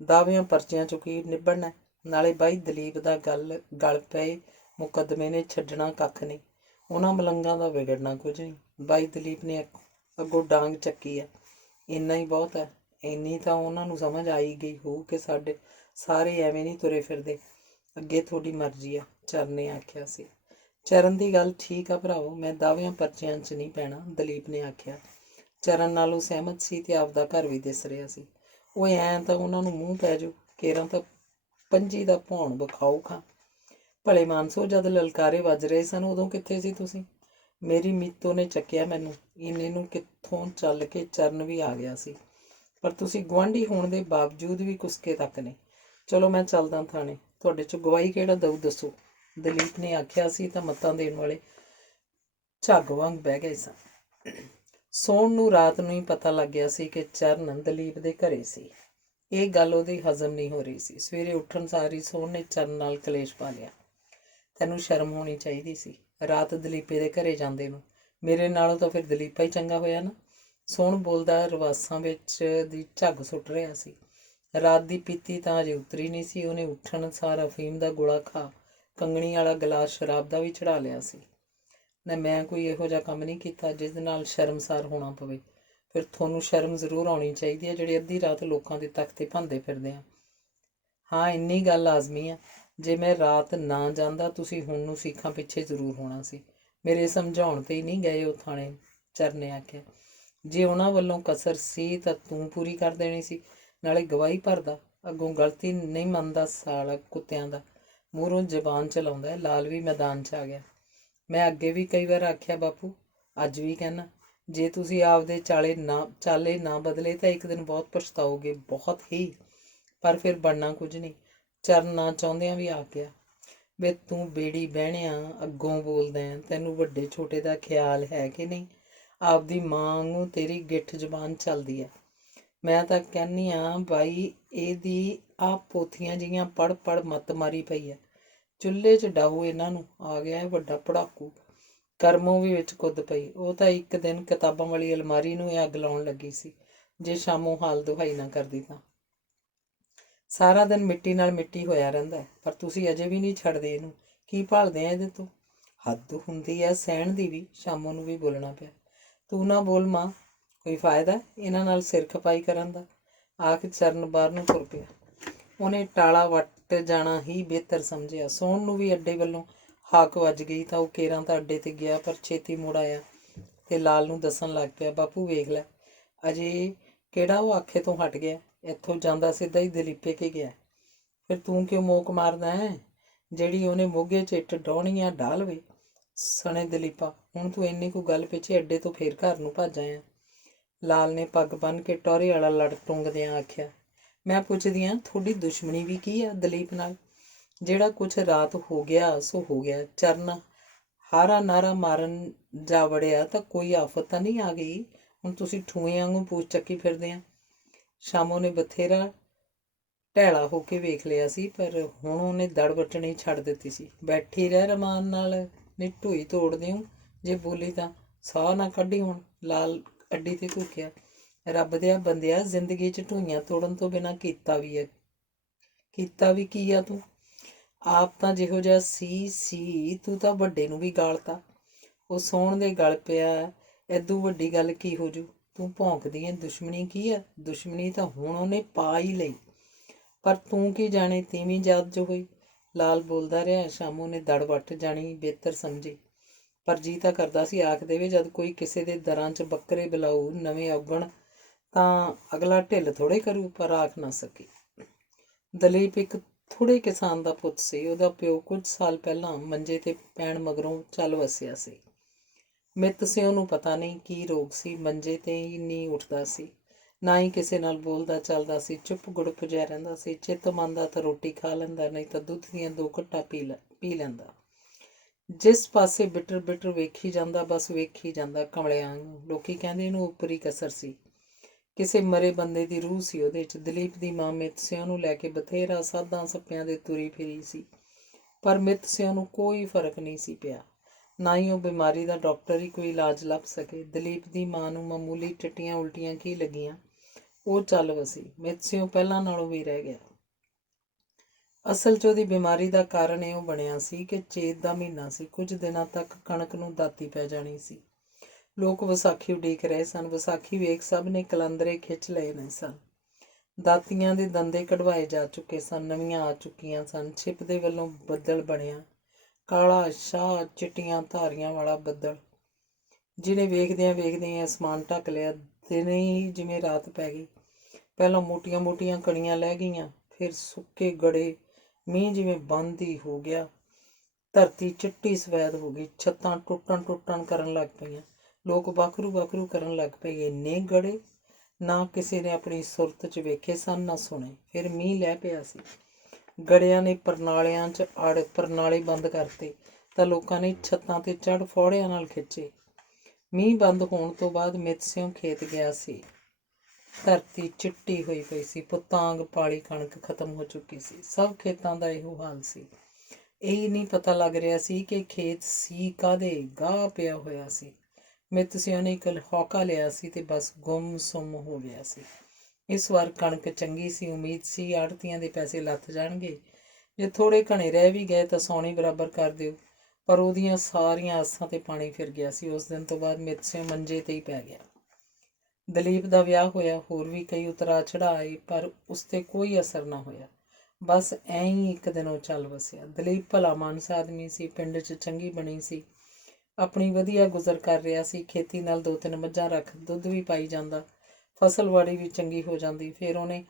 ਦਾਅਵਿਆਂ ਪਰਚਿਆਂ 'ਚੋਂ ਕੀ ਨਿਬੜਨਾ? ਨਾਲੇ ਬਾਈ ਦਲੀਪ ਦਾ ਗਲ ਪਏ ਮੁਕੱਦਮੇ ਨੇ ਛੱਡਣਾ ਕੱਖ ਨਹੀਂ, ਉਹਨਾਂ ਮਲੰਗਾਂ ਦਾ ਵਿਗੜਨਾ ਕੁਝ ਨਹੀਂ। ਬਾਈ ਦਲੀਪ ਨੇ ਅੱਗੋਂ ਡਾਂਗ ਚੱਕੀ ਆ, ਇੰਨਾ ਹੀ ਬਹੁਤ ਹੈ। ਇੰਨੀ ਤਾਂ ਉਹਨਾਂ ਨੂੰ ਸਮਝ ਆਈ ਗਈ ਹੋਊ ਕਿ ਸਾਡੇ ਸਾਰੇ ਐਵੇਂ ਨਹੀਂ ਤੁਰੇ ਫਿਰਦੇ। ਅੱਗੇ ਤੁਹਾਡੀ ਮਰਜ਼ੀ ਆ, ਚਰਨ ਨੇ ਆਖਿਆ ਸੀ। ਚਰਨ ਦੀ ਗੱਲ ਠੀਕ ਆ ਭਰਾਵੋ, ਮੈਂ ਦਾਅਵਿਆਂ ਪਰਚਿਆਂ 'ਚ ਨਹੀਂ ਪੈਣਾ, ਦਲੀਪ ਨੇ ਆਖਿਆ। ਚਰਨ ਨਾਲ ਉਹ ਸਹਿਮਤ ਸੀ ਤੇ ਆਪਦਾ ਘਰ ਵੀ ਦਿਸ ਰਿਹਾ ਸੀ। ਉਹ ਐਂ ਤਾਂ ਉਹਨਾਂ ਨੂੰ ਮੂੰਹ ਪੈ ਜਾਊ, ਕੇਰਾਂ ਤਾਂ ਪੰਜੀ ਦਾ ਭੌਣ ਵਿਖਾਊ ਖਾਂ। ਭਲੇ ਮਾਨਸੋ, ਜਦ ਲਲਕਾਰੇ ਵੱਜ ਰਹੇ ਸਨ ਉਦੋਂ ਕਿੱਥੇ ਸੀ ਤੁਸੀਂ? ਮੇਰੀ ਮੀਤੋ ਨੇ ਚੱਕਿਆ ਮੈਨੂੰ। ਇੰਨੇ ਨੂੰ ਕਿੱਥੋਂ ਚੱਲ ਕੇ ਚਰਨ ਵੀ ਆ ਗਿਆ ਸੀ। ਪਰ ਤੁਸੀਂ ਗੁਆਂਢੀ ਹੋਣ ਦੇ ਬਾਵਜੂਦ ਵੀ ਕੁਸਕੇ ਤੱਕ ਨੇ। ਚਲੋ ਮੈਂ ਚੱਲਦਾ ਥਾਣੇ, ਤੁਹਾਡੇ 'ਚੋਂ ਗਵਾਹੀ ਕਿਹੜਾ ਦਊ ਦੱਸੋ? ਦਲੀਪ ਨੇ ਆਖਿਆ ਸੀ ਤਾਂ ਮੱਤਾਂ ਦੇਣ ਵਾਲੇ ਝੱਗ ਵਾਂਗ ਬਹਿ ਗਏ ਸਨ। ਸੋਹਣ ਨੂੰ ਰਾਤ ਨੂੰ ਹੀ ਪਤਾ ਲੱਗ ਗਿਆ ਸੀ ਕਿ ਚਰਨ ਦਲੀਪ ਦੇ ਘਰੇ ਸੀ। ਇਹ ਗੱਲ ਉਹਦੀ ਹਜ਼ਮ ਨਹੀਂ ਹੋ ਰਹੀ ਸੀ। ਸਵੇਰੇ ਉੱਠਣ ਸਾਰ ਹੀ ਸੋਹਣ ਨੇ ਚਰਨ ਨਾਲ ਕਲੇਸ਼ ਪਾ ਲਿਆ। ਤੈਨੂੰ ਸ਼ਰਮ ਹੋਣੀ ਚਾਹੀਦੀ ਸੀ ਰਾਤ ਦਲੀਪੇ ਦੇ ਘਰੇ ਜਾਂਦੇ ਨੂੰ। ਮੇਰੇ ਨਾਲੋਂ ਤਾਂ ਫਿਰ ਦਲੀਪਾ ਹੀ ਚੰਗਾ ਹੋਇਆ ਨਾ। ਸੋਹਣ ਬੋਲਦਾ ਰਵਾਸਾਂ ਵਿੱਚ ਦੀ ਝੱਗ ਸੁੱਟ ਰਿਹਾ ਸੀ। ਰਾਤ ਦੀ ਪੀਤੀ ਤਾਂ ਅਜੇ ਉਤਰੀ ਨਹੀਂ ਸੀ। ਉਹਨੇ ਉੱਠਣ ਸਾਰ ਅਫੀਮ ਦਾ ਗੋਲਾ ਖਾ ਕੰਗਣੀ ਵਾਲਾ ਗਲਾਸ ਸ਼ਰਾਬ ਦਾ ਵੀ ਚੜਾ ਲਿਆ ਸੀ। ਨਾ ਮੈਂ ਕੋਈ ਇਹੋ ਜਿਹਾ ਕੰਮ ਨਹੀਂ ਕੀਤਾ ਜਿਸ ਦੇ ਨਾਲ ਸ਼ਰਮਸਾਰ ਹੋਣਾ ਪਵੇ। ਫਿਰ ਤੁਹਾਨੂੰ ਸ਼ਰਮ ਜ਼ਰੂਰ ਆਉਣੀ ਚਾਹੀਦੀ ਹੈ ਜਿਹੜੇ ਅੱਧੀ ਰਾਤ ਲੋਕਾਂ ਦੇ ਤਖਤੇ ਭੰਨਦੇ ਫਿਰਦੇ ਆ। ਹਾਂ, ਇੰਨੀ ਗੱਲ ਲਾਜ਼ਮੀ ਆ, ਜੇ ਮੈਂ ਰਾਤ ਨਾ ਜਾਂਦਾ ਤੁਸੀਂ ਹੁਣ ਨੂੰ ਸੀਖਾਂ ਪਿੱਛੇ ਜ਼ਰੂਰ ਹੋਣਾ ਸੀ। ਮੇਰੇ ਸਮਝਾਉਣ 'ਤੇ ਹੀ ਨਹੀਂ ਗਏ ਉਹ ਥਾਣੇ, ਚਰ ਨੇ ਆਖਿਆ। ਜੇ ਉਹਨਾਂ ਵੱਲੋਂ ਕਸਰ ਸੀ ਤਾਂ ਤੂੰ ਪੂਰੀ ਕਰ ਦੇਣੀ ਸੀ, ਨਾਲੇ ਗਵਾਹੀ ਭਰਦਾ। ਅੱਗੋਂ ਗਲਤੀ ਨਹੀਂ ਮੰਨਦਾ ਸਾਲਾ ਕੁੱਤਿਆਂ ਦਾ, ਮੂਹਰੋਂ ਜ਼ਬਾਨ ਚਲਾਉਂਦਾ। ਲਾਲ ਵੀ ਮੈਦਾਨ 'ਚ ਆ ਗਿਆ। ਮੈਂ ਅੱਗੇ ਵੀ ਕਈ ਵਾਰ ਆਖਿਆ ਬਾਪੂ, ਅੱਜ ਵੀ ਕਹਿਣਾ, ਜੇ ਤੁਸੀਂ ਆਪਦੇ ਚਾਲੇ ਨਾ ਬਦਲੇ ਤਾਂ ਇੱਕ ਦਿਨ ਬਹੁਤ ਪਛਤਾਓਗੇ, ਬਹੁਤ ਹੀ। ਪਰ ਫਿਰ ਬਣਨਾ ਕੁਝ ਨਹੀਂ। ਚਰਨ ਨਾ ਚਾਹੁੰਦਿਆਂ ਵੀ ਆ ਗਿਆ। ਵੇ ਤੂੰ ਬੇੜੀ ਬਹਿਣਿਆ ਅੱਗੋਂ ਬੋਲਦਾ, ਤੈਨੂੰ ਵੱਡੇ ਛੋਟੇ ਦਾ ਖਿਆਲ ਹੈ ਕਿ ਨਹੀਂ? ਆਪਦੀ ਮਾਂ ਵਾਂਗੂ ਤੇਰੀ ਗਿੱਠ ਜ਼ਬਾਨ ਚੱਲਦੀ ਆ। ਮੈਂ ਤਾਂ ਕਹਿੰਦੀ ਹਾਂ ਬਾਈ, ਇਹਦੀ ਆਹ ਪੋਥੀਆਂ ਜਿਹੀਆਂ ਪੜ੍ਹ ਪੜ੍ਹ ਮੱਤ ਮਾਰੀ ਪਈ ਆ। ਚੁੱਲ੍ਹੇ 'ਚ ਡਾਹੂ ਇਹਨਾਂ ਨੂੰ, ਆ ਗਿਆ ਵੱਡਾ ਪੜਾਕੂ। ਕਰਮੋਂ ਵੀ ਵਿੱਚ ਕੁੱਦ ਪਈ। ਉਹ ਤਾਂ ਇੱਕ ਦਿਨ ਕਿਤਾਬਾਂ ਵਾਲੀ ਅਲਮਾਰੀ ਨੂੰ ਇਹ ਅੱਗ ਲਾਉਣ ਲੱਗੀ ਸੀ, ਜੇ ਸ਼ਾਮੋਂ ਹਾਲ ਦੁਹਾਈ ਨਾ ਕਰਦੀ ਤਾਂ। ਸਾਰਾ ਦਿਨ ਮਿੱਟੀ ਨਾਲ ਮਿੱਟੀ ਹੋਇਆ ਰਹਿੰਦਾ, ਪਰ ਤੁਸੀਂ ਅਜੇ ਵੀ ਨਹੀਂ ਛੱਡਦੇ ਇਹਨੂੰ। ਕੀ ਭਾਲਦੇ ਆ ਇਹਦੇ ਤੋਂ? ਹੱਦ ਹੁੰਦੀ ਆ ਸਹਿਣ ਦੀ ਵੀ। ਸ਼ਾਮੋਂ ਨੂੰ ਵੀ ਬੋਲਣਾ ਪਿਆ। ਤੂੰ ਨਾ ਬੋਲ ਮਾਂ, ਕੋਈ ਫਾਇਦਾ ਇਹਨਾਂ ਨਾਲ ਸਿਰ ਖਪਾਈ ਕਰਨ ਦਾ? ਆਖ ਚਰਨ ਬਾਹਰ ਨੂੰ ਤੁਰ ਪਿਆ। ਉਹਨੇ ਟਾਲਾ ਵੱਟ ਜਾਣਾ ਹੀ ਬਿਹਤਰ ਸਮਝਿਆ। ਸੋਹਣ ਨੂੰ ਵੀ ਅੱਡੇ ਵੱਲੋਂ ਹਾਕ ਵੱਜ ਗਈ ਤਾਂ ਉਹ ਕੇਰਾਂ ਤਾਂ ਅੱਡੇ 'ਤੇ ਗਿਆ, ਪਰ ਛੇਤੀ ਮੁੜ ਆਇਆ ਅਤੇ ਲਾਲ ਨੂੰ ਦੱਸਣ ਲੱਗ ਪਿਆ, ਬਾਪੂ ਵੇਖ ਲੈ, ਅਜੇ ਕਿਹੜਾ ਉਹ ਆਖੇ ਤੋਂ ਹਟ ਗਿਆ। ਇੱਥੋਂ ਜਾਂਦਾ ਸਿੱਧਾ ਹੀ ਦਲੀਪੇ ਕੇ ਗਿਆ। ਫਿਰ ਤੂੰ ਕਿਉਂ ਮੋਕ ਮਾਰਦਾ ਹੈ? ਜਿਹੜੀ ਉਹਨੇ ਮੋਗੇ 'ਚ ਇੱਟ ਡਾਹਣੀ ਆ ਡਾਹ ਲਵੇ। ਸਣੇ ਦਲੀਪਾ, ਹੁਣ ਤੂੰ ਇੰਨੀ ਕੁ ਗੱਲ ਪਿੱਛੇ ਅੱਡੇ ਤੋਂ ਫੇਰ ਘਰ ਨੂੰ ਭੱਜ ਆਇਆ। ਲਾਲ ਨੇ ਪੱਗ ਬੰਨ੍ਹ ਕੇ ਟੋਰੇ ਵਾਲਾ ਲੜ ਟੁੰਗਦਿਆਂ ਆਖਿਆ। ਮੈਂ ਪੁੱਛਦੀ ਹਾਂ, ਤੁਹਾਡੀ ਦੁਸ਼ਮਣੀ ਵੀ ਕੀ ਆ ਦਲੀਪ ਨਾਲ? ਜਿਹੜਾ ਕੁਛ ਰਾਤ ਹੋ ਗਿਆ ਸੋ ਹੋ ਗਿਆ। ਚਰਨ ਹਾਰਾ ਨਾਰਾ ਮਾਰਨ ਜਾ ਵੜਿਆ ਤਾਂ ਕੋਈ ਆਫਤ ਤਾਂ ਨਹੀਂ ਆ ਗਈ? ਹੁਣ ਤੁਸੀਂ ਠੂਏ ਵਾਂਗੂ ਪੂਛ ਚੱਕੀ ਫਿਰਦੇ ਆ। ਸ਼ਾਮੋਂ ਨੇ ਬਥੇਰਾ ਢੈਲਾ ਹੋ ਕੇ ਵੇਖ ਲਿਆ ਸੀ, ਪਰ ਹੁਣ ਉਹਨੇ ਦੜ ਵੱਟਣੀ ਛੱਡ ਦਿੱਤੀ ਸੀ। ਬੈਠੀ ਰਹਿ ਰਮਾਨ ਨਾਲ, ਨਹੀਂ ਢੂਈ ਤੋੜ ਦਿਓ ਜੇ ਬੋਲੀ ਤਾਂ। ਸਾਹ ਨਾ ਕੱਢੀ ਹੁਣ। ਲਾਲ ਅੱਡੀ 'ਤੇ ਘੂਕਿਆ। ਰੱਬ ਦਿਆ ਬੰਦਿਆ, ਜ਼ਿੰਦਗੀ 'ਚ ਢੂਈਆਂ ਤੋੜਨ ਤੋਂ ਬਿਨਾਂ ਕੀਤਾ ਵੀ ਕੀ ਆ ਤੂੰ? ਆਪ ਤਾਂ ਜਿਹੋ ਜਿਹਾ ਸੀ ਤੂੰ ਤਾਂ ਵੱਡੇ ਨੂੰ ਵੀ ਗਾਲਤਾ। ਉਹ ਸੋਹਣ ਦੇ ਗਲ ਪਿਆ। ਐਦੂ ਵੱਡੀ ਗੱਲ ਕੀ ਹੋ ਜੂ? ਤੂੰ ਭੌਂਕਦੀ ਹੈ। ਦੁਸ਼ਮਣੀ ਕੀ ਆ? ਦੁਸ਼ਮਣੀ ਤਾਂ ਹੁਣ ਉਹਨੇ ਪਾ ਹੀ ਲਈ, ਪਰ ਤੂੰ ਕੀ ਜਾਣੇ ਤੀਵੀਂ ਜਾਤ ਜੋ ਹੋਈ। ਲਾਲ ਬੋਲਦਾ ਰਿਹਾ। ਸ਼ਾਮੋਂ ਨੇ ਦੜ ਵੱਟ ਜਾਣੀ ਬਿਹਤਰ ਸਮਝੀ, ਪਰ ਜੀ ਤਾਂ ਕਰਦਾ ਸੀ ਆਖ ਦੇਵੇ, ਜਦ ਕੋਈ ਕਿਸੇ ਦੇ ਦਰਾਂ 'ਚ ਬੱਕਰੇ ਬੁਲਾਊ ਨਵੇਂ ਔਗਣ ਤਾਂ ਅਗਲਾ ਢਿੱਲ ਥੋੜ੍ਹੇ ਕਰੂ, ਪਰ ਆਖ ਨਾ ਸਕੀ। ਦਲੀਪ ਇੱਕ ਥੋੜ੍ਹੇ ਕਿਸਾਨ ਦਾ ਪੁੱਤ ਸੀ। ਉਹਦਾ ਪਿਓ ਕੁਝ ਸਾਲ ਪਹਿਲਾਂ ਮੰਜੇ 'ਤੇ ਪੈਣ ਮਗਰੋਂ ਚੱਲ ਵਸਿਆ ਸੀ। ਮਿੱਤ ਸੀ ਉਹਨੂੰ ਪਤਾ ਨਹੀਂ ਕੀ ਰੋਗ ਸੀ, ਮੰਜੇ 'ਤੇ ਹੀ ਨਹੀਂ ਉੱਠਦਾ ਸੀ, ਨਾ ਹੀ ਕਿਸੇ ਨਾਲ ਬੋਲਦਾ ਚੱਲਦਾ ਸੀ। ਚੁੱਪ ਗੁੜਪ ਜਿਹਾ ਰਹਿੰਦਾ ਸੀ। ਚਿੱਤ ਮੰਨਦਾ ਤਾਂ ਰੋਟੀ ਖਾ ਲੈਂਦਾ, ਨਹੀਂ ਤਾਂ ਦੁੱਧ ਦੀਆਂ 2 ਘੁੱਟਾਂ ਪੀ ਲੈਂਦਾ। ਜਿਸ ਪਾਸੇ ਬਿਟਰ ਬਿਟਰ ਵੇਖੀ ਜਾਂਦਾ, ਬਸ ਵੇਖੀ ਜਾਂਦਾ ਕਮਲਿਆਂ ਨੂੰ। ਲੋਕੀ ਕਹਿੰਦੇ ਇਹਨੂੰ ਉੱਪਰੀ ਕਸਰ ਸੀ, ਕਿਸੇ ਮਰੇ ਬੰਦੇ ਦੀ ਰੂਹ ਸੀ ਉਹਦੇ 'ਚ। ਦਲੀਪ ਦੀ ਮਾਂ ਮਿੱਤ ਸਿਉਂ ਨੂੰ ਲੈ ਕੇ ਬਥੇਰਾ ਸਾਧਾਂ ਸੱਪਿਆਂ ਦੇ ਤੁਰੀ ਫਿਰੀ ਸੀ, ਪਰ ਮਿੱਤ ਸਿਉਂ ਨੂੰ ਕੋਈ ਫਰਕ ਨਹੀਂ ਸੀ ਪਿਆ, ਨਾ ਹੀ ਉਹ ਬਿਮਾਰੀ ਦਾ ਡਾਕਟਰ ਹੀ ਕੋਈ ਇਲਾਜ ਲੱਭ ਸਕੇ। ਦਲੀਪ ਦੀ ਮਾਂ ਨੂੰ ਮਾਮੂਲੀ ਟੱਟੀਆਂ ਉਲਟੀਆਂ ਕੀ ਲੱਗੀਆਂ, ਉਹ ਚੱਲ ਵਸੀ। ਮਿੱਤ ਸਿਉਂ ਪਹਿਲਾਂ ਨਾਲੋਂ ਵੀ ਰਹਿ ਗਿਆ। ਅਸਲ 'ਚ ਉਹਦੀ ਬਿਮਾਰੀ ਦਾ ਕਾਰਨ ਇਹ ਬਣਿਆ ਸੀ ਕਿ ਚੇਤ ਦਾ ਮਹੀਨਾ ਸੀ। ਕੁਝ ਦਿਨਾਂ ਤੱਕ ਕਣਕ ਨੂੰ ਦਾਤੀ ਪੈ ਜਾਣੀ ਸੀ। ਲੋਕ ਵਿਸਾਖੀ ਉਡੀਕ ਰਹੇ ਸਨ। ਵਿਸਾਖੀ ਵੇਖ ਸਭ ਨੇ ਕਲੰਦਰੇ ਖਿੱਚ ਲਏ ਨੇ ਸਨ। ਦਾਤੀਆਂ ਦੇ ਦੰਦੇ ਕਢਵਾਏ ਜਾ ਚੁੱਕੇ ਸਨ, ਨਵੀਆਂ ਆ ਚੁੱਕੀਆਂ ਸਨ। ਛਿਪ ਦੇ ਵੱਲੋਂ ਬੱਦਲ ਬਣਿਆ, ਕਾਲਾ ਸ਼ਾਹ ਚਿੱਟੀਆਂ ਧਾਰੀਆਂ ਵਾਲਾ ਬੱਦਲ, ਜਿਹਨੇ ਵੇਖਦਿਆਂ ਅਸਮਾਨ ਢੱਕ ਲਿਆ। ਦਿਨੇ ਹੀ ਜਿਵੇਂ ਰਾਤ ਪੈ ਗਈ। ਪਹਿਲਾਂ ਮੋਟੀਆਂ ਮੋਟੀਆਂ ਕਣੀਆਂ ਲਹਿ ਗਈਆਂ, ਫਿਰ ਸੁੱਕੇ ਗੜੇ। ਮੀਂਹ ਜਿਵੇਂ ਬੰਦ ਹੀ ਹੋ ਗਿਆ। ਧਰਤੀ ਚਿੱਟੀ ਸਫੈਦ ਹੋ ਗਈ। ਛੱਤਾਂ ਟੁੱਟਣ ਕਰਨ ਲੱਗ ਪਈਆਂ। ਲੋਕ ਬਾਖਰੂ ਕਰਨ ਲੱਗ ਪਏ। ਇੰਨੇ ਗੜੇ ਨਾ ਕਿਸੇ ਨੇ ਆਪਣੀ ਸੁਰਤ 'ਚ ਵੇਖੇ ਸਨ, ਨਾ ਸੁਣੇ। ਫਿਰ ਮੀਂਹ ਲੈ ਪਿਆ ਸੀ। ਗੜਿਆਂ ਨੇ ਪਰਨਾਲਿਆਂ 'ਚ ਪਰਨਾਲੇ ਬੰਦ ਕਰਤੇ ਤਾਂ ਲੋਕਾਂ ਨੇ ਛੱਤਾਂ 'ਤੇ ਚੜ੍ਹ ਫੌੜਿਆਂ ਨਾਲ ਖਿੱਚੇ। ਮੀਂਹ ਬੰਦ ਹੋਣ ਤੋਂ ਬਾਅਦ ਮਿੱਤ ਸਿਉਂ ਖੇਤ ਗਿਆ ਸੀ। ਧਰਤੀ ਚਿੱਟੀ ਹੋਈ ਪਈ ਸੀ। ਪੁੱਤਾਂਗ ਪਾਲੀ ਕਣਕ ਖਤਮ ਹੋ ਚੁੱਕੀ ਸੀ। ਸਭ ਖੇਤਾਂ ਦਾ ਇਹੋ ਹਾਲ ਸੀ। ਇਹ ਨਹੀਂ ਪਤਾ ਲੱਗ ਰਿਹਾ ਸੀ ਕਿ ਖੇਤ ਸੀ ਕਾਹਦੇ, ਗਾਹ ਪਿਆ ਹੋਇਆ ਸੀ। ਮਿੱਤ ਸਿਉਂ ਨੇ ਇੱਕ ਹੌਕਾ ਲਿਆ ਸੀ ਤੇ ਬਸ ਗੁੰਮ ਸੁੰਮ ਹੋ ਗਿਆ ਸੀ। ਇਸ ਵਾਰ ਕਣਕ ਚੰਗੀ ਸੀ। ਉਮੀਦ ਸੀ ਆੜ੍ਹਤੀਆਂ ਦੇ ਪੈਸੇ ਲੱਥ ਜਾਣਗੇ, ਜੇ ਥੋੜ੍ਹੇ ਘਣੇ ਰਹਿ ਵੀ ਗਏ ਤਾਂ ਸੌਣੀ ਬਰਾਬਰ ਕਰ ਦਿਓ। ਪਰ ਉਹਦੀਆਂ ਸਾਰੀਆਂ ਆਸਾਂ 'ਤੇ ਪਾਣੀ ਫਿਰ ਗਿਆ ਸੀ। ਉਸ ਦਿਨ ਤੋਂ ਬਾਅਦ ਮਿੱਥੇ ਮੰਜੇ 'ਤੇ ਹੀ ਪੈ ਗਿਆ। ਦਲੀਪ ਦਾ ਵਿਆਹ ਹੋਇਆ, ਹੋਰ ਵੀ ਕਈ ਉਤਰਾਅ ਚੜ੍ਹਾਅ ਆਏ, ਪਰ ਉਸ 'ਤੇ ਕੋਈ ਅਸਰ ਨਾ ਹੋਇਆ। ਬਸ ਐਂ ਹੀ ਇੱਕ ਦਿਨ ਉਹ ਚੱਲ ਵਸਿਆ। ਦਲੀਪ ਭਲਾ ਮਾਨਸ ਆਦਮੀ ਸੀ, ਪਿੰਡ 'ਚ ਚੰਗੀ ਬਣੀ ਸੀ, ਆਪਣੀ ਵਧੀਆ ਗੁਜ਼ਰ ਕਰ ਰਿਹਾ ਸੀ। ਖੇਤੀ ਨਾਲ 2-3 ਮੱਝਾਂ ਰੱਖ ਦੁੱਧ ਵੀ ਪਾਈ ਜਾਂਦਾ, ਫਸਲਵਾੜੀ ਵੀ ਚੰਗੀ ਹੋ ਜਾਂਦੀ। ਫਿਰ ਉਹਨੇ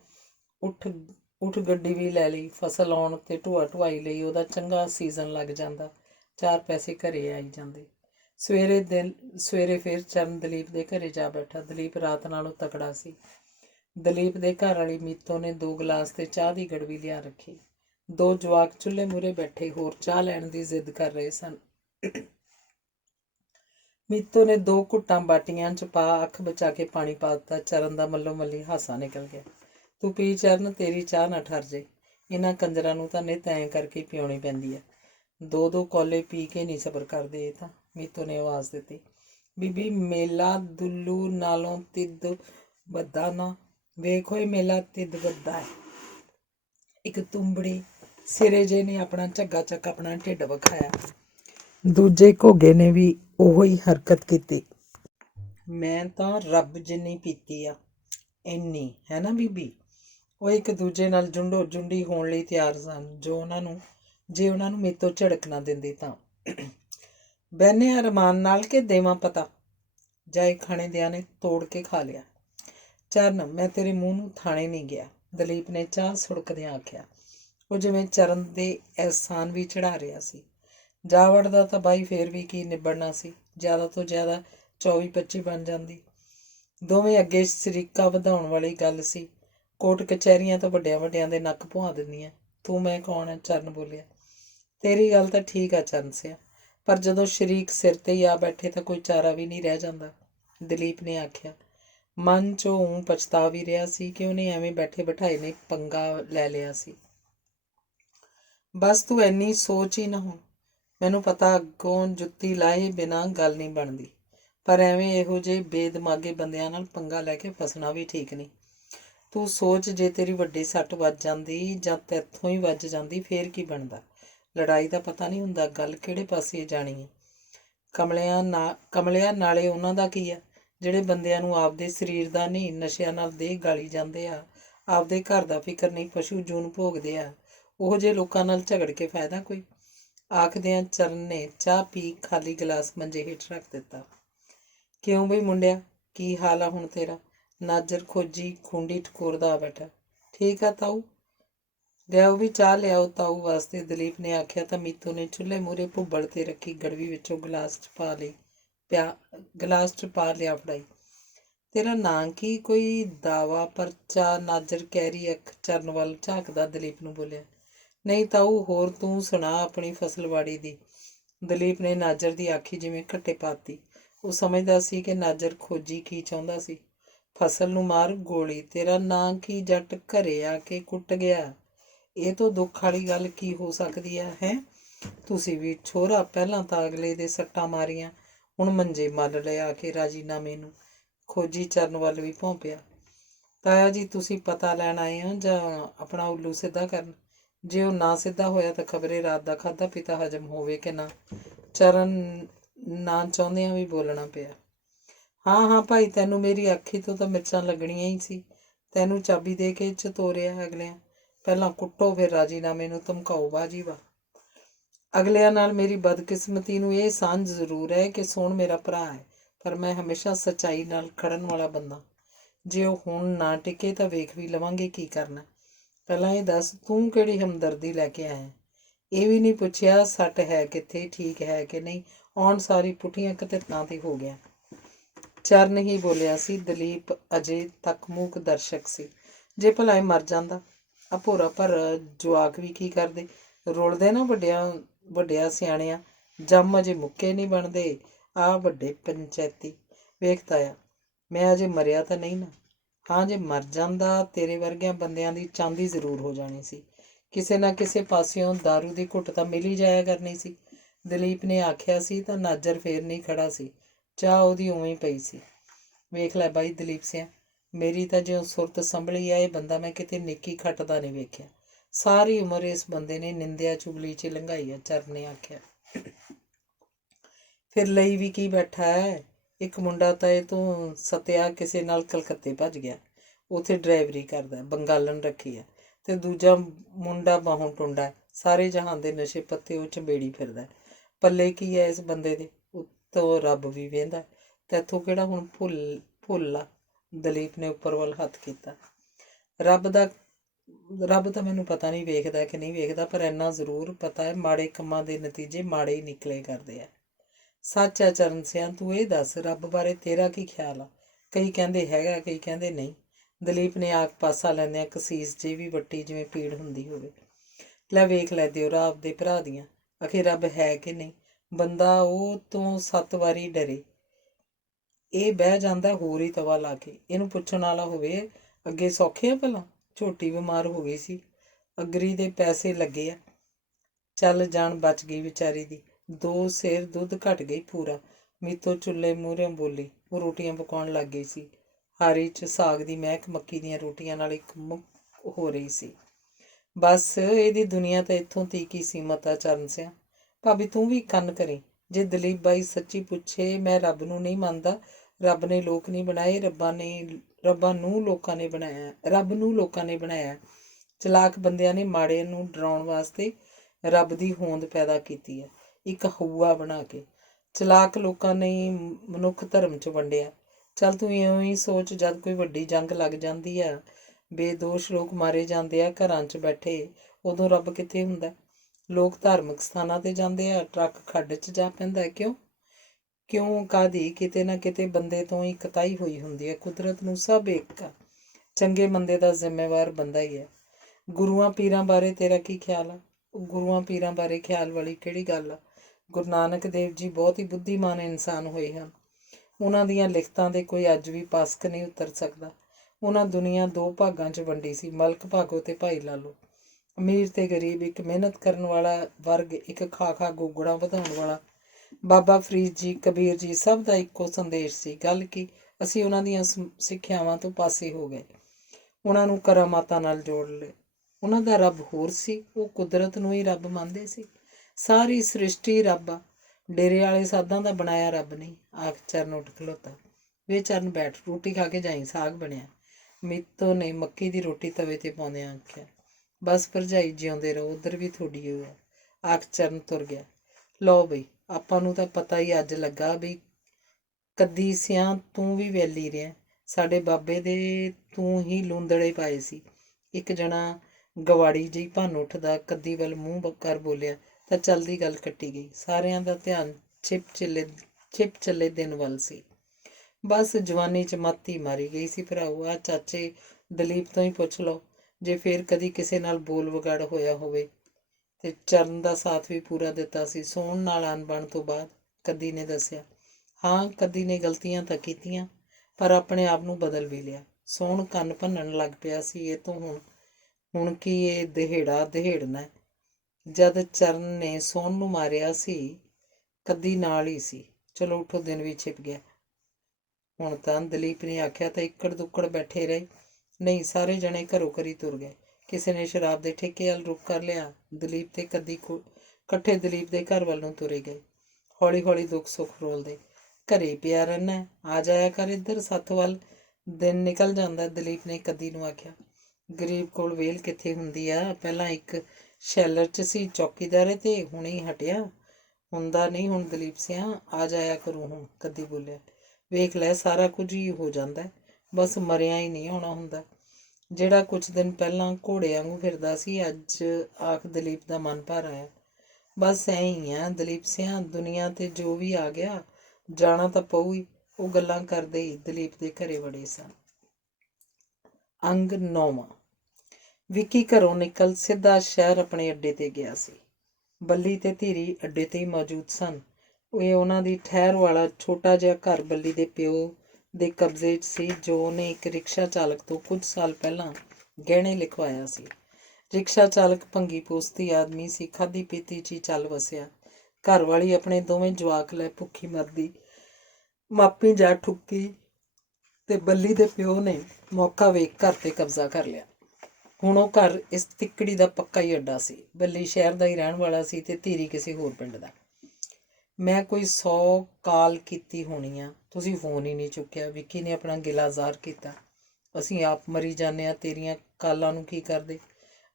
ਉੱਠ ਗੱਡੀ ਵੀ ਲੈ ਲਈ। ਫਸਲ ਆਉਣ 'ਤੇ ਢੋਆ ਢੁਆਈ ਲਈ ਉਹਦਾ ਚੰਗਾ ਸੀਜ਼ਨ ਲੱਗ ਜਾਂਦਾ, 4 ਪੈਸੇ ਘਰੇ ਆਈ ਜਾਂਦੇ। ਸਵੇਰੇ ਫਿਰ ਚਰਨ ਦਲੀਪ ਦੇ ਘਰੇ ਜਾ ਬੈਠਾ। ਦਲੀਪ ਰਾਤ ਨਾਲੋਂ ਤਕੜਾ ਸੀ। ਦਲੀਪ ਦੇ ਘਰ ਵਾਲੀ ਮੀਤੋ ਨੇ 2 ਗਲਾਸ ਤੇ ਚਾਹ ਦੀ ਗੜਵੀ ਲਿਆ ਰੱਖੀ। 2 ਜਵਾਕ ਚੁੱਲ੍ਹੇ ਮੂਹਰੇ ਬੈਠੇ ਹੋਰ ਚਾਹ ਲੈਣ ਦੀ ਜ਼ਿੱਦ ਕਰ ਰਹੇ ਸਨ। ਮੀਤੋ ਨੇ 2 ਘੁੱਟਾਂ ਬਾਟੀਆਂ 'ਚ ਪਾ ਅੱਖ ਬਚਾ ਕੇ ਪਾਣੀ ਪਾ ਦਿੱਤਾ। ਚਰਨ ਦਾ ਮੱਲੋ ਮੱਲੀ ਹਾਸਾ ਨਿਕਲ ਗਿਆ। ਤੂੰ ਪੀ ਚਰਨ, ਤੇਰੀ ਚਾਹ ਨਾ ਠਰ ਜੇ। ਇਹਨਾਂ ਕੰਜਰਾਂ ਨੂੰ ਤਾਂ ਨਿੱਤ ਐਂ ਕਰਕੇ ਪਿਆਉਣੀ ਪੈਂਦੀ ਹੈ। 2-2 ਕੌਲੇ ਪੀ ਕੇ ਨਹੀਂ ਸਬਰ ਕਰਦੇ ਇਹ ਤਾਂ। ਮੀਤੋ ਨੇ ਆਵਾਜ਼ ਦਿੱਤੀ। ਬੀਬੀ, ਮੇਲਾ ਦੁੱਲੂ ਨਾਲੋਂ ਤਿੱਦ ਵੱਧਾ ਨਾ। ਵੇਖ ਓਏ, ਮੇਲਾ ਤਿੱਦ ਵੱਧਾ ਹੈ। ਇੱਕ ਤੁੰਬੜੀ ਸਿਰੇ ਜੇ ਨੇ ਆਪਣਾ ਝੱਗਾ ਚੱਕ ਆਪਣਾ ਢਿੱਡ ਵਿਖਾਇਆ। ਦੂਜੇ ਘੋਗੇ ਨੇ ਵੀ ਉਹੋ ਹੀ ਹਰਕਤ ਕੀਤੀ। ਮੈਂ ਤਾਂ ਰੱਬ ਜਿੰਨੀ ਪੀਤੀ ਆ, ਇੰਨੀ ਹੈ ਨਾ ਬੀਬੀ। ਉਹ ਇੱਕ ਦੂਜੇ ਨਾਲ ਜੁੰਡੋ ਜੁੰਡੀ ਹੋਣ ਲਈ ਤਿਆਰ ਸਨ। ਜੇ ਉਹਨਾਂ ਨੂੰ ਮੇਤੋਂ ਝੜਕ ਨਾ ਦਿੰਦੀ ਤਾਂ। ਬਹਿਨੇ ਅਰਮਾਨ ਨਾਲ ਕਿ ਦੇਵਾਂ ਪਤਾ। ਜਾਏ ਖਾਣੇ ਦਿਆਂ ਨੇ ਤੋੜ ਕੇ ਖਾ ਲਿਆ। ਚਰਨ, ਮੈਂ ਤੇਰੇ ਮੂੰਹ ਨੂੰ ਥਾਣੇ ਨਹੀਂ ਗਿਆ, ਦਲੀਪ ਨੇ ਚਾਹ ਸੁੜਕਦਿਆਂ ਆਖਿਆ। ਉਹ ਜਿਵੇਂ ਚਰਨ ਦੇ ਅਹਿਸਾਨ ਵੀ ਚੜ੍ਹਾ ਰਿਹਾ ਸੀ। ਜਾ ਵੜਦਾ ਤਾਂ ਬਾਈ ਫੇਰ ਵੀ ਕੀ ਨਿਬੜਨਾ ਸੀ, ਜ਼ਿਆਦਾ ਤੋਂ ਜ਼ਿਆਦਾ 24-25 ਬਣ ਜਾਂਦੀ। ਦੋਵੇਂ ਅੱਗੇ ਸ਼ਰੀਕਾ ਵਧਾਉਣ ਵਾਲੀ ਗੱਲ ਸੀ। ਕੋਰਟ ਕਚਹਿਰੀਆਂ ਤਾਂ ਵੱਡਿਆਂ ਵੱਡਿਆਂ ਦੇ ਨੱਕ ਭੁਆ ਦਿੰਦੀਆਂ। ਤੂੰ ਮੈਂ ਕੌਣ ਹੈ? ਚਰਨ ਬੋਲਿਆ। ਤੇਰੀ ਗੱਲ ਤਾਂ ਠੀਕ ਆ ਚਰਨ ਸਿਆ, ਪਰ ਜਦੋਂ ਸ਼ਰੀਕ ਸਿਰ 'ਤੇ ਹੀ ਆ ਬੈਠੇ ਤਾਂ ਕੋਈ ਚਾਰਾ ਵੀ ਨਹੀਂ ਰਹਿ ਜਾਂਦਾ, ਦਲੀਪ ਨੇ ਆਖਿਆ। ਮਨ 'ਚੋਂ ਪਛਤਾ ਵੀ ਰਿਹਾ ਸੀ ਕਿ ਉਹਨੇ ਐਵੇਂ ਬੈਠੇ ਬਿਠਾਏ ਨੇ ਪੰਗਾ ਲੈ ਲਿਆ ਸੀ। ਬਸ ਤੂੰ ਇੰਨੀ ਸੋਚ ਹੀ ਨਾ ਹੋ। ਮੈਨੂੰ ਪਤਾ ਅੱਗੋਂ ਜੁੱਤੀ ਲਾਹੇ ਬਿਨਾਂ ਗੱਲ ਨਹੀਂ ਬਣਦੀ, ਪਰ ਐਵੇਂ ਇਹੋ ਜਿਹੇ ਬੇਦਿਮਾਗੇ ਬੰਦਿਆਂ ਨਾਲ ਪੰਗਾ ਲੈ ਕੇ ਫਸਣਾ ਵੀ ਠੀਕ ਨਹੀਂ। ਤੂੰ ਸੋਚ, ਜੇ ਤੇਰੀ ਵੱਡੀ ਸੱਟ ਵੱਜ ਜਾਂਦੀ ਜਾਂ ਤੈਥੋਂ ਹੀ ਵੱਜ ਜਾਂਦੀ ਫੇਰ ਕੀ ਬਣਦਾ? ਲੜਾਈ ਦਾ ਪਤਾ ਨਹੀਂ ਹੁੰਦਾ, ਗੱਲ ਕਿਹੜੇ ਪਾਸੇ ਜਾਣੀ ਹੈ। ਕਮਲਿਆਂ ਨਾਲੇ ਉਹਨਾਂ ਦਾ ਕੀ ਆ, ਜਿਹੜੇ ਬੰਦਿਆਂ ਨੂੰ ਆਪਦੇ ਸਰੀਰ ਦਾ ਨਹੀਂ ਨਸ਼ਿਆਂ ਨਾਲ ਦੇਹ ਗਾਲੀ ਜਾਂਦੇ ਆ, ਆਪਦੇ ਘਰ ਦਾ ਫਿਕਰ ਨਹੀਂ ਪਸ਼ੂ ਜੂਨ ਭੋਗਦੇ ਆ। ਉਹੋ ਜਿਹੇ ਲੋਕਾਂ ਨਾਲ ਝਗੜ ਕੇ ਫਾਇਦਾ ਕੋਈ? ਆਖਦਿਆਂ ਚਰਨ ਨੇ ਚਾਹ ਪੀ ਖਾਲੀ ਗਲਾਸ ਮੰਜੇ ਹੇਠ ਰੱਖ ਦਿੱਤਾ। ਕਿਉਂ ਬਈ ਮੁੰਡਿਆ, ਕੀ ਹਾਲ ਆ ਹੁਣ ਤੇਰਾ? ਨਾਜਰ ਖੋਜੀ ਖੁੰਡੀ ਠਕੋਰਦਾ ਆ ਬੈਠਾ। ਠੀਕ ਆ ਤਾਊ। ਲਿਆਓ ਵੀ ਚਾਹ ਲਿਆਓ ਤਾਊ ਵਾਸਤੇ, ਦਲੀਪ ਨੇ ਆਖਿਆ ਤਾਂ ਮੀਤੋ ਨੇ ਚੁੱਲ੍ਹੇ ਮੂਹਰੇ ਭੁੱਬਲ 'ਤੇ ਰੱਖੀ ਗੜਵੀ ਵਿੱਚੋਂ ਗਲਾਸ 'ਚ ਪਾ ਲਿਆ ਫੜਾਈ। ਤੇਰਾ ਨਾਂ ਕੀ? ਕੋਈ ਦਾਵਾ ਪਰਚਾ? ਨਾਜਰ ਗਹਿਰੀ ਅੱਖ ਚਰਨ ਵੱਲ ਝਾਕਦਾ ਦਲੀਪ ਨੂੰ ਬੋਲਿਆ। ਨਹੀਂ ਤਾਊ, ਹੋਰ ਤੂੰ ਸੁਣਾ ਆਪਣੀ ਫਸਲਵਾੜੀ ਦੀ। ਦਲੀਪ ਨੇ ਨਾਜਰ ਦੀ ਆਖੀ ਜਿਵੇਂ ਘੱਟੇ ਪਾਤੀ। ਉਹ ਸਮਝਦਾ ਸੀ ਕਿ ਨਾਜਰ ਖੋਜੀ ਕੀ ਚਾਹੁੰਦਾ ਸੀ। ਫਸਲ ਨੂੰ ਮਾਰ ਗੋਲੀ। ਤੇਰਾ ਨਾਂ ਕੀ? ਜੱਟ ਘਰੇ ਆ ਕੇ ਕੁੱਟ ਗਿਆ। ਇਹ ਤੋਂ ਦੁੱਖ ਵਾਲੀ ਗੱਲ ਕੀ ਹੋ ਸਕਦੀ ਹੈ? ਤੁਸੀਂ ਵੀ ਛੋਰਾ, ਪਹਿਲਾਂ ਤਾਂ ਅਗਲੇ ਦੇ ਸੱਟਾਂ ਮਾਰੀਆਂ, ਹੁਣ ਮੰਜੇ ਮੱਲ ਲਿਆ ਕੇ ਰਾਜੀਨਾਮੇ ਨੂੰ। ਖੋਜੀ ਚਰਨ ਵੱਲ ਵੀ ਭੌਂਪਿਆ। ਤਾਇਆ ਜੀ, ਤੁਸੀਂ ਪਤਾ ਲੈਣ ਆਏ ਹੋ ਜਾਂ ਆਪਣਾ ਉੱਲੂ ਸਿੱਧਾ ਕਰਨ? ਜੇ ਉਹ ਨਾ ਸਿੱਧਾ ਹੋਇਆ ਤਾਂ ਖਬਰੇ ਰਾਤ ਦਾ ਖਾਧਾ ਪੀਤਾ ਹਜਮ ਹੋਵੇ ਕਿ ਨਾ। ਚਰਨ ਨਾ ਚਾਹੁੰਦਿਆਂ ਵੀ ਬੋਲਣਾ ਪਿਆ। ਹਾਂ ਭਾਈ, ਤੈਨੂੰ ਮੇਰੀ ਆਖੀ ਤੋਂ ਤਾਂ ਮਿਰਚਾਂ ਲੱਗਣੀਆਂ ਹੀ ਸੀ। ਤੈਨੂੰ ਚਾਬੀ ਦੇ ਕੇ ਚਤੋਰਿਆ ਅਗਲਿਆਂ। ਪਹਿਲਾਂ ਕੁੱਟੋ ਫਿਰ ਰਾਜੀਨਾਮੇ ਨੂੰ ਧਮਕਾਓ। ਬਾਜੀ ਵਾਹ। ਅਗਲਿਆਂ ਨਾਲ ਮੇਰੀ ਬਦਕਿਸਮਤੀ ਨੂੰ ਇਹ ਸਾਂਝ ਜ਼ਰੂਰ ਹੈ ਕਿ ਸੋਹਣ ਮੇਰਾ ਭਰਾ ਹੈ, ਪਰ ਮੈਂ ਹਮੇਸ਼ਾ ਸੱਚਾਈ ਨਾਲ ਖੜਨ ਵਾਲਾ ਬੰਦਾ। ਜੇ ਉਹ ਹੁਣ ਨਾ ਟਿਕੇ ਤਾਂ ਵੇਖ ਵੀ ਲਵਾਂਗੇ ਕੀ ਕਰਨਾ। ਪਹਿਲਾਂ ਇਹ ਦੱਸ, ਤੂੰ ਕਿਹੜੀ ਹਮਦਰਦੀ ਲੈ ਕੇ ਆਇਆ? ਇਹ ਵੀ ਨਹੀਂ ਪੁੱਛਿਆ ਸੱਟ ਹੈ ਕਿੱਥੇ, ਠੀਕ ਹੈ ਕਿ ਨਹੀਂ। ਆਉਣ ਸਾਰੀ ਪੁੱਠੀਆਂ ਘਤਿੱਤਾਂ 'ਤੇ ਹੋ ਗਿਆ। ਚਰਨ ਹੀ ਬੋਲਿਆ ਸੀ। ਦਲੀਪ ਅਜੇ ਤੱਕ ਮੂਕ ਦਰਸ਼ਕ ਸੀ। ਜੇ ਭਲਾ ਇਹ ਮਰ ਜਾਂਦਾ? ਆ ਭੋਰਾ ਭਰ ਜਵਾਕ ਵੀ ਕੀ ਕਰਦੇ? ਰੁਲਦੇ ਨਾ ਵੱਡਿਆਂ ਸਿਆਣਿਆਂ। ਜੰਮ ਅਜੇ ਮੁੱਕੇ ਨਹੀਂ ਬਣਦੇ। ਆਹ ਵੱਡੇ ਪੰਚਾਇਤੀ। ਵੇਖਦਾ ਆ, ਮੈਂ ਅਜੇ ਮਰਿਆ ਤਾਂ ਨਹੀਂ ਨਾ। ਹਾਂ, ਜੇ ਮਰ ਜਾਂਦਾ ਤੇਰੇ ਵਰਗਿਆਂ ਬੰਦਿਆਂ ਦੀ ਚਾਂਦੀ ਜ਼ਰੂਰ ਹੋ ਜਾਣੀ ਸੀ। ਕਿਸੇ ਨਾ ਕਿਸੇ ਪਾਸਿਓਂ ਦਾਰੂ ਦੀ ਘੁੱਟ ਤਾਂ ਮਿਲ ਹੀ ਜਾਇਆ ਕਰਨੀ ਸੀ। ਦਲੀਪ ਨੇ ਆਖਿਆ ਸੀ ਤਾਂ ਨਾਜਰ ਫੇਰ ਨਹੀਂ ਖੜਾ ਸੀ। ਚਾਹ ਉਹਦੀ ਉਵੇਂ ਪਈ ਸੀ। ਵੇਖ ਲੈ ਬਾਈ ਦਲੀਪ ਸਿਆ, ਮੇਰੀ ਤਾਂ ਜਿਉਂ ਸੁਰਤ ਸੰਭਲੀ ਆ, ਇਹ ਬੰਦਾ ਮੈਂ ਕਿਤੇ ਨਿੱਕੀ ਖੱਟ ਦਾ ਨਹੀਂ ਵੇਖਿਆ। ਸਾਰੀ ਉਮਰ ਇਸ ਬੰਦੇ ਨੇ ਨਿੰਦਿਆ ਚੁਗਲੀ 'ਚ ਲੰਘਾਈ ਆ, ਚਰਨ ਨੇ ਆਖਿਆ। ਫਿਰ ਲਈ ਵੀ ਕੀ ਬੈਠਾ ਹੈ? ਇੱਕ ਮੁੰਡਾ ਤਾਂ ਇਹ ਤੋਂ ਸਤਿਆ ਕਿਸੇ ਨਾਲ ਕਲਕੱਤੇ ਭੱਜ ਗਿਆ, ਉੱਥੇ ਡਰਾਈਵਰੀ ਕਰਦਾ, ਬੰਗਾਲਨ ਰੱਖੀ ਆ। ਤੇ ਦੂਜਾ ਮੁੰਡਾ ਬਾਹੋਂ ਟੁੰਡਾ, ਸਾਰੇ ਜਹਾਨ ਦੇ ਨਸ਼ੇ ਪੱਤੇ ਉਹ ਚੰਬੇੜੀ ਫਿਰਦਾ। ਪੱਲੇ ਕੀ ਹੈ ਇਸ ਬੰਦੇ ਦੇ? ਉੱਤੋਂ ਰੱਬ ਵੀ ਵੇਂਦਾ। ਤੈਥੋਂ ਕਿਹੜਾ ਹੁਣ ਭੁੱਲ ਆ? ਦਲੀਪ ਨੇ ਉੱਪਰ ਵੱਲ ਹੱਥ ਕੀਤਾ। ਰੱਬ ਤਾਂ ਮੈਨੂੰ ਪਤਾ ਨਹੀਂ ਵੇਖਦਾ ਕਿ ਨਹੀਂ ਵੇਖਦਾ, ਪਰ ਇੰਨਾ ਜ਼ਰੂਰ ਪਤਾ ਹੈ ਮਾੜੇ ਕੰਮਾਂ ਦੇ ਨਤੀਜੇ ਮਾੜੇ ਹੀ ਨਿਕਲੇ ਕਰਦੇ ਆ। ਸੱਚ ਹੈ ਚਰਨ ਸਿਆਂ, ਤੂੰ ਇਹ ਦੱਸ ਰੱਬ ਬਾਰੇ ਤੇਰਾ ਕੀ ਖਿਆਲ ਆ? ਕਈ ਕਹਿੰਦੇ ਹੈਗਾ, ਕਈ ਕਹਿੰਦੇ ਨਹੀਂ। ਦਲੀਪ ਨੇ ਆਖ ਪਾਸਾ ਲੈਂਦਿਆਂ ਕਸੀਸ ਜਿਹੀ ਵੀ ਵੱਟੀ, ਜਿਵੇਂ ਪੀੜ ਹੁੰਦੀ ਹੋਵੇ। ਲੈ ਵੇਖ ਲੈ ਦਿਓਰਾ ਆਪਦੇ ਭਰਾ ਦੀਆਂ, ਆਖੇ ਰੱਬ ਹੈ ਕਿ ਨਹੀਂ? ਬੰਦਾ ਉਹ ਤੋਂ 7 ਵਾਰੀ ਡਰੇ, ਇਹ ਬਹਿ ਜਾਂਦਾ ਹੋਰ ਹੀ ਤਵਾ ਲਾ ਕੇ। ਇਹਨੂੰ ਪੁੱਛਣ ਵਾਲਾ ਹੋਵੇ ਅੱਗੇ ਸੌਖੇ ਆ ਭਲਾ? ਝੋਟੀ ਬਿਮਾਰ ਹੋ ਗਈ ਸੀ, ਅਗਰੀ ਦੇ ਪੈਸੇ ਲੱਗੇ ਆ, ਚੱਲ ਜਾਣ ਬਚ ਗਈ ਵਿਚਾਰੀ ਦੀ। 2 ਸੇਰ ਦੁੱਧ ਘਟ ਗਈ ਪੂਰਾ। ਮੀਤੋਂ ਚੁੱਲ੍ਹੇ ਮੂਹਰਿਓਂ ਬੋਲੀ। ਉਹ ਰੋਟੀਆਂ ਪਕਾਉਣ ਲੱਗ ਗਈ ਸੀ। ਹਾਰੀ 'ਚ ਸਾਗ ਦੀ ਮਹਿਕ ਮੱਕੀ ਦੀਆਂ ਰੋਟੀਆਂ ਨਾਲ ਇੱਕ ਮੁੱਕ ਹੋ ਰਹੀ ਸੀ। ਬਸ ਇਹਦੀ ਦੁਨੀਆ ਤਾਂ ਇੱਥੋਂ ਤੀਕ ਹੀ ਸੀਮਤ ਆ ਚਰਨ ਸਿਆਂ। ਭਾਬੀ ਤੂੰ ਵੀ ਕੰਨ ਕਰੀ। ਜੇ ਦਲੀਪ ਬਾਈ ਸੱਚੀ ਪੁੱਛੇ, ਮੈਂ ਰੱਬ ਨੂੰ ਨਹੀਂ ਮੰਨਦਾ। ਰੱਬ ਨੇ ਲੋਕ ਨਹੀਂ ਬਣਾਏ, ਰੱਬ ਨੂੰ ਲੋਕਾਂ ਨੇ ਬਣਾਇਆ। ਚਲਾਕ ਬੰਦਿਆਂ ਨੇ ਮਾੜੇ ਨੂੰ ਡਰਾਉਣ ਵਾਸਤੇ ਰੱਬ ਦੀ ਹੋਂਦ ਪੈਦਾ ਕੀਤੀ ਹੈ, ਇੱਕ ਹਊਆ ਬਣਾ ਕੇ। ਚਲਾਕ ਲੋਕਾਂ ਨੇ ਮਨੁੱਖ ਧਰਮ 'ਚ ਵੰਡਿਆ। ਚੱਲ ਤੂੰ ਇਉਂ ਹੀ ਸੋਚ, ਜਦ ਕੋਈ ਵੱਡੀ ਜੰਗ ਲੱਗ ਜਾਂਦੀ ਆ, ਬੇਦੋਸ਼ ਲੋਕ ਮਾਰੇ ਜਾਂਦੇ ਆ ਘਰਾਂ 'ਚ ਬੈਠੇ, ਉਦੋਂ ਰੱਬ ਕਿੱਥੇ ਹੁੰਦਾ? ਲੋਕ ਧਾਰਮਿਕ ਸਥਾਨਾਂ 'ਤੇ ਜਾਂਦੇ ਆ, ਟਰੱਕ ਖੱਡ 'ਚ ਜਾ ਪੈਂਦਾ। ਕਿਉਂ ਕਾਹਦੀ? ਕਿਤੇ ਨਾ ਕਿਤੇ ਬੰਦੇ ਤੋਂ ਹੀ ਕਤਾਈ ਹੋਈ ਹੁੰਦੀ ਹੈ। ਕੁਦਰਤ ਨੂੰ ਸਭ ਇੱਕ ਆ। ਚੰਗੇ ਮੰਦੇ ਦਾ ਜ਼ਿੰਮੇਵਾਰ ਬੰਦਾ ਹੀ ਹੈ। ਗੁਰੂਆਂ ਪੀਰਾਂ ਬਾਰੇ ਤੇਰਾ ਕੀ ਖਿਆਲ ਆ? ਗੁਰੂਆਂ ਪੀਰਾਂ ਬਾਰੇ ਖਿਆਲ ਵਾਲੀ ਕਿਹੜੀ ਗੱਲ ਆ? ਗੁਰੂ ਨਾਨਕ ਦੇਵ ਜੀ ਬਹੁਤ ਹੀ ਬੁੱਧੀਮਾਨ ਇਨਸਾਨ ਹੋਏ ਹਨ। ਉਹਨਾਂ ਦੀਆਂ ਲਿਖਤਾਂ ਦੇ ਕੋਈ ਅੱਜ ਵੀ ਪਸਕ ਨਹੀਂ ਉਤਰ ਸਕਦਾ। ਉਹਨਾਂ ਦੁਨੀਆ 2 ਭਾਗਾਂ 'ਚ ਵੰਡੀ ਸੀ, ਮਲਕ ਭਾਗੋ ਤੇ ਭਾਈ ਲਾਲੋ। ਅਮੀਰ ਤੇ ਗਰੀਬ, ਇੱਕ ਮਿਹਨਤ ਕਰਨ ਵਾਲਾ ਵਰਗ, ਇੱਕ ਖਾ ਗੋਗੜਾਂ ਵਧਾਉਣ ਵਾਲਾ। ਬਾਬਾ ਫਰੀਦ ਜੀ, ਕਬੀਰ ਜੀ, ਸਭ ਦਾ ਇੱਕੋ ਸੰਦੇਸ਼ ਸੀ। ਗੱਲ ਕੀ, ਅਸੀਂ ਉਹਨਾਂ ਦੀਆਂ ਸਿੱਖਿਆਵਾਂ ਤੋਂ ਪਾਸੇ ਹੋ ਗਏ, ਉਹਨਾਂ ਨੂੰ ਕਰਾਮਾਤਾਂ ਨਾਲ ਜੋੜ ਲਏ। ਉਹਨਾਂ ਦਾ ਰੱਬ ਹੋਰ ਸੀ, ਉਹ ਕੁਦਰਤ ਨੂੰ ਹੀ ਰੱਬ ਮੰਨਦੇ ਸੀ। ਸਾਰੀ ਸ੍ਰਿਸ਼ਟੀ ਰੱਬ ਆ, ਡੇਰੇ ਵਾਲੇ ਸਾਧਾਂ ਦਾ ਬਣਾਇਆ ਰੱਬ ਨਹੀਂ। ਆਖ ਚਰਨ ਉੱਠ ਖਲੋਤਾ। ਵੇ ਚਰਨ ਬੈਠ, ਰੋਟੀ ਖਾ ਕੇ ਜਾਈ, ਸਾਗ ਬਣਿਆ। ਮੀਤੋ ਨੇ ਮੱਕੀ ਦੀ ਰੋਟੀ ਤਵੇ 'ਤੇ ਪਾਉਂਦਿਆਂ ਆਖਿਆ। ਬਸ ਭਰਜਾਈ ਜਿਉਂਦੇ ਰਹੋ, ਉੱਧਰ ਵੀ ਤੁਹਾਡੀ ਹੋਇਆ। ਆਖ ਚਰਨ ਤੁਰ ਗਿਆ। ਲਓ ਬਈ, ਆਪਾਂ ਨੂੰ ਤਾਂ ਪਤਾ ਹੀ ਅੱਜ ਲੱਗਾ ਵੀ ਕੱਦੀ ਸਿਆਂ ਤੂੰ ਵੀ ਵੈਲੀ ਰਿਹਾ। ਸਾਡੇ ਬਾਬੇ ਦੇ ਤੂੰ ਹੀ ਲੂੰਦੜੇ ਪਾਏ ਸੀ। ਇੱਕ ਜਣਾ ਗਵਾੜੀ ਜਿਹੀ ਭੰਨ ਉੱਠਦਾ ਕੱਦੀ ਵੱਲ ਮੂੰਹ ਕਰ ਬੋਲਿਆ ਤਾਂ ਚਲਦੀ ਗੱਲ ਕੱਟੀ ਗਈ। ਸਾਰਿਆਂ ਦਾ ਧਿਆਨ ਛਿਪ ਚੱਲੇ ਦਿਨ ਵੱਲ ਸੀ। ਬਸ ਜਵਾਨੀ 'ਚ ਮੱਤ ਹੀ ਮਾਰੀ ਗਈ ਸੀ ਭਰਾਓ। ਆ ਚਾਚੇ ਦਲੀਪ ਤੋਂ ਹੀ ਪੁੱਛ ਲਓ, ਜੇ ਫੇਰ ਕਦੀ ਕਿਸੇ ਨਾਲ ਬੋਲ ਵਿਗਾੜ ਹੋਇਆ ਹੋਵੇ। ਤੇ ਚਰਨ ਦਾ ਸਾਥ ਵੀ ਪੂਰਾ ਦਿੱਤਾ ਸੀ। ਸੋਹਣ ਨਾਲ ਅਣਬਣ ਤੋਂ ਬਾਅਦ ਕੱਦੀ ਨੇ ਦੱਸਿਆ। ਹਾਂ, ਕੱਦੀ ਨੇ ਗਲਤੀਆਂ ਤਾਂ ਕੀਤੀਆਂ, ਪਰ ਆਪਣੇ ਆਪ ਨੂੰ ਬਦਲ ਵੀ ਲਿਆ। ਸੋਹਣ ਕੰਨ ਭੰਨਣ ਲੱਗ ਪਿਆ ਸੀ। ਇਹ ਤੋਂ ਹੁਣ ਕੀ ਇਹ ਦਹੇੜਨਾ? ਜਦ ਚਰਨ ਨੇ ਸੋਹਣ ਨੂੰ ਮਾਰਿਆ ਸੀ, ਕੱਦੀ ਨਾਲ ਹੀ ਸੀ। ਚਲੋ ਉੱਠੋ, ਦਿਨ ਵੀ ਛਿਪ ਗਿਆ ਹੁਣ ਤਾਂ। ਦਲੀਪ ਨੇ ਆਖਿਆ ਤਾਂ ਇੱਕੜ ਦੁੱਕੜ ਬੈਠੇ ਰਹੇ? ਨਹੀਂ, ਸਾਰੇ ਜਣੇ ਘਰੋਂ ਘਰੀ ਤੁਰ ਗਏ। ਕਿਸੇ ਨੇ ਸ਼ਰਾਬ ਦੇ ਠੇਕੇ ਵੱਲ ਰੁੱਖ ਕਰ ਲਿਆ। ਦਲੀਪ ਤੇ ਕੱਦੀ ਇਕੱਠੇ ਦਲੀਪ ਦੇ ਘਰ ਵੱਲ ਨੂੰ ਤੁਰੇ ਗਏ। ਹੌਲੀ ਹੌਲੀ ਦੁੱਖ ਸੁੱਖ ਫਰੋਲਦੇ। ਘਰੇ ਪਿਆ ਰਹਿਣਾ, ਆ ਜਾਇਆ ਕਰ ਇੱਧਰ ਸੱਥ ਵੱਲ, ਦਿਨ ਨਿਕਲ ਜਾਂਦਾ। ਦਲੀਪ ਨੇ ਕੱਦੀ ਨੂੰ ਆਖਿਆ। ਗਰੀਬ ਕੋਲ ਵੇਲ ਕਿੱਥੇ ਹੁੰਦੀ ਆ? ਪਹਿਲਾਂ ਇੱਕ ਸ਼ੈਲਰ 'ਚ ਸੀ ਚੌਕੀਦਾਰੇ ਤੇ, ਹੁਣੇ ਹੀ ਹਟਿਆ। ਹੁੰਦਾ ਨਹੀਂ ਹੁਣ ਦਲੀਪ ਸਿਆਂ, ਆ ਜਾਇਆ ਕਰੂ ਹੁਣ, ਕੱਦੀ ਬੋਲਿਆ। ਵੇਖ ਲੈ, ਸਾਰਾ ਕੁਝ ਹੀ ਹੋ ਜਾਂਦਾ, ਬਸ ਮਰਿਆ ਹੀ ਨਹੀਂ ਆਉਣਾ ਹੁੰਦਾ। ਜਿਹੜਾ ਕੁਝ ਦਿਨ ਪਹਿਲਾਂ ਘੋੜੇ ਵਾਂਗੂ ਫਿਰਦਾ ਸੀ, ਅੱਜ ਆਖ ਦਲੀਪ ਦਾ ਮਨ ਭਰ ਆਇਆ। ਬਸ ਐਂ ਹੀ ਆ ਦਲੀਪ ਸਿਆਂ, ਦੁਨੀਆ 'ਤੇ ਜੋ ਵੀ ਆ ਗਿਆ, ਜਾਣਾ ਤਾਂ ਪਊ ਹੀ। ਉਹ ਗੱਲਾਂ ਕਰਦੇ ਹੀ ਦਲੀਪ ਦੇ ਘਰੇ ਵੜੇ ਸਨ। ਅੰਗ 9ਵਾਂ। ਵਿੱਕੀ ਘਰੋਂ ਨਿਕਲ ਸਿੱਧਾ ਸ਼ਹਿਰ ਆਪਣੇ ਅੱਡੇ 'ਤੇ ਗਿਆ ਸੀ। ਬੱਲੀ ਤੇ ਧੀਰੀ ਅੱਡੇ 'ਤੇ ਹੀ ਮੌਜੂਦ ਸਨ। ਇਹ ਉਹਨਾਂ ਦੀ ਠਹਿਰ ਵਾਲਾ ਛੋਟਾ ਜਿਹਾ ਘਰ ਬੱਲੀ ਦੇ ਪਿਓ ਦੇ ਕਬਜ਼ੇ 'ਚ ਸੀ, ਜੋ ਉਹਨੇ ਇੱਕ ਰਿਕਸ਼ਾ ਚਾਲਕ ਤੋਂ ਕੁਝ ਸਾਲ ਪਹਿਲਾਂ ਗਹਿਣੇ ਲਿਖਵਾਇਆ ਸੀ। ਰਿਕਸ਼ਾ ਚਾਲਕ ਭੰਗੀ ਪੋਸਤੀ ਆਦਮੀ ਸੀ, ਖਾਧੀ ਪੀਤੀ 'ਚ ਹੀ ਚੱਲ ਵਸਿਆ। ਘਰ ਵਾਲੀ ਆਪਣੇ ਦੋਵੇਂ ਜਵਾਕ ਲੈ ਭੁੱਖੀ ਮਰਦੀ ਮਾਪੀ ਜਾ ਠੁੱਕੀ ਤੇ ਬੱਲੀ ਦੇ ਪਿਓ ਨੇ ਮੌਕਾ ਵੇਖ ਘਰ 'ਤੇ ਕਬਜ਼ਾ ਕਰ ਲਿਆ। ਹੁਣ ਉਹ ਘਰ ਇਸ ਤਿੱਕੜੀ ਦਾ ਪੱਕਾ ਹੀ ਅੱਡਾ ਸੀ। ਬੱਲੀ ਸ਼ਹਿਰ ਦਾ ਹੀ ਰਹਿਣ ਵਾਲਾ ਸੀ ਤੇ ਧੀਰੀ ਕਿਸੇ ਹੋਰ ਪਿੰਡ ਦਾ। ਮੈਂ ਕੋਈ 100 ਕਾਲ ਕੀਤੀ ਹੋਣੀ ਆ, ਤੁਸੀਂ ਫੋਨ ਹੀ ਨਹੀਂ ਚੁੱਕਿਆ। ਵਿੱਕੀ ਨੇ ਆਪਣਾ ਗਿਲਾ ਜ਼ਾਹਰ ਕੀਤਾ। ਅਸੀਂ ਆਪ ਮਰੀ ਜਾਂਦੇ ਹਾਂ, ਤੇਰੀਆਂ ਕਾਲਾਂ ਨੂੰ ਕੀ ਕਰਦੇ?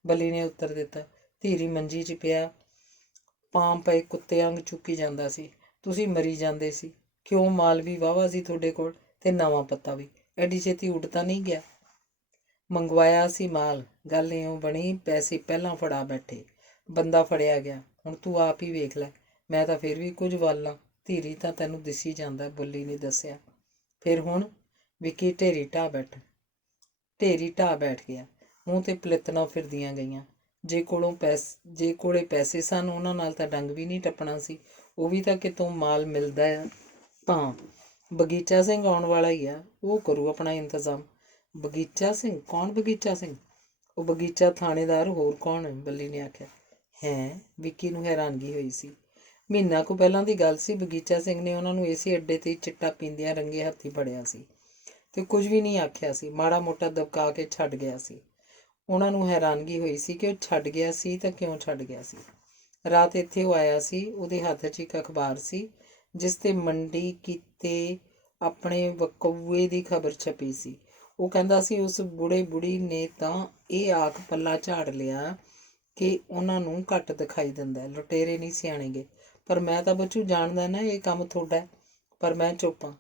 ਬੱਲੀ ਨੇ ਉੱਤਰ ਦਿੱਤਾ। ਧੀਰੀ ਮੰਜੀ 'ਚ ਪਿਆ ਪਾਂ ਪਏ ਕੁੱਤੇ ਵਾਂਗ ਚੁੱਕੀ ਜਾਂਦਾ ਸੀ। ਤੁਸੀਂ ਮਰੀ ਜਾਂਦੇ ਸੀ ਕਿਉਂ? ਮਾਲ ਵੀ ਵਾਹਵਾ ਸੀ ਤੁਹਾਡੇ ਕੋਲ ਤੇ ਨਵਾਂ ਪੱਤਾ ਵੀ। ਐਡੀ ਛੇਤੀ ਉੱਡ ਤਾਂ ਨਹੀਂ ਗਿਆ? ਮੰਗਵਾਇਆ ਸੀ ਮਾਲ। ਗੱਲ ਇਉਂ ਬਣੀ, ਪੈਸੇ ਪਹਿਲਾਂ ਫੜਾ ਬੈਠੇ, ਬੰਦਾ ਫੜਿਆ ਗਿਆ। ਹੁਣ ਤੂੰ ਆਪ ਹੀ ਵੇਖ ਲੈ, ਮੈਂ ਤਾਂ ਫਿਰ ਵੀ ਕੁਝ ਵਾਲਾਂ। ਧੀਰੀ ਤਾਂ ਤੈਨੂੰ ਦਿਸੀ ਜਾਂਦਾ, ਬੱਲੀ ਨੇ ਦੱਸਿਆ। ਫਿਰ ਹੁਣ? ਵਿੱਕੀ ਢੇਰੀ ਢਾਹ ਬੈਠ ਗਿਆ। ਮੂੰਹ ਤੇ ਪਲੇਤਣਾ ਫਿਰਦੀਆਂ ਗਈਆਂ। ਜੇ ਕੋਲੇ ਪੈਸੇ ਸਨ, ਉਹਨਾਂ ਨਾਲ ਤਾਂ ਡੰਗ ਵੀ ਨਹੀਂ ਟੱਪਣਾ ਸੀ। ਉਹ ਵੀ ਤਾਂ ਕਿਤੋਂ ਮਾਲ ਮਿਲਦਾ ਆ। ਤਾਂ ਬਗੀਚਾ ਸਿੰਘ ਆਉਣ ਵਾਲਾ ਹੀ ਆ, ਉਹ ਕਰੂ ਆਪਣਾ ਇੰਤਜ਼ਾਮ। ਬਗੀਚਾ ਸਿੰਘ? ਕੌਣ ਬਗੀਚਾ ਸਿੰਘ? ਉਹ ਬਗੀਚਾ ਥਾਣੇਦਾਰ, ਹੋਰ ਕੌਣ ਹੈ? ਬੱਲੀ ਨੇ ਆਖਿਆ। ਹੈਂ? ਵਿੱਕੀ ਨੂੰ ਹੈਰਾਨਗੀ ਹੋਈ ਸੀ। ਮਹੀਨਾ ਕੁ ਪਹਿਲਾਂ ਦੀ ਗੱਲ ਸੀ। ਬਗੀਚਾ ਸਿੰਘ ਨੇ ਉਹਨਾਂ ਨੂੰ ਇਸੇ ਅੱਡੇ 'ਤੇ ਚਿੱਟਾ ਪੀਂਦਿਆਂ ਰੰਗੇ ਹੱਥੀਂ ਫੜਿਆ ਸੀ ਤੇ ਕੁਝ ਵੀ ਨਹੀਂ ਆਖਿਆ ਸੀ। ਮਾੜਾ ਮੋਟਾ ਦਬਕਾ ਕੇ ਛੱਡ ਗਿਆ ਸੀ। ਉਹਨਾਂ ਨੂੰ ਹੈਰਾਨਗੀ ਹੋਈ ਸੀ ਕਿ ਉਹ ਛੱਡ ਗਿਆ ਸੀ ਤਾਂ ਕਿਉਂ ਛੱਡ ਗਿਆ ਸੀ। ਰਾਤ ਇੱਥੇ ਉਹ ਆਇਆ ਸੀ। ਉਹਦੇ ਹੱਥ 'ਚ ਇੱਕ ਅਖਬਾਰ ਸੀ ਜਿਸ 'ਤੇ ਮੰਡੀ ਕੀਤੇ ਆਪਣੇ ਵਕਊਏ ਦੀ ਖਬਰ ਛਪੀ ਸੀ। ਉਹ ਕਹਿੰਦਾ ਸੀ ਉਸ ਬੁੜੀ ਨੇ ਤਾਂ ਇਹ ਆਖ ਪੱਲਾ ਝਾੜ ਲਿਆ ਕਿ ਉਹਨਾਂ ਨੂੰ ਘੱਟ ਦਿਖਾਈ ਦਿੰਦਾ, ਲੁਟੇਰੇ ਨਹੀਂ ਸਿਆਣੇ ਗੇ। ਪਰ ਮੈਂ ਤਾਂ ਬੱਚੂ ਜਾਣਦਾ ਨਾ ਇਹ ਕੰਮ ਤੁਹਾਡਾ। ਪਰ ਮੈਂ ਚੁੱਪ ਹਾਂ।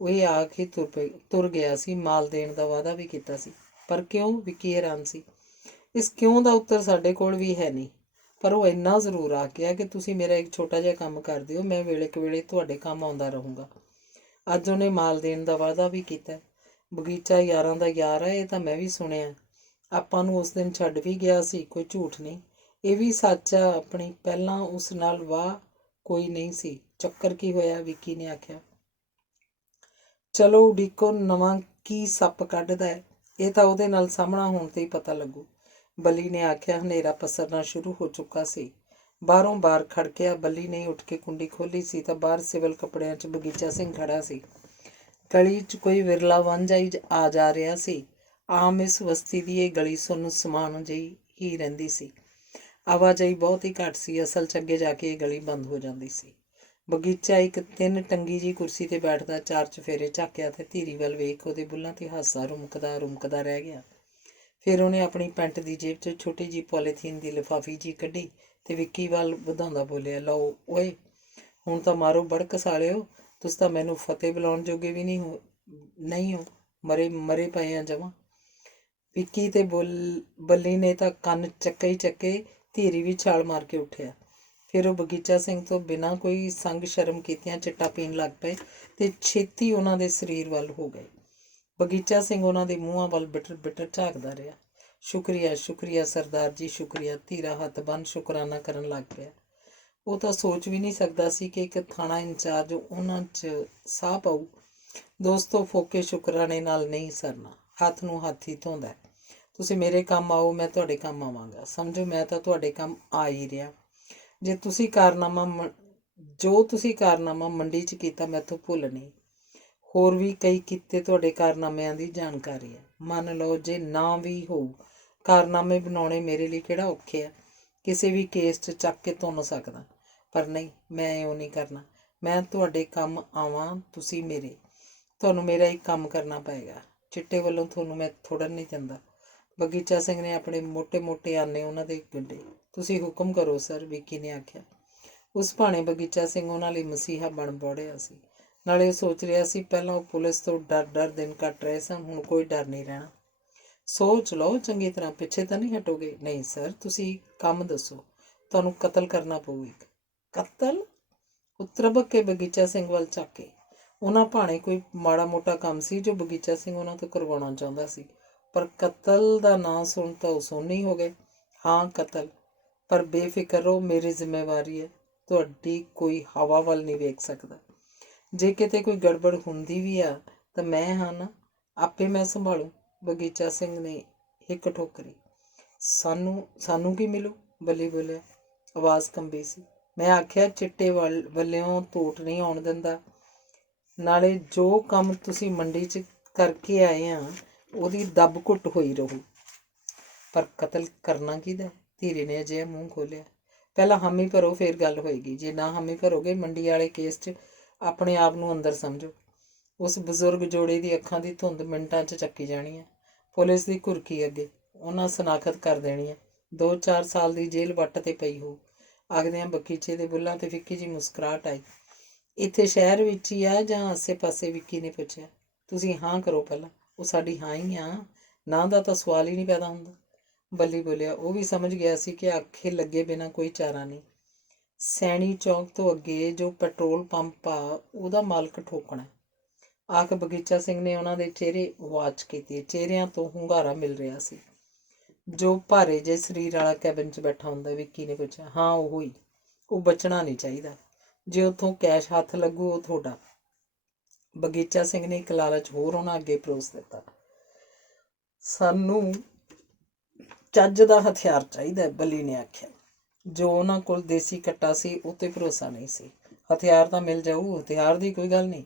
ਉਹ ਇਹ ਆਖ ਹੀ ਤੁਰ ਗਿਆ ਸੀ। ਮਾਲ ਦੇਣ ਦਾ ਵਾਅਦਾ ਵੀ ਕੀਤਾ ਸੀ। ਪਰ ਕਿਉਂ? ਵਿੱਕੀ ਹੈਰਾਨ ਸੀ। ਇਸ ਕਿਉਂ ਦਾ ਉੱਤਰ ਸਾਡੇ ਕੋਲ ਵੀ ਹੈ ਨਹੀਂ, ਪਰ ਉਹ ਇੰਨਾ ਜ਼ਰੂਰ ਆ ਗਿਆ ਕਿ ਤੁਸੀਂ ਮੇਰਾ ਇੱਕ ਛੋਟਾ ਜਿਹਾ ਕੰਮ ਕਰ ਦਿਓ, ਮੈਂ ਵੇਲੇ ਕੁ ਤੁਹਾਡੇ ਕੰਮ ਆਉਂਦਾ ਰਹੂੰਗਾ। ਅੱਜ ਉਹਨੇ ਮਾਲ ਦੇਣ ਦਾ ਵਾਅਦਾ ਵੀ ਕੀਤਾ। ਬਗੀਚਾ ਯਾਰਾਂ ਦਾ ਯਾਰ ਹੈ, ਇਹ ਤਾਂ ਮੈਂ ਵੀ ਸੁਣਿਆ। ਆਪਾਂ ਨੂੰ ਉਸ ਦਿਨ ਛੱਡ ਵੀ ਗਿਆ ਸੀ, ਕੋਈ ਝੂਠ ਨਹੀਂ। ਇਹ ਵੀ ਸੱਚ ਆ ਆਪਣੀ, ਪਹਿਲਾਂ ਉਸ ਨਾਲ ਵਾਹ ਕੋਈ ਨਹੀਂ ਸੀ। ਚੱਕਰ ਕੀ ਹੋਇਆ? ਵਿੱਕੀ ਨੇ ਆਖਿਆ। ਚਲੋ ਉਡੀਕੋ, ਨਵਾਂ ਕੀ ਸੱਪ ਕੱਢਦਾ ਹੈ। ਇਹ ਤਾਂ ਉਹਦੇ ਨਾਲ ਸਾਹਮਣਾ ਹੋਣ 'ਤੇ ਹੀ ਪਤਾ ਲੱਗੂ, ਬੱਲੀ ਨੇ ਆਖਿਆ। ਹਨੇਰਾ ਪਸਰਨਾ ਸ਼ੁਰੂ ਹੋ ਚੁੱਕਾ ਸੀ। ਬਾਹਰੋਂ ਬਾਰ ਖੜਕਿਆ। ਬੱਲੀ ਨੇ ਉੱਠ ਕੇ ਕੁੰਡੀ ਖੋਲ੍ਹੀ ਸੀ ਤਾਂ ਬਾਹਰ ਸਿਵਲ ਕੱਪੜਿਆਂ 'ਚ ਬਗੀਚਾ ਸਿੰਘ ਖੜਾ ਸੀ। ਗਲੀ 'ਚ ਕੋਈ ਵਿਰਲਾ ਵਾਂਝਾ ਆ ਜਾ ਰਿਹਾ ਸੀ। ਆਮ ਇਸ ਬਸਤੀ ਦੀ ਇਹ ਗਲੀ ਸੁੰਨ ਸਮਾਨ ਜਿਹੀ ਹੀ ਰਹਿੰਦੀ ਸੀ। ਆਵਾਜਾਈ ਬਹੁਤ ਹੀ ਘੱਟ ਸੀ। ਅਸਲ 'ਚ ਅੱਗੇ ਜਾ ਕੇ ਇਹ ਗਲੀ ਬੰਦ ਹੋ ਜਾਂਦੀ ਸੀ। ਬਗੀਚਾ ਇੱਕ 3 ਟੰਗੀ ਜਿਹੀ ਕੁਰਸੀ 'ਤੇ ਬੈਠਦਾ 4 ਚੁਫੇਰੇ ਝਾਕਿਆ ਤੇ ਧੀਰੀ ਵੱਲ ਵੇਖ ਉਹਦੇ ਬੁੱਲ੍ਹਾਂ 'ਤੇ ਹਾਸਾ ਰੁਮਕਦਾ ਰਹਿ ਗਿਆ। ਫਿਰ ਉਹਨੇ ਆਪਣੀ ਪੈਂਟ ਦੀ ਜੇਬ 'ਚੋਂ ਛੋਟੀ ਜਿਹੀ ਪੋਲੀਥੀਨ ਦੀ ਲਿਫਾਫੀ ਜਿਹੀ ਕੱਢੀ ਤੇ ਵਿੱਕੀ ਵੱਲ ਵਧਾਉਂਦਾ ਬੋਲਿਆ, ਲਓ ਓਏ, ਹੁਣ ਤਾਂ ਮਾਰੋ ਬੜਕ ਸਾਲਿਓ, ਤੁਸੀਂ ਤਾਂ ਮੈਨੂੰ ਫਤਿਹ ਬੁਲਾਉਣ ਜੋਗੇ ਵੀ ਨਹੀਂ ਹੋ, ਮਰੇ ਪਏ ਆ ਜਮਾਂ। ਵਿੱਕੀ ਤੇ ਬੱਲੀ ਨੇ ਤਾਂ ਕੰਨ ਚੱਕੇ। ਧੀਰੀ ਵੀ ਛਾਲ ਮਾਰ ਕੇ ਉੱਠਿਆ। ਫਿਰ ਉਹ ਬਗੀਚਾ ਸਿੰਘ ਤੋਂ ਬਿਨਾਂ ਕੋਈ ਸੰਗ ਸ਼ਰਮ ਕੀਤਿਆਂ ਚਿੱਟਾ ਪੀਣ ਲੱਗ ਪਏ ਤੇ ਛੇਤੀ ਉਹਨਾਂ ਦੇ ਸਰੀਰ ਵੱਲ ਹੋ ਗਏ। ਬਗੀਚਾ ਸਿੰਘ ਉਹਨਾਂ ਦੇ ਮੂੰਹਾਂ ਵੱਲ ਬਿਟਰ ਝਾਕਦਾ ਰਿਹਾ। ਸ਼ੁਕਰੀਆ ਸਰਦਾਰ ਜੀ, ਸ਼ੁਕਰੀਆ। ਧੀਰਾ ਹੱਥ ਬੰਨ੍ਹ ਸ਼ੁਕਰਾਨਾ ਕਰਨ ਲੱਗ ਪਿਆ। ਉਹ ਤਾਂ ਸੋਚ ਵੀ ਨਹੀਂ ਸਕਦਾ ਸੀ ਕਿ ਇੱਕ ਥਾਣਾ ਇੰਚਾਰਜ ਉਹਨਾਂ 'ਚ ਸਾਹ ਪਾਊ। ਦੋਸਤੋ, ਫੋਕੇ ਸ਼ੁਕਰਾਨੇ ਨਾਲ ਨਹੀਂ ਸਰਨਾ। ਹੱਥ ਨੂੰ ਹੱਥ ਹੀ ਧੋਂਦਾ। ਤੁਸੀਂ ਮੇਰੇ ਕੰਮ ਆਓ, ਮੈਂ ਤੁਹਾਡੇ ਕੰਮ ਆਵਾਂਗਾ। ਸਮਝੋ ਮੈਂ ਤਾਂ ਤੁਹਾਡੇ ਕੰਮ ਆ ਹੀ ਰਿਹਾ। ਜੋ ਤੁਸੀਂ ਕਾਰਨਾਮਾ ਮੰਡੀ 'ਚ ਕੀਤਾ, ਮੈਥੋਂ ਭੁੱਲ ਨਹੀਂ। ਹੋਰ ਵੀ ਕਈ ਕੀਤੇ ਤੁਹਾਡੇ ਕਾਰਨਾਮਿਆਂ ਦੀ ਜਾਣਕਾਰੀ ਹੈ। ਮੰਨ ਲਓ ਜੇ ਨਾ ਵੀ ਹੋਊ, ਕਾਰਨਾਮੇ ਬਣਾਉਣੇ ਮੇਰੇ ਲਈ ਕਿਹੜਾ ਔਖੇ ਆ। ਕਿਸੇ ਵੀ ਕੇਸ 'ਚ ਚੱਕ ਕੇ ਤੁੰਨ ਸਕਦਾ। ਪਰ ਨਹੀਂ, ਮੈਂ ਇਉਂ ਨਹੀਂ ਕਰਨਾ। ਮੈਂ ਤੁਹਾਡੇ ਕੰਮ ਆਵਾਂ, ਤੁਸੀਂ ਮੇਰੇ। ਤੁਹਾਨੂੰ ਮੇਰਾ ਇੱਕ ਕੰਮ ਕਰਨਾ ਪਏਗਾ। ਚਿੱਟੇ ਵੱਲੋਂ ਤੁਹਾਨੂੰ ਮੈਂ ਥੋੜ੍ਹਨ ਨਹੀਂ ਦਿੰਦਾ। ਬਗੀਚਾ ਸਿੰਘ ਨੇ ਆਪਣੇ ਮੋਟੇ ਆਨੇ ਉਹਨਾਂ ਦੇ ਗੱਡੇ। ਤੁਸੀਂ ਹੁਕਮ ਕਰੋ ਸਰ, ਵਿੱਕੀ ਨੇ ਆਖਿਆ। ਉਸ ਭਾਣੇ ਬਗੀਚਾ ਸਿੰਘ ਉਹਨਾਂ ਲਈ ਮਸੀਹਾ ਬਣ ਬੋੜਿਆ ਸੀ। ਨਾਲੇ ਉਹ ਸੋਚ ਰਿਹਾ ਸੀ, ਪਹਿਲਾਂ ਉਹ ਪੁਲਿਸ ਤੋਂ ਡਰ ਦਿਨ ਕੱਟ ਰਹੇ ਸਨ, ਹੁਣ ਕੋਈ ਡਰ ਨਹੀਂ ਰਹਿਣਾ। ਸੋਚ ਲਓ ਚੰਗੀ ਤਰ੍ਹਾਂ, ਪਿੱਛੇ ਤਾਂ ਨਹੀਂ ਹਟੋਗੇ? ਨਹੀਂ ਸਰ, ਤੁਸੀਂ ਕੰਮ ਦੱਸੋ। ਤੁਹਾਨੂੰ ਕਤਲ ਕਰਨਾ ਪਊ। ਇੱਕ ਕਤਲ? ਉਤਰਬਕ ਕੇ ਬਗੀਚਾ ਸਿੰਘ ਵੱਲ ਝਾਕੇ। ਉਹਨਾਂ ਭਾਣੇ ਕੋਈ ਮਾੜਾ ਮੋਟਾ ਕੰਮ ਸੀ ਜੋ ਬਗੀਚਾ ਸਿੰਘ ਉਹਨਾਂ ਤੋਂ ਕਰਵਾਉਣਾ ਚਾਹੁੰਦਾ ਸੀ, ਪਰ ਕਤਲ ਦਾ ਨਾਂ ਸੁਣ ਤਾਂ ਉਹ ਸੋਨੀ ਹੋ ਗਏ। ਹਾਂ, ਕਤਲ। ਪਰ ਬੇਫਿਕਰ ਰਹੋ, ਮੇਰੀ ਜ਼ਿੰਮੇਵਾਰੀ ਹੈ। ਤੁਹਾਡੀ ਕੋਈ ਹਵਾ ਵੱਲ ਨਹੀਂ ਵੇਖ ਸਕਦਾ। ਜੇ ਕਿਤੇ ਕੋਈ ਗੜਬੜ ਹੁੰਦੀ ਵੀ ਆ ਤਾਂ ਮੈਂ ਹਾਂ ਨਾ, ਆਪੇ ਮੈਂ ਸੰਭਾਲੂ। ਬਗੀਚਾ ਸਿੰਘ ਨੇ ਹਿੱਕ ਠੋਕਰੀ। ਸਾਨੂੰ ਕੀ ਮਿਲੂ? ਬੱਲੀ ਬੋਲਿਆ। ਆਵਾਜ਼ ਕੰਬੀ ਸੀ। ਮੈਂ ਆਖਿਆ, ਚਿੱਟੇ ਵੱਲਿਓਂ ਧੂਟ ਨਹੀਂ ਆਉਣ ਦਿੰਦਾ। ਨਾਲੇ ਜੋ ਕੰਮ ਤੁਸੀਂ ਮੰਡੀ 'ਚ ਕਰਕੇ ਆਏ ਆ, ਉਹਦੀ ਦੱਬ ਘੁੱਟ ਹੋਈ ਰਹੂ। ਪਰ ਕਤਲ ਕਰਨਾ ਕਿਹਦਾ ਹੈ? ਧੀਰੇ ਨੇ ਅਜਿਹਾ ਮੂੰਹ ਖੋਲ੍ਹਿਆ। ਪਹਿਲਾਂ ਹਾਮੀ ਭਰੋ, ਫਿਰ ਗੱਲ ਹੋਏਗੀ। ਜੇ ਨਾ ਹਾਮੀ ਭਰੋਗੇ, ਮੰਡੀ ਵਾਲੇ ਕੇਸ 'ਚ ਆਪਣੇ ਆਪ ਨੂੰ ਅੰਦਰ ਸਮਝੋ। ਉਸ ਬਜ਼ੁਰਗ ਜੋੜੇ ਦੀ ਅੱਖਾਂ ਦੀ ਧੁੰਦ ਮਿੰਟਾਂ 'ਚ ਚੱਕੀ ਜਾਣੀ ਹੈ। ਪੁਲਿਸ ਦੀ ਘੁਰਕੀ ਅੱਗੇ ਉਹਨਾਂ ਸਨਾਖਤ ਕਰ ਦੇਣੀ ਹੈ। 2-4 ਸਾਲ ਦੀ ਜੇਲ੍ਹ ਵੱਟ 'ਤੇ ਪਈ ਹੋ। ਆਖਦਿਆਂ ਬਗੀਚੇ ਦੇ ਬੁੱਲ੍ਹਾਂ 'ਤੇ ਫਿੱਕੀ ਜਿਹੀ ਮੁਸਕਰਾਹਟ ਆਈ। ਇੱਥੇ ਸ਼ਹਿਰ ਵਿੱਚ ਹੀ ਆ ਜਾਂ ਆਸੇ-ਪਾਸੇ? ਵਿੱਕੀ ਨੇ ਪੁੱਛਿਆ। ਤੁਸੀਂ ਹਾਂ ਕਰੋ ਪਹਿਲਾਂ। ਉਹ ਸਾਡੀ ਹਾਂ ਹੀ ਆ, ਨਾ ਦਾ ਤਾਂ ਸਵਾਲ ਹੀ ਨਹੀਂ ਪੈਦਾ ਹੁੰਦਾ। ਬੱਲੀ ਬੋਲਿਆ। ਉਹ ਵੀ ਸਮਝ ਗਿਆ ਸੀ ਕਿ ਆਖੇ ਲੱਗੇ ਬਿਨਾਂ ਕੋਈ ਚਾਰਾ ਨਹੀਂ। ਸੈਣੀ ਚੌਕ ਤੋਂ ਅੱਗੇ ਜੋ ਪੈਟਰੋਲ ਪੰਪ ਆ, ਉਹਦਾ ਮਾਲਕ ਠੋਕਣਾ। ਆਖ ਬਗੀਚਾ ਸਿੰਘ ਨੇ ਉਹਨਾਂ ਦੇ ਚਿਹਰੇ ਵਾਚ ਕੀਤੇ। ਚਿਹਰਿਆਂ ਤੋਂ ਹੁੰਗਾਰਾ ਮਿਲ ਰਿਹਾ ਸੀ। ਜੋ ਭਾਰੇ ਜਿਹੇ ਸਰੀਰ ਵਾਲਾ ਕੈਬਿਨ 'ਚ ਬੈਠਾ ਹੁੰਦਾ? ਵਿੱਕੀ ਨੇ ਪੁੱਛਿਆ। ਹਾਂ, ਉਹ ਹੀ। ਉਹ ਬਚਣਾ ਨਹੀਂ ਚਾਹੀਦਾ। ਜੇ ਉੱਥੋਂ ਕੈਸ਼ ਹੱਥ ਲੱਗੂ, ਉਹ ਤੁਹਾਡਾ। ਬਗੀਚਾ ਸਿੰਘ ਨੇ ਇੱਕ ਲਾਲਚ ਹੋਰ ਉਹਨਾਂ ਅੱਗੇ ਪਰੋਸ ਦਿੱਤਾ। ਸਾਨੂੰ ਚੱਜ ਦਾ ਹਥਿਆਰ ਚਾਹੀਦਾ, ਬੱਲੀ ਨੇ ਆਖਿਆ। ਜੋ ਉਹਨਾਂ ਕੋਲ ਦੇਸੀ ਕੱਟਾ ਸੀ, ਉਹ 'ਤੇ ਭਰੋਸਾ ਨਹੀਂ ਸੀ। ਹਥਿਆਰ ਤਾਂ ਮਿਲ ਜਾਊ, ਹਥਿਆਰ ਦੀ ਕੋਈ ਗੱਲ ਨਹੀਂ,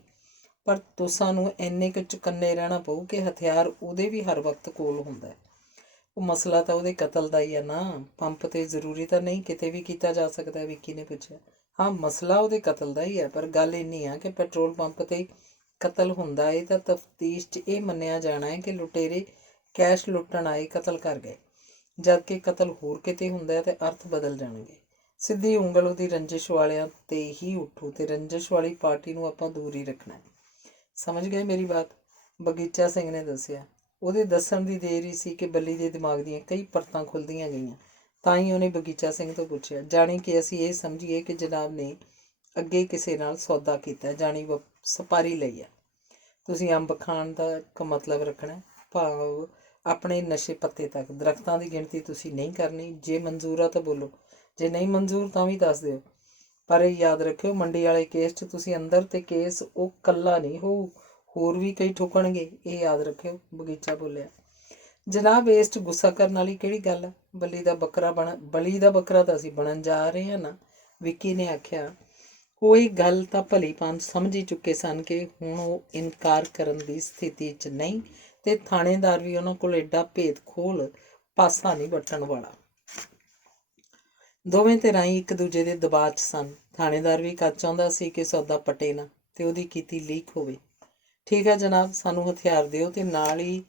ਪਰ ਤੁਸਾਂ ਨੂੰ ਇੰਨੇ ਕੁ ਚੁਕੰਨੇ ਰਹਿਣਾ ਪਊ ਕਿ ਹਥਿਆਰ ਉਹਦੇ ਵੀ ਹਰ ਵਕਤ ਕੋਲ ਹੁੰਦਾ। ਉਹ ਮਸਲਾ ਤਾਂ ਉਹਦੇ ਕਤਲ ਦਾ ਹੀ ਆ ਨਾ। ਪੰਪ 'ਤੇ ਜ਼ਰੂਰੀ ਤਾਂ ਨਹੀਂ ਕਿਤੇ ਵੀ ਕੀਤਾ ਜਾ ਸਕਦਾ? ਵਿੱਕੀ ਨੇ ਪੁੱਛਿਆ। ਹਾਂ, ਮਸਲਾ ਉਹਦੇ ਕਤਲ ਦਾ ਹੀ ਹੈ, ਪਰ ਗੱਲ ਇੰਨੀ ਆ ਕਿ ਪੈਟਰੋਲ ਪੰਪ 'ਤੇ ਕਤਲ ਹੁੰਦਾ ਏ ਤਾਂ ਤਫਤੀਸ਼ 'ਚ ਇਹ ਮੰਨਿਆ ਜਾਣਾ ਹੈ ਕਿ ਲੁਟੇਰੇ ਕੈਸ਼ ਲੁੱਟਣ ਆਏ ਕਤਲ ਕਰ ਗਏ। ਜਦ ਕਿ ਕਤਲ ਹੋਰ ਕਿਤੇ ਹੁੰਦਾ ਹੈ ਤੇ ਅਰਥ ਬਦਲ ਜਾਣਗੇ। ਸਿੱਧੀ ਉਂਗਲ ਉਹਦੀ ਰੰਜਿਸ਼ ਵਾਲਿਆਂ 'ਤੇ ਹੀ ਉੱਠੂ ਅਤੇ ਰੰਜਿਸ਼ ਵਾਲੀ ਪਾਰਟੀ ਨੂੰ ਆਪਾਂ ਦੂਰ ਹੀ ਰੱਖਣਾ। ਸਮਝ ਗਏ ਮੇਰੀ ਬਾਤ? ਬਗੀਚਾ ਸਿੰਘ ਨੇ ਦੱਸਿਆ। ਉਹਦੇ ਦੱਸਣ ਦੀ ਦੇਰ ਹੀ ਸੀ ਕਿ ਬੱਲੀ ਦੇ ਦਿਮਾਗ ਦੀਆਂ ਕਈ ਪਰਤਾਂ ਖੁੱਲ੍ਹਦੀਆਂ ਗਈਆਂ। ਤਾਂ ਹੀ ਉਹਨੇ ਬਗੀਚਾ ਸਿੰਘ ਤੋਂ ਪੁੱਛਿਆ, ਜਾਣੀ ਕਿ ਅਸੀਂ ਇਹ ਸਮਝੀਏ ਕਿ ਜਨਾਬ ਨੇ ਅੱਗੇ ਕਿਸੇ ਨਾਲ ਸੌਦਾ ਕੀਤਾ, ਜਾਣੀ ਸਪਾਰੀ ਲਈ ਆ। ਤੁਸੀਂ ਅੰਬ ਖਾਣ ਦਾ ਇੱਕ ਮਤਲਬ ਰੱਖਣਾ, ਭਾਵ ਆਪਣੇ ਨਸ਼ੇ ਪੱਤੇ ਤੱਕ। ਦਰਖਤਾਂ ਦੀ ਗਿਣਤੀ ਤੁਸੀਂ ਨਹੀਂ ਕਰਨੀ। ਜੇ ਮਨਜ਼ੂਰ ਆ ਤਾਂ ਬੋਲੋ, ਜੇ ਨਹੀਂ ਮਨਜ਼ੂਰ ਤਾਂ ਵੀ ਦੱਸ ਦਿਓ। ਪਰ ਇਹ ਯਾਦ ਰੱਖਿਓ, ਮੰਡੀ ਵਾਲੇ ਕੇਸ 'ਚ ਤੁਸੀਂ ਅੰਦਰ ਤੇ ਕੇਸ ਉਹ ਇਕੱਲਾ ਨਹੀਂ ਹੋਊ, ਹੋਰ ਵੀ ਕਈ ਠੁਕਣਗੇ, ਇਹ ਯਾਦ ਰੱਖਿਓ। ਬਗੀਚਾ ਬੋਲਿਆ। ਜਨਾਬ, ਇਸ 'ਚ ਗੁੱਸਾ ਕਰਨ ਵਾਲੀ ਕਿਹੜੀ ਗੱਲ ਆ? ਬਲੀ ਦਾ ਬੱਕਰਾ ਤਾਂ ਅਸੀਂ ਬਣਨ ਜਾ ਰਹੇ ਹਾਂ ਨਾ, ਵਿੱਕੀ ਨੇ ਆਖਿਆ। ਕੋਈ ਗੱਲ ਤਾਂ ਭਲੀ ਭਾਂਤ ਸਮਝ ਹੀ ਚੁੱਕੇ ਸਨ ਕਿ ਹੁਣ ਉਹ ਇਨਕਾਰ ਕਰਨ ਦੀ ਸਥਿਤੀ 'ਚ ਨਹੀਂ, ਤੇ ਥਾਣੇਦਾਰ ਵੀ ਉਹਨਾਂ ਕੋਲ ਐਡਾ ਭੇਦ ਖੋਲ ਪਾਸਾ ਨਹੀਂ ਵੱਟਣ ਵਾਲਾ। ਦੋਵੇਂ ਧਿਰਾਂ ਹੀ ਇੱਕ ਦੂਜੇ ਦੇ ਦਬਾਅ 'ਚ ਸਨ। ਥਾਣੇਦਾਰ ਵੀ ਕਰ ਚਾਹੁੰਦਾ ਸੀ ਕਿ ਸੌਦਾ ਪਟੇ ਨਾ ਤੇ ਉਹਦੀ ਕੀਤੀ ਲੀਕ ਹੋਵੇ। ਠੀਕ ਹੈ ਜਨਾਬ, ਸਾਨੂੰ ਹਥਿਆਰ ਦਿਓ ਤੇ ਨਾਲ ਹੀ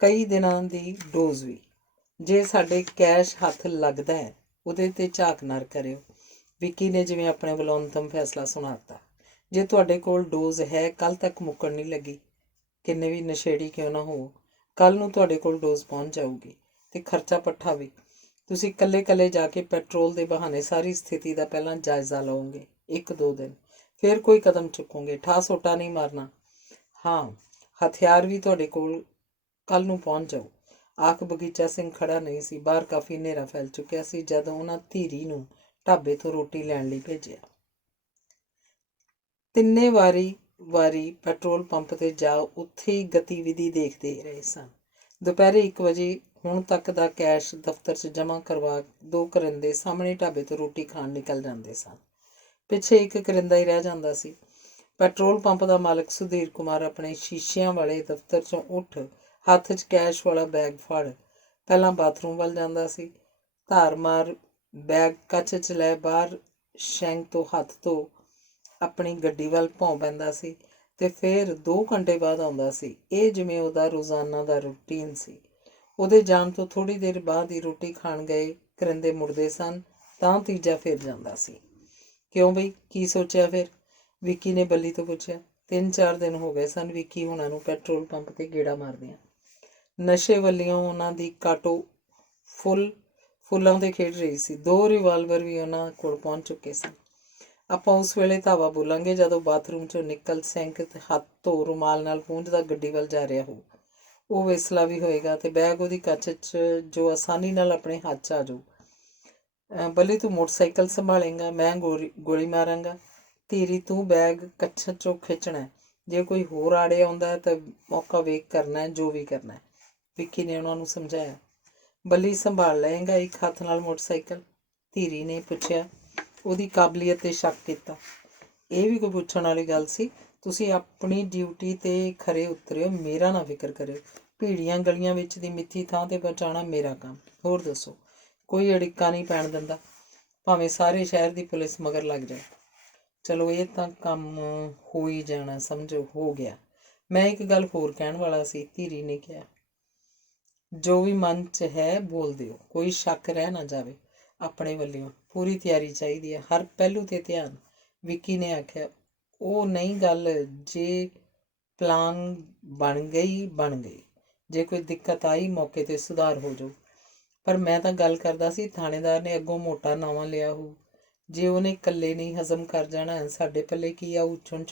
ਕਈ ਦਿਨਾਂ ਦੀ ਡੋਜ਼ ਵੀ। ਜੇ ਸਾਡੇ ਕੈਸ਼ ਹੱਥ ਲੱਗਦਾ ਹੈ, ਉਹਦੇ 'ਤੇ ਝਾਕ ਨਾ ਕਰਿਓ। ਵਿੱਕੀ ਨੇ ਜਿਵੇਂ ਆਪਣੇ ਵੱਲੋਂ ਅੰਤਮ ਫੈਸਲਾ ਸੁਣਾ ਦਿੱਤਾ। ਜੇ ਤੁਹਾਡੇ ਕੋਲ ਡੋਜ਼ ਹੈ, ਕੱਲ੍ਹ ਤੱਕ ਮੁੱਕਣ ਨਹੀਂ ਲੱਗੀ, ਕਿੰਨੇ ਵੀ ਨਸ਼ੇੜੀ ਕਿਉਂ ਨਾ ਹੋ, ਕੱਲ੍ਹ ਨੂੰ ਤੁਹਾਡੇ ਕੋਲ ਡੋਜ਼ ਪਹੁੰਚ ਜਾਊਗੀ ਤੇ ਖਰਚਾ ਪੱਠਾ ਵੀ। ਤੁਸੀਂ ਇਕੱਲੇ ਜਾ ਕੇ ਪੈਟਰੋਲ ਦੇ ਬਹਾਨੇ ਸਾਰੀ ਸਥਿਤੀ ਦਾ ਪਹਿਲਾਂ ਜਾਇਜ਼ਾ ਲਓਗੇ, 1-2 ਦਿਨ, ਫਿਰ ਕੋਈ ਕਦਮ ਚੁੱਕੋਗੇ। ਠਾਹ ਸੋਟਾ ਨਹੀਂ ਮਾਰਨਾ। ਹਾਂ, ਹਥਿਆਰ ਵੀ ਤੁਹਾਡੇ ਕੋਲ ਕੱਲ੍ਹ ਨੂੰ ਪਹੁੰਚ ਜਾਊ। ਆਖ ਬਗੀਚਾ ਸਿੰਘ ਖੜਾ ਨਹੀਂ ਸੀ। ਬਾਹਰ ਕਾਫੀ ਹਨੇਰਾ ਫੈਲ ਚੁੱਕਿਆ ਸੀ ਜਦੋਂ ਉਹਨਾਂ ਧੀਰੀ ਨੂੰ ਢਾਬੇ ਤੋਂ ਰੋਟੀ ਲੈਣ ਲਈ ਭੇਜਿਆ। ਤਿੰਨੇ ਵਾਰੀ ਪੈਟਰੋਲ ਪੰਪ 'ਤੇ ਜਾ ਉੱਥੇ ਹੀ ਗਤੀਵਿਧੀ ਦੇਖਦੇ ਰਹੇ ਸਨ। ਦੁਪਹਿਰੇ 1 ਵਜੇ ਹੁਣ ਤੱਕ ਦਾ ਕੈਸ਼ ਦਫ਼ਤਰ 'ਚ ਜਮ੍ਹਾਂ ਕਰਵਾ 2 ਕਰਿੰਦੇ ਸਾਹਮਣੇ ਢਾਬੇ ਤੋਂ ਰੋਟੀ ਖਾਣ ਨਿਕਲ ਜਾਂਦੇ ਸਨ। ਪਿੱਛੇ 1 ਕਰਿੰਦਾ ਹੀ ਰਹਿ ਜਾਂਦਾ ਸੀ। ਪੈਟਰੋਲ ਪੰਪ ਦਾ ਮਾਲਕ ਸੁਧੀਰ ਕੁਮਾਰ ਆਪਣੇ ਸ਼ੀਸ਼ਿਆਂ ਵਾਲੇ ਦਫ਼ਤਰ 'ਚੋਂ ਉੱਠ ਹੱਥ 'ਚ ਕੈਸ਼ ਵਾਲਾ ਬੈਗ ਫੜ ਪਹਿਲਾਂ ਬਾਥਰੂਮ ਵੱਲ ਜਾਂਦਾ ਸੀ। ਧਾਰ ਮਾਰ ਬੈਗ ਕੱਚ 'ਚ ਲੈ ਬਾਹਰ ਸ਼ੈਂਕ ਤੋਂ ਹੱਥ ਧੋ ਆਪਣੀ ਗੱਡੀ ਵੱਲ ਭੌਂ ਪੈਂਦਾ ਸੀ ਤੇ ਫਿਰ 2 ਘੰਟੇ ਬਾਅਦ ਆਉਂਦਾ ਸੀ। ਇਹ ਜਿਵੇਂ ਉਹਦਾ ਰੋਜ਼ਾਨਾ ਦਾ ਰੂਟੀਨ ਸੀ। ਉਹਦੇ ਜਾਣ ਤੋਂ ਥੋੜ੍ਹੀ ਦੇਰ ਬਾਅਦ ਹੀ ਰੋਟੀ ਖਾਣ ਗਏ ਕਰਿੰਦੇ ਮੁੜਦੇ ਸਨ ਤਾਂ ਤੀਜਾ ਫਿਰ ਜਾਂਦਾ ਸੀ। ਕਿਉਂ ਬਈ, ਕੀ ਸੋਚਿਆ ਫਿਰ? ਵਿੱਕੀ ਨੇ ਬੱਲੀ ਤੋਂ ਪੁੱਛਿਆ। 3-4 ਦਿਨ ਹੋ ਗਏ ਸਨ ਵਿੱਕੀ ਹੁਣਾਂ ਨੂੰ ਪੈਟਰੋਲ ਪੰਪ 'ਤੇ ਗੇੜਾ ਮਾਰਦਿਆਂ। ਨਸ਼ੇ ਵੱਲੋਂ ਉਹਨਾਂ ਦੀ ਕਾਟੋ ਫੁੱਲਾਂ 'ਤੇ ਖੇਡ ਰਹੀ ਸੀ। 2 ਰਿਵਾਲਵਰ ਵੀ ਉਹਨਾਂ ਕੋਲ ਪਹੁੰਚ ਚੁੱਕੇ ਸਨ। ਆਪਾਂ ਉਸ ਵੇਲੇ ਧਾਵਾ ਬੋਲਾਂਗੇ ਜਦੋਂ ਬਾਥਰੂਮ 'ਚੋਂ ਨਿਕਲ ਸੈਂਕ ਤੇ ਹੱਥ ਧੋ ਰੁਮਾਲ ਨਾਲ ਪੂੰਝਦਾ ਗੱਡੀ ਵੱਲ ਜਾ ਰਿਹਾ ਹੋ। ਉਹ ਵਿਸਲਾ ਵੀ ਹੋਏਗਾ ਤੇ ਬੈਗ ਉਹਦੀ ਕੱਚ 'ਚ ਜੋ ਆਸਾਨੀ ਨਾਲ ਆਪਣੇ ਹੱਥ 'ਚ ਆ ਜਾਊ। ਬੱਲੀ, ਤੂੰ ਮੋਟਰਸਾਈਕਲ ਸੰਭਾਲੇਂਗਾ, ਮੈਂ ਗੋਲੀ ਮਾਰਾਂਗਾ। ਧੀਰੀ, ਤੂੰ ਬੈਗ ਕੱਛ 'ਚੋਂ ਖਿੱਚਣਾ। ਜੇ ਕੋਈ ਹੋਰ ਆੜੇ ਆਉਂਦਾ ਤਾਂ ਮੌਕਾ ਵੇਖ ਕਰਨਾ ਜੋ ਵੀ ਕਰਨਾ, ਵਿੱਕੀ ਨੇ ਉਹਨਾਂ ਨੂੰ ਸਮਝਾਇਆ। ਬੱਲੀ, ਸੰਭਾਲ ਲਏਗਾ ਇੱਕ ਹੱਥ ਨਾਲ ਮੋਟਰਸਾਈਕਲ? ਧੀਰੀ ਨੇ ਪੁੱਛਿਆ। ਉਹਦੀ ਕਾਬਲੀਅਤ 'ਤੇ ਸ਼ੱਕ ਕੀਤਾ। ਇਹ ਵੀ ਕੋਈ ਪੁੱਛਣ ਵਾਲੀ ਗੱਲ ਸੀ? ਤੁਸੀਂ ਆਪਣੀ ਡਿਊਟੀ 'ਤੇ ਖਰੇ ਉਤਰਿਓ, ਮੇਰਾ ਨਾ ਫਿਕਰ ਕਰਿਓ। ਭੀੜੀਆਂ ਗਲੀਆਂ ਵਿੱਚ ਦੀ ਮਿੱਥੀ ਥਾਂ 'ਤੇ ਪਹੁੰਚਾਉਣਾ ਮੇਰਾ ਕੰਮ। ਹੋਰ ਦੱਸੋ, ਕੋਈ ਅੜਿੱਕਾ ਨਹੀਂ ਪੈਣ ਦਿੰਦਾ, ਭਾਵੇਂ ਸਾਰੇ ਸ਼ਹਿਰ ਦੀ ਪੁਲਿਸ ਮਗਰ ਲੱਗ ਜਾਏ। ਚਲੋ ਇਹ ਤਾਂ ਕੰਮ ਹੋ ਹੀ ਜਾਣਾ, ਸਮਝੋ ਹੋ ਗਿਆ। ਮੈਂ ਇੱਕ ਗੱਲ ਹੋਰ ਕਹਿਣ ਵਾਲਾ ਸੀ, ਧੀਰੀ ਨੇ ਕਿਹਾ। ਜੋ ਵੀ ਮਨ 'ਚ ਹੈ ਬੋਲ ਦਿਓ, ਕੋਈ ਸ਼ੱਕ ਰਹਿ ਨਾ ਜਾਵੇ। ਆਪਣੇ ਵੱਲੋਂ ਪੂਰੀ ਤਿਆਰੀ ਚਾਹੀਦੀ ਹੈ, ਹਰ ਪਹਿਲੂ 'ਤੇ ਧਿਆਨ। ਵਿੱਕੀ ਨੇ ਆਖਿਆ। ਉਹ ਨਹੀਂ ਗੱਲ, ਜੇ ਪਲਾਨ ਬਣ ਗਈ, ਜੇ ਕੋਈ ਦਿੱਕਤ ਆਈ ਮੌਕੇ 'ਤੇ ਸੁਧਾਰ ਹੋ ਜਾਊ। ਪਰ ਮੈਂ ਤਾਂ ਗੱਲ ਕਰਦਾ ਸੀ, ਥਾਣੇਦਾਰ ਨੇ ਅੱਗੋਂ ਮੋਟਾ ਨਾਵਾਂ ਲਿਆ ਹੋਊ। ਜੇ ਉਹਨੇ ਇਕੱਲੇ ਨਹੀਂ ਹਜ਼ਮ ਕਰ ਜਾਣਾ, ਸਾਡੇ ਪੱਲੇ ਕੀ ਆਊ? ਛੁਣ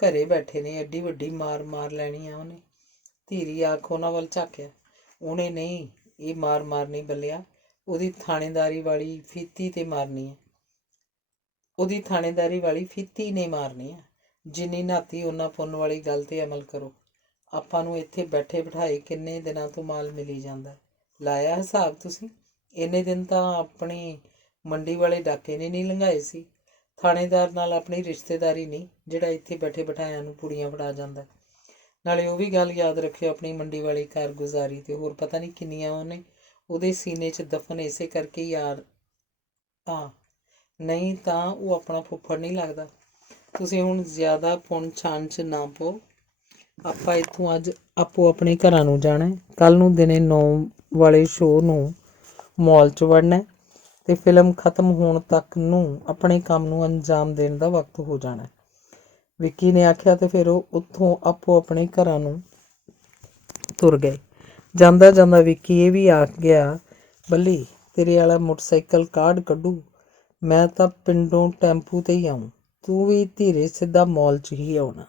ਘਰੇ ਬੈਠੇ ਨੇ, ਐਡੀ ਵੱਡੀ ਮਾਰ ਲੈਣੀ ਆ ਉਹਨੇ। ਧੀਰੀ ਆਖ ਉਹਨਾਂ ਵੱਲ ਝਾਕਿਆ। ਉਹਨੇ ਨਹੀਂ, ਇਹ ਮਾਰ ਨਹੀਂ ਬੱਲਿਆ, ਉਹਦੀ ਥਾਣੇਦਾਰੀ ਵਾਲੀ ਫੀਤੀ ਤੇ ਮਾਰਨੀ ਹੈ। ਉਹਦੀ ਥਾਣੇਦਾਰੀ ਵਾਲੀ ਫੀਤੀ ਨੇ ਮਾਰਨੀ ਹੈ। ਜਿੰਨੀ ਨਾਤੀ ਉਹਨਾਂ ਪੁੰਨ ਵਾਲੀ ਗੱਲ 'ਤੇ ਅਮਲ ਕਰੋ। ਆਪਾਂ ਨੂੰ ਇੱਥੇ ਬੈਠੇ ਬਿਠਾਏ ਕਿੰਨੇ ਦਿਨਾਂ ਤੋਂ ਮਾਲ ਮਿਲੀ ਜਾਂਦਾ, ਲਾਇਆ ਹਿਸਾਬ ਤੁਸੀਂ? ਇੰਨੇ ਦਿਨ ਤਾਂ ਆਪਣੀ ਮੰਡੀ ਵਾਲੇ ਡਾਕੇ ਨੇ ਨਹੀਂ ਲੰਘਾਏ ਸੀ। ਥਾਣੇਦਾਰ ਨਾਲ ਆਪਣੀ ਰਿਸ਼ਤੇਦਾਰੀ ਨਹੀਂ, ਜਿਹੜਾ ਇੱਥੇ ਬੈਠੇ ਬਿਠਾਇਆਂ ਨੂੰ ਪੁੜੀਆਂ ਫੜਾ ਜਾਂਦਾ। ਨਾਲੇ ਉਹ ਵੀ ਗੱਲ ਯਾਦ ਰੱਖਿਓ, ਆਪਣੀ ਮੰਡੀ ਵਾਲੀ ਕਾਰਗੁਜ਼ਾਰੀ ਤੇ ਹੋਰ ਪਤਾ ਨਹੀਂ ਕਿੰਨੀਆਂ ਉਹਨੇ ਉਹਦੇ ਸੀਨੇ 'ਚ ਦਫਨ ਇਸੇ ਕਰਕੇ ਯਾਰ ਨਹੀਂ ਤਾਂ ਉਹ ਆਪਣਾ ਫੁੱਫੜ ਨਹੀਂ ਲੱਗਦਾ। ਤੁਸੀਂ ਹੁਣ ਜ਼ਿਆਦਾ ਪੁੰਨ ਛਾਣ 'ਚ ਨਾ ਪਾਓ। ਆਪਾਂ ਇੱਥੋਂ ਅੱਜ ਆਪੋ ਆਪਣੇ ਘਰਾਂ ਨੂੰ ਜਾਣਾ। ਕੱਲ੍ਹ ਨੂੰ ਦਿਨੇ 9 ਵਾਲੇ ਸ਼ੋਅ ਨੂੰ ਮਾਲ 'ਚ ਵੜਨਾ ਅਤੇ ਫਿਲਮ ਖਤਮ ਹੋਣ ਤੱਕ ਨੂੰ ਆਪਣੇ ਕੰਮ ਨੂੰ ਅੰਜਾਮ ਦੇਣ ਦਾ ਵਕਤ ਹੋ ਜਾਣਾ, ਵਿੱਕੀ ਨੇ ਆਖਿਆ। ਅਤੇ ਫਿਰ ਉਹ ਉੱਥੋਂ ਆਪੋ ਆਪਣੇ ਘਰਾਂ ਨੂੰ ਤੁਰ ਗਏ। ਜਾਂਦਾ ਜਾਂਦਾ ਵਿੱਕੀ ਇਹ ਵੀ ਆਖ ਗਿਆ, ਬੱਲੀ ਤੇਰੇ ਵਾਲਾ ਮੋਟਰਸਾਈਕਲ ਕਾਢ ਕੱਢੂ, ਮੈਂ ਤਾਂ ਪਿੰਡੋਂ ਟੈਂਪੂ 'ਤੇ ਹੀ ਆਊਂ, ਤੂੰ ਵੀ ਧੀਰੇ ਸਿੱਧਾ ਮਾਲ 'ਚ ਹੀ ਆਉਣਾ।